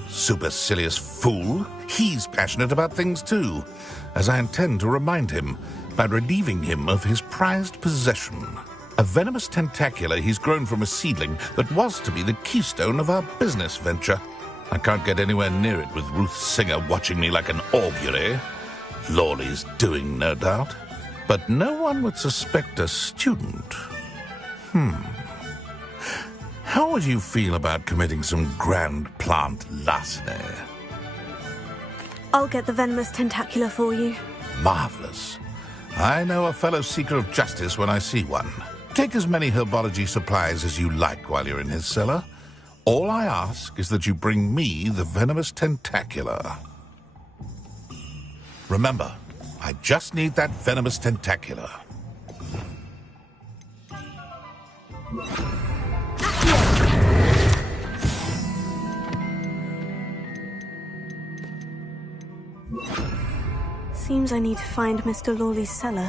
Supercilious fool. He's passionate about things too, as I intend to remind him by relieving him of his prized possession. A venomous tentacula he's grown from a seedling that was to be the keystone of our business venture. I can't get anywhere near it with Ruth Singer watching me like an augury. Lawley's doing, no doubt. But no one would suspect a student. How would you feel about committing some grand plant larceny? I'll get the venomous tentacula for you. Marvelous. I know a fellow seeker of justice when I see one. Take as many herbology supplies as you like while you're in his cellar. All I ask is that you bring me the venomous tentacula. Remember, I just need that venomous tentacula. Seems I need to find Mr. Lawley's cellar.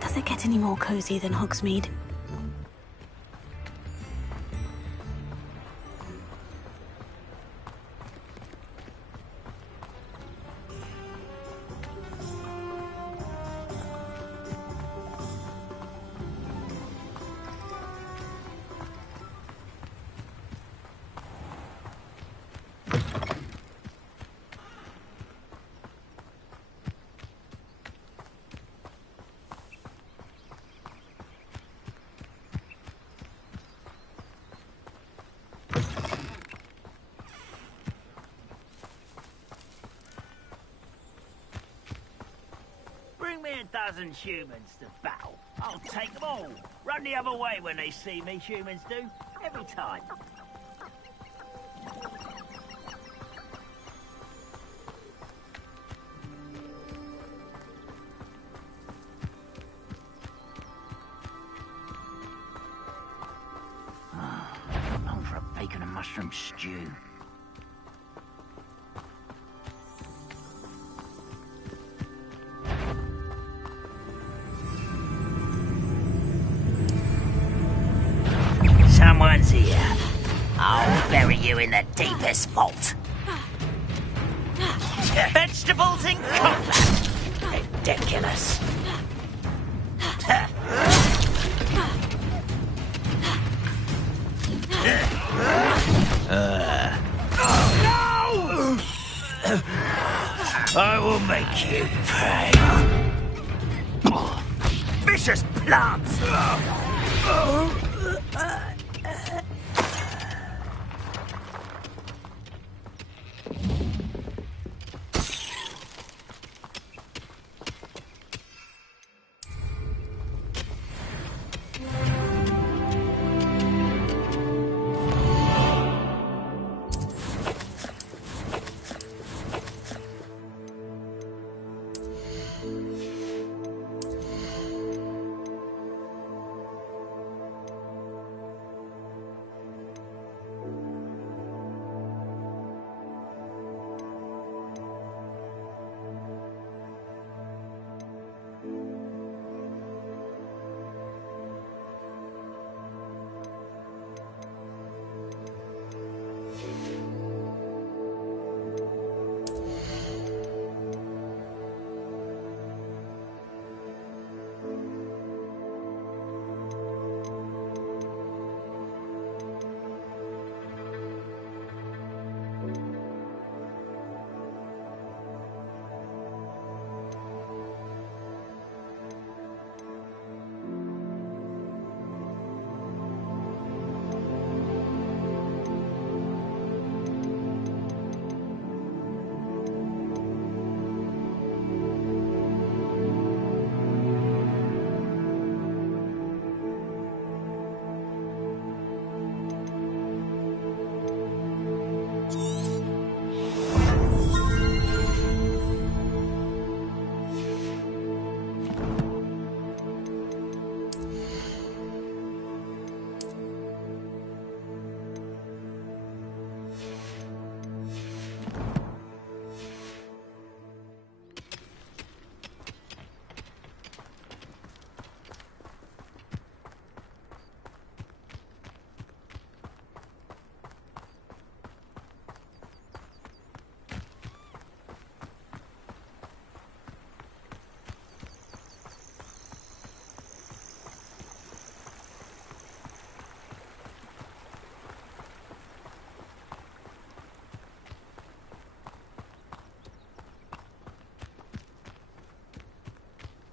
Does it get any more cozy than Hogsmeade? Bring me a dozen humans to battle. I'll take them all. Run the other way when they see me, humans do. Every time. I'm on for a bacon and mushroom stew. Someone's here. I'll bury you in the deepest vault. Vegetables in combat. Ridiculous. Oh, no! I will make you pay. Vicious plants!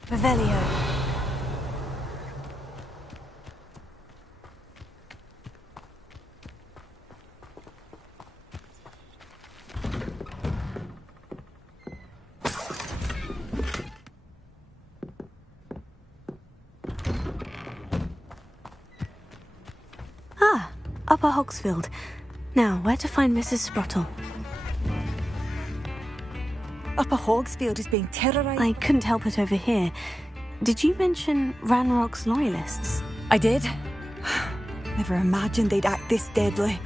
Revelio. Ah, Upper Hogsfield. Now, where to find Mrs. Sprottle? Upper Hogsfield is being terrorised. I couldn't help it over here. Did you mention Ranrock's loyalists? I did. Never imagined they'd act this deadly.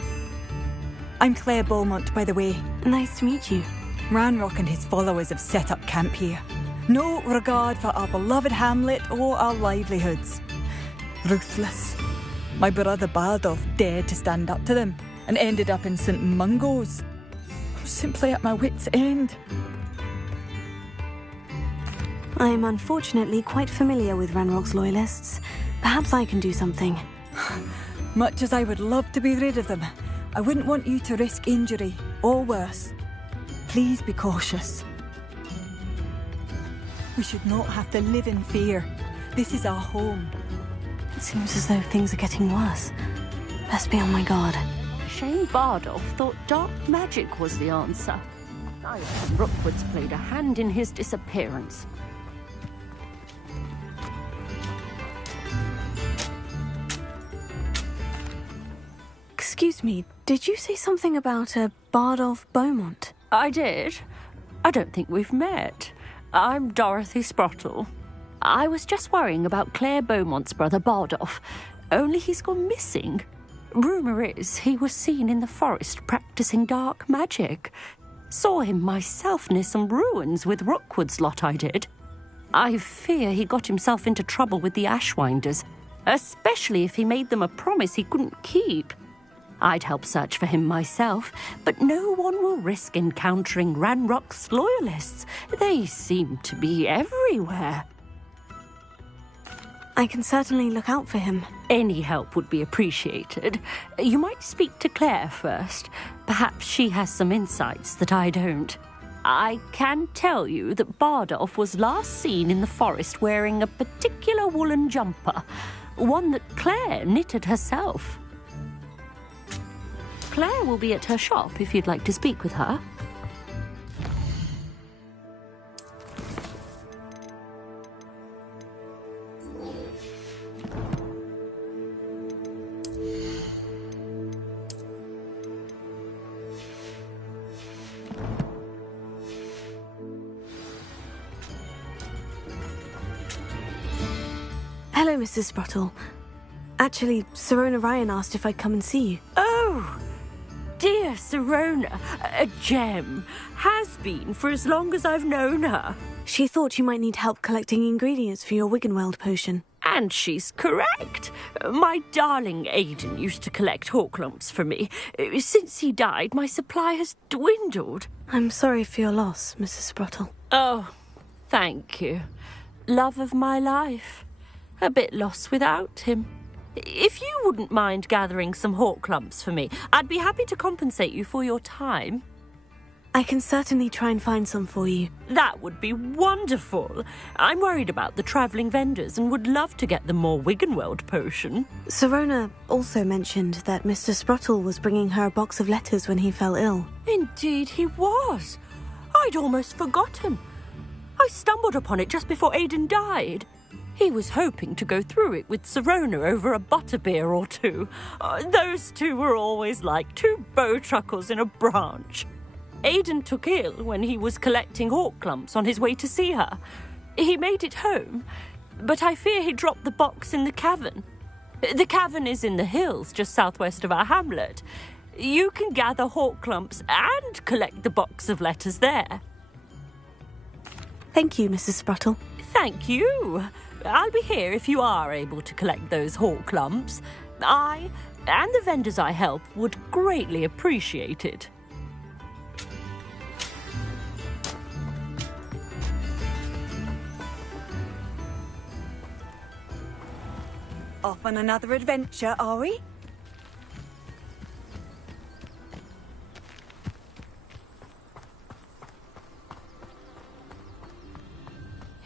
I'm Claire Beaumont, by the way. Nice to meet you. Ranrock and his followers have set up camp here. No regard for our beloved hamlet or our livelihoods. Ruthless. My brother Bardolph dared to stand up to them and ended up in St. Mungo's. I'm simply at my wit's end. I am unfortunately quite familiar with Ranrock's loyalists. Perhaps I can do something. Much as I would love to be rid of them, I wouldn't want you to risk injury, or worse. Please be cautious. We should not have to live in fear. This is our home. It seems as though things are getting worse. Best be on my guard. Shane Bardolph thought dark magic was the answer. I reckon Rookwood's played a hand in his disappearance. Excuse me, did you say something about a Bardolph Beaumont? I did. I don't think we've met. I'm Dorothy Sprottle. I was just worrying about Claire Beaumont's brother Bardolph, only he's gone missing. Rumour is he was seen in the forest practising dark magic. Saw him myself near some ruins with Rookwood's lot I did. I fear he got himself into trouble with the Ashwinders, especially if he made them a promise he couldn't keep. I'd help search for him myself, but no one will risk encountering Ranrock's loyalists. They seem to be everywhere. I can certainly look out for him. Any help would be appreciated. You might speak to Claire first. Perhaps she has some insights that I don't. I can tell you that Bardolph was last seen in the forest wearing a particular woolen jumper, one that Claire knitted herself. Claire will be at her shop if you'd like to speak with her. Hello, Mrs. Sprottle. Actually, Sirona Ryan asked if I'd come and see you. Oh, dear Sirona, a gem. Has been for as long as I've known her. She thought you might need help collecting ingredients for your Wiggenweld potion. And she's correct. My darling Aidan used to collect hawk lumps for me. Since he died, my supply has dwindled. I'm sorry for your loss, Mrs. Sprottle. Oh, thank you. Love of my life. A bit lost without him. If you wouldn't mind gathering some hawk lumps for me, I'd be happy to compensate you for your time. I can certainly try and find some for you. That would be wonderful. I'm worried about the travelling vendors and would love to get them more Wiggenweld potion. Sirona also mentioned that Mr. Sprottle was bringing her a box of letters when he fell ill. Indeed he was. I'd almost forgotten. I stumbled upon it just before Aidan died. He was hoping to go through it with Sirona over a butterbeer or two. Those two were always like two bowtruckles in a branch. Aidan took ill when he was collecting hawk lumps on his way to see her. He made it home, but I fear he dropped the box in the cavern. The cavern is in the hills just southwest of our hamlet. You can gather hawk lumps and collect the box of letters there. Thank you, Mrs. Sprottle. Thank you. I'll be here if you are able to collect those hawk lumps. I and the vendors I help would greatly appreciate it. Off on another adventure, are we?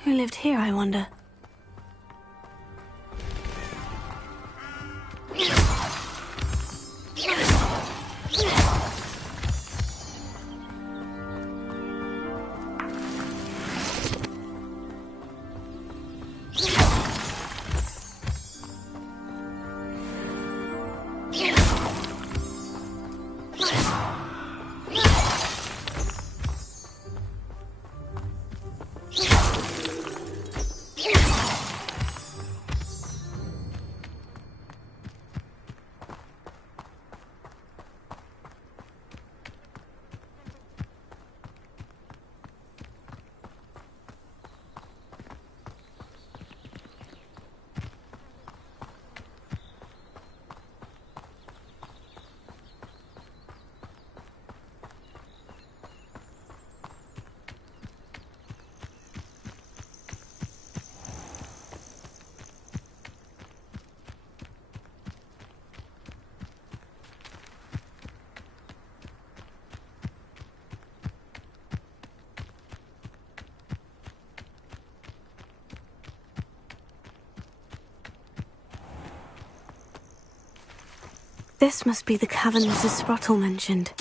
Who lived here, I wonder? This must be the cavern Mrs. Sprottle mentioned.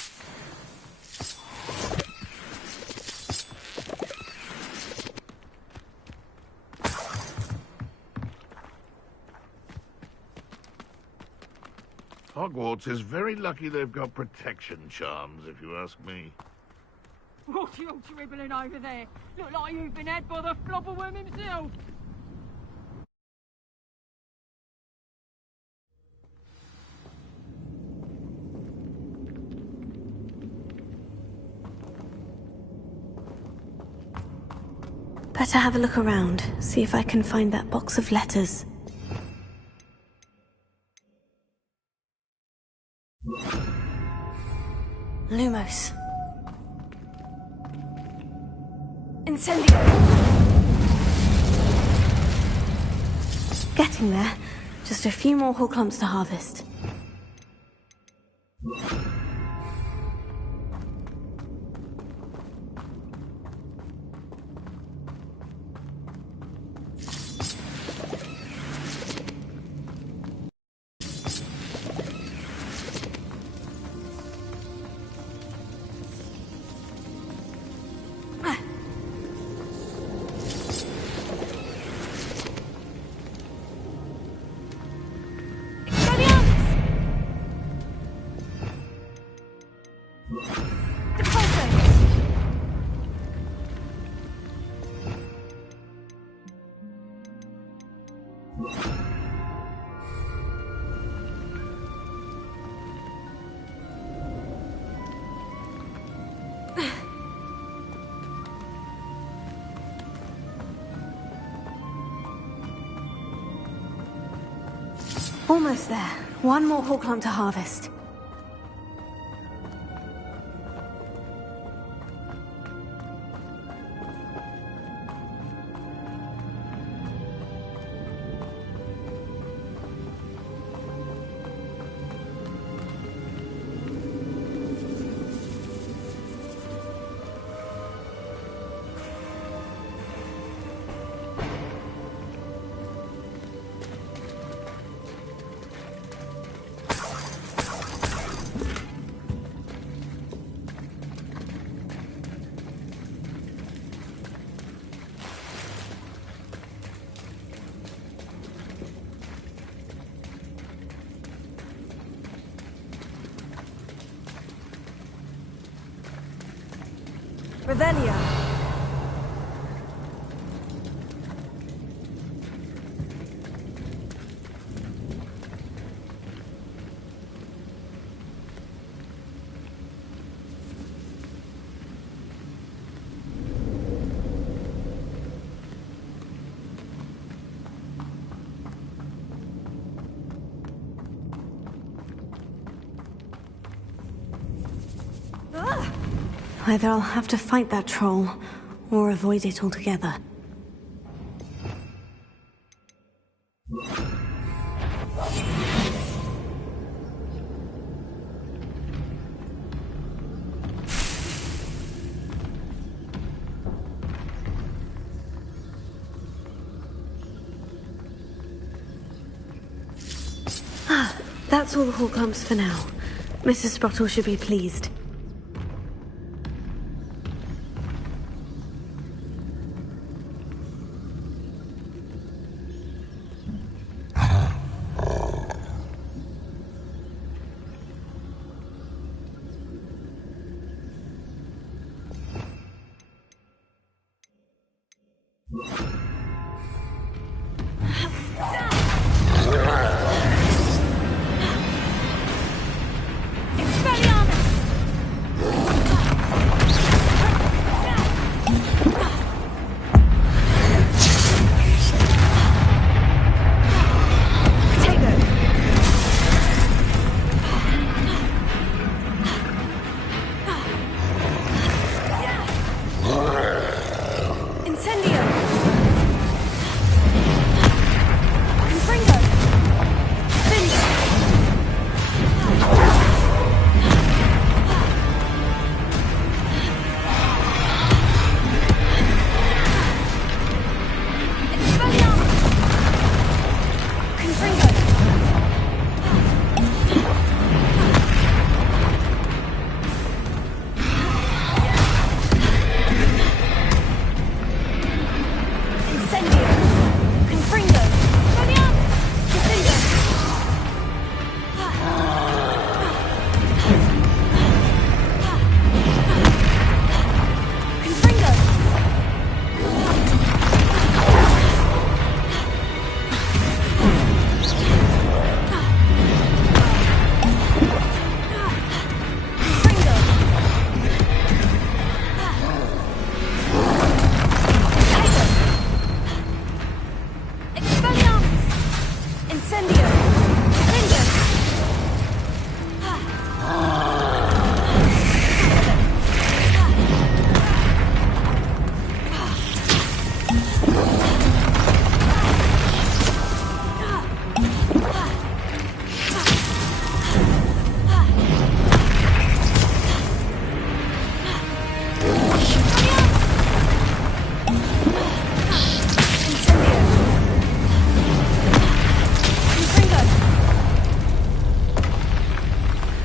Hogwarts is very lucky they've got protection charms, if you ask me. What are you dribbling over there? Look like you've been had by the flopperworm himself. Better have a look around, see if I can find that box of letters. Lumos. Incendio! Getting there. Just a few more whole clumps to harvest. Almost there. One more whole clump to harvest. Revelio. Either I'll have to fight that troll, or avoid it altogether. That's all the hall clumps for now. Mrs. Sprottle should be pleased.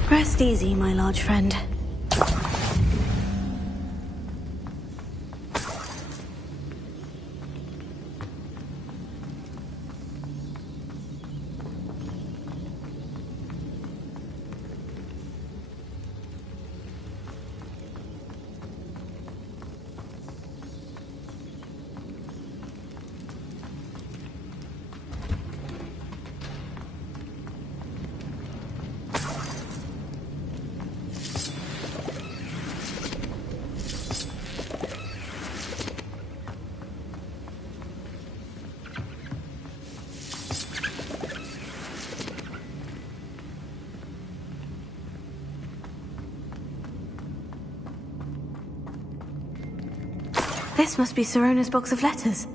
Rest easy, my large friend. This must be Sirona's box of letters.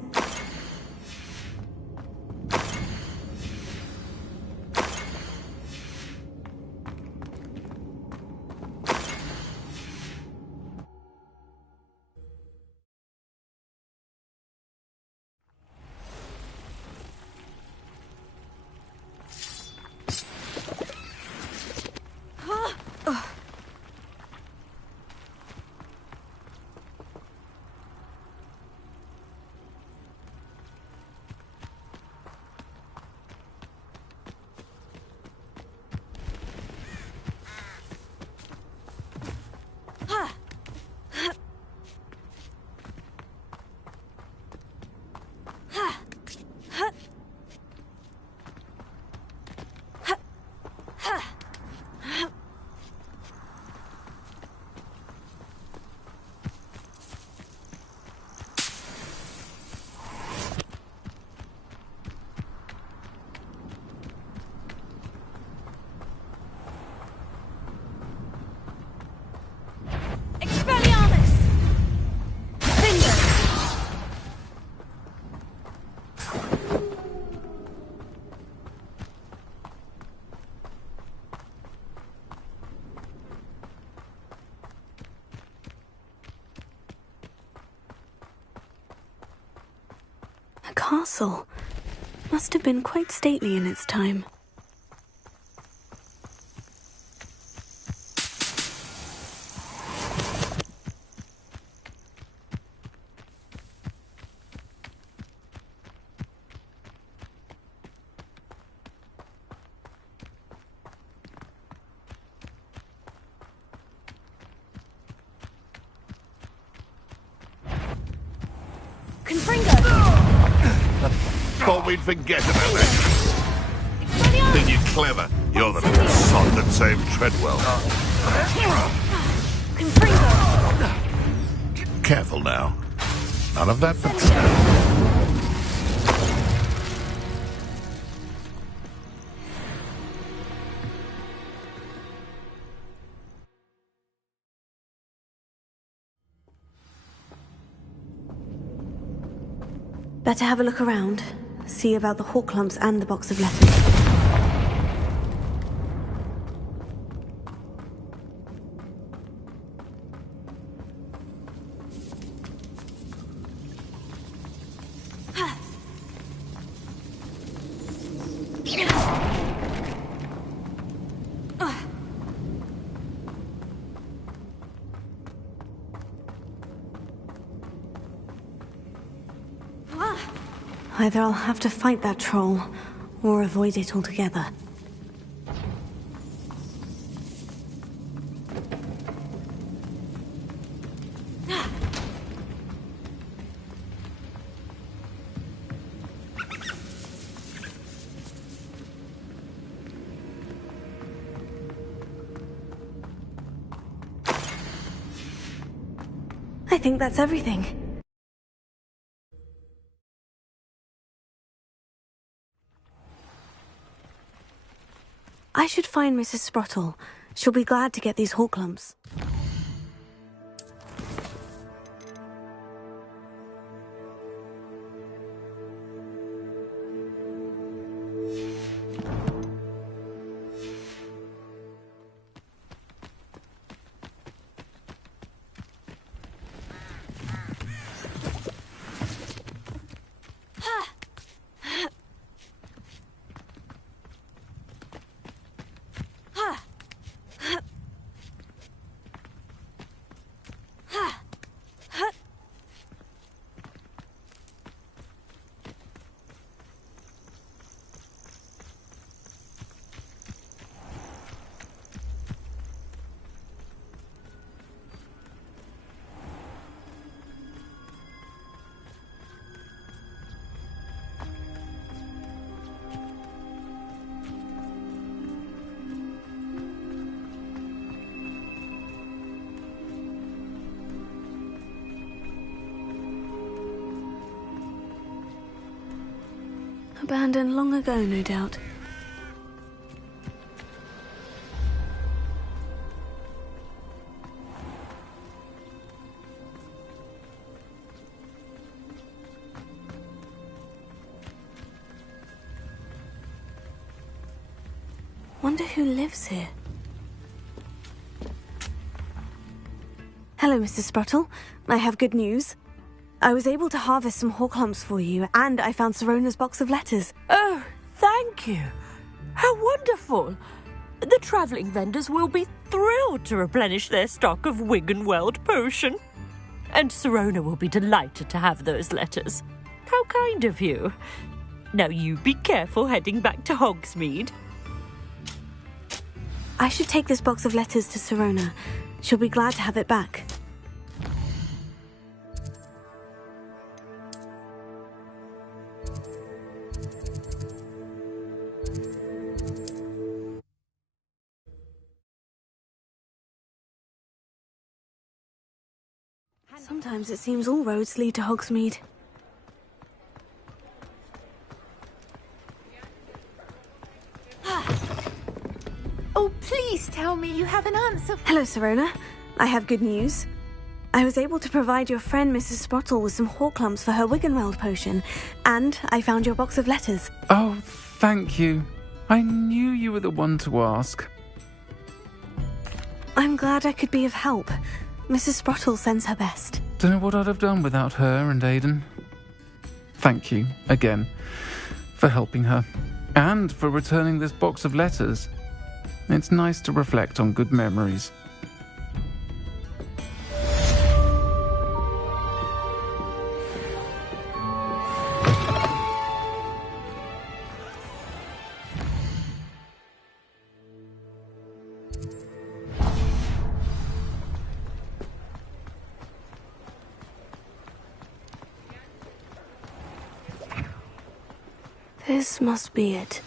A castle. Must have been quite stately in its time. Confringo! Thought we'd forget about that. Think you're clever? You're the sod that saved Treadwell. Confringo! Careful now. None of that. Better have a look around. See about the hawk lumps and the box of letters. Either I'll have to fight that troll, or avoid it altogether. I think that's everything. I should find Mrs. Sprottle. She'll be glad to get these hawk lumps. Abandoned long ago, no doubt. Wonder who lives here. Hello, Mr. Sprottle. I have good news. I was able to harvest some hawk lumps for you, and I found Sirona's box of letters. Oh, thank you. How wonderful. The travelling vendors will be thrilled to replenish their stock of Wiggenweld potion. And Sirona will be delighted to have those letters. How kind of you. Now you be careful heading back to Hogsmeade. I should take this box of letters to Sirona. She'll be glad to have it back. Sometimes it seems all roads lead to Hogsmeade. Oh, please tell me you have an answer. Hello, Sirona. I have good news. I was able to provide your friend Mrs. Sprottle with some hawk lumps for her Wiggenweld potion, and I found your box of letters. Oh, thank you. I knew you were the one to ask. I'm glad I could be of help. Mrs. Sprottle sends her best. Don't know what I'd have done without her and Aidan. Thank you, again, for helping her, and for returning this box of letters. It's nice to reflect on good memories. This must be it.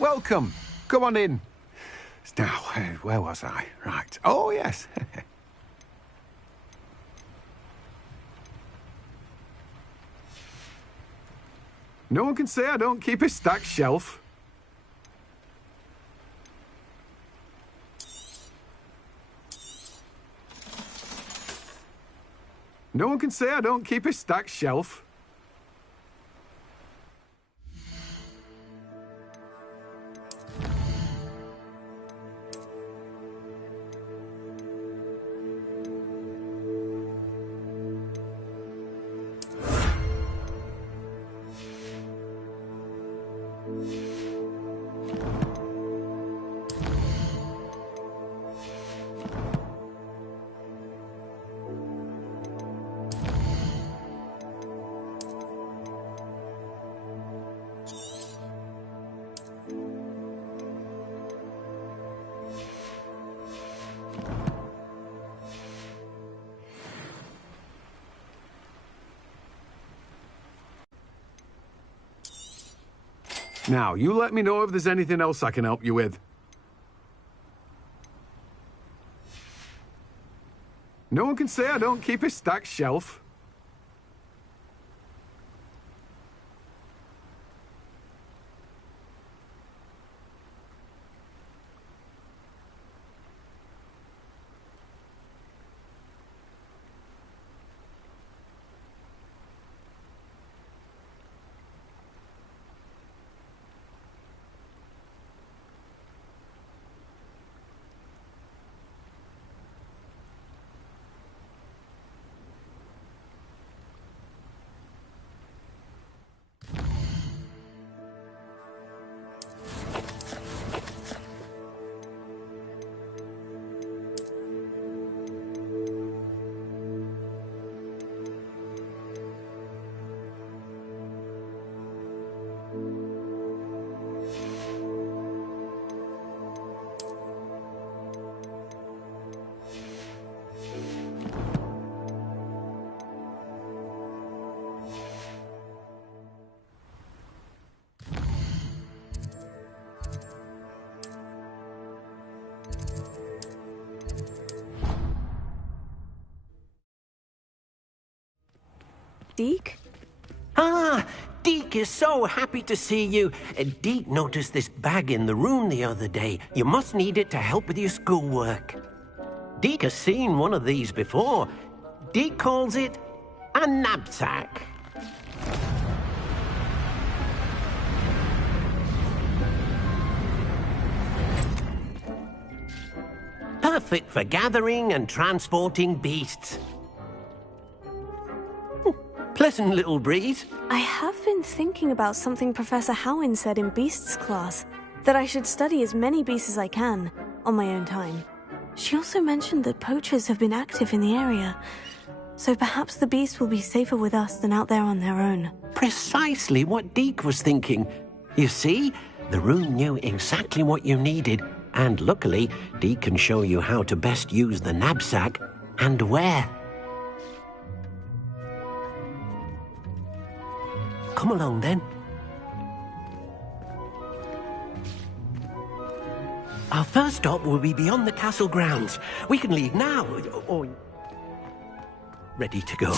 Welcome. Come on in. Now, where was I? Right. Oh, yes. No one can say I don't keep a stacked shelf. No one can say I don't keep a stacked shelf. Now, you let me know if there's anything else I can help you with. No one can say I don't keep a stacked shelf. Deke? Ah, Deke is so happy to see you. Deke noticed this bag in the room the other day. You must need it to help with your schoolwork. Deke has seen one of these before. Deke calls it a knapsack. Perfect for gathering and transporting beasts. Pleasant little breeze. I have been thinking about something Professor Howin said in Beasts class, that I should study as many beasts as I can, on my own time. She also mentioned that poachers have been active in the area, so perhaps the beasts will be safer with us than out there on their own. Precisely what Deke was thinking. You see, the room knew exactly what you needed, and luckily, Deke can show you how to best use the knapsack and where. Come along, then. Our first stop will be beyond the castle grounds. We can leave now, or... ready to go.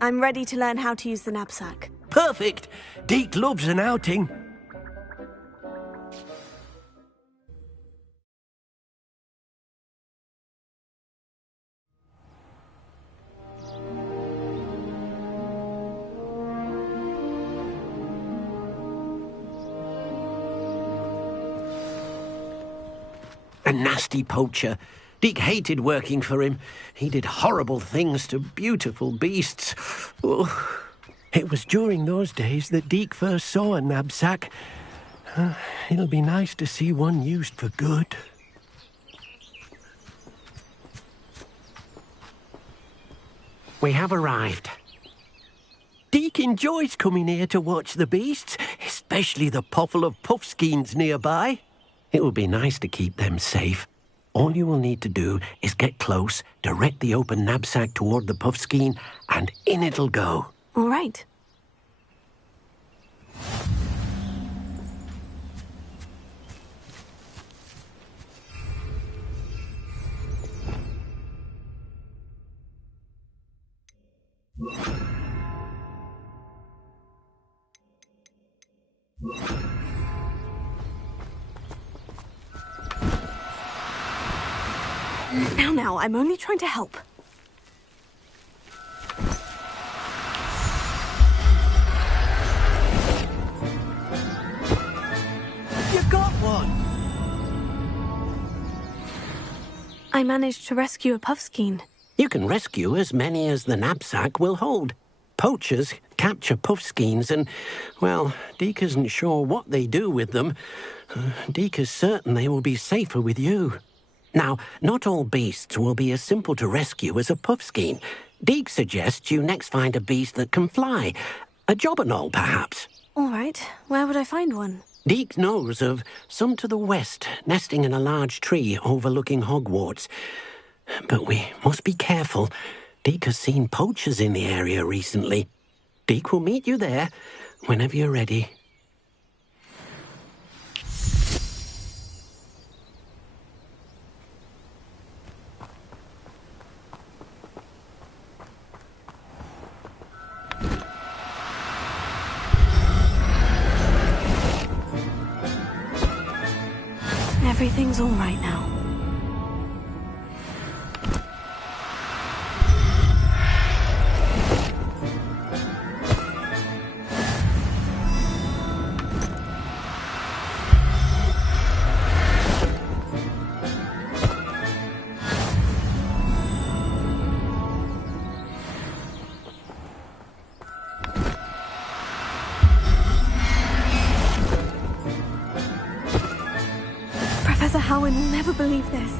I'm ready to learn how to use the knapsack. Perfect. Deke loves an outing. A nasty poacher. Deke hated working for him. He did horrible things to beautiful beasts. Oh. It was during those days that Deke first saw a knapsack. It'll be nice to see one used for good. We have arrived. Deke enjoys coming here to watch the beasts, especially the potful of puffskeins nearby. It will be nice to keep them safe. All you will need to do is get close, direct the open knapsack toward the puffskein, and in it'll go. All right. Now, I'm only trying to help. You got one! I managed to rescue a puffskein. You can rescue as many as the knapsack will hold. Poachers capture puffskeins and, well, Deke isn't sure what they do with them. Deke is certain they will be safer with you. Now, not all beasts will be as simple to rescue as a puffskein. Deke suggests you next find a beast that can fly. A jobberknoll, perhaps. All right. Where would I find one? Deke knows of some to the west, nesting in a large tree overlooking Hogwarts. But we must be careful. Deke has seen poachers in the area recently. Deke will meet you there whenever you're ready. Everything's all right now. Professor Howin will never believe this.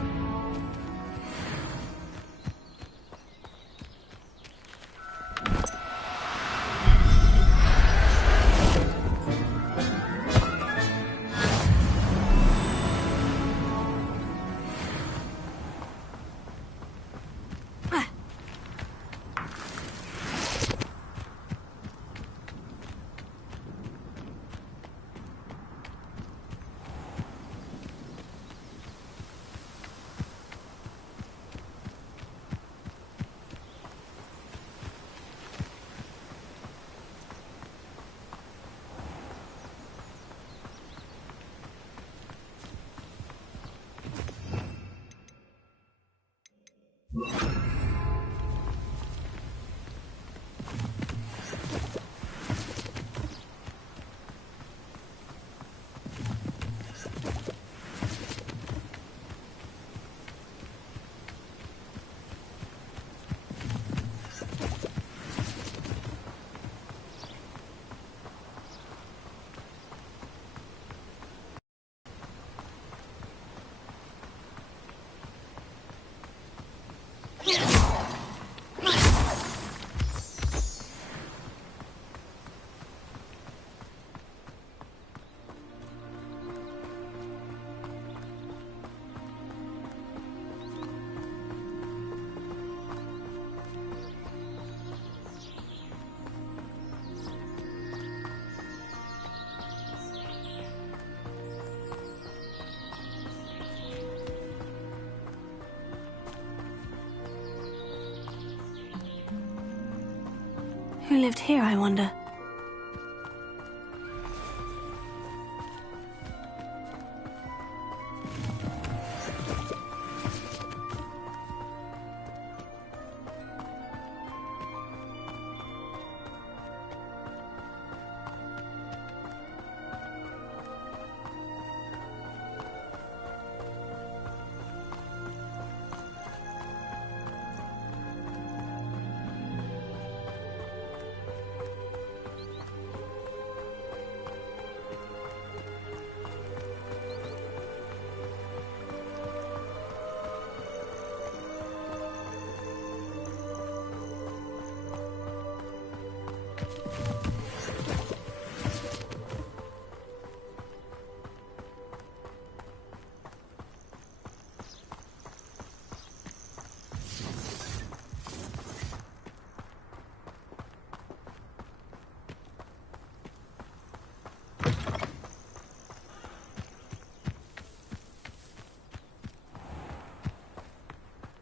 Who lived here, I wonder?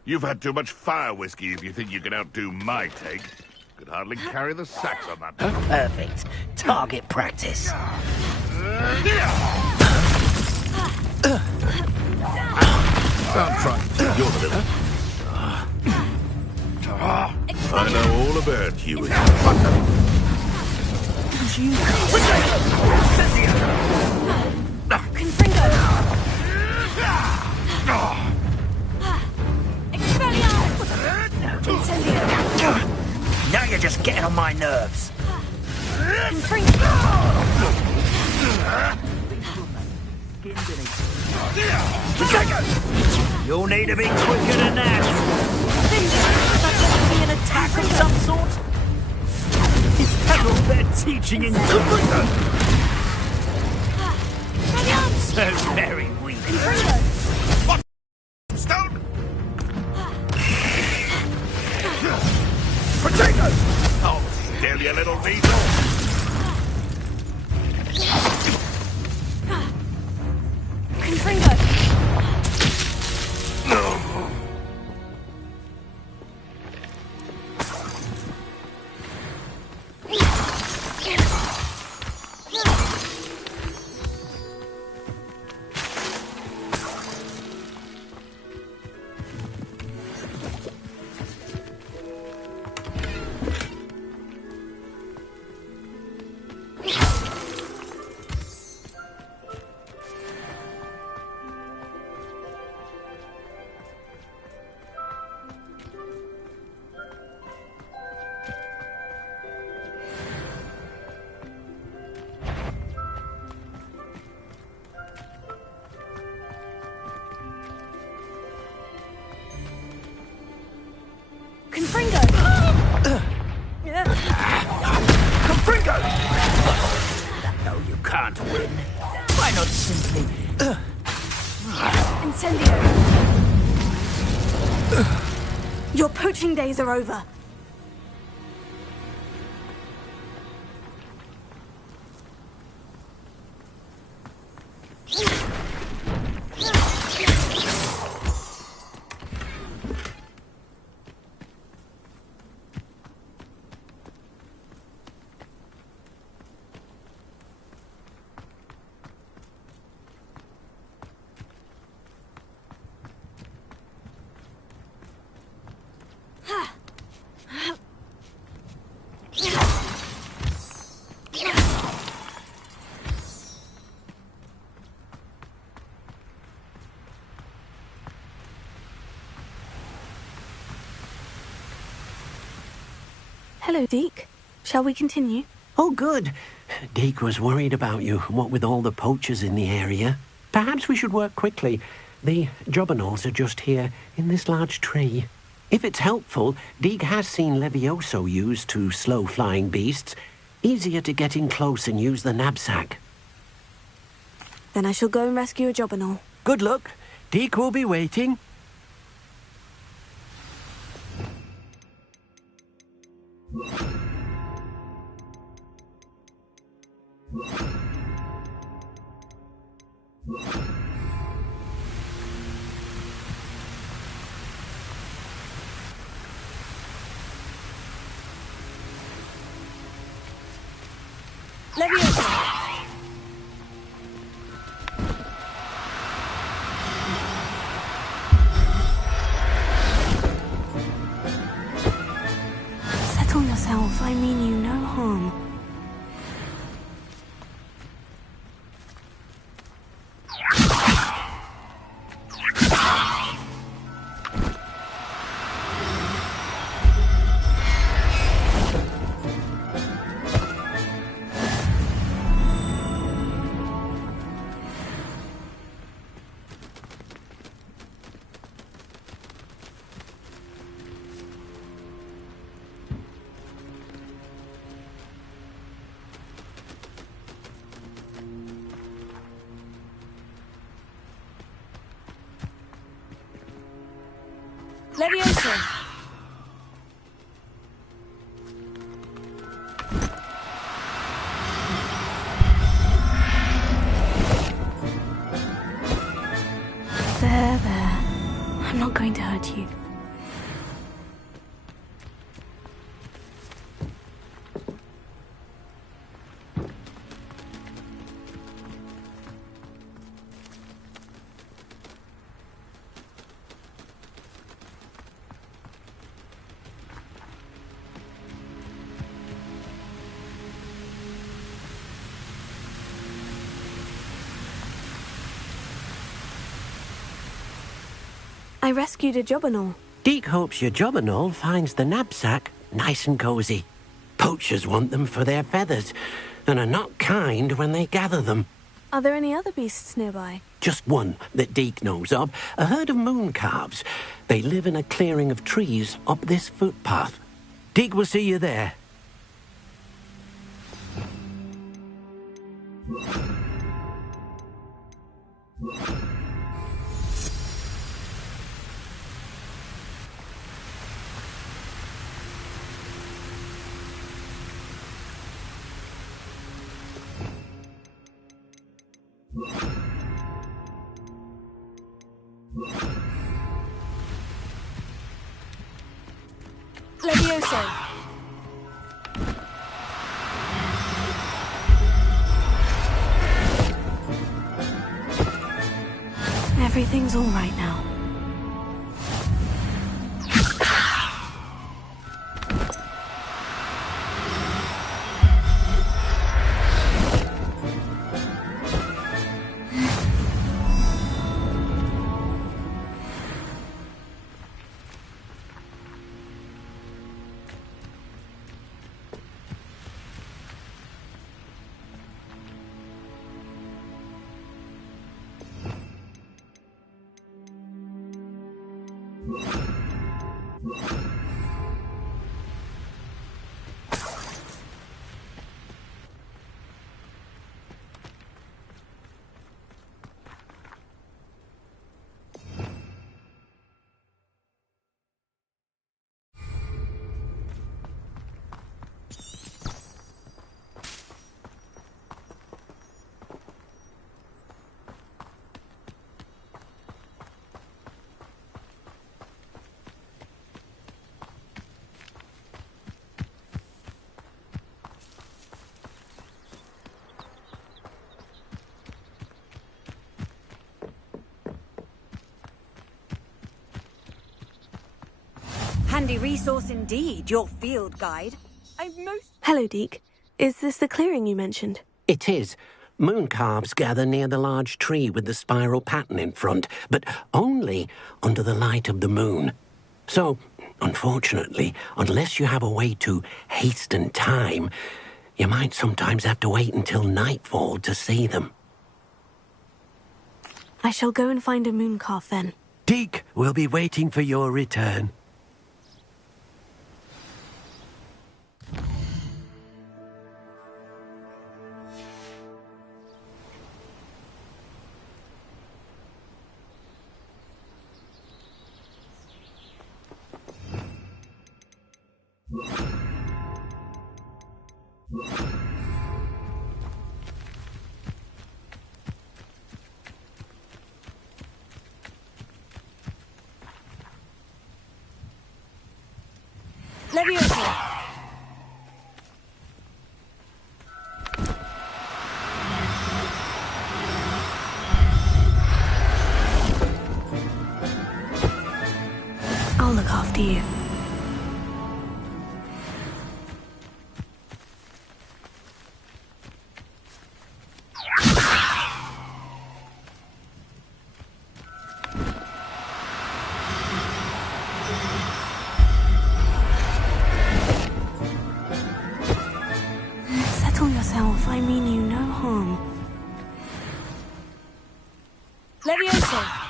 You've had too much fire whiskey if you think you can outdo my take. Could hardly carry the sacks on that. Perfect. Target practice. Don't try. You're the villain. I know all about you and your fucker. Now you're just getting on my nerves. You'll need to be quicker than that. That's going to be an attack of some sort. Is that all their teaching in so very weak. What? Stone? Potato! Oh, still, you little weasel! No, you can't win. Why not simply... Incendio! Your poaching days are over. Hello, Deke. Shall we continue? Oh, good. Deke was worried about you, what with all the poachers in the area. Perhaps we should work quickly. The jobberknolls are just here, in this large tree. If it's helpful, Deke has seen Levioso used to slow flying beasts. Easier to get in close and use the knapsack. Then I shall go and rescue a jobberknoll. Good luck. Deke will be waiting. Leviosa! Settle yourself. I mean you no harm. Leviosa! There. I'm not going to hurt you. I rescued a Jobberknoll. Deek hopes your Jobberknoll finds the knapsack nice and cosy. Poachers want them for their feathers, and are not kind when they gather them. Are there any other beasts nearby? Just one that Deek knows of, a herd of moon calves. They live in a clearing of trees up this footpath. Deek will see you there. Leviosa! Everything's all right now. Handy resource indeed, your field guide. Hello, Deek. Is this the clearing you mentioned? It is. Moon calves gather near the large tree with the spiral pattern in front, but only under the light of the moon. So, unfortunately, unless you have a way to hasten time, you might sometimes have to wait until nightfall to see them. I shall go and find a moon calf then. Deek will be waiting for your return. Leviosa! yourself. I mean you no harm. Levioso!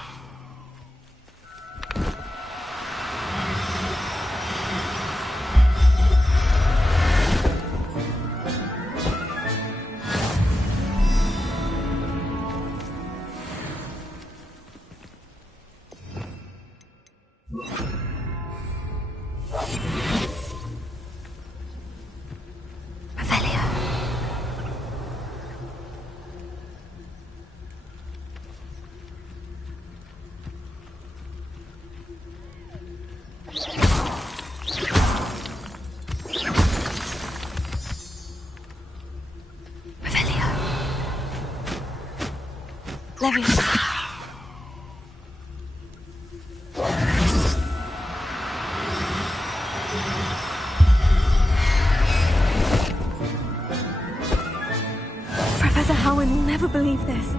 Levioso. Professor Howin will never believe this.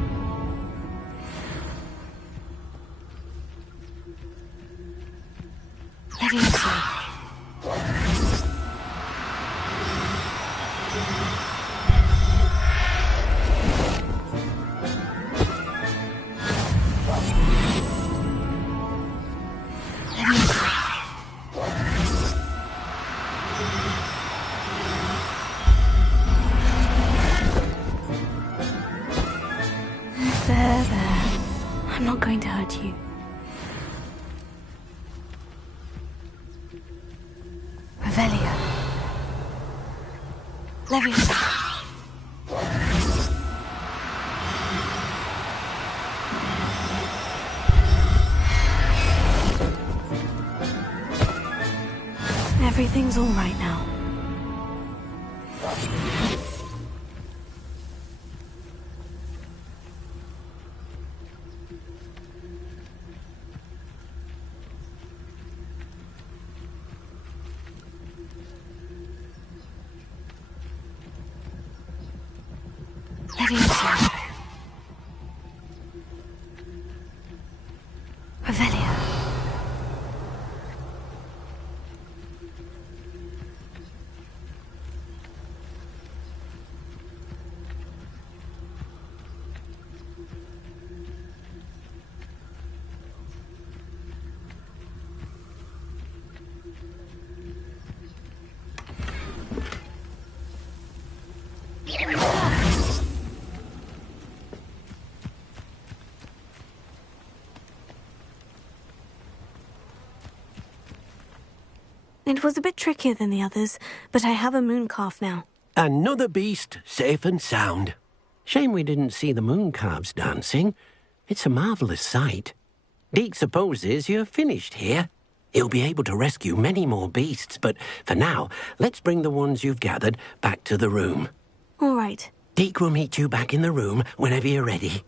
Levioso. There. I'm not going to hurt you. Revelio. Levioso. Everything's all right now. Levioso. Revelio. It was a bit trickier than the others, but I have a moon calf now. Another beast, safe and sound. Shame we didn't see the moon calves dancing. It's a marvellous sight. Deke supposes you're finished here. He'll be able to rescue many more beasts, but for now, let's bring the ones you've gathered back to the room. All right. Deke will meet you back in the room whenever you're ready.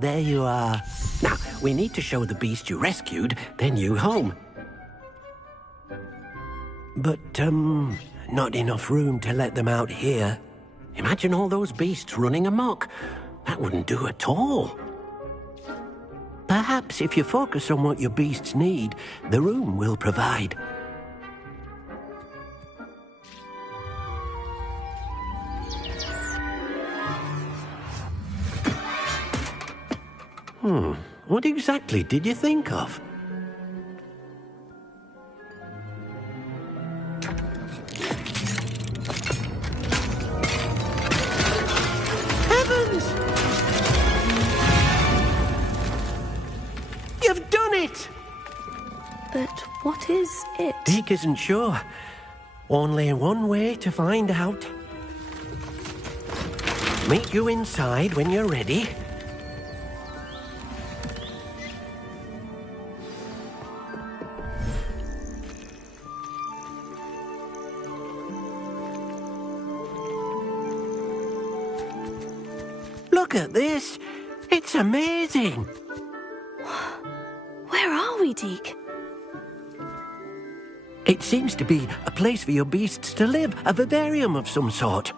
There you are. Now, we need to show the beast you rescued, then you home. But, not enough room to let them out here. Imagine all those beasts running amok. That wouldn't do at all. Perhaps if you focus on what your beasts need, the room will provide. What exactly did you think of? Heavens! You've done it! But what is it? Deke isn't sure. Only one way to find out. Meet you inside when you're ready. Look at this. It's amazing. Where are we, Deke? It seems to be a place for your beasts to live, a vivarium of some sort.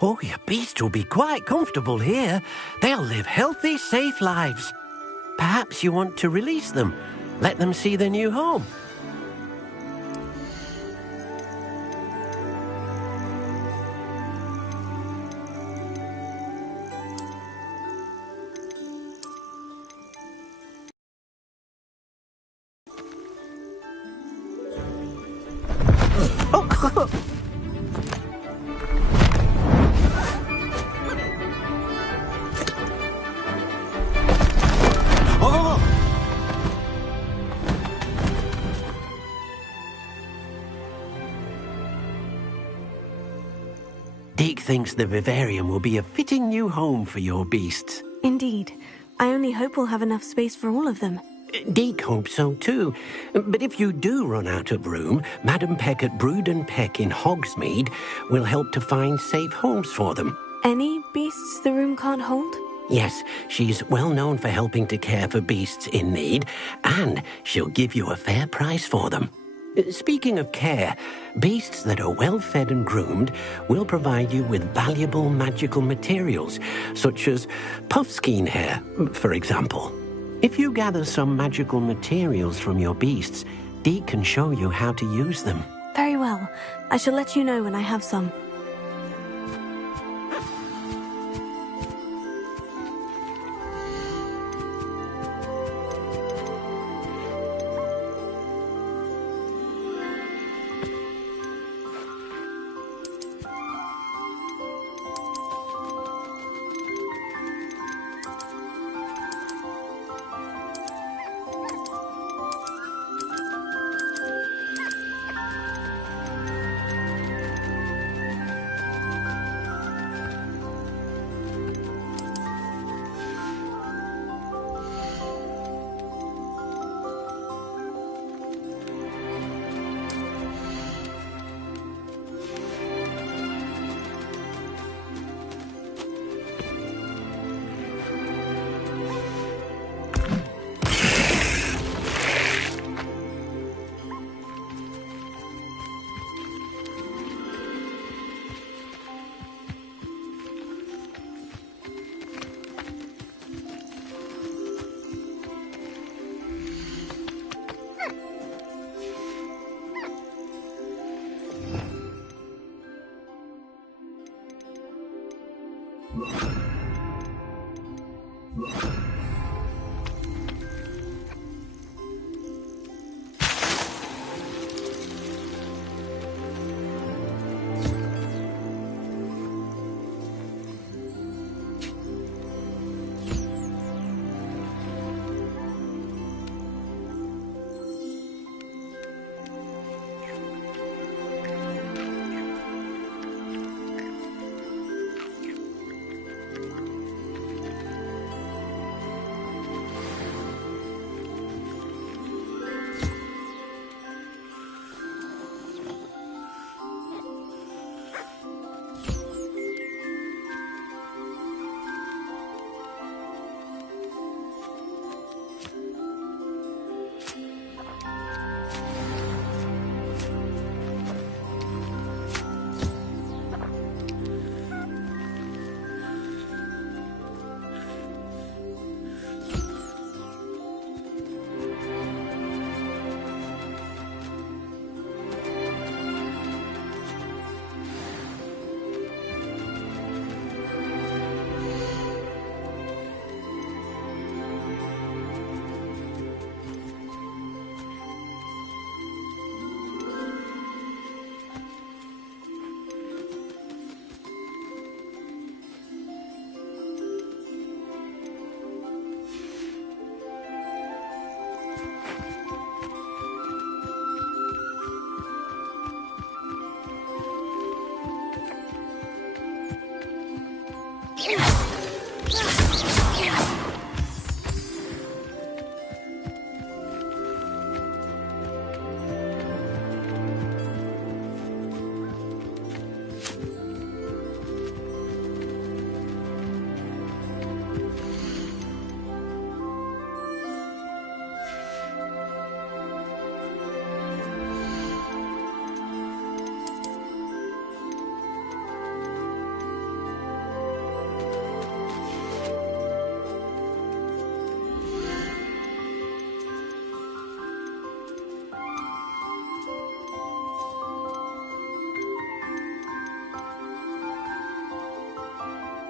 Oh, your beasts will be quite comfortable here. They'll live healthy, safe lives. Perhaps you want to release them, let them see their new home. Deke thinks the vivarium will be a fitting new home for your beasts. Indeed. I only hope we'll have enough space for all of them. Deke hopes so too. But if you do run out of room, Madam Peck at Brood and Peck in Hogsmeade will help to find safe homes for them. Any beasts the room can't hold? Yes, she's well known for helping to care for beasts in need, and she'll give you a fair price for them. Speaking of care, beasts that are well fed and groomed will provide you with valuable magical materials, such as puffskein hair, for example. If you gather some magical materials from your beasts, Deke can show you how to use them. Very well. I shall let you know when I have some.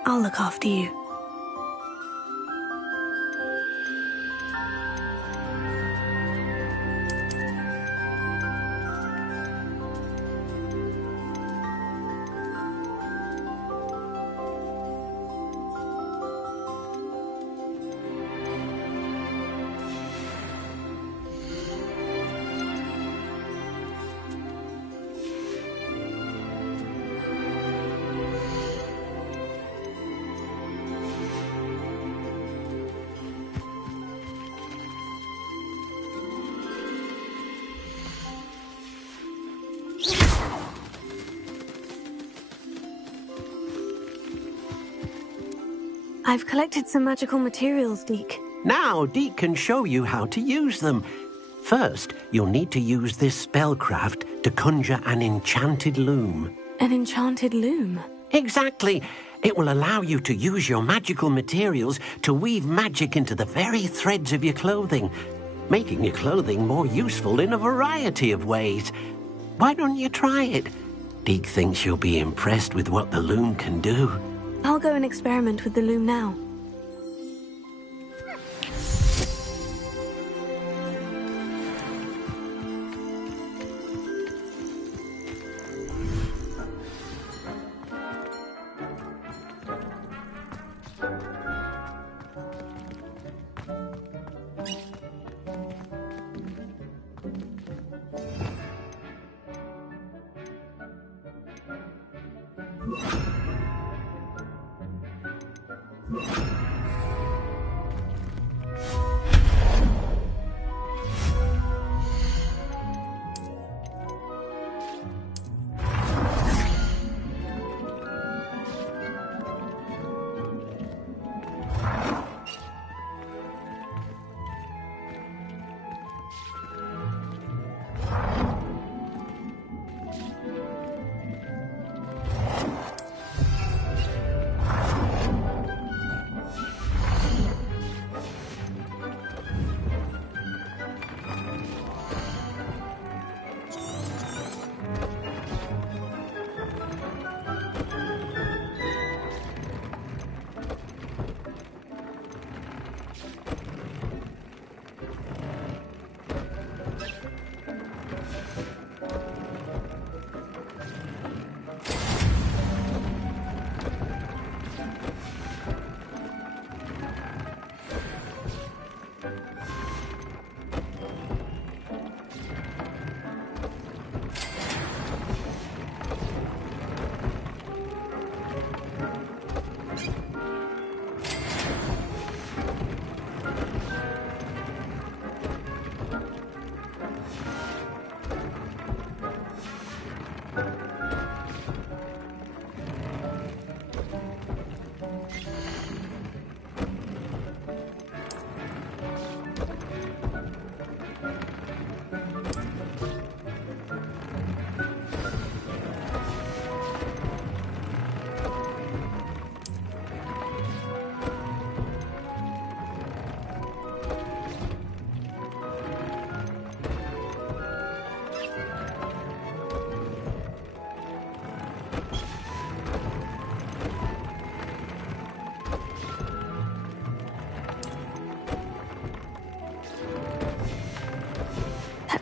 I'll look after you. I've collected some magical materials, Deke. Now, Deke can show you how to use them. First, you'll need to use this spellcraft to conjure an enchanted loom. An enchanted loom? Exactly. It will allow you to use your magical materials to weave magic into the very threads of your clothing, making your clothing more useful in a variety of ways. Why don't you try it? Deke thinks you'll be impressed with what the loom can do. I'll go and experiment with the loom now.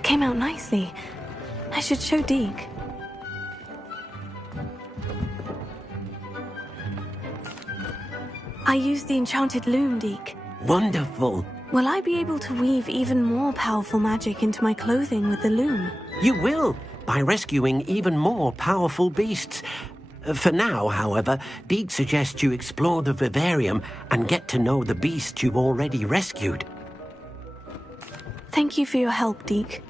Came out nicely. I should show Deke. I used the enchanted loom, Deke. Wonderful. Will I be able to weave even more powerful magic into my clothing with the loom? You will, by rescuing even more powerful beasts. For now, however, Deke suggests you explore the vivarium and get to know the beasts you've already rescued. Thank you for your help, Deke.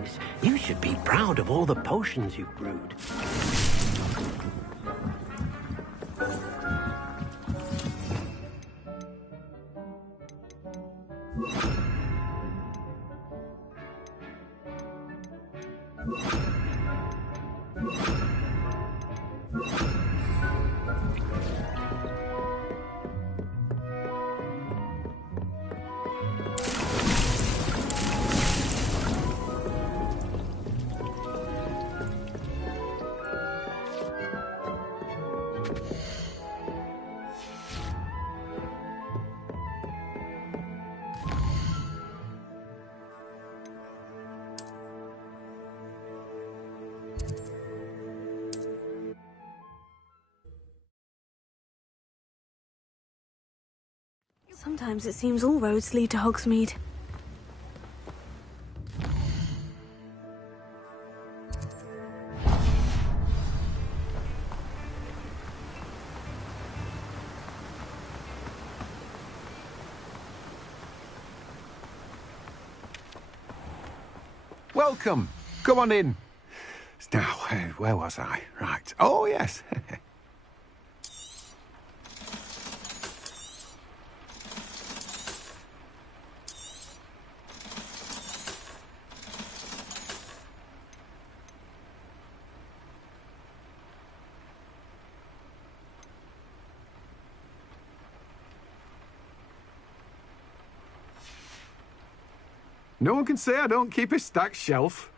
things. You should be proud of all the potions you've brewed. Sometimes it seems all roads lead to Hogsmeade. Welcome. Come on in. Now, where was I? Right. Oh, yes. No one can say I don't keep a stacked shelf.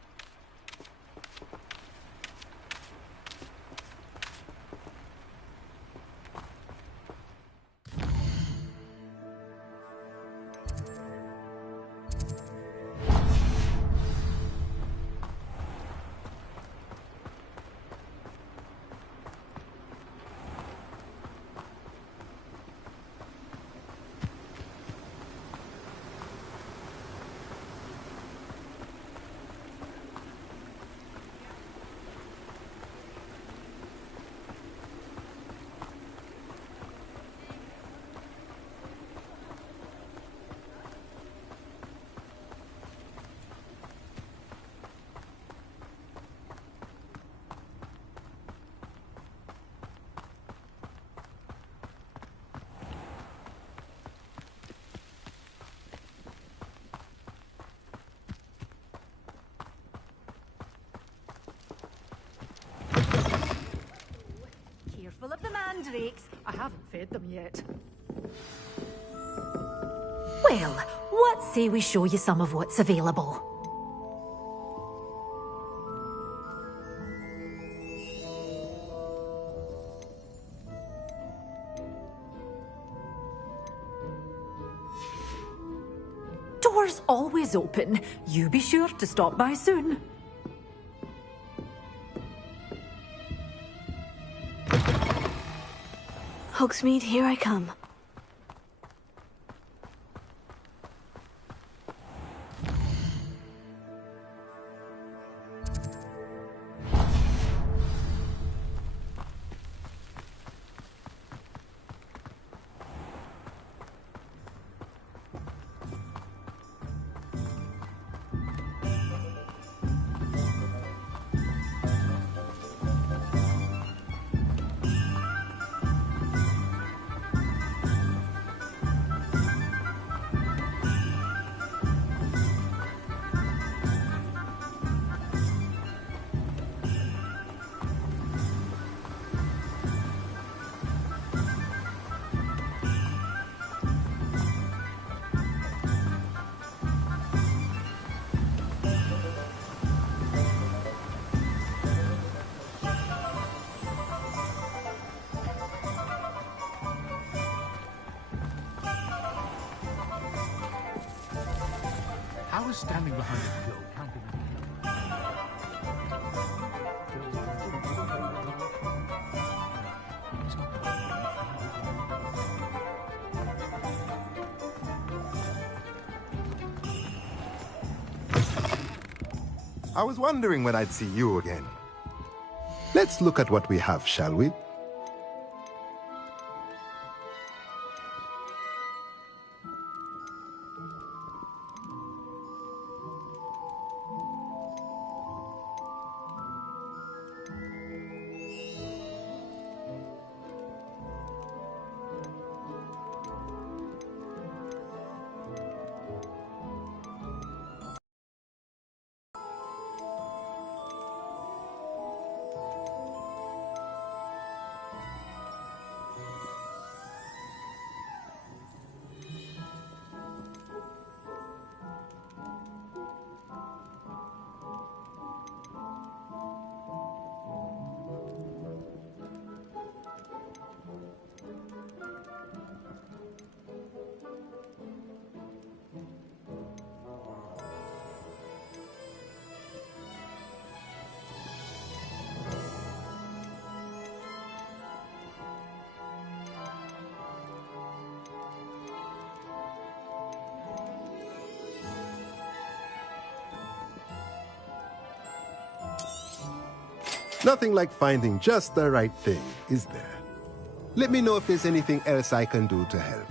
Careful of the mandrakes. I haven't fed them yet. Well, what say we show you some of what's available? Doors always open. You be sure to stop by soon. Hogsmeade, here I come. I was standing behind a girl counting. I was wondering when I'd see you again. Let's look at what we have, shall we? Nothing like finding just the right thing, is there? Let me know if there's anything else I can do to help.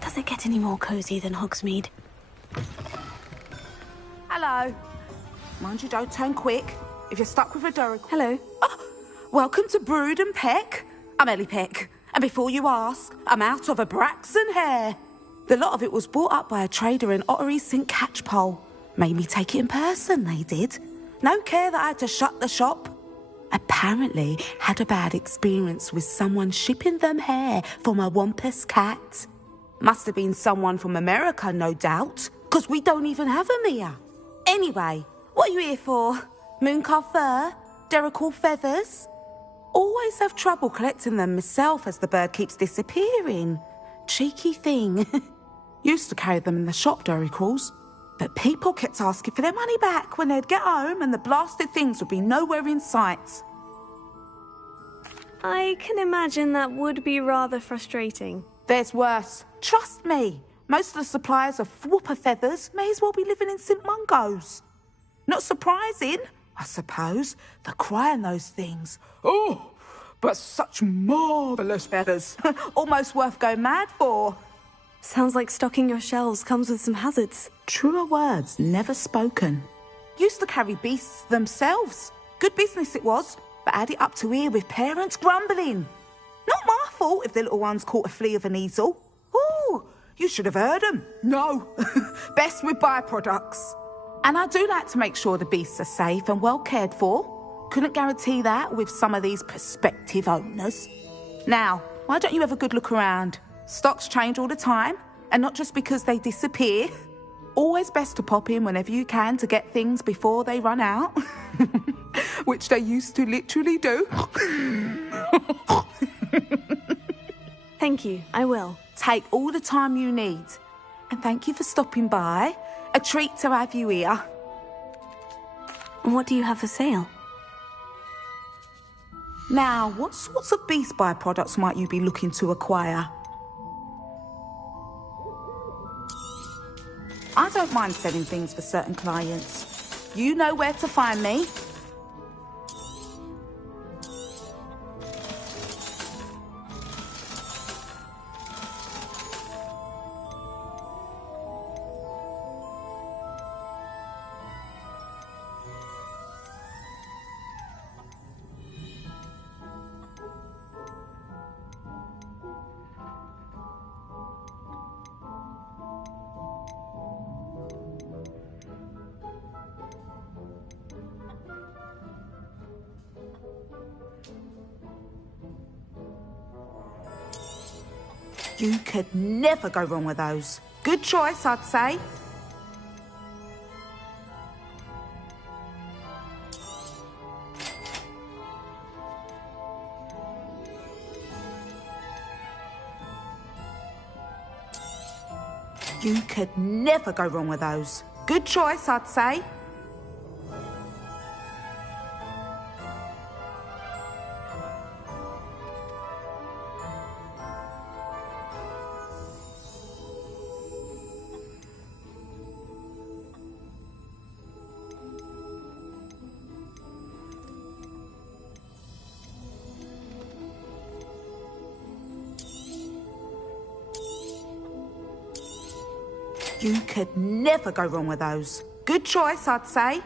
Does it get any more cozy than Hogsmeade? Hello. Mind you, don't turn quick. If you're stuck with a Durrical... Hello. Oh, welcome to Brood and Peck. I'm Ellie Peck. And before you ask, I'm out of a Braxton hair. The lot of it was bought up by a trader in Ottery St. Catchpole. Made me take it in person, they did. No care that I had to shut the shop. Apparently had a bad experience with someone shipping them hair from a Wampus cat. Must have been someone from America, no doubt, because we don't even have them here. Anyway, what are you here for? Mooncar fur? Durrical feathers? Always have trouble collecting them myself as the bird keeps disappearing. Cheeky thing. Used to carry them in the shop, Durricals, but people kept asking for their money back when they'd get home and the blasted things would be nowhere in sight. I can imagine that would be rather frustrating. There's worse. Trust me. Most of the suppliers of whooper feathers may as well be living in St. Mungo's. Not surprising, I suppose, the cry in those things. Oh, but such marvellous feathers. Almost worth going mad for. Sounds like stocking your shelves comes with some hazards. Truer words never spoken. Used to carry beasts themselves. Good business it was, but had it up to here with parents grumbling. Not my fault if the little ones caught a flea of an easel. Ooh, you should have heard them. No, best with byproducts. And I do like to make sure the beasts are safe and well cared for. Couldn't guarantee that with some of these prospective owners. Now, why don't you have a good look around? Stocks change all the time, and not just because they disappear. Always best to pop in whenever you can to get things before they run out. Which they used to literally do. Thank you, I will. Take all the time you need. And thank you for stopping by. A treat to have you here. What do you have for sale? Now, what sorts of beast byproducts might you be looking to acquire? I don't mind selling things for certain clients. You know where to find me. You could never go wrong with those. Good choice, I'd say. You could never go wrong with those. Good choice, I'd say. You could never go wrong with those. Good choice, I'd say.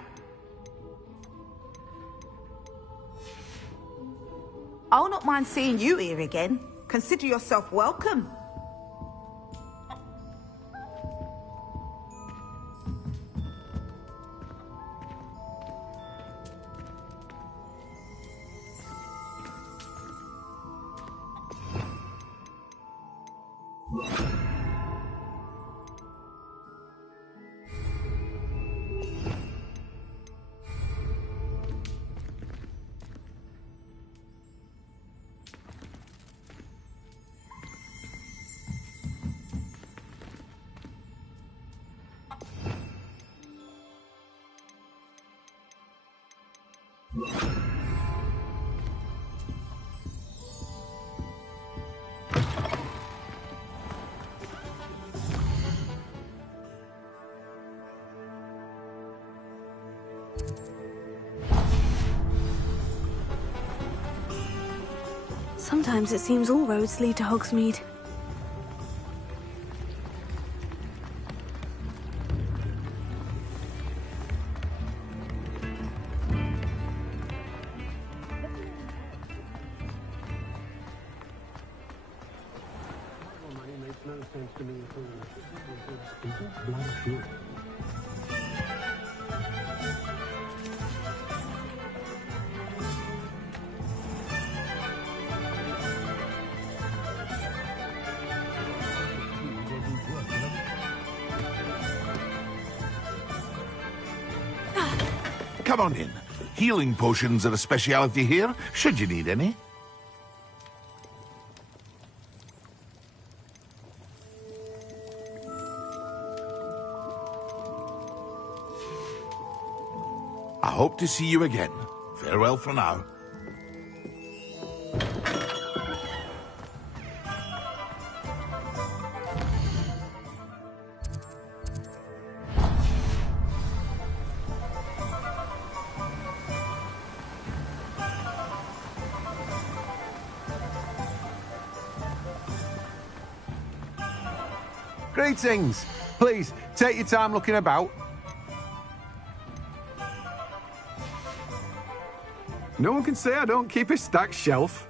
I'll not mind seeing you here again. Consider yourself welcome. Sometimes it seems all roads lead to Hogsmeade. Come on in. Healing potions are a speciality here, should you need any. I hope to see you again. Farewell for now. Greetings. Please, take your time looking about. No one can say I don't keep a stacked shelf.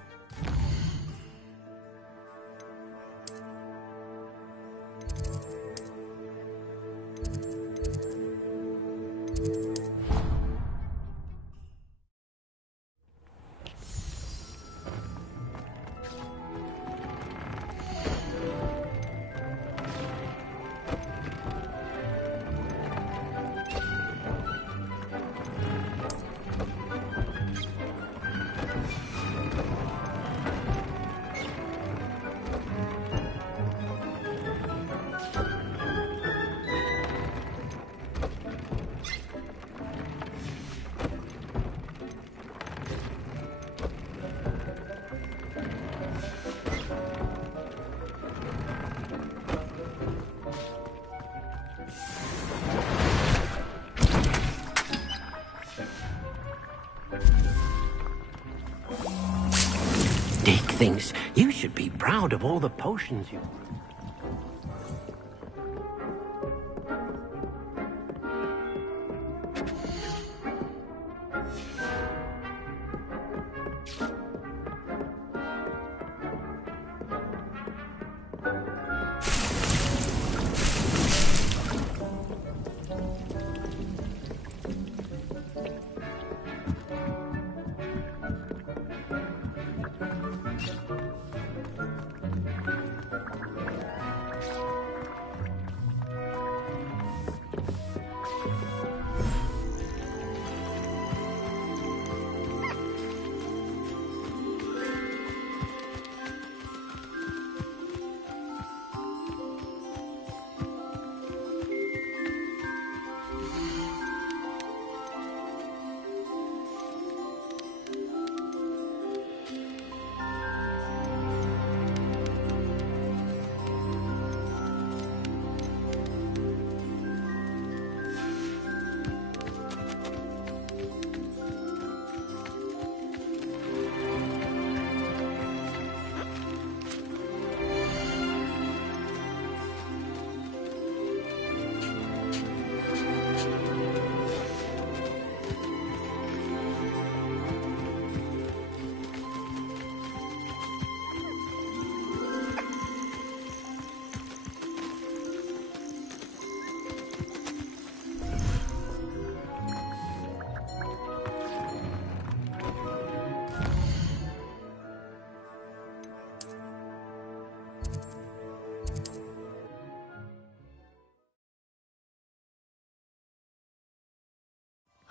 Dick thinks you should be proud of all the potions you...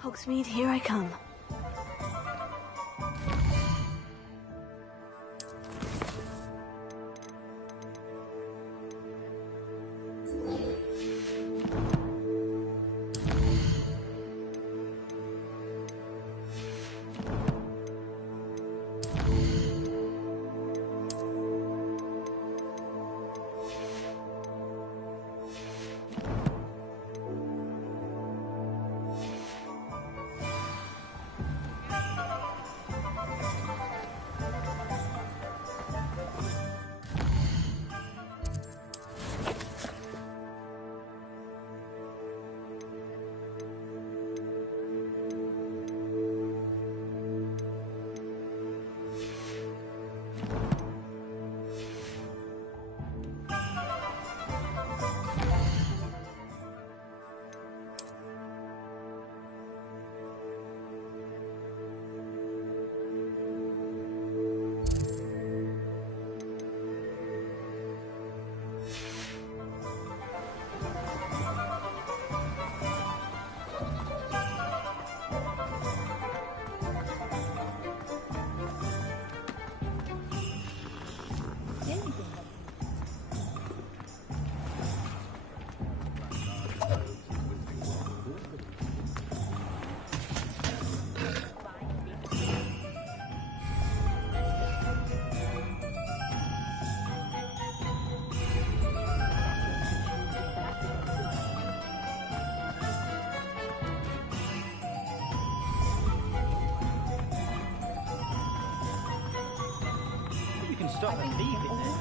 Hogsmeade, here I come. Stop the thief in there.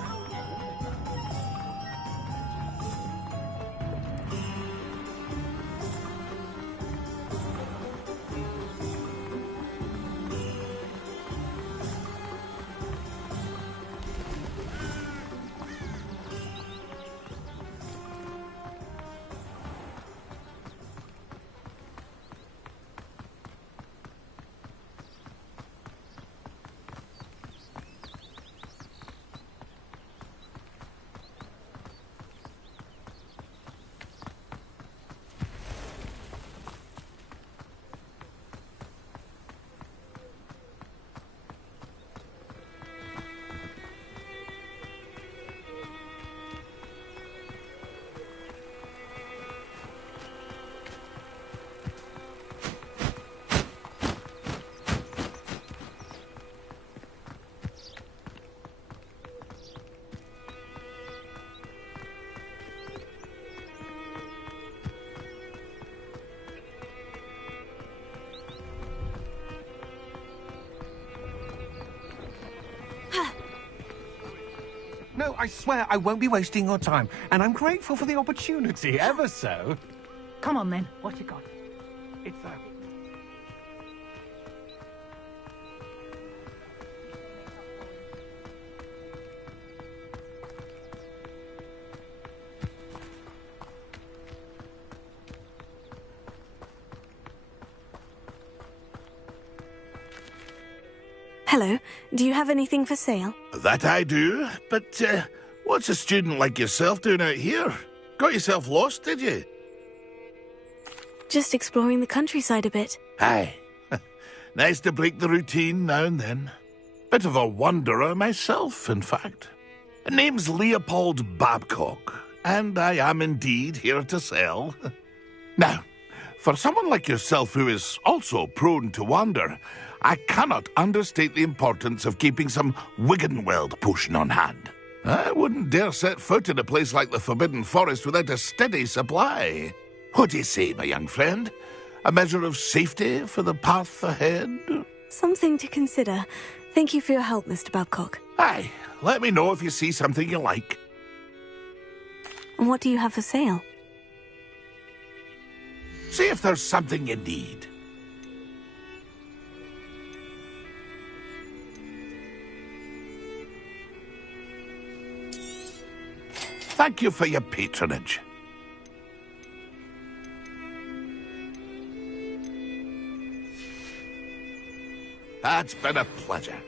No, I swear I won't be wasting your time, and I'm grateful for the opportunity, ever so. Come on then, what you got? It's a... Hello, do you have anything for sale? That I do, but what's a student like yourself doing out here? Got yourself lost, did you? Just exploring the countryside a bit. Aye. Nice to break the routine now and then. Bit of a wanderer myself, in fact. Name's Leopold Babcock, and I am indeed here to sell. Now, for someone like yourself who is also prone to wander, I cannot understate the importance of keeping some Wiggenweld potion on hand. I wouldn't dare set foot in a place like the Forbidden Forest without a steady supply. What do you say, my young friend? A measure of safety for the path ahead? Something to consider. Thank you for your help, Mr. Babcock. Aye, let me know if you see something you like. And what do you have for sale? See if there's something you need. Thank you for your patronage. It's been a pleasure.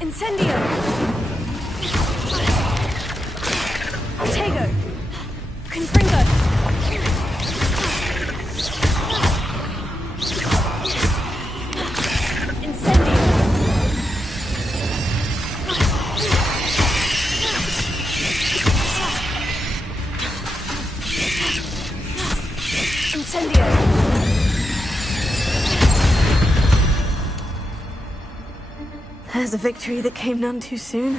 Incendio! Tego! Confringo! Incendio! Incendio! There's a victory that came none too soon.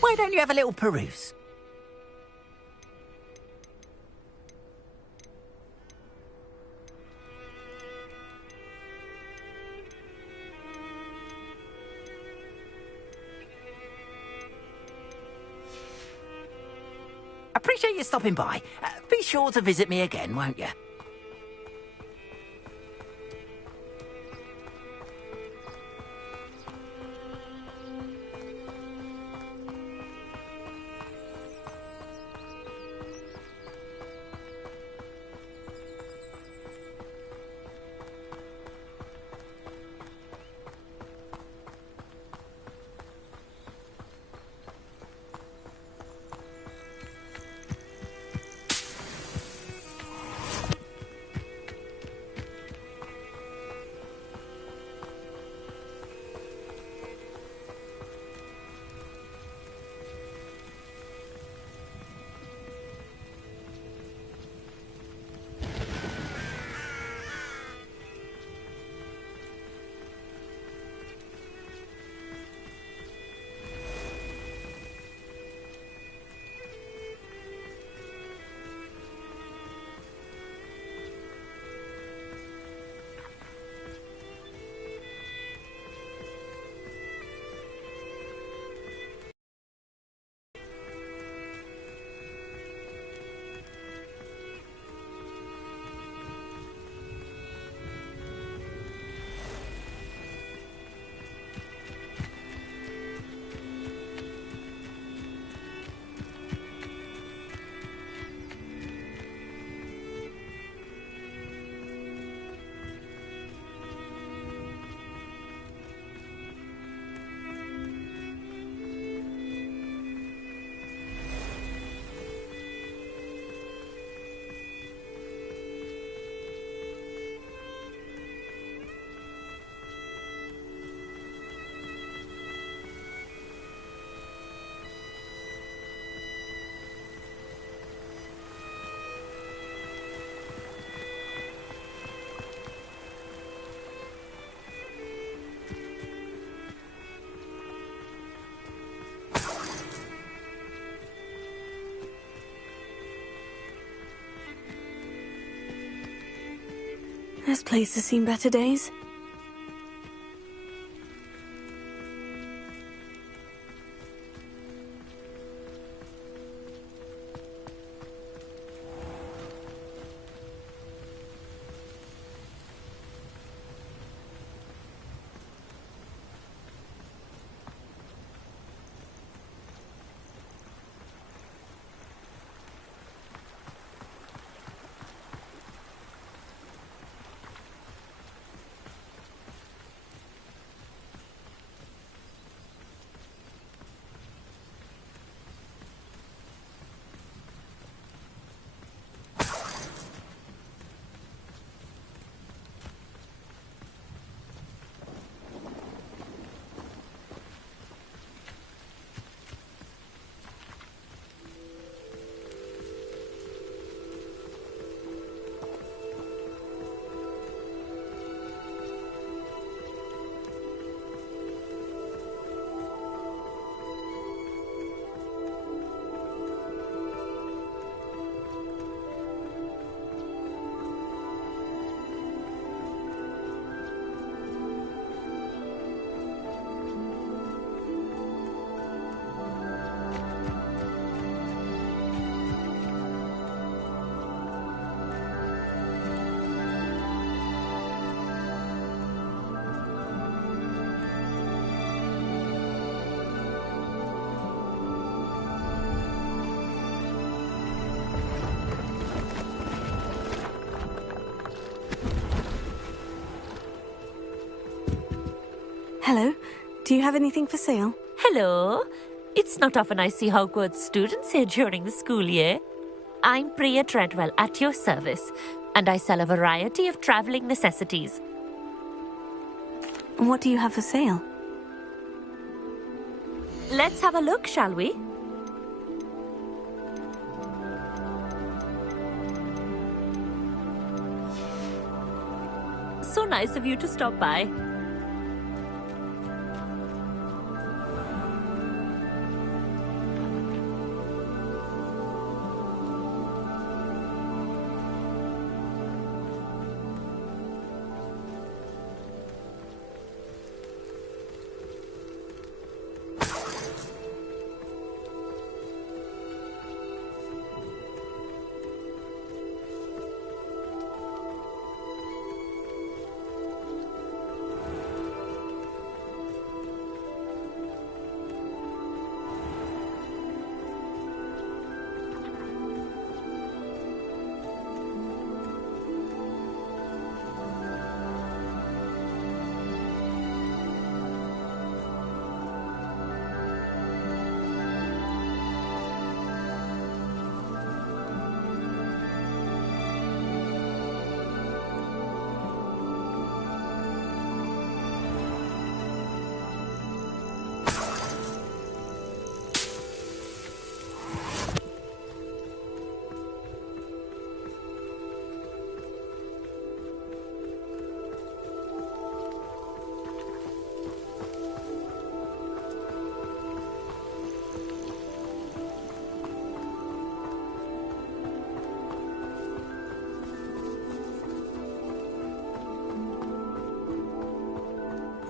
Why don't you have a little peruse? Appreciate you stopping by. Be sure to visit me again, won't you? This place has seen better days. Hello. Do you have anything for sale? Hello. It's not often I see Hogwarts students here during the school year. I'm Priya Treadwell, at your service, and I sell a variety of travelling necessities. What do you have for sale? Let's have a look, shall we? So nice of you to stop by.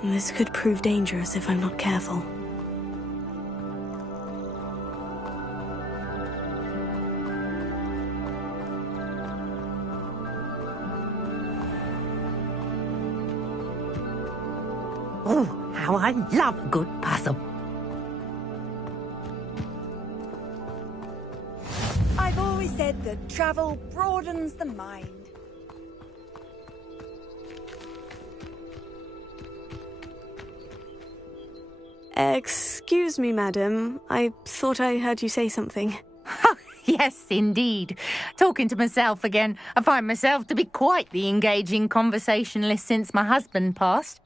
This could prove dangerous if I'm not careful. Oh, how I love a good puzzle. I've always said that travel broadens the mind. Excuse me, madam. I thought I heard you say something. Yes, indeed. Talking to myself again. I find myself to be quite the engaging conversationalist since my husband passed.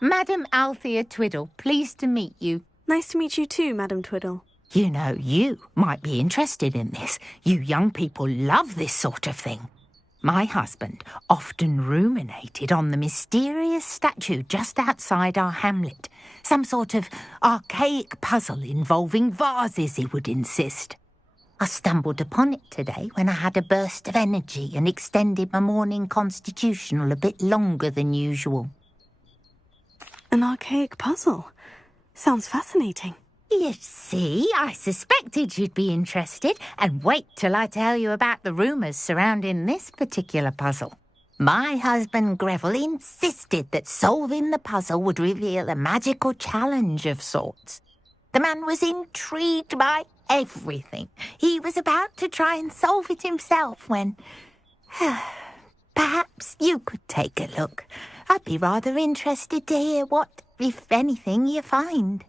Madam Althea Twiddle, pleased to meet you. Nice to meet you too, Madam Twiddle. You know, you might be interested in this. You young people love this sort of thing. My husband often ruminated on the mysterious statue just outside our hamlet. Some sort of archaic puzzle involving vases, he would insist. I stumbled upon it today when I had a burst of energy and extended my morning constitutional a bit longer than usual. An archaic puzzle. Sounds fascinating. You see, I suspected you'd be interested, and wait till I tell you about the rumours surrounding this particular puzzle. My husband Greville insisted that solving the puzzle would reveal a magical challenge of sorts. The man was intrigued by everything. He was about to try and solve it himself when... Perhaps you could take a look. I'd be rather interested to hear what, if anything, you find.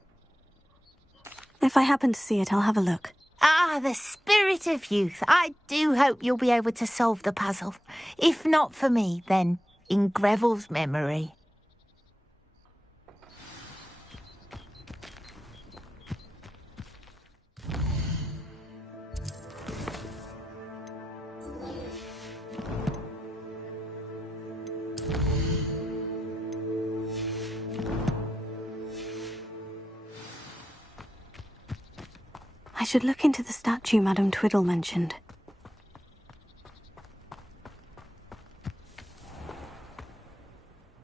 If I happen to see it, I'll have a look. Ah, the spirit of youth. I do hope you'll be able to solve the puzzle. If not for me, then in Greville's memory. I should look into the statue Madame Twiddle mentioned.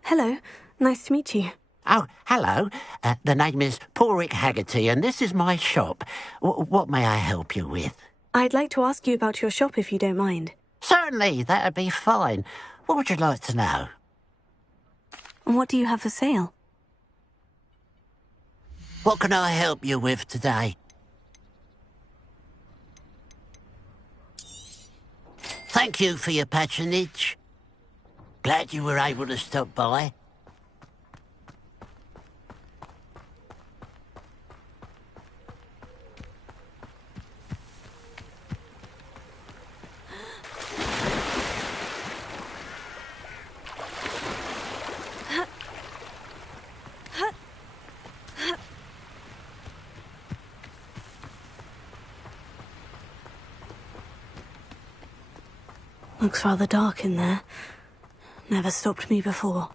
Hello, nice to meet you. Oh, hello. The name is Porrick Haggerty, and this is my shop. What may I help you with? I'd like to ask you about your shop if you don't mind. Certainly, that'd be fine. What would you like to know? What do you have for sale? What can I help you with today? Thank you for your patronage. Glad you were able to stop by. Looks rather dark in there. Never stopped me before.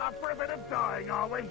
Up for a bit of dying, are we?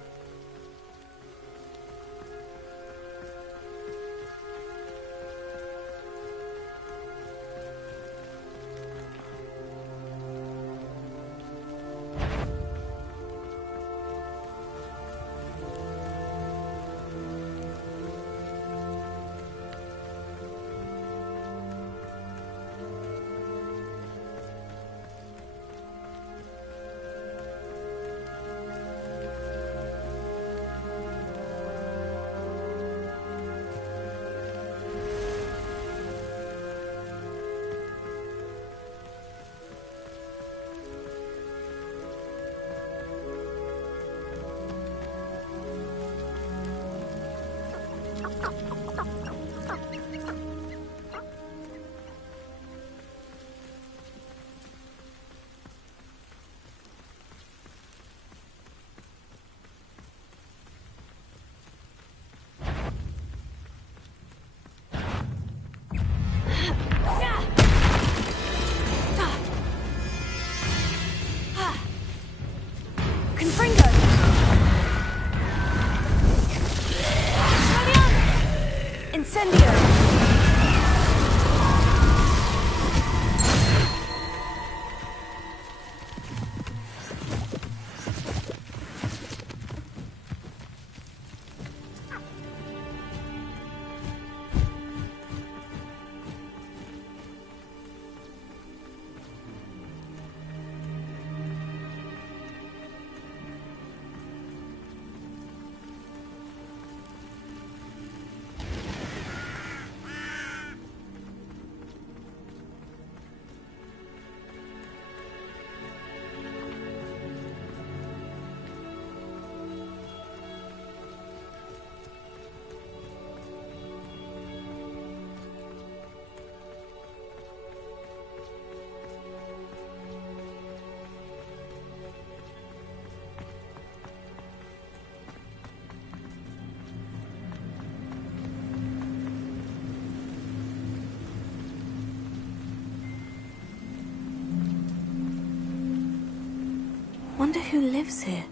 Wonder who lives here.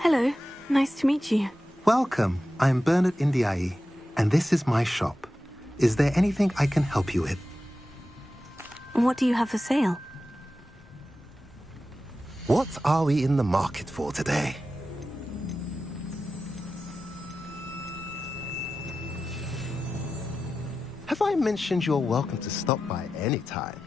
Hello, nice to meet you. Welcome. I'm Bernard Indiai, and this is my shop. Is there anything I can help you with? What do you have for sale? What are we in the market for today? Have I mentioned you're welcome to stop by any time?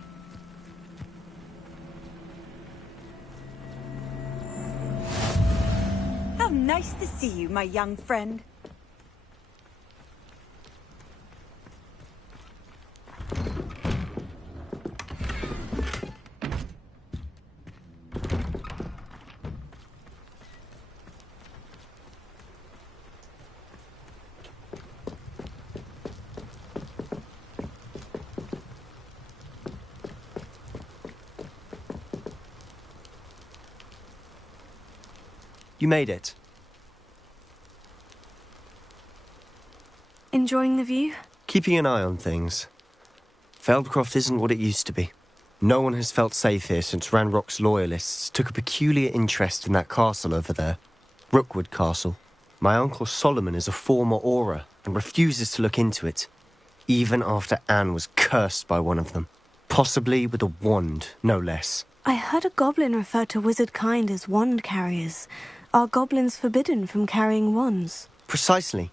How nice to see you, my young friend. You made it. Enjoying the view? Keeping an eye on things. Feldcroft isn't what it used to be. No one has felt safe here since Ranrock's loyalists took a peculiar interest in that castle over there. Rookwood Castle. My uncle Solomon is a former Auror and refuses to look into it, even after Anne was cursed by one of them. Possibly with a wand, no less. I heard a goblin refer to wizard kind as wand carriers. Are goblins forbidden from carrying wands? Precisely.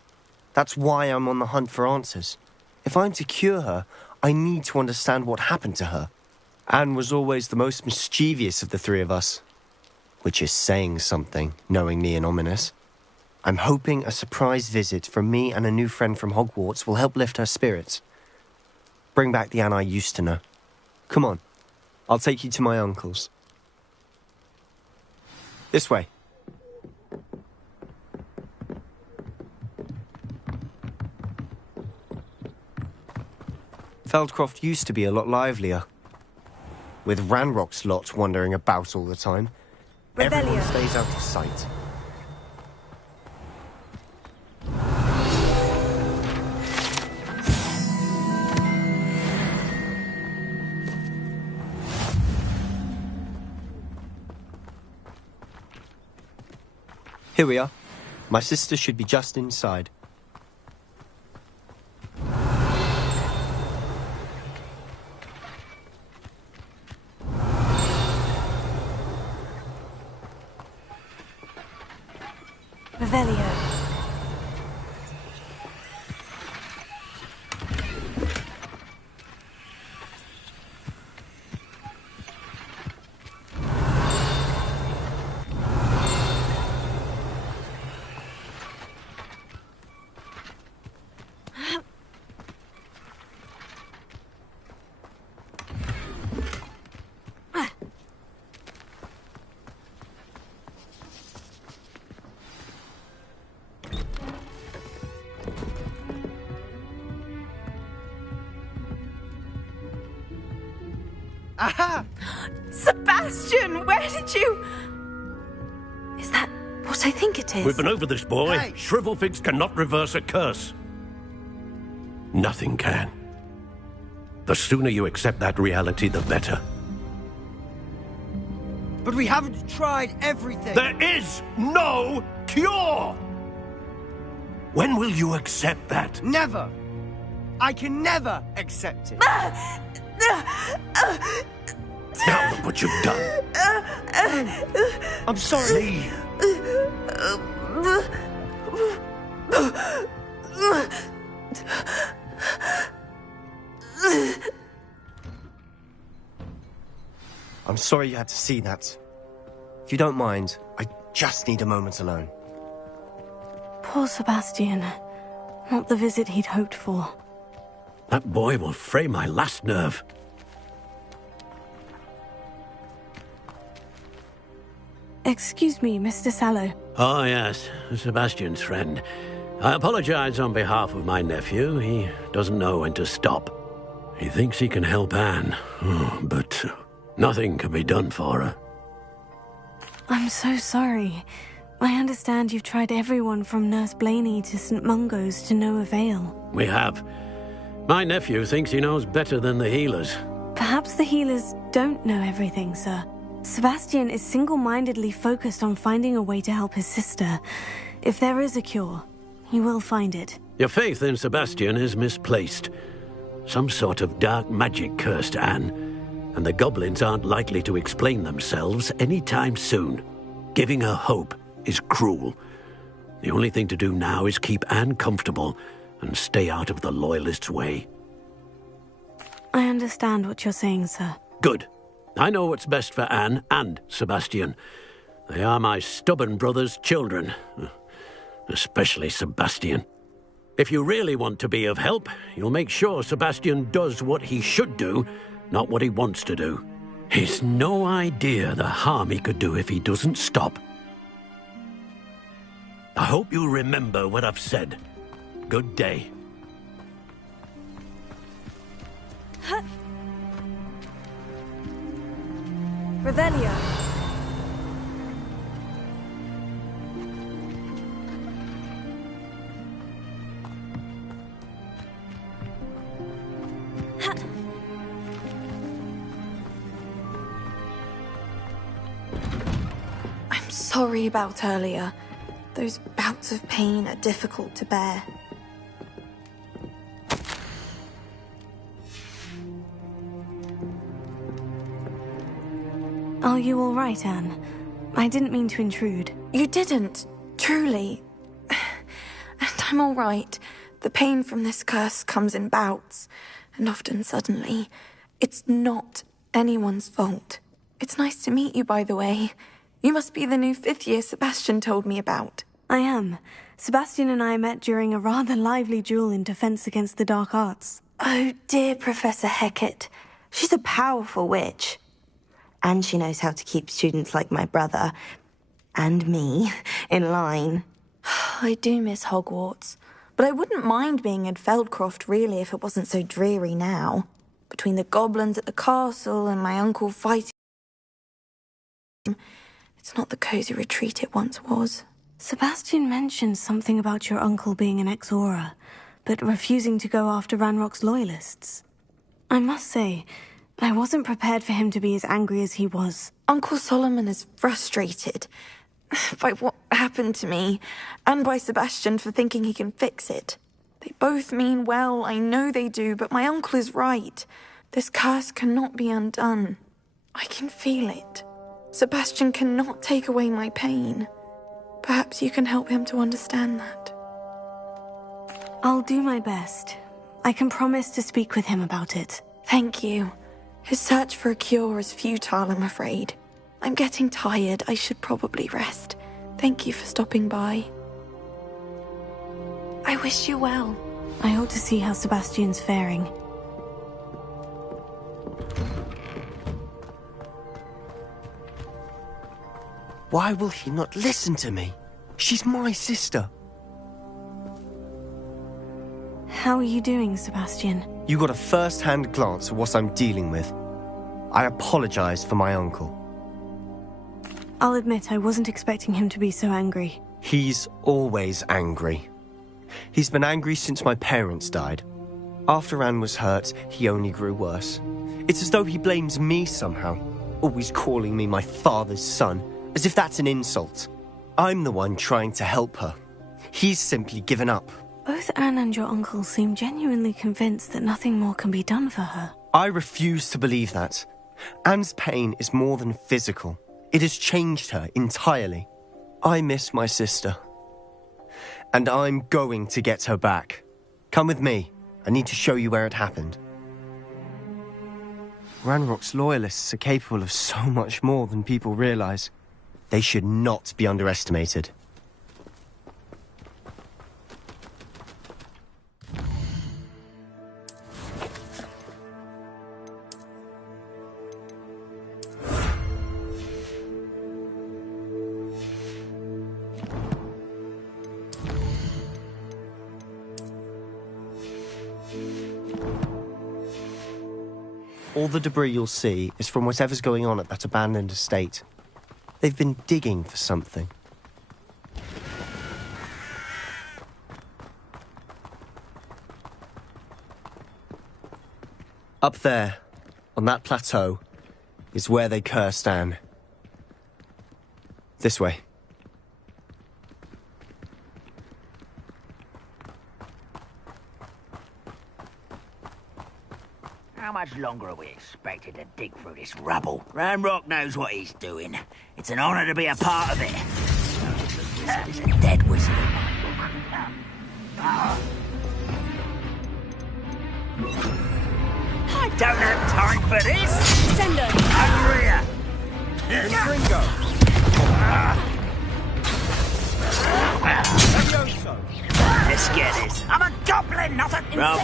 That's why I'm on the hunt for answers. If I'm to cure her, I need to understand what happened to her. Anne was always the most mischievous of the three of us. Which is saying something, knowing me and ominous. I'm hoping a surprise visit from me and a new friend from Hogwarts will help lift her spirits. Bring back the Anne I used to know. Come on, I'll take you to my uncle's. This way. Feldcroft used to be a lot livelier. With Ranrock's lot wandering about all the time, everyone stays out of sight. Here we are. My sister should be just inside. Revelio. Aha! Sebastian, where did you... Is that what I think it is? We've been over this, boy. Hey. Shrivelfigs cannot reverse a curse. Nothing can. The sooner you accept that reality, the better. But we haven't tried everything. There is no cure! When will you accept that? Never. I can never accept it. Now look what you've done. I'm sorry. I'm sorry you had to see that. If you don't mind, I just need a moment alone. Poor Sebastian. Not the visit he'd hoped for. That boy will fray my last nerve. Excuse me, Mr. Sallow. Oh, yes, Sebastian's friend. I apologize on behalf of my nephew. He doesn't know when to stop. He thinks he can help Anne, but nothing can be done for her. I'm so sorry. I understand you've tried everyone from Nurse Blaney to St. Mungo's to no avail. We have. My nephew thinks he knows better than the healers. Perhaps the healers don't know everything, sir. Sebastian is single-mindedly focused on finding a way to help his sister. If there is a cure, he will find it. Your faith in Sebastian is misplaced. Some sort of dark magic cursed Anne, and the goblins aren't likely to explain themselves anytime soon. Giving her hope is cruel. The only thing to do now is keep Anne comfortable and stay out of the Loyalists' way. I understand what you're saying, sir. Good. I know what's best for Anne and Sebastian. They are my stubborn brother's children. Especially Sebastian. If you really want to be of help, you'll make sure Sebastian does what he should do, not what he wants to do. He's no idea the harm he could do if he doesn't stop. I hope you'll remember what I've said. Good day. Revelio. I'm sorry about earlier. Those bouts of pain are difficult to bear. Are you all right, Anne? I didn't mean to intrude. You didn't, truly. And I'm all right. The pain from this curse comes in bouts, and often suddenly. It's not anyone's fault. It's nice to meet you, by the way. You must be the new 5th year Sebastian told me about. I am. Sebastian and I met during a rather lively duel in defense against the dark arts. Oh, dear Professor Hecat. She's a powerful witch. And she knows how to keep students like my brother, and me, in line. I do miss Hogwarts, but I wouldn't mind being in Feldcroft, really, if it wasn't so dreary now. Between the goblins at the castle and my uncle fighting... It's not the cosy retreat it once was. Sebastian mentioned something about your uncle being an ex-Auror, but refusing to go after Ranrock's loyalists. I must say, I wasn't prepared for him to be as angry as he was. Uncle Solomon is frustrated by what happened to me, and by Sebastian for thinking he can fix it. They both mean well, I know they do, but my uncle is right. This curse cannot be undone. I can feel it. Sebastian cannot take away my pain. Perhaps you can help him to understand that. I'll do my best. I can promise to speak with him about it. Thank you. His search for a cure is futile, I'm afraid. I'm getting tired. I should probably rest. Thank you for stopping by. I wish you well. I ought to see how Sebastian's faring. Why will he not listen to me? She's my sister. How are you doing, Sebastian? You got a first-hand glance at what I'm dealing with. I apologize for my uncle. I'll admit I wasn't expecting him to be so angry. He's always angry. He's been angry since my parents died. After Anne was hurt, he only grew worse. It's as though he blames me somehow, always calling me my father's son, as if that's an insult. I'm the one trying to help her. He's simply given up. Both Anne and your uncle seem genuinely convinced that nothing more can be done for her. I refuse to believe that. Anne's pain is more than physical. It has changed her entirely. I miss my sister. And I'm going to get her back. Come with me. I need to show you where it happened. Ranrock's loyalists are capable of so much more than people realize. They should not be underestimated. All the debris you'll see is from whatever's going on at that abandoned estate. They've been digging for something. Up there, On that plateau is where they cursed Anne. This way. How much longer are we expected to dig through this rubble? Ramrock knows what he's doing. It's an honor to be a part of it. The wizard is a dead wizard. I don't have time for this! Sendo! Andrea! Ringo! Let's get this. I'm a goblin, not a... No!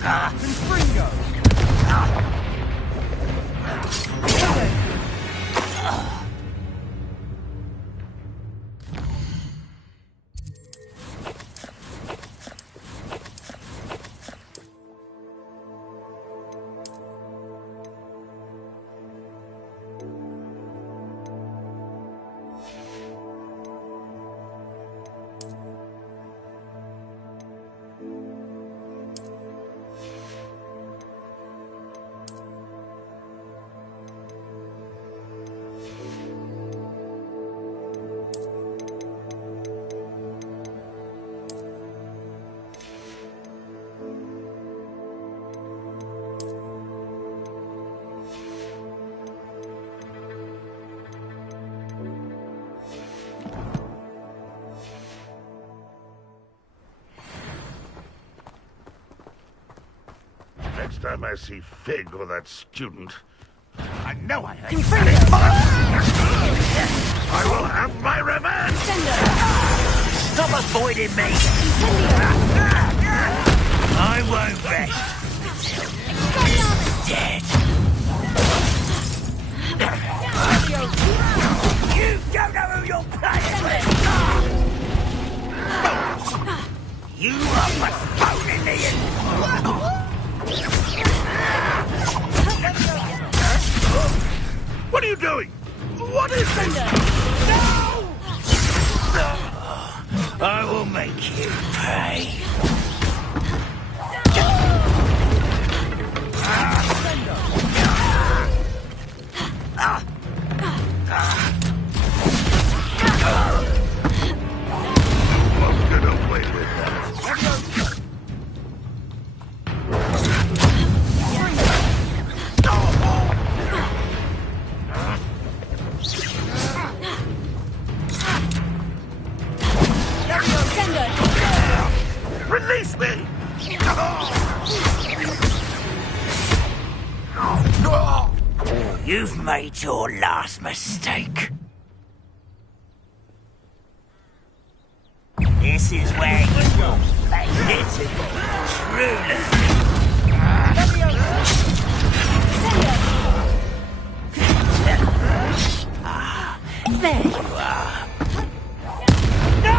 Confringo! Next time I see Fig or that student, I know I ain't I will have my revenge! Stop avoiding me! I won't rest until dead. You don't know who you're playing with! You are postponing the end! What are you doing? What is this? No! I will make you pay. I'm gonna play with that. Release me! You've made your last mistake. This is where you will play pitiful, truly. There you are. No!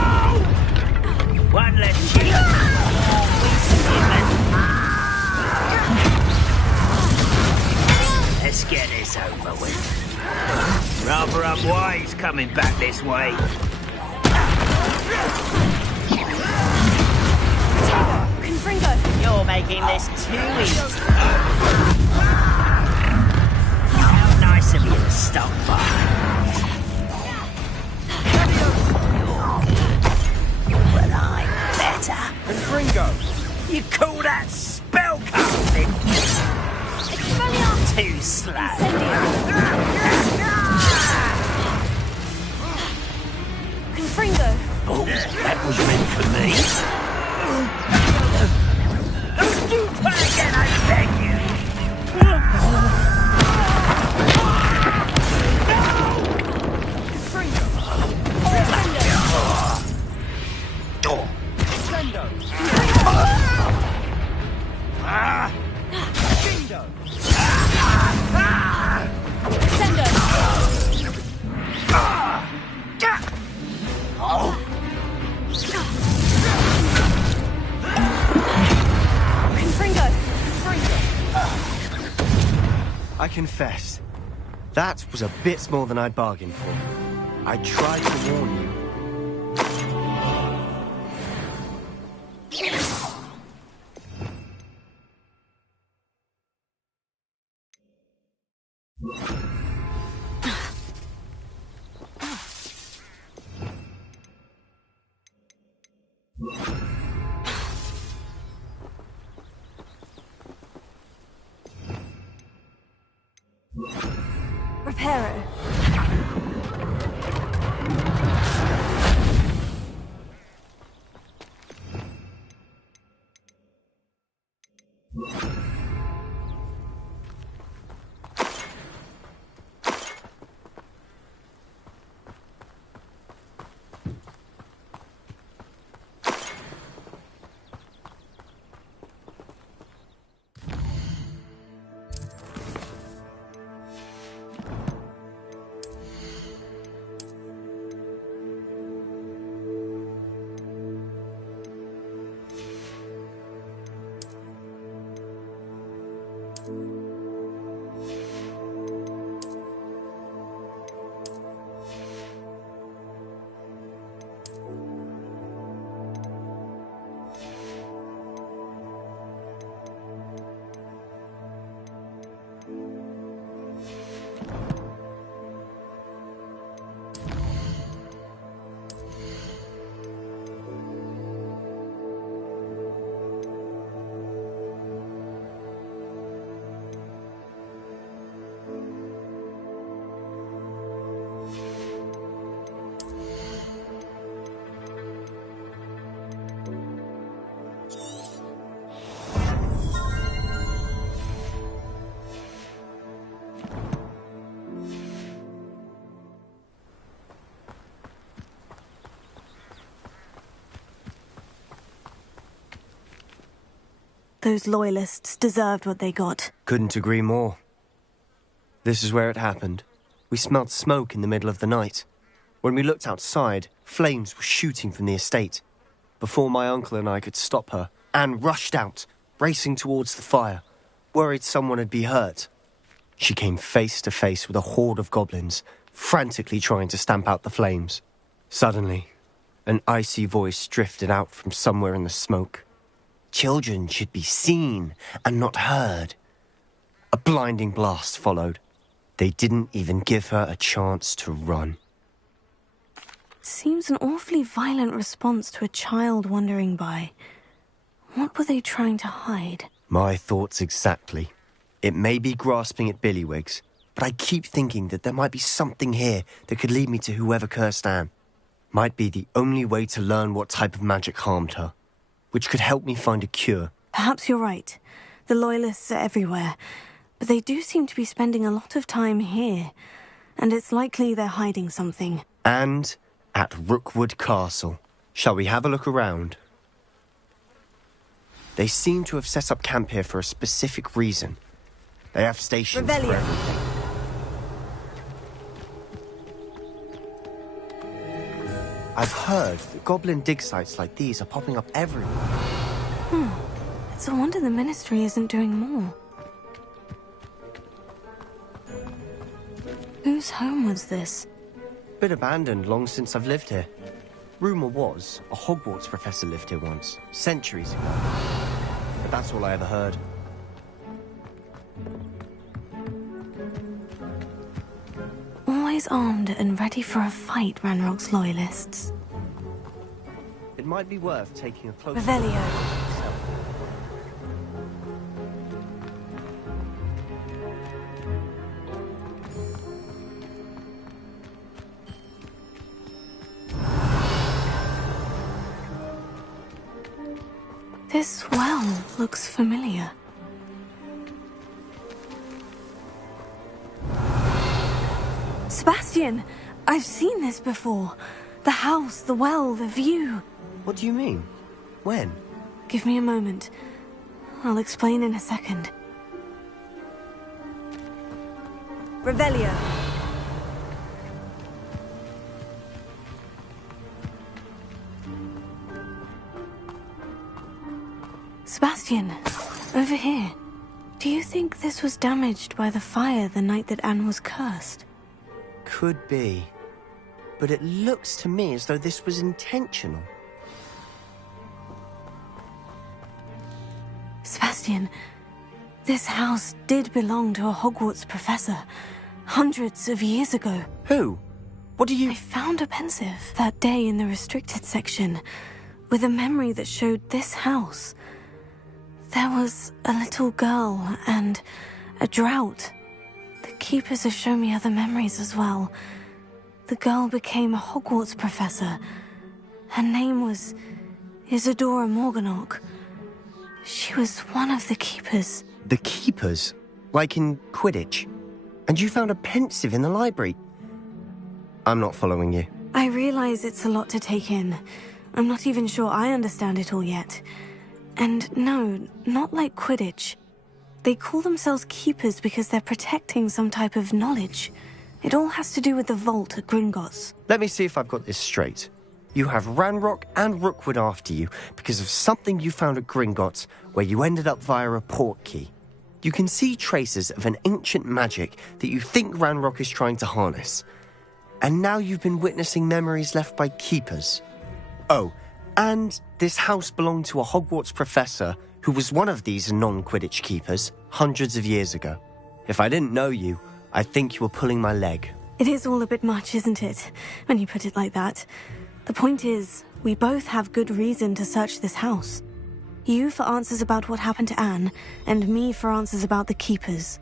One less cheat. Let's get this over with. Rather unwise coming back this way. Confringo! You're making this too easy. How nice of you to stop by. But I'm better. Confringo! You call that spellcasting? Too slow. Confringo! Oh, that was meant for me. Do try again, I beg you. I confess, that was a bit more than I'd bargained for. I tried to warn you. Pero. Those loyalists deserved what they got. Couldn't agree more. This is where it happened. We smelled smoke in the middle of the night. When we looked outside, flames were shooting from the estate. Before my uncle and I could stop her, Anne rushed out, racing towards the fire, worried someone had been hurt. She came face to face with a horde of goblins, frantically trying to stamp out the flames. Suddenly, an icy voice drifted out from somewhere in the smoke. Children should be seen and not heard. A blinding blast followed. They didn't even give her a chance to run. Seems an awfully violent response to a child wandering by. What were they trying to hide? My thoughts exactly. It may be grasping at billywhigs, but I keep thinking that there might be something here that could lead me to whoever cursed Anne. Might be the only way to learn what type of magic harmed her, which could help me find a cure. Perhaps you're right. The Loyalists are everywhere, but they do seem to be spending a lot of time here, and it's likely they're hiding something. And at Rookwood Castle. Shall we have a look around? They seem to have set up camp here for a specific reason. They have stations for everything. I've heard that goblin dig sites like these are popping up everywhere. It's a wonder the Ministry isn't doing more. Whose home was this? Been abandoned long since I've lived here. Rumour was a Hogwarts professor lived here once, centuries ago. But that's all I ever heard. Always armed and ready for a fight, Ranrock's Loyalists. It might be worth taking a closer look. Revelio. This well looks familiar. Sebastian! I've seen this before. The house, the well, the view. What do you mean? When? Give me a moment. I'll explain in a second. Revelio. Sebastian, over here. Do you think this was damaged by the fire the night that Anne was cursed? Could be. But it looks to me as though this was intentional. Sebastian, this house did belong to a Hogwarts professor, hundreds of years ago. Who? What do you... I found a pensive that day in the restricted section, with a memory that showed this house. There was a little girl and a drought. The Keepers have shown me other memories as well. The girl became a Hogwarts professor. Her name was Isadora Morganach. She was one of the Keepers. The Keepers? Like in Quidditch? And you found a pensive in the library? I'm not following you. I realize it's a lot to take in. I'm not even sure I understand it all yet. And no, not like Quidditch. They call themselves Keepers because they're protecting some type of knowledge. It all has to do with the vault at Gringotts. Let me see if I've got this straight. You have Ranrock and Rookwood after you because of something you found at Gringotts where you ended up via a portkey. You can see traces of an ancient magic that you think Ranrock is trying to harness. And now you've been witnessing memories left by Keepers. Oh, and this house belonged to a Hogwarts professor who was one of these non-Quidditch Keepers hundreds of years ago. If I didn't know you, I'd think you were pulling my leg. It is all a bit much, isn't it, when you put it like that? The point is, we both have good reason to search this house. You for answers about what happened to Anne, and me for answers about the Keepers.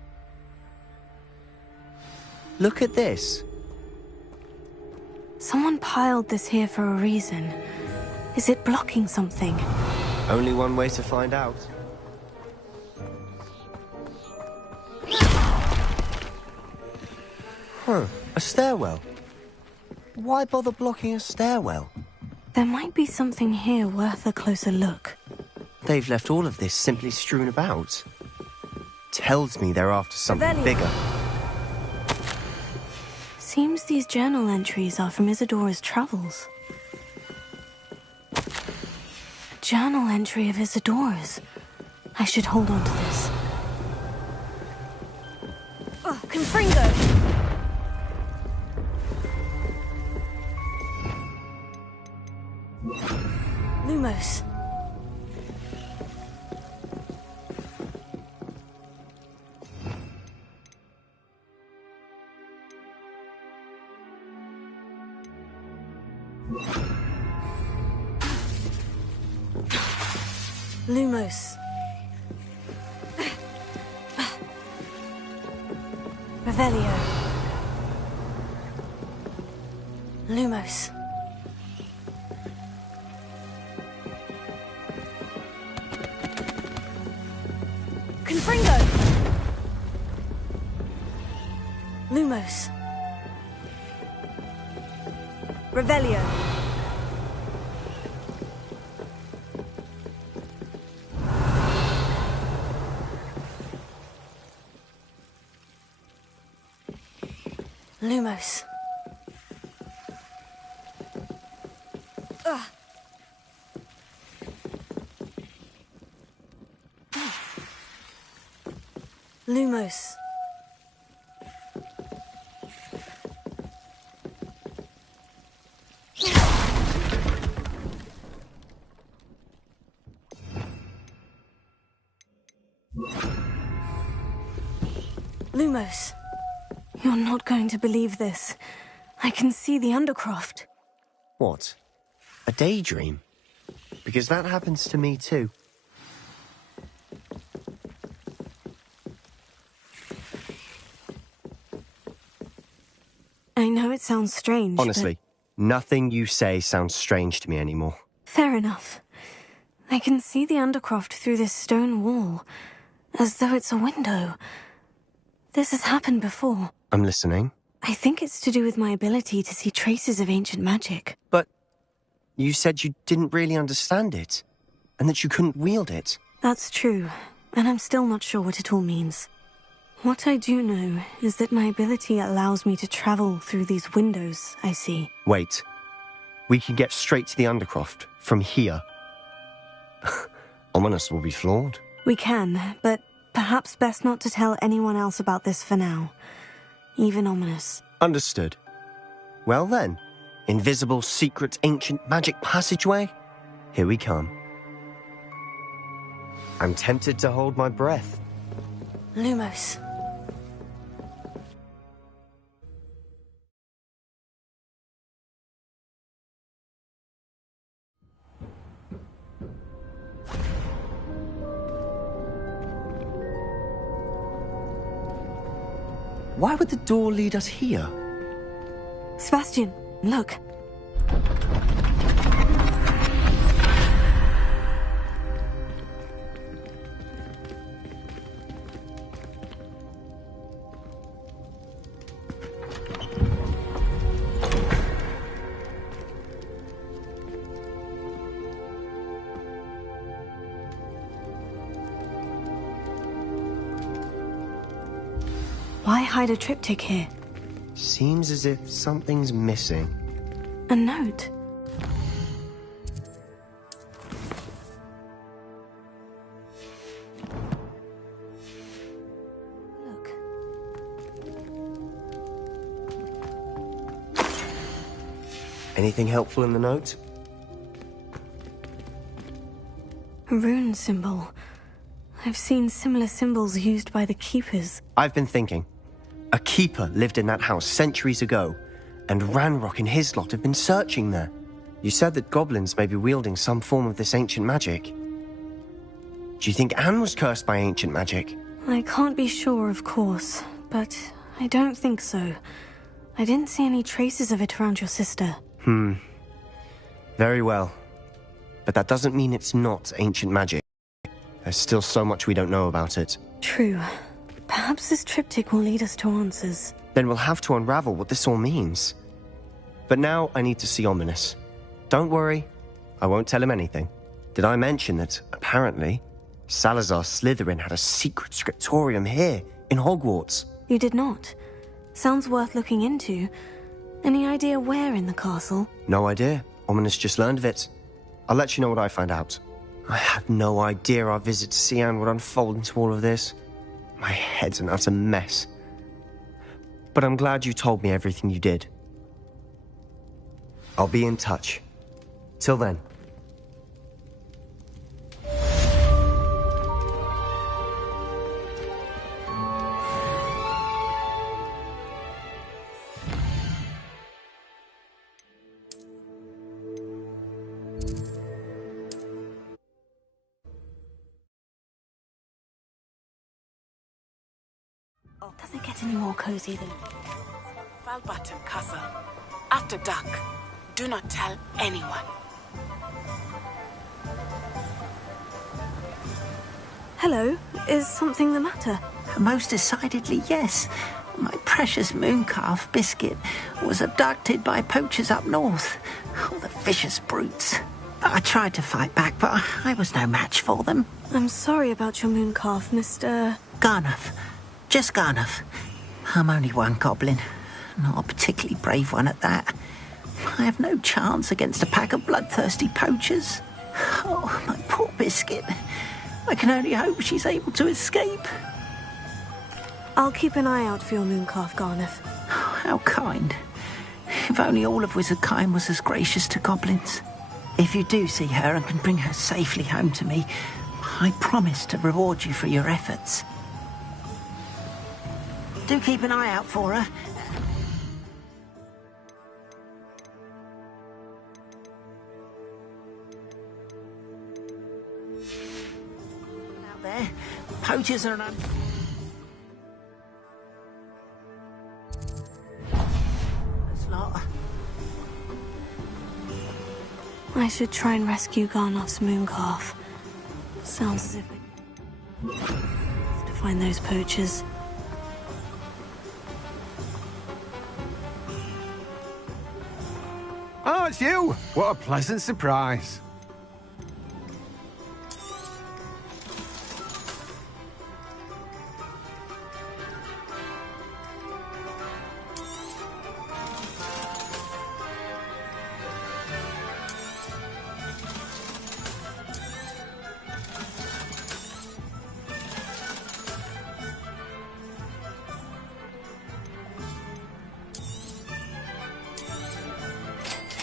Look at this. Someone piled this here for a reason. Is it blocking something? Only one way to find out. Huh, a stairwell. Why bother blocking a stairwell? There might be something here worth a closer look. They've left all of this simply strewn about. Tells me they're after something bigger. Seems these journal entries are from Isadora's travels. A journal entry of Isadora's. I should hold on to this. Oh, Confringo! Lumos. Lumos. Revelio. Lumos. Confringo! Lumos. Revelio. Lumos. Lumos. Lumos. You're not going to believe this. I can see the Undercroft. What? A daydream? Because that happens to me too. I know it sounds strange, Honestly, nothing you say sounds strange to me anymore. Fair enough. I can see the Undercroft through this stone wall, as though it's a window. This has happened before. I'm listening. I think it's to do with my ability to see traces of ancient magic. But you said you didn't really understand it, and that you couldn't wield it. That's true, and I'm still not sure what it all means. What I do know is that my ability allows me to travel through these windows I see. Wait. We can get straight to the Undercroft from here. Ominous will be floored. We can, but perhaps best not to tell anyone else about this for now. Even Ominous. Understood. Well then, invisible, secret, ancient magic passageway? Here we come. I'm tempted to hold my breath. Lumos. Why would the door lead us here? Sebastian, look. Why hide a triptych here? Seems as if something's missing. A note. Look. Anything helpful in the note? A rune symbol. I've seen similar symbols used by the keepers. I've been thinking. A keeper lived in that house centuries ago, and Ranrock and his lot have been searching there. You said that goblins may be wielding some form of this ancient magic. Do you think Anne was cursed by ancient magic? I can't be sure, of course, but I don't think so. I didn't see any traces of it around your sister. Very well. But that doesn't mean it's not ancient magic. There's still so much we don't know about it. True. Perhaps this triptych will lead us to answers. Then we'll have to unravel what this all means. But now I need to see Ominous. Don't worry, I won't tell him anything. Did I mention that, apparently, Salazar Slytherin had a secret scriptorium here, in Hogwarts? You did not. Sounds worth looking into. Any idea where in the castle? No idea. Ominous just learned of it. I'll let you know what I find out. I had no idea our visit to see Anne would unfold into all of this. My head's an utter mess. But I'm glad you told me everything you did. I'll be in touch. Till then. Does it get any more cozy than... Button Castle. After dark. Do not tell anyone. Hello, is something the matter? Most decidedly, yes. My precious mooncalf biscuit was abducted by poachers up north. Oh, the vicious brutes. I tried to fight back, but I was no match for them. I'm sorry about your mooncalf, Mr... Garnuff. Just Garnuff. I'm only one goblin. Not a particularly brave one at that. I have no chance against a pack of bloodthirsty poachers. Oh, my poor biscuit. I can only hope she's able to escape. I'll keep an eye out for your mooncalf, Garnuff. Oh, how kind. If only all of Wizardkind was as gracious to goblins. If you do see her and can bring her safely home to me, I promise to reward you for your efforts. Do keep an eye out for her. Out there, poachers are an... This lot. I should try and rescue Garnoff's mooncalf. Sounds as if to find those poachers. Oh, it's you! What a pleasant surprise.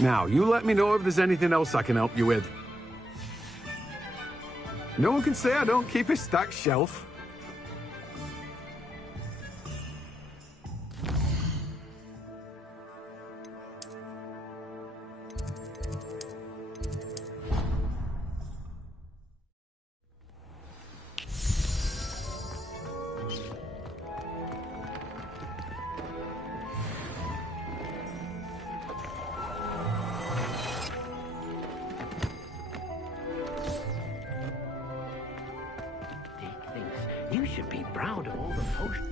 Now, you let me know if there's anything else I can help you with. No one can say I don't keep a stacked shelf. should be proud of all the potions.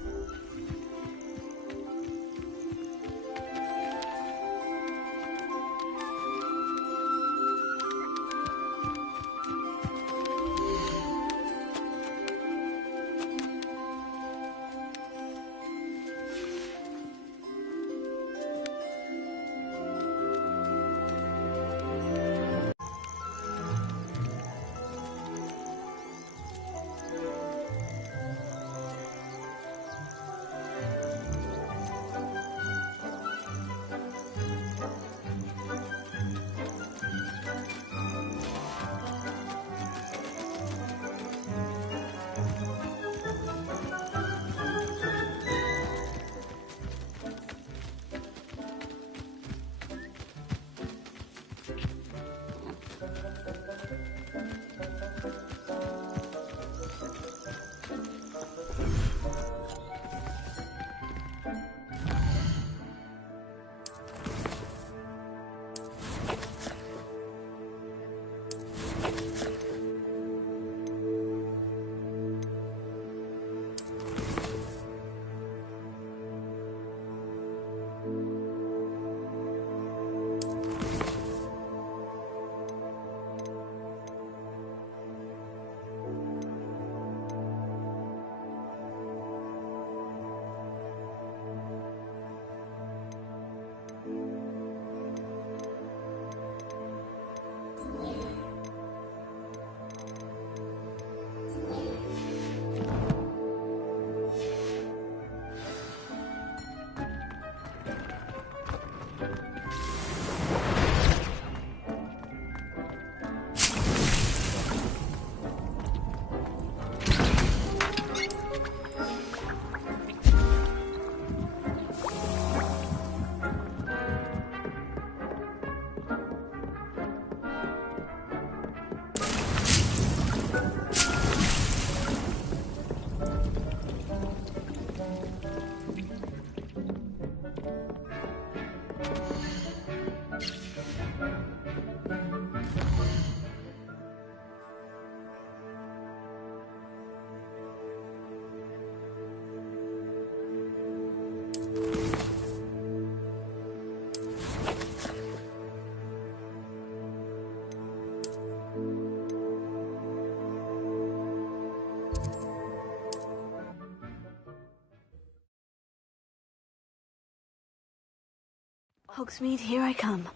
Hogsmeade, here I come.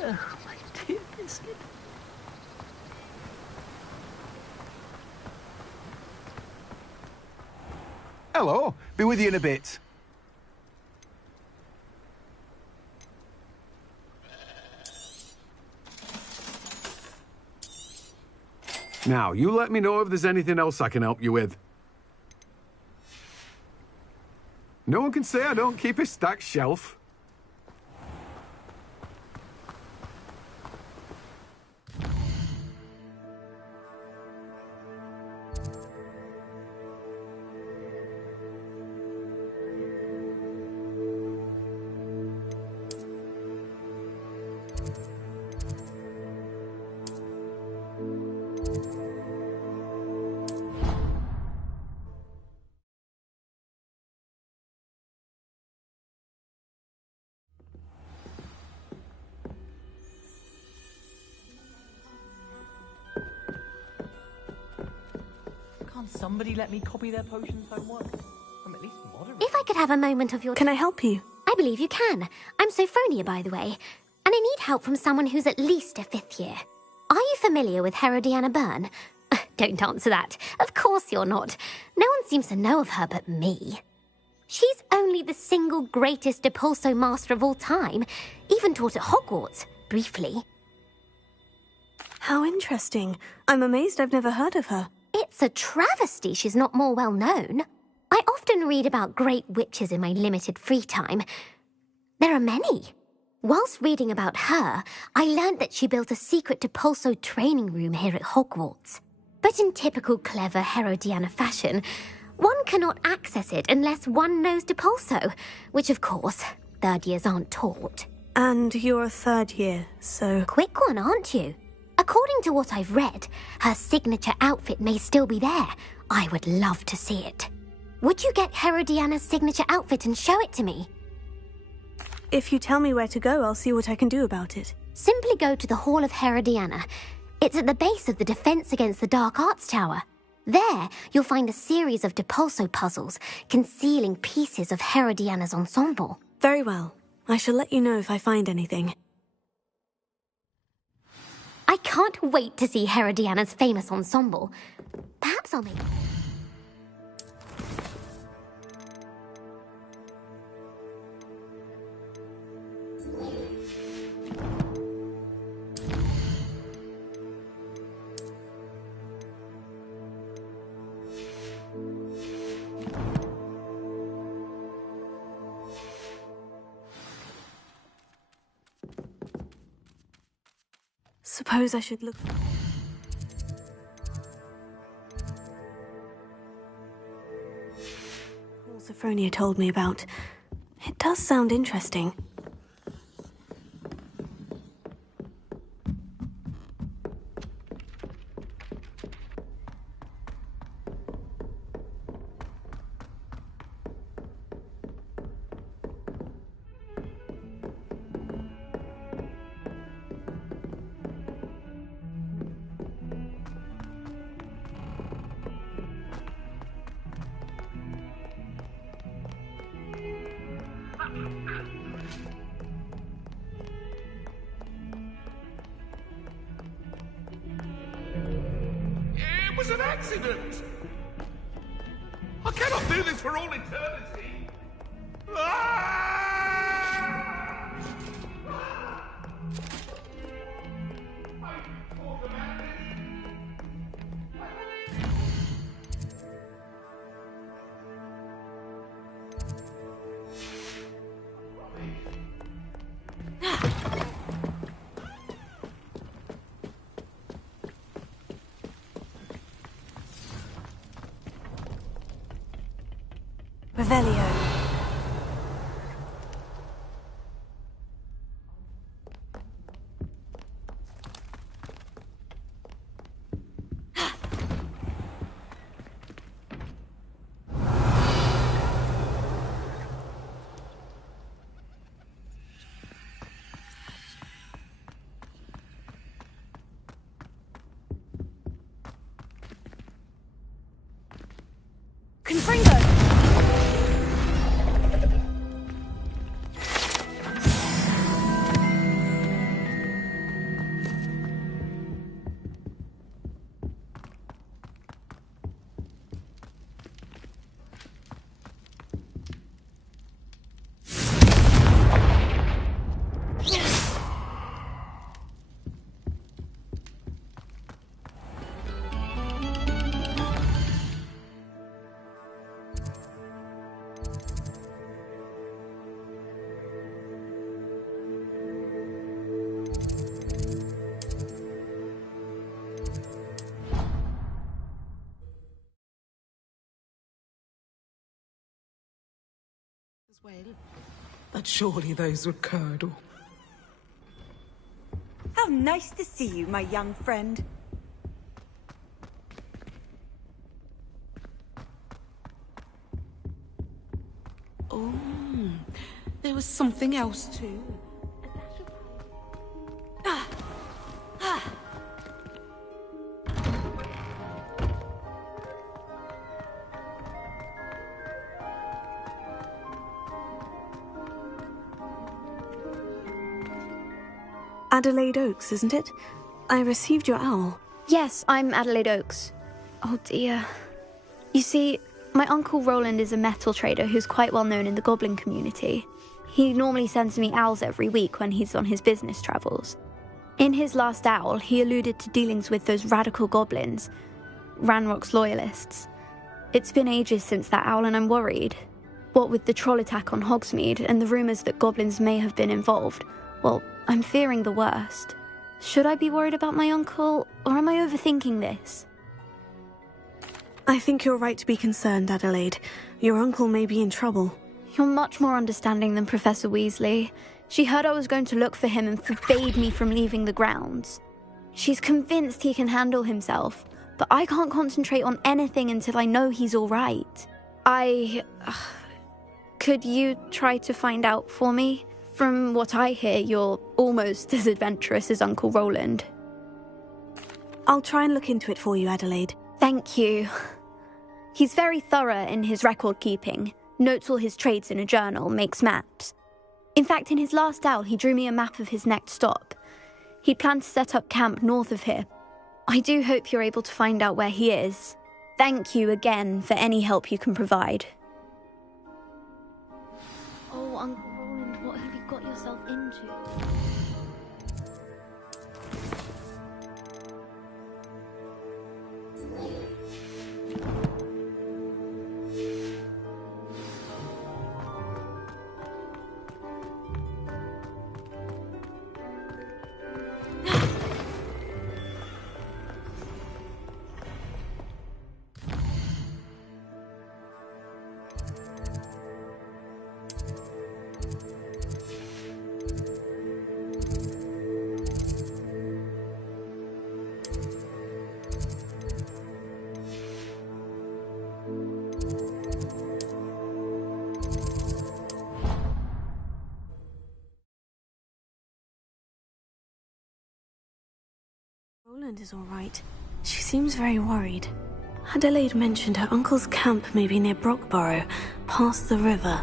Oh, my dear biscuit. Hello. Be with you in a bit. Now, you let me know if there's anything else I can help you with. No one can say I don't keep a stacked shelf. Can't somebody let me copy their potions homework? I'm at least moderate. If I could have a moment of your Can I help you? I believe you can. I'm Sophronia, by the way, and I need help from someone who's at least a 5th year. Are you familiar with Herodiana Byrne? Don't answer that. Of course you're not. No one seems to know of her but me. She's only the single greatest Depulso master of all time, even taught at Hogwarts, briefly. How interesting. I'm amazed I've never heard of her. It's a travesty she's not more well known. I often read about great witches in my limited free time. There are many. Whilst reading about her, I learned that she built a secret Depulso training room here at Hogwarts. But in typical clever Herodiana fashion, one cannot access it unless one knows Depulso, which of course, Third years aren't taught. And you're a third year, so... Quick one, aren't you? According to what I've read, her signature outfit may still be there. I would love to see it. Would you get Herodiana's signature outfit and show it to me? If you tell me where to go, I'll see what I can do about it. Simply go to the Hall of Herodiana. It's at the base of the Defense Against the Dark Arts Tower. There, you'll find a series of Depulso puzzles concealing pieces of Herodiana's ensemble. Very well. I shall let you know if I find anything. I can't wait to see Herodiana's famous ensemble. Perhaps I'll make... Suppose I should look... All Sophronia told me about. It does sound interesting. It was an accident! I cannot do this for all eternity! Revelio. Confringo! But surely those would curdle. How nice to see you, my young friend. Oh, there was something else too. Adelaide Oaks, isn't it? I received your owl. Yes, I'm Adelaide Oaks. Oh dear. You see, my Uncle Roland is a metal trader who's quite well known in the goblin community. He normally sends me owls every week when he's on his business travels. In his last owl, he alluded to dealings with those radical goblins, Ranrock's loyalists. It's been ages since that owl and I'm worried. What with the troll attack on Hogsmeade and the rumours that goblins may have been involved, well, I'm fearing the worst. Should I be worried about my uncle, or am I overthinking this? I think you're right to be concerned, Adelaide. Your uncle may be in trouble. You're much more understanding than Professor Weasley. She heard I was going to look for him and forbade me from leaving the grounds. She's convinced he can handle himself, but I can't concentrate on anything until I know he's all right. Could you try to find out for me? From what I hear, you're almost as adventurous as Uncle Roland. I'll try and look into it for you, Adelaide. Thank you. He's very thorough in his record keeping, notes all his trades in a journal, makes maps. In fact, in his last owl, he drew me a map of his next stop. He'd planned to set up camp north of here. I do hope you're able to find out where he is. Thank you again for any help you can provide. Oh, Uncle Roland, what have you got yourself into? Roland is all right. She seems very worried. Adelaide mentioned her uncle's camp may be near Brockborough, past the river.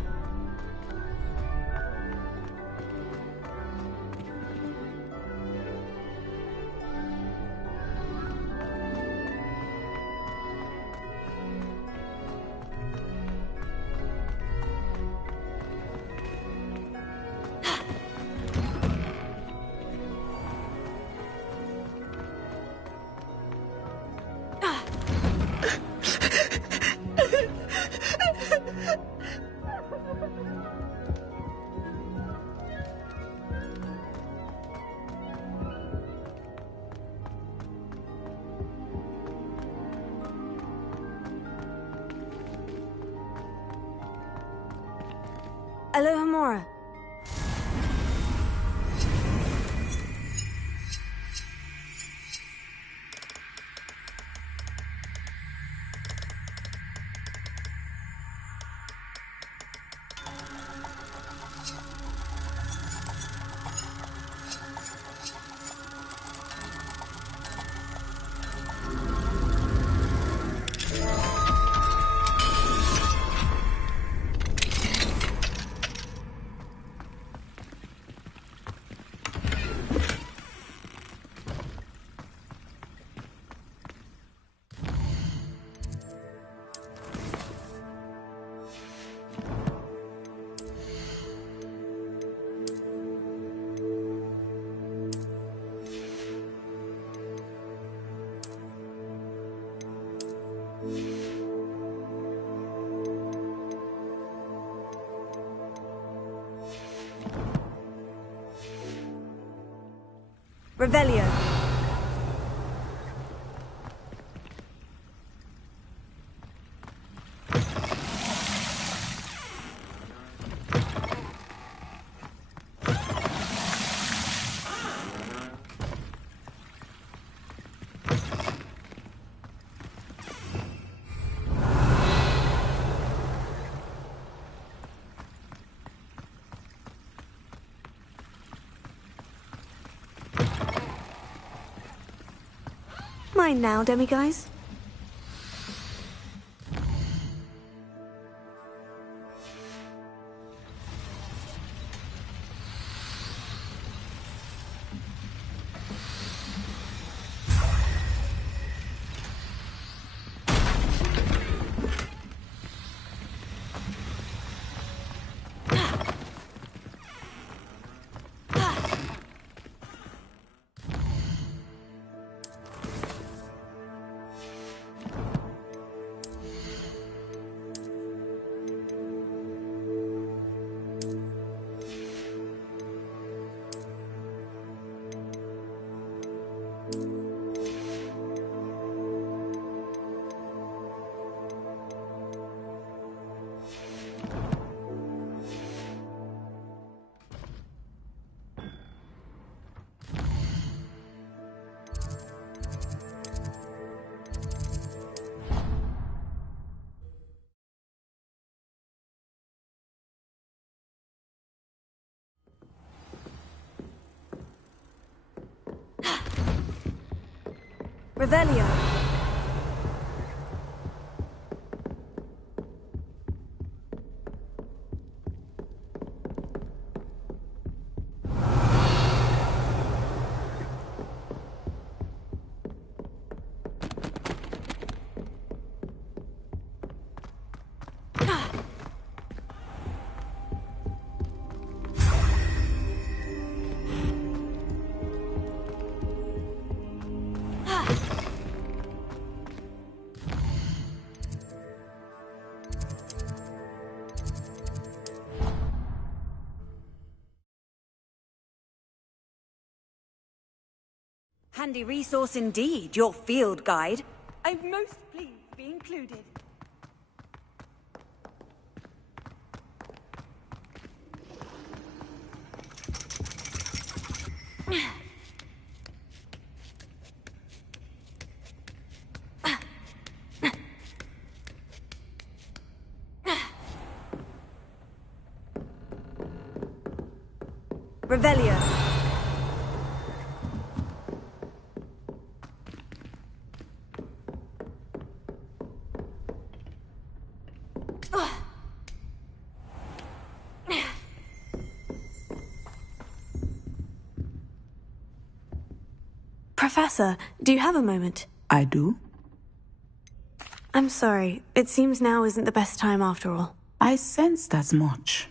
Alohomora. Revelio. Mine now, demiguise. Revelio. Handy resource indeed, your field guide. I'm most pleased to be included. Revelio. Professor, do you have a moment? I do. I'm sorry. It seems now isn't the best time after all. I sensed as much.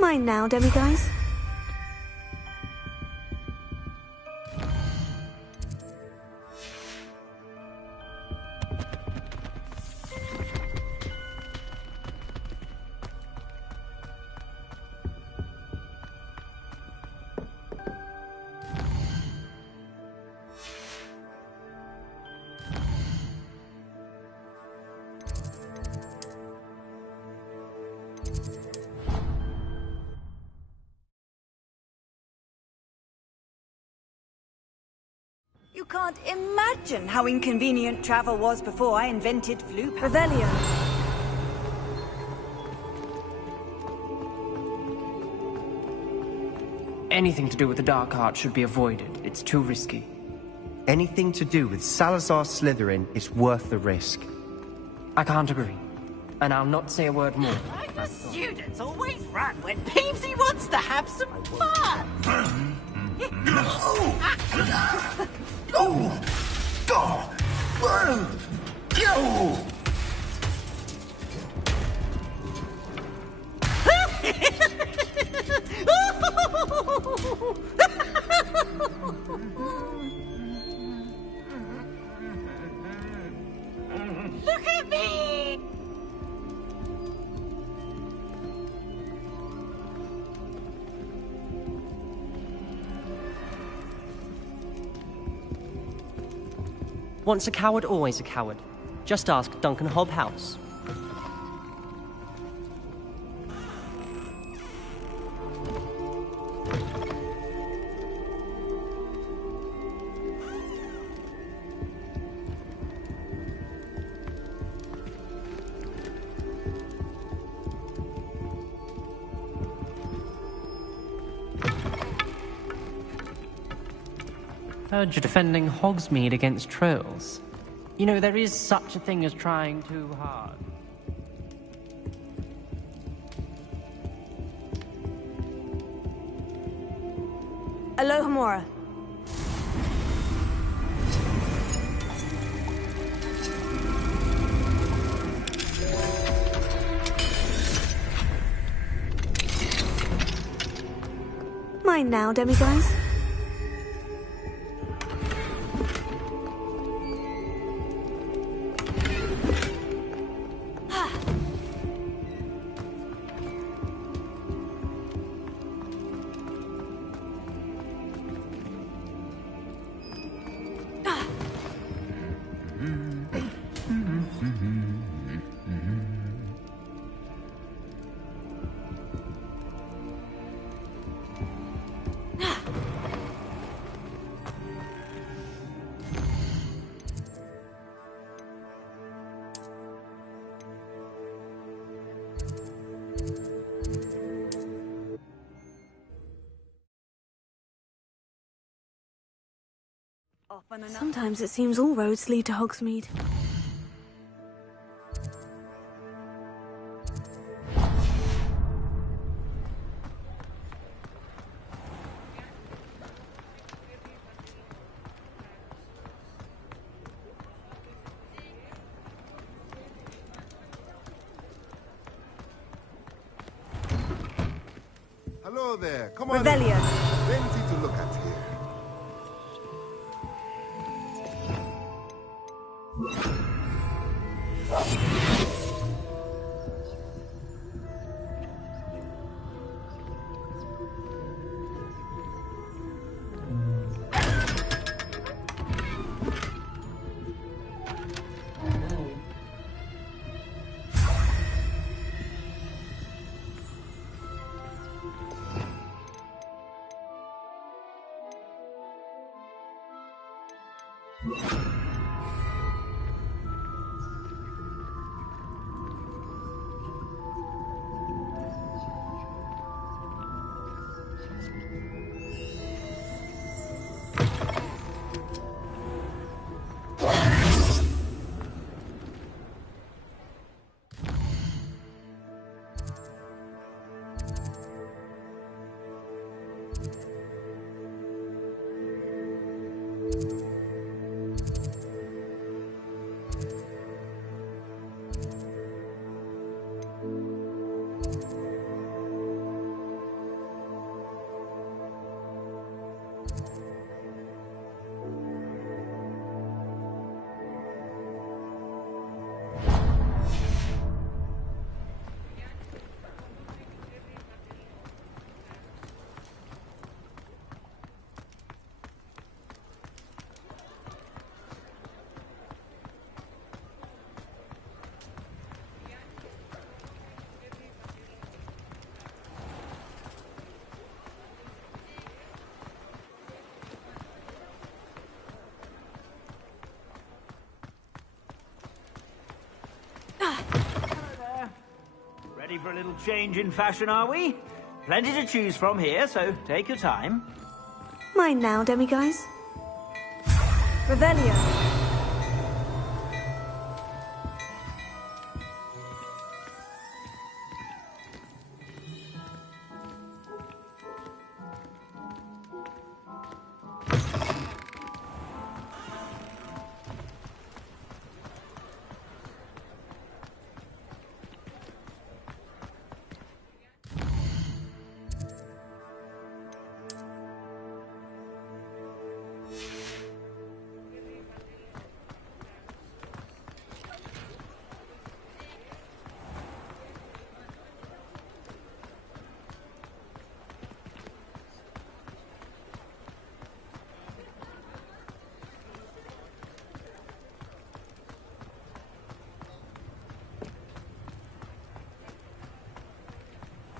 Mine now, demiguise. You can't imagine how inconvenient travel was before I invented flu power. Revelio. Anything to do with the dark arts should be avoided. It's too risky. Anything to do with Salazar Slytherin is worth the risk. I can't agree. And I'll not say a word more. The students always run when Peevesy wants to have some fun. Look at me! Once a coward, always a coward. Just ask Duncan Hobhouse. Heard you're defending Hogsmeade against trolls. You know, there is such a thing as trying too hard. Alohomora. Mine now, demiguise. Sometimes it seems all roads lead to Hogsmeade. Hello there. Come on. Revelio. Plenty to look at here. Ready for a little change in fashion, are we? Plenty to choose from here, so take your time. Mine now, demiguise. Revelio.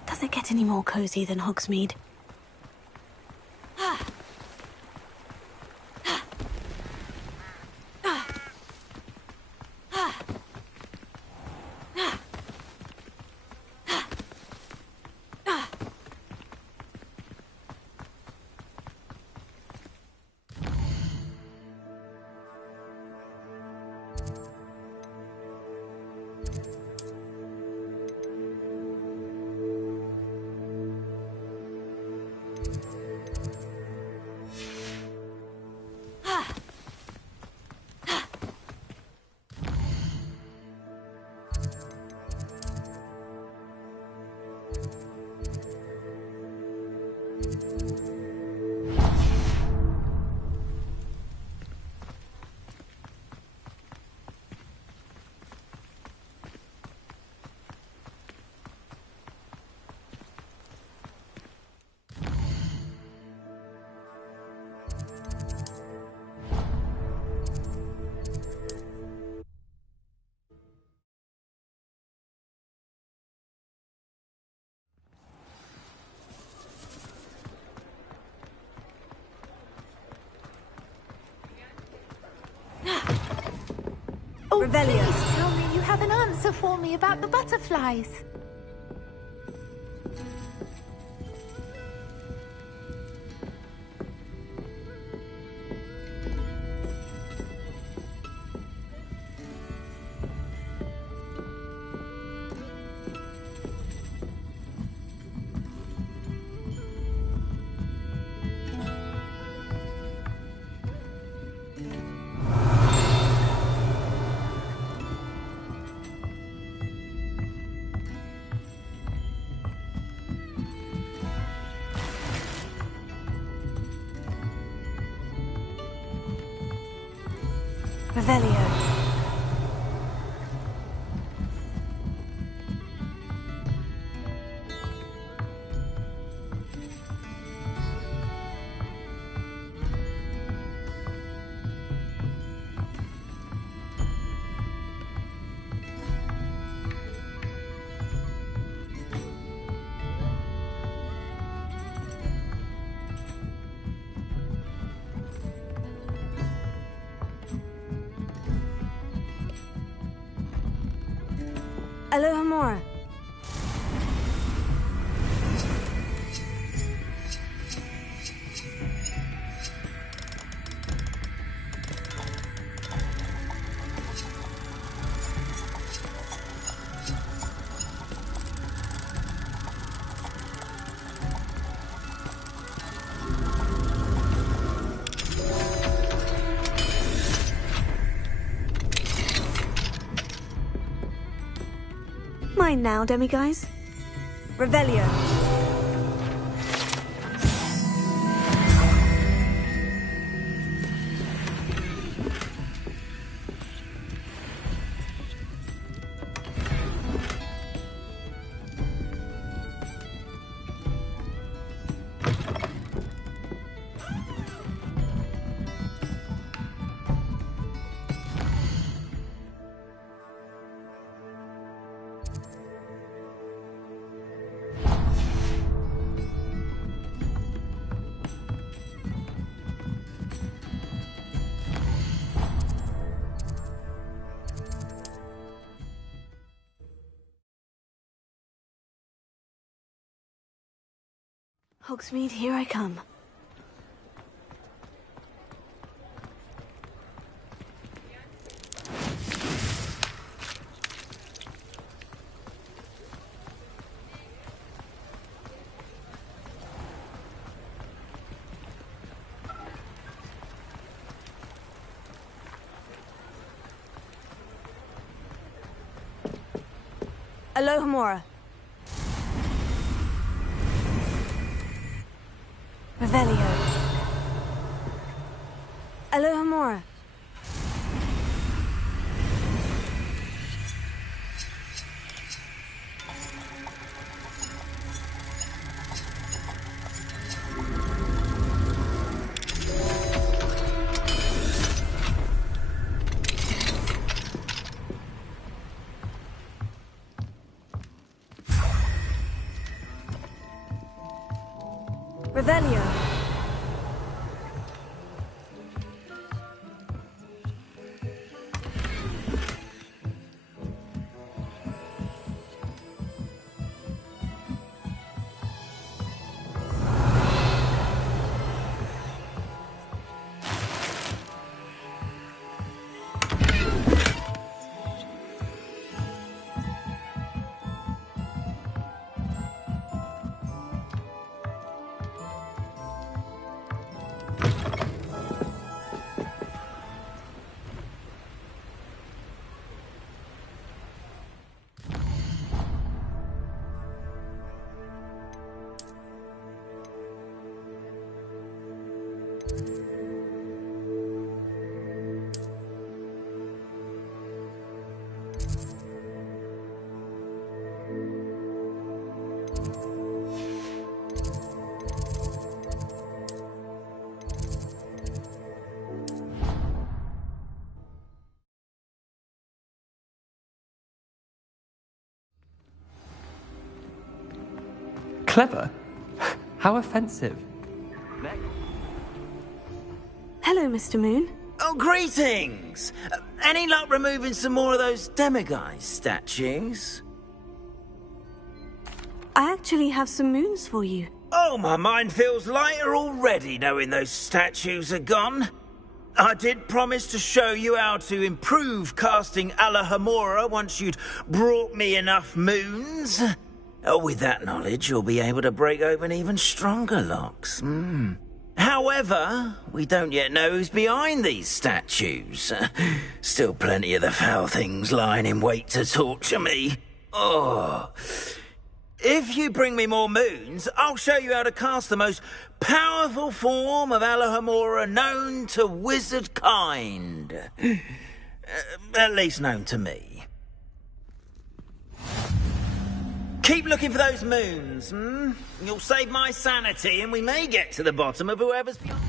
Does it get any more cosy than Hogsmeade? Oh, Revelio. please tell me you have an answer for me about the butterflies. Revelio. Alohomora. Mine now, demiguise. Revelio. Hogsmeade, here I come. Alohomora. Revelio. Alohomora. Revelio. Clever? How offensive. Hello, Mr. Moon. Oh, greetings! Any luck removing some more of those demiguise statues? I actually have some moons for you. Oh, my mind feels lighter already knowing those statues are gone. I did promise to show you how to improve casting Alohomora once you'd brought me enough moons. With that knowledge, you'll be able to break open even stronger locks. However, we don't yet know who's behind these statues. Still plenty of the foul things lying in wait to torture me. Oh. If you bring me more moons, I'll show you how to cast the most powerful form of Alohomora known to wizard kind. At least known to me. Keep looking for those moons, You'll save my sanity and we may get to the bottom of whoever's behind.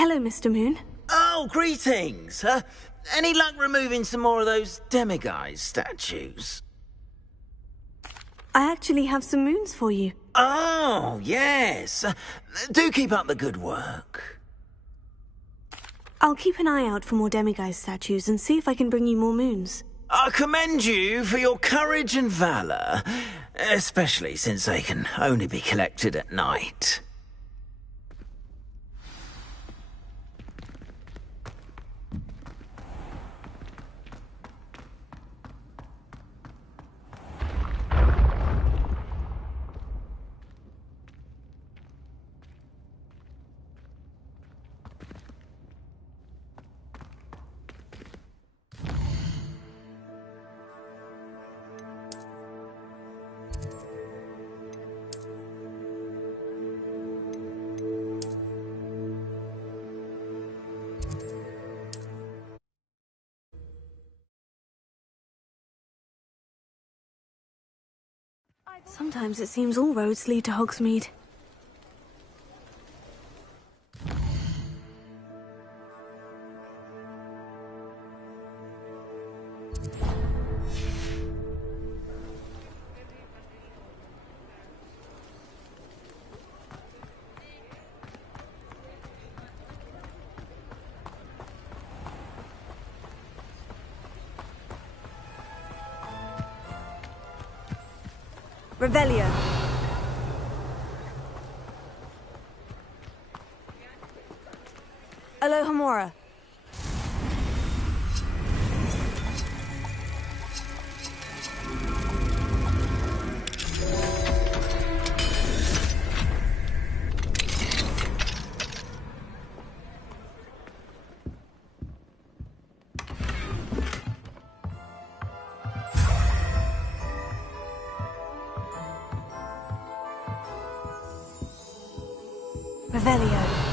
Hello, Mr. Moon. Oh, greetings. Any luck removing some more of those demiguise statues? I actually have some moons for you. Oh, yes. Do keep up the good work. I'll keep an eye out for more demiguise statues and see if I can bring you more moons. I commend you for your courage and valour, especially since they can only be collected at night. Sometimes it seems all roads lead to Hogsmeade. Revelio. Alohomora. Revelio.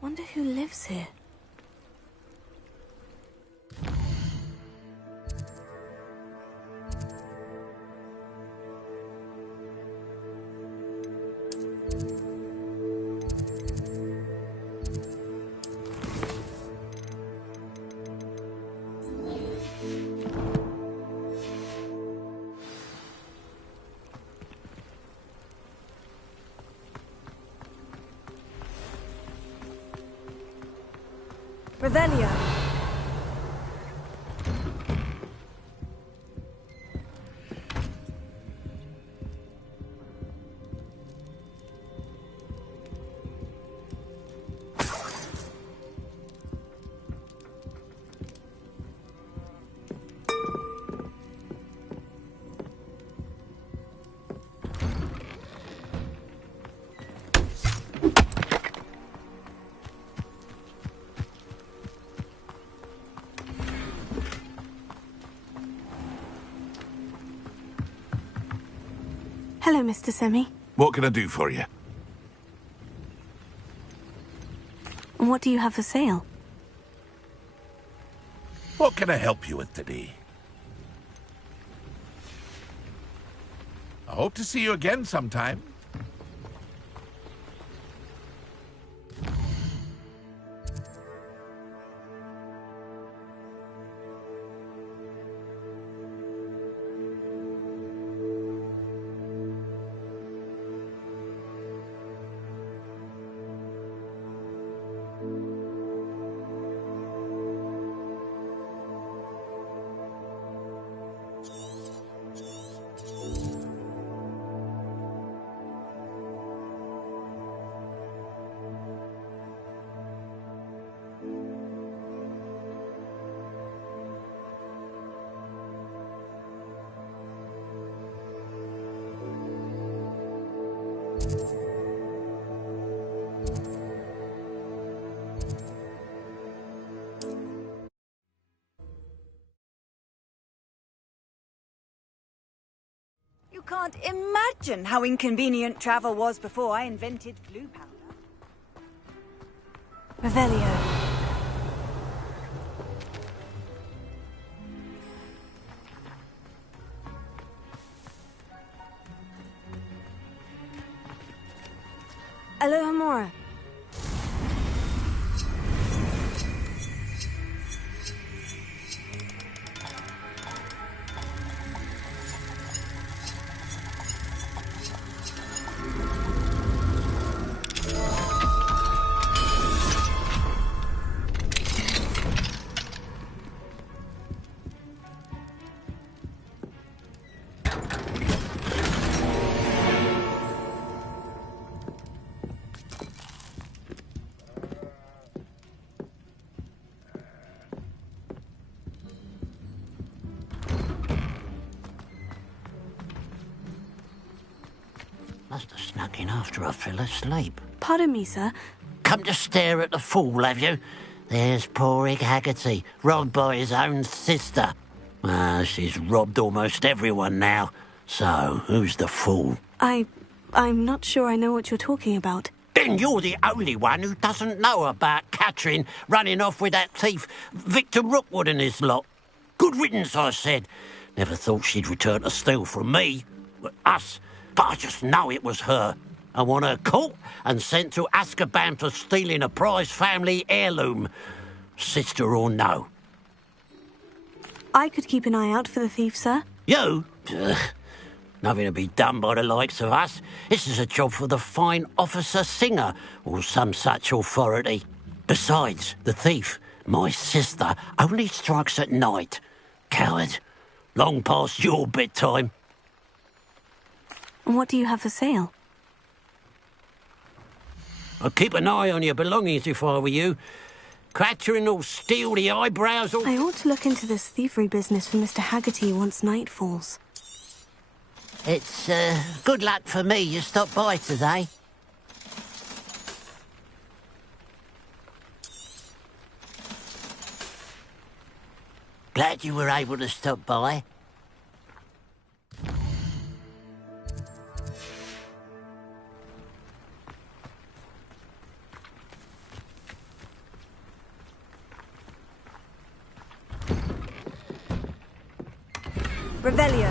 Wonder who lives here. Revelio. Hello, Mr. Semi. What can I do for you? And what do you have for sale? What can I help you with today? I hope to see you again sometime. You can't imagine how inconvenient travel was before I invented flu powder. Revelio. Alohomora. Must have snuck in after I fell asleep. Pardon me, sir. Come to stare at the fool, have you? There's poor Egg Haggerty, robbed by his own sister. She's robbed almost everyone now. So, who's the fool? I'm not sure I know what you're talking about. Then you're the only one who doesn't know about Catherine running off with that thief, Victor Rookwood and his lot. Good riddance, I said. Never thought she'd return to steal from me. Us. But I just know it was her. I want her caught and sent to Azkaban for stealing a prize family heirloom. Sister or no. I could keep an eye out for the thief, sir. You? Nothing to be done by the likes of us. This is a job for the fine officer Singer or some such authority. Besides, the thief, my sister, only strikes at night. Coward. Long past your bedtime. And what do you have for sale? I'd keep an eye on your belongings if I were you. Catherine will steal the eyebrows or... I ought to look into this thievery business for Mr. Haggerty once night falls. It's, good luck for me you stopped by today. Glad you were able to stop by. Revelio.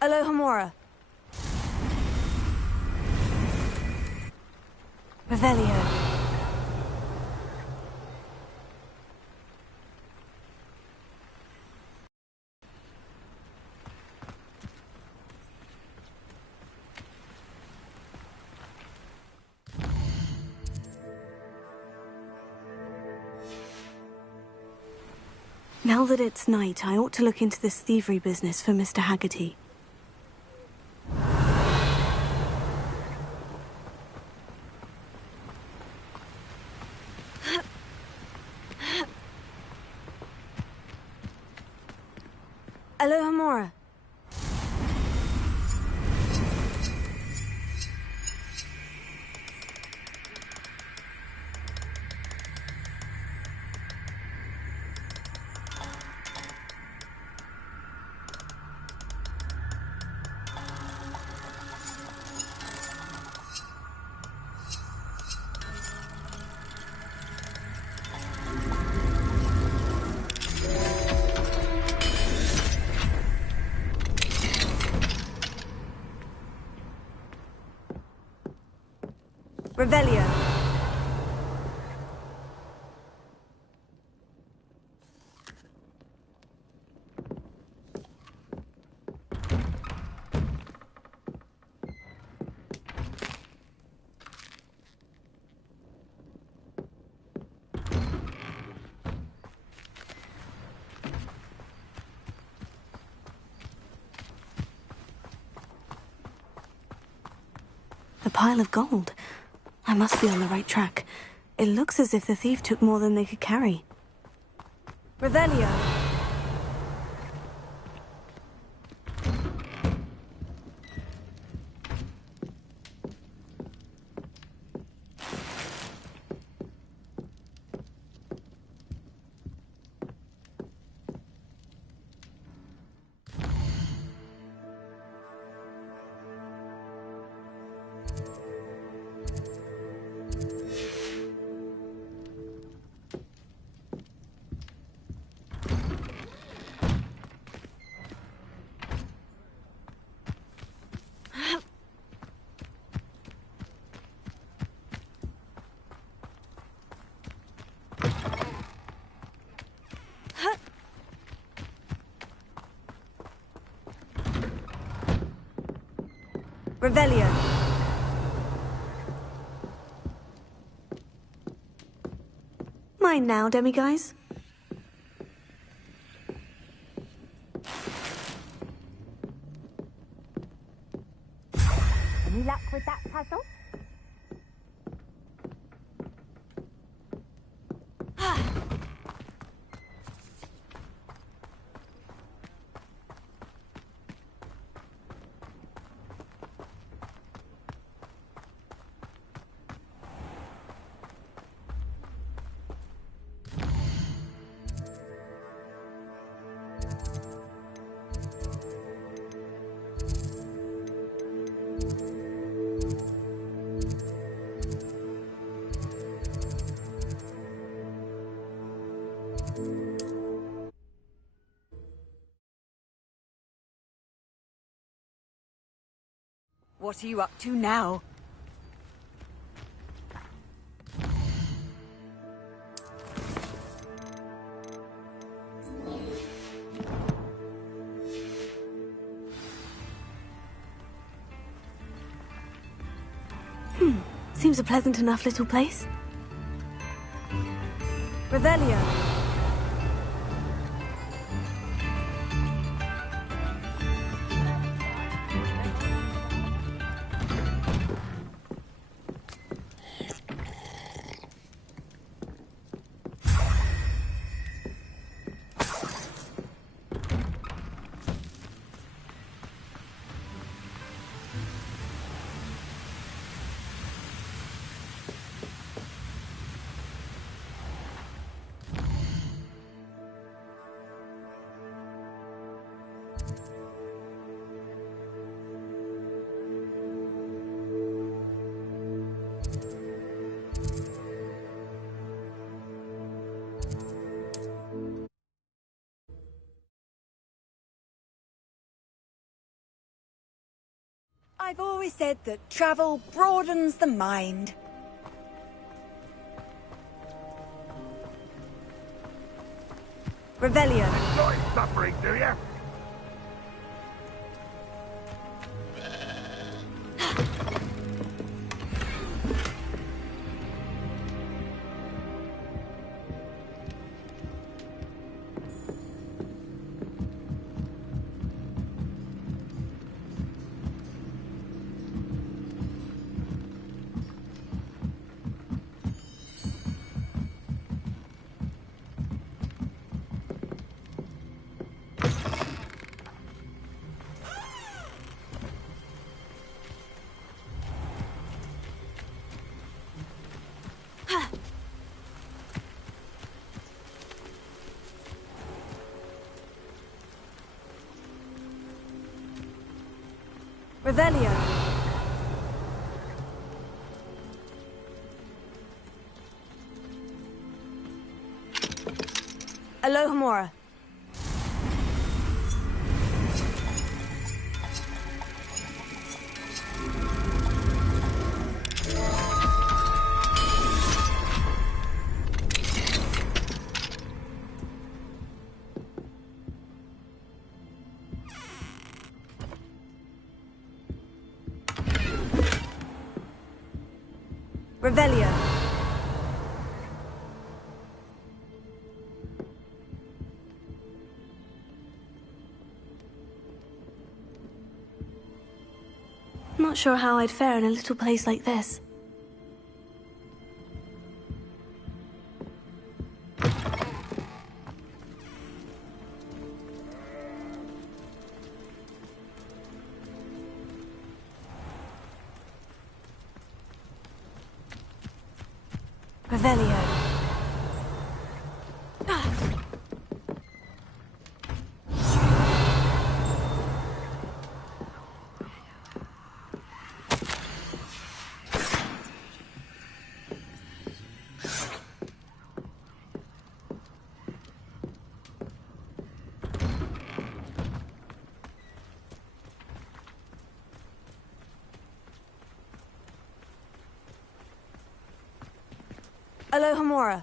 Alohomora. Revelio. Now that it's night, I ought to look into this thievery business for Mr. Haggerty. Alohomora. Revelio. A pile of gold. I must be on the right track. It looks as if the thief took more than they could carry. Revelio. Revelio. Mine now, demiguise. Any luck with that puzzle? What are you up to now? Seems a pleasant enough little place. Revelio. I've always said that travel broadens the mind. Revelio. Enjoy suffering, do you? Revelio. Alohomora. Revelio. Not sure how I'd fare in a little place like this. Revelio. Alohomora.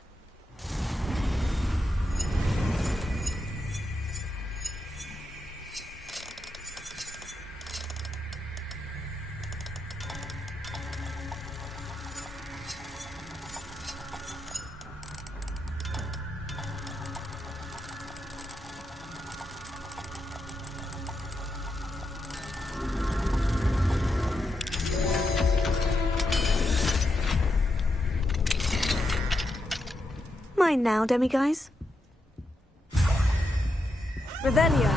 Mine now, demiguise. Revelio.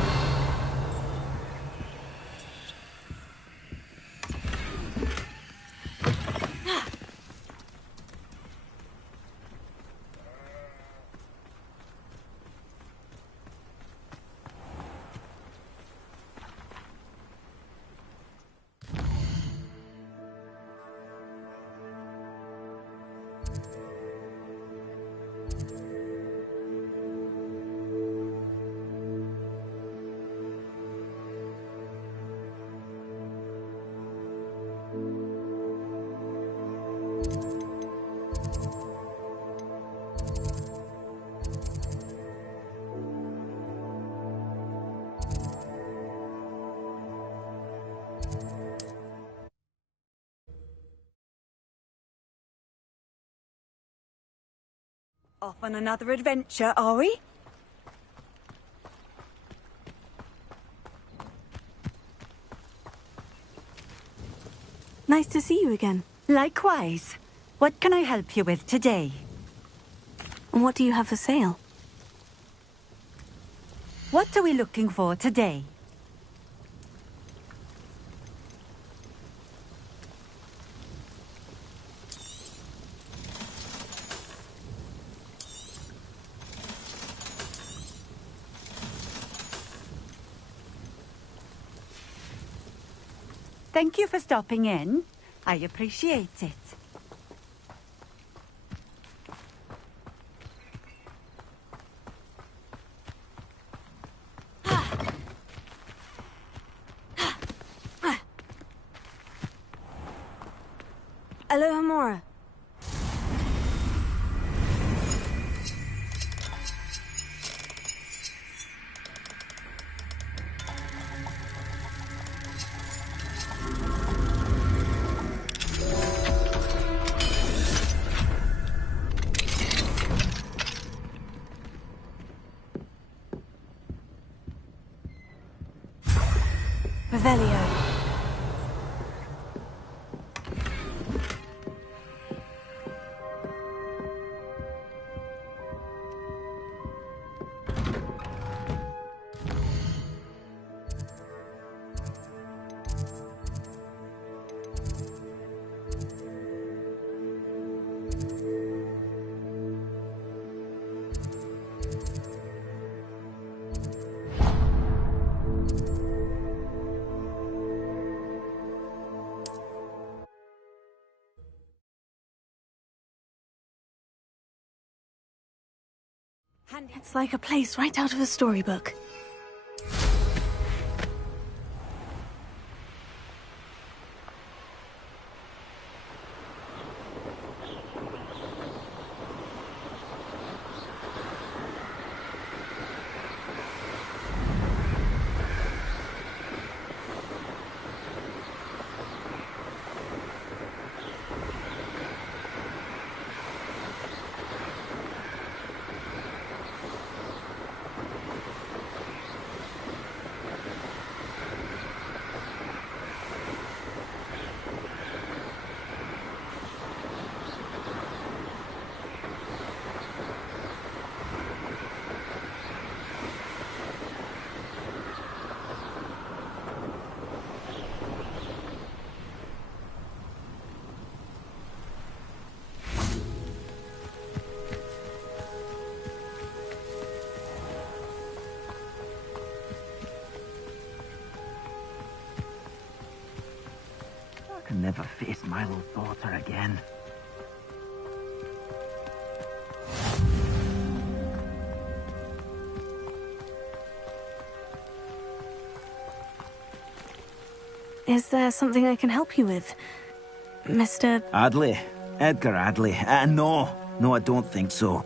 Off on another adventure, are we? Nice to see you again. Likewise. What can I help you with today? And what do you have for sale? What are we looking for today? Thank you for stopping in. I appreciate it. Alohomora. Revelio. It's like a place right out of a storybook. I can never face Milo's daughter again. Is there something I can help you with, Mr. Adley. Edgar Adley. No, I don't think so.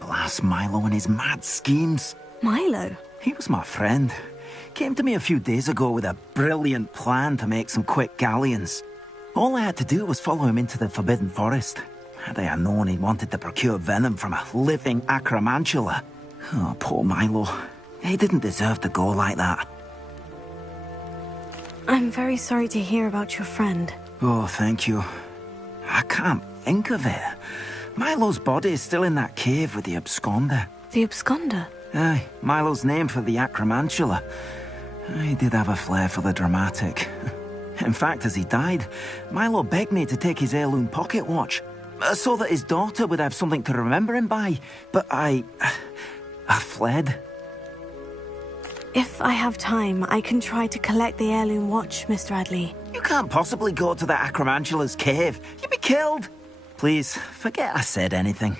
Blast Milo and his mad schemes. Milo? He was my friend. Came to me a few days ago with a brilliant plan to make some quick galleons. All I had to do was follow him into the Forbidden Forest. Had I known he wanted to procure venom from a living acromantula. Oh, poor Milo. He didn't deserve to go like that. I'm very sorry to hear about your friend. Oh, thank you. I can't think of it. Milo's body is still in that cave with the absconder. The absconder? Aye, Milo's name for the acromantula. He did have a flair for the dramatic. In fact, as he died, Milo begged me to take his heirloom pocket watch, so that his daughter would have something to remember him by. But I fled. If I have time, I can try to collect the heirloom watch, Mr. Adley. You can't possibly go to the acromantula's cave. You'd be killed. Please, forget I said anything.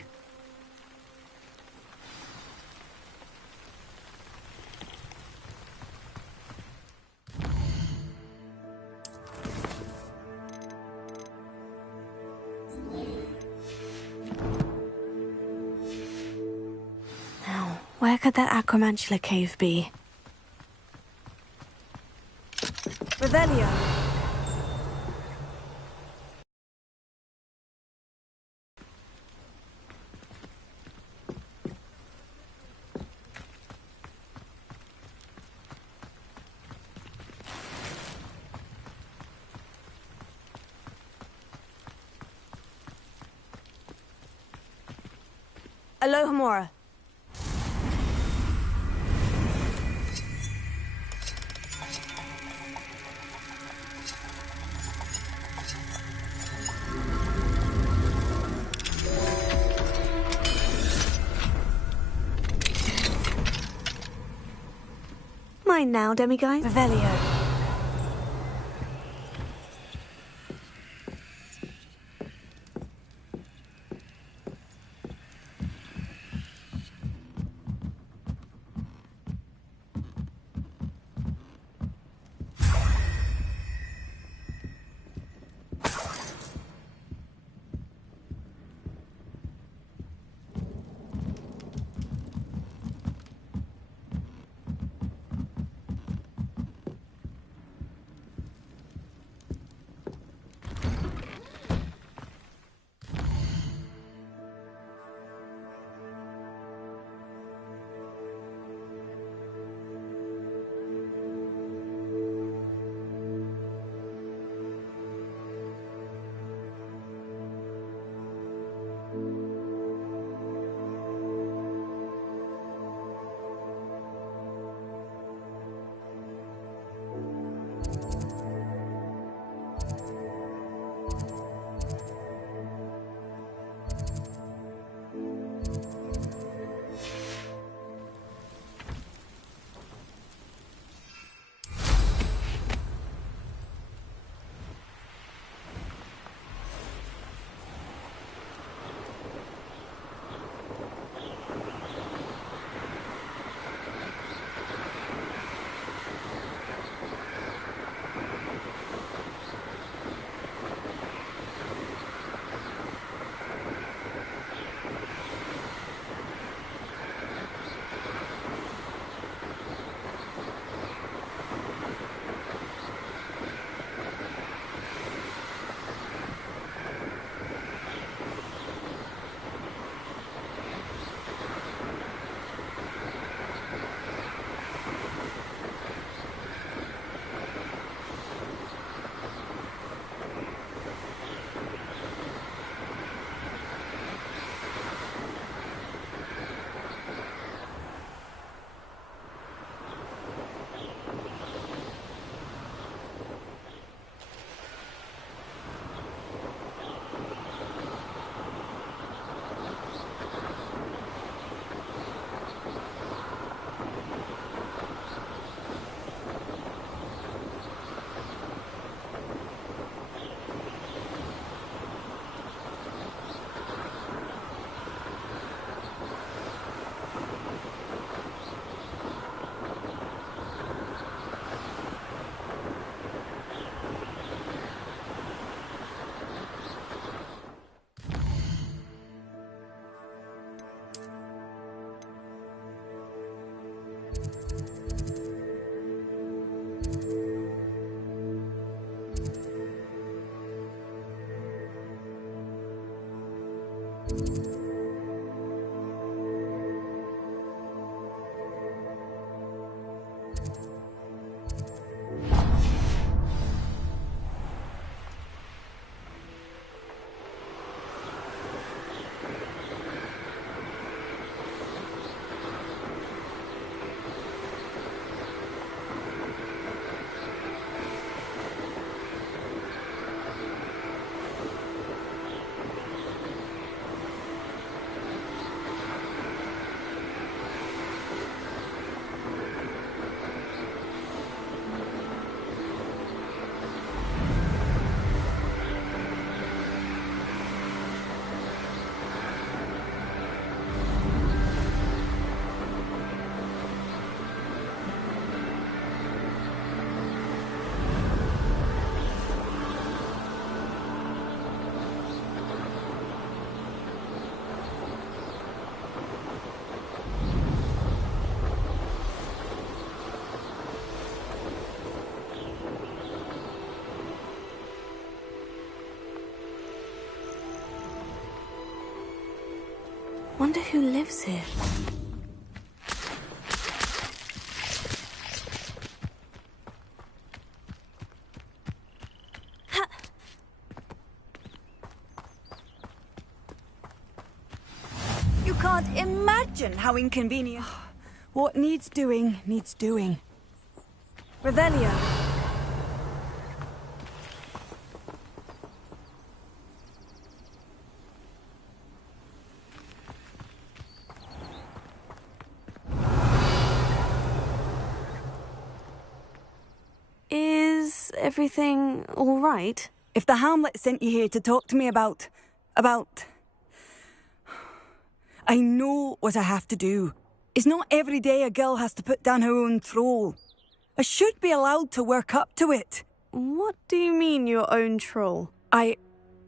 Now, where could that acromantula cave be? Revelio. Alohomora. Mine now, demiguise. Revelio. Wonder who lives here. You can't imagine how inconvenient. What needs doing, needs doing. Revelio. Is everything all right? If the Hamlet sent you here to talk to me about... I know what I have to do. It's not every day a girl has to put down her own troll. I should be allowed to work up to it. What do you mean, your own troll? I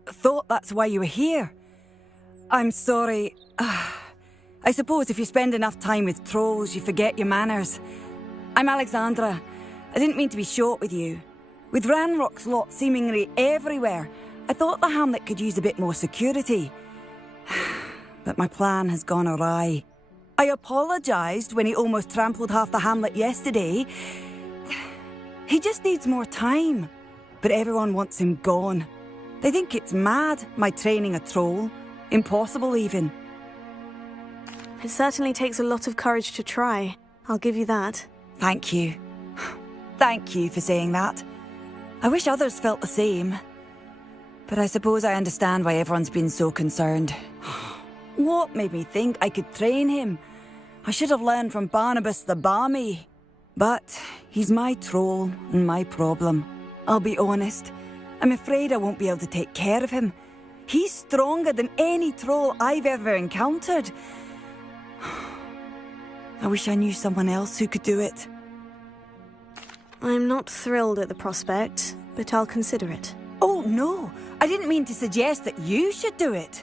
thought that's why you were here. I'm sorry. I suppose if you spend enough time with trolls, you forget your manners. I'm Alexandra. I didn't mean to be short with you. With Ranrock's lot seemingly everywhere, I thought the Hamlet could use a bit more security. But my plan has gone awry. I apologised when he almost trampled half the Hamlet yesterday. He just needs more time. But everyone wants him gone. They think it's mad, my training a troll. Impossible, even. It certainly takes a lot of courage to try. I'll give you that. Thank you. Thank you for saying that. I wish others felt the same. But I suppose I understand why everyone's been so concerned. What made me think I could train him? I should have learned from Barnabas the Barmy. But he's my troll and my problem. I'll be honest. I'm afraid I won't be able to take care of him. He's stronger than any troll I've ever encountered. I wish I knew someone else who could do it. I'm not thrilled at the prospect, but I'll consider it. Oh, no. I didn't mean to suggest that you should do it.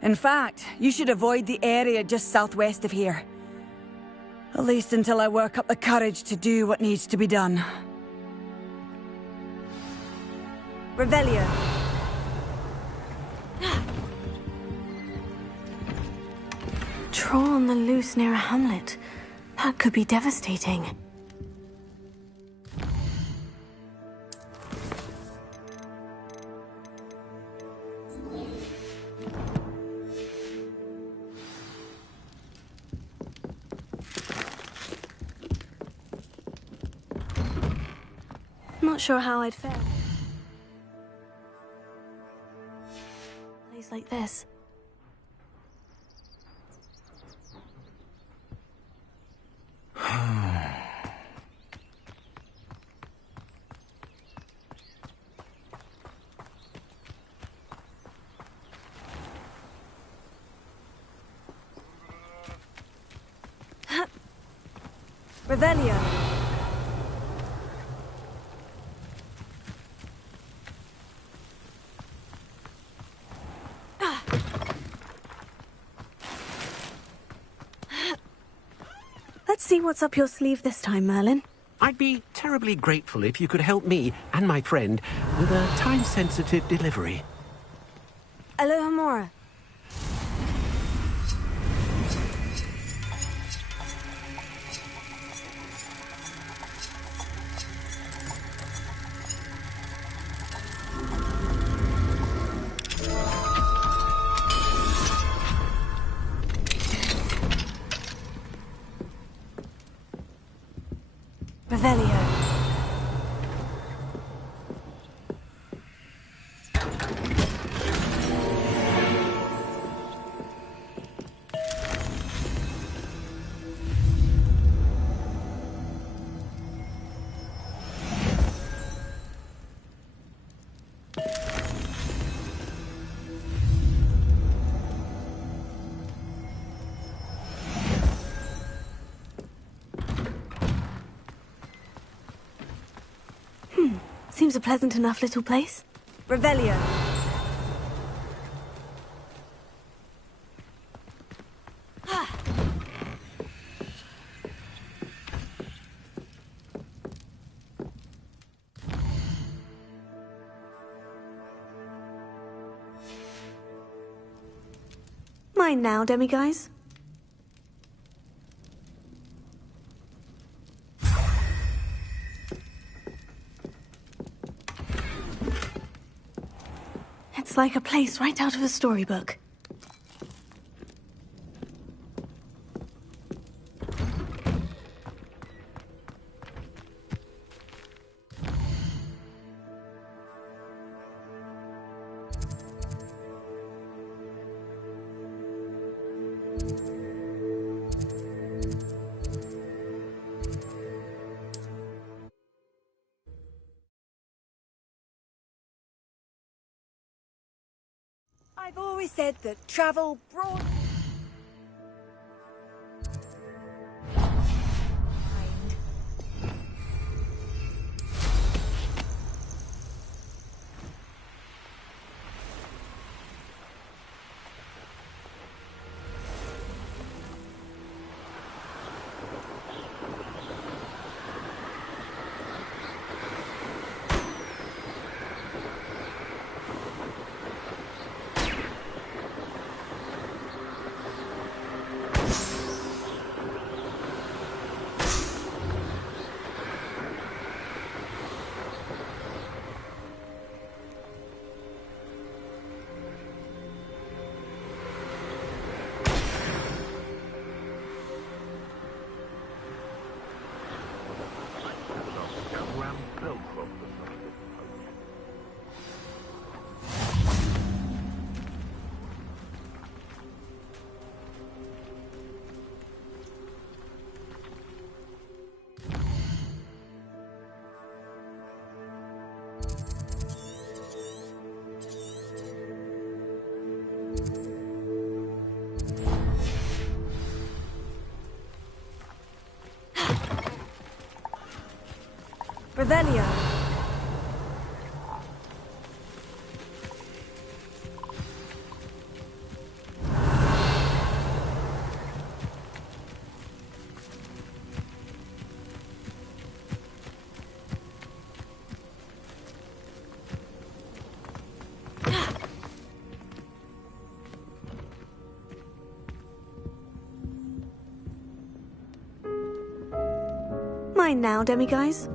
In fact, you should avoid the area just southwest of here. At least until I work up the courage to do what needs to be done. Revelio. Troll on the loose near a hamlet. That could be devastating. Not sure how I'd fare. A place like this. Revelio. Let's see what's up your sleeve this time, Merlin. I'd be terribly grateful if you could help me and my friend with a time-sensitive delivery. Alohomora. Revelio. Seems a pleasant enough little place. Revelio. Mine now, demiguise. It's like a place right out of a storybook. I've always said that travel broad... Revelio. Mine now, demiguise.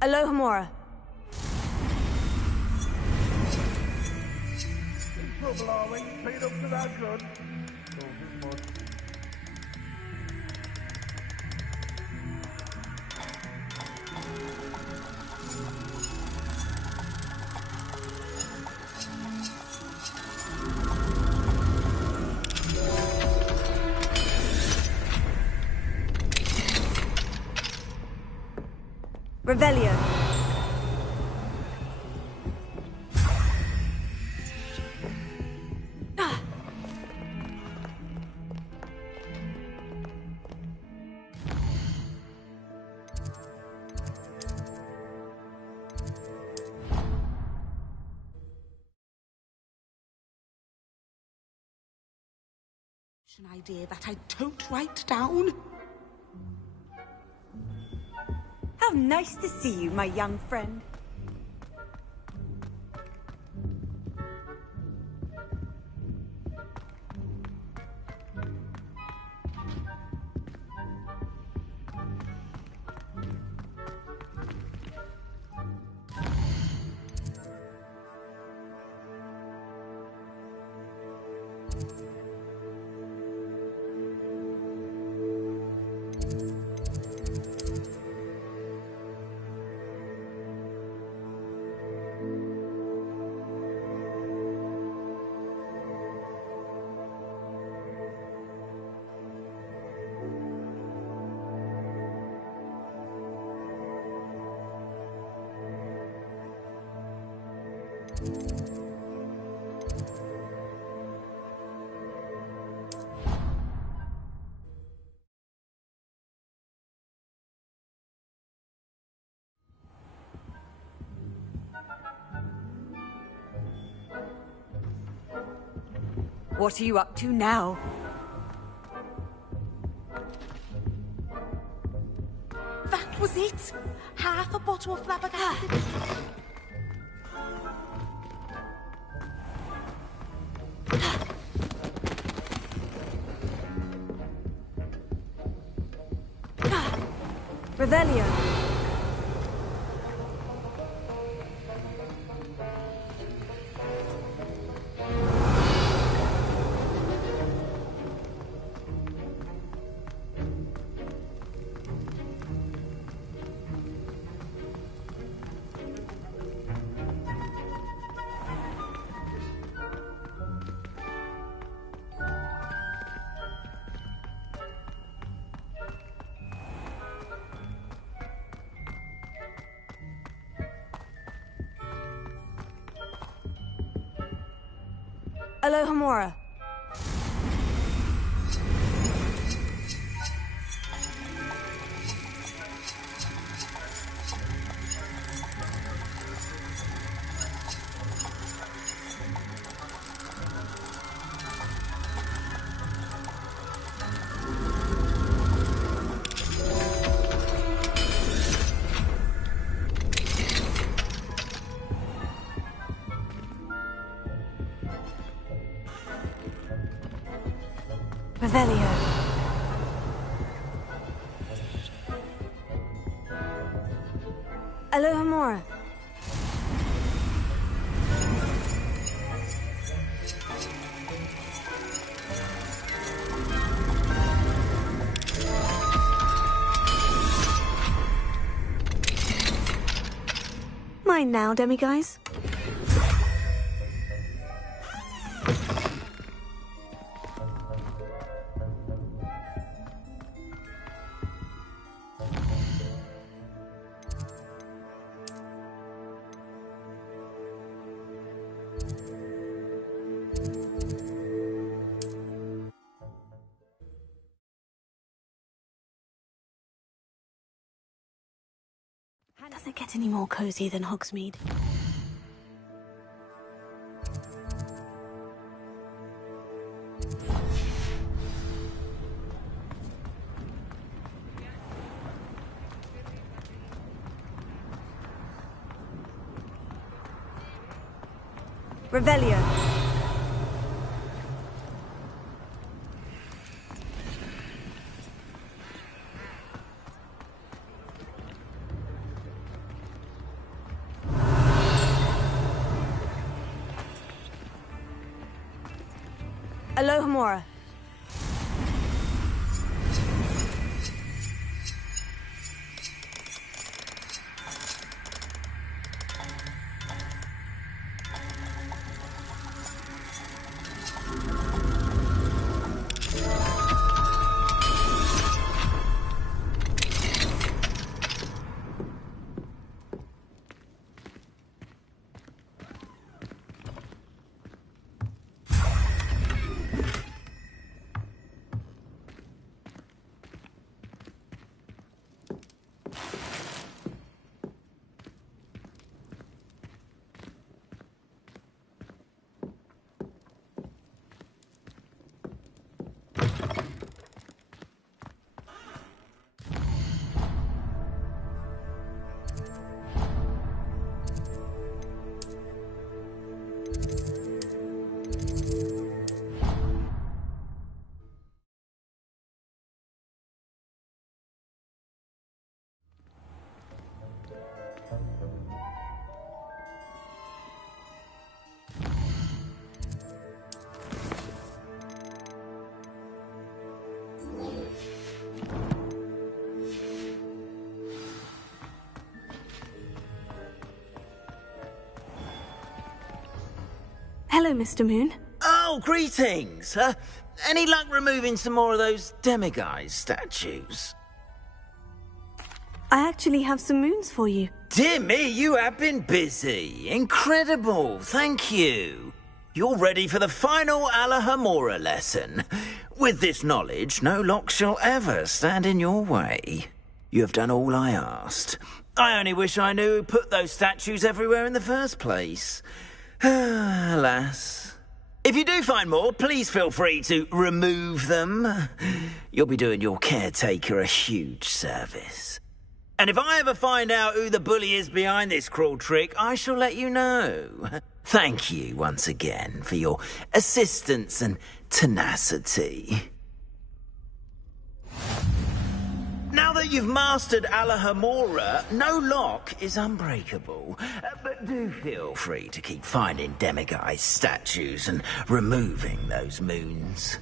Alohomora. In trouble, are we? Paid up to that good. Revelio. An idea that I don't write down. How nice to see you, my young friend. What are you up to now? That was it. Half a bottle of flabbergasted. Revelio. Alohomora. Revelio. Alohomora. Mine now, demiguise. Does it get any more cozy than Hogsmeade? Revelio. Alohomora. Hello, Mr. Moon. Oh, greetings. Any luck removing some more of those demiguise statues? I actually have some moons for you. Dear me, you have been busy. Incredible, thank you. You're ready for the final Alahomora lesson. With this knowledge, no lock shall ever stand in your way. You have done all I asked. I only wish I knew who put those statues everywhere in the first place. Alas. If you do find more, please feel free to remove them. You'll be doing your caretaker a huge service. And if I ever find out who the bully is behind this cruel trick, I shall let you know. Thank you once again for your assistance and tenacity. Now that you've mastered Alahomora, no lock is unbreakable. But do feel free to keep finding demiguise statues and removing those moons.